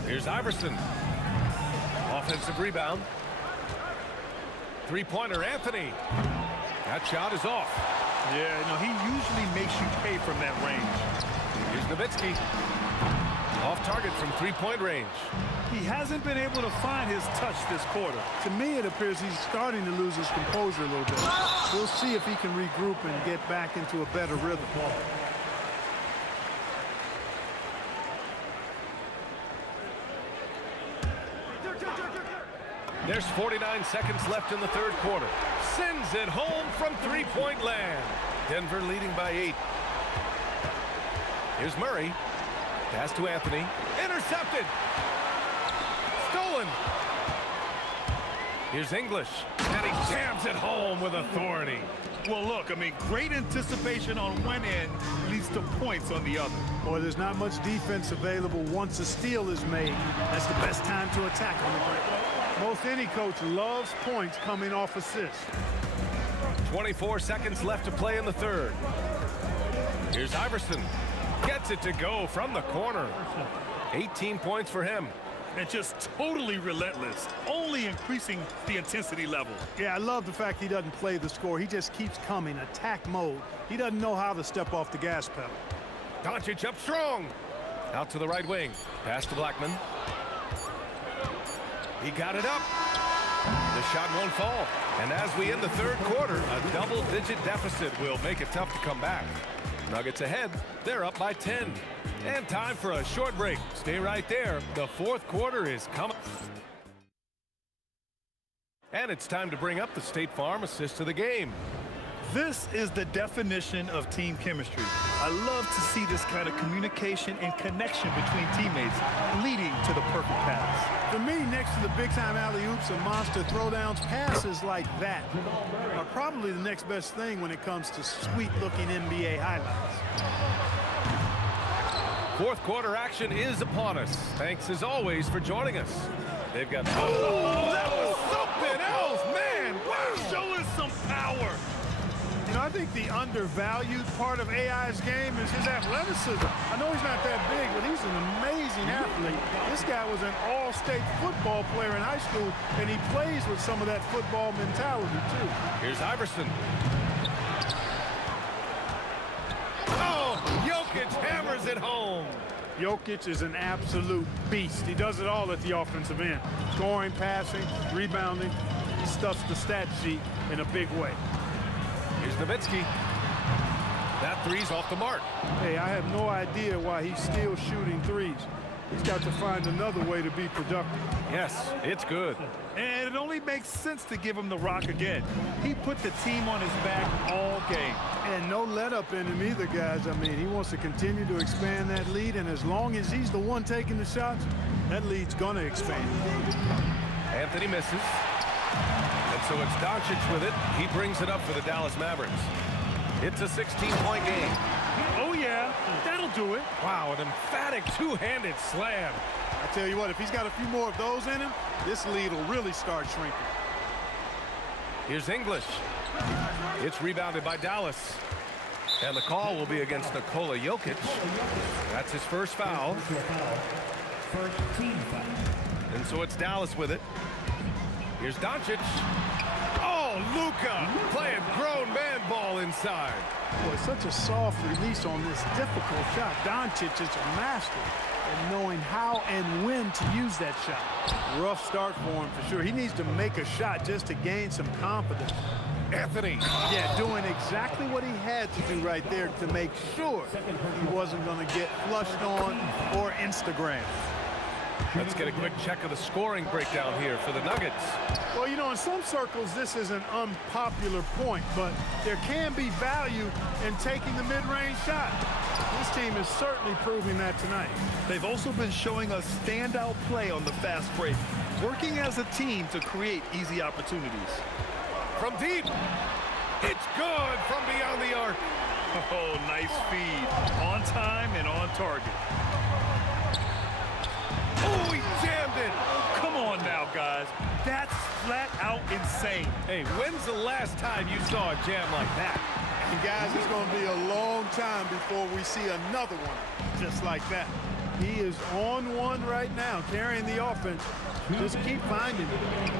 Here's Iverson. Offensive rebound. Three-pointer, Anthony. That shot is off. Yeah, he usually makes you pay from that range. Here's Nowitzki. Off target from three-point range. He hasn't been able to find his touch this quarter. To me, it appears he's starting to lose his composure a little bit. We'll see if he can regroup and get back into a better rhythm. There's 49 seconds left in the third quarter. Sends it home from three-point land. Denver leading by 8. Here's Murray. Pass to Anthony. Intercepted. Stolen. Here's English. And he jams it home with authority. Well, look, great anticipation on one end leads to points on the other. Boy, there's not much defense available once a steal is made. That's the best time to attack on the break. Most any coach loves points coming off assists. 24 seconds left to play in the third. Here's Iverson. Gets it to go from the corner. 18 points for him. And just totally relentless, only increasing the intensity level. Yeah, I love the fact he doesn't play the score. He just keeps coming, attack mode. He doesn't know how to step off the gas pedal. Doncic up strong. Out to the right wing. Pass to Blackman. He got it up. The shot won't fall. And as we end the third quarter, a double-digit deficit will make it tough to come back. Nuggets ahead. They're up by 10. And time for a short break. Stay right there. The fourth quarter is coming. And it's time to bring up the State Farm assist of the game. This is the definition of team chemistry. I love to see this kind of communication and connection between teammates leading to the perfect pass. For me, next to the big-time alley-oops and monster throwdowns, passes like that are probably the next best thing when it comes to sweet-looking NBA highlights. Fourth quarter action is upon us. Thanks, as always, for joining us. They've got... Oh, that was something else, man! Wow, show us some power. I think the undervalued part of AI's game is his athleticism. I know he's not that big, but he's an amazing athlete. This guy was an all-state football player in high school, and he plays with some of that football mentality, too. Here's Iverson. Oh, Jokic hammers it home. Jokic is an absolute beast. He does it all at the offensive end. Scoring, passing, rebounding. He stuffs the stat sheet in a big way. Here's Nowitzki. That three's off the mark. Hey, I have no idea why he's still shooting threes. He's got to find another way to be productive. Yes, it's good. And it only makes sense to give him the rock again. He put the team on his back all game. And no let-up in him either, guys. He wants to continue to expand that lead, and as long as he's the one taking the shots, that lead's going to expand. Anthony misses. And so it's Doncic with it. He brings it up for the Dallas Mavericks. It's a 16-point game. Oh, yeah. That'll do it. Wow, an emphatic two-handed slam. I tell you what, if he's got a few more of those in him, this lead will really start shrinking. Here's English. It's rebounded by Dallas. And the call will be against Nikola Jokic. That's his first foul. First team foul. And so it's Dallas with it. Here's Doncic. Oh, Luka playing grown man ball inside. Boy, such a soft release on this difficult shot. Doncic is a master at knowing how and when to use that shot. Rough start for him for sure. He needs to make a shot just to gain some confidence. Anthony. Yeah, doing exactly what he had to do right there to make sure he wasn't going to get flushed on or Instagram. Let's get a quick check of the scoring breakdown here for the Nuggets. Well, you know, in some circles, this is an unpopular point, but there can be value in taking the mid-range shot. This team is certainly proving that tonight. They've also been showing us standout play on the fast break, working as a team to create easy opportunities. From deep, it's good from beyond the arc. Oh, nice feed. On time and on target. Oh, he jammed it. Come on now, guys. That's flat out insane. Hey, when's the last time you saw a jam like that? And guys, it's going to be a long time before we see another one just like that. He is on one right now, carrying the offense. Just keep finding it.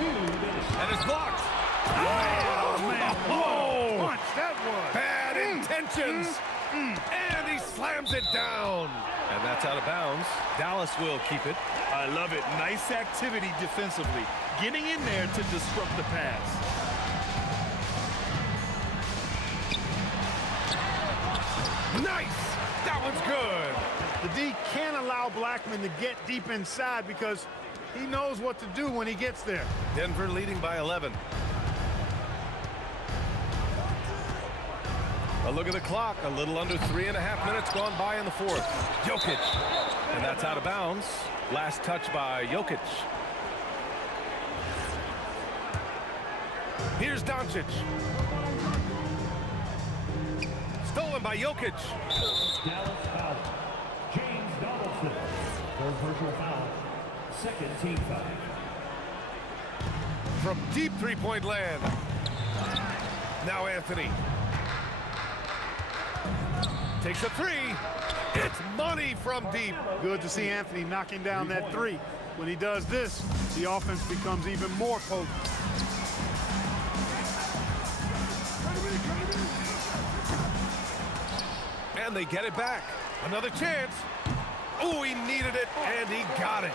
And it's blocked. Oh, man. Oh, Punch, that was. bad intentions. And he slams it down. And that's out of bounds. Dallas will keep it. I love it. Nice activity defensively. Getting in there to disrupt the pass. Nice. That one's good. The D can't allow Blackman to get deep inside because he knows what to do when he gets there. Denver leading by 11. A look at the clock. A little under 3.5 minutes gone by in the fourth. Jokic. And that's out of bounds. Last touch by Jokic. Here's Doncic. Stolen by Jokic. Dallas foul. James Donaldson. Third personal foul. Second team foul. From deep three-point land. Now Anthony. Takes a three. It's money from deep. Good to see Anthony knocking down that three. When he does this, the offense becomes even more potent. And they get it back. Another chance. Oh, he needed it, and he got it.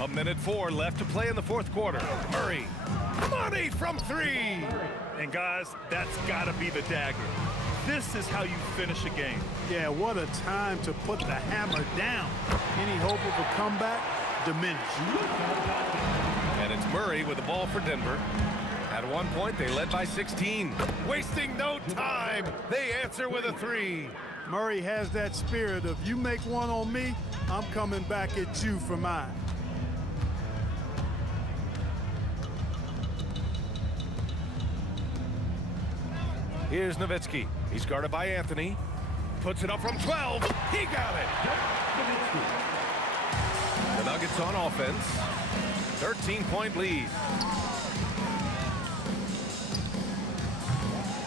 A minute 4 left to play in the fourth quarter. Murray. Money from three. And guys, that's got to be the dagger. This is how you finish a game. Yeah, what a time to put the hammer down. Any hope of a comeback diminished. And it's Murray with the ball for Denver. At one point, they led by 16. Wasting no time. They answer with a three. Murray has that spirit of you make one on me, I'm coming back at you for mine. Here's Nowitzki. He's guarded by Anthony. Puts it up from 12. He got it. The Nuggets on offense. 13-point lead.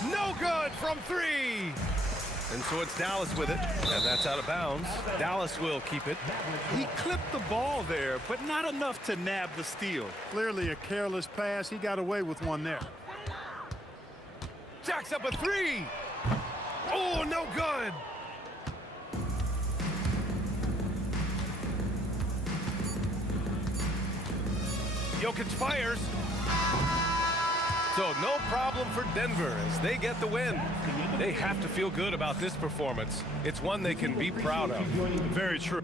No good from three. And so it's Dallas with it. And that's out of bounds. Dallas will keep it. He clipped the ball there, but not enough to nab the steal. Clearly a careless pass. He got away with one there. Jacks up a three. Oh, no good. Jokic fires. So no problem for Denver as they get the win. They have to feel good about this performance. It's one they can be proud of. Very true.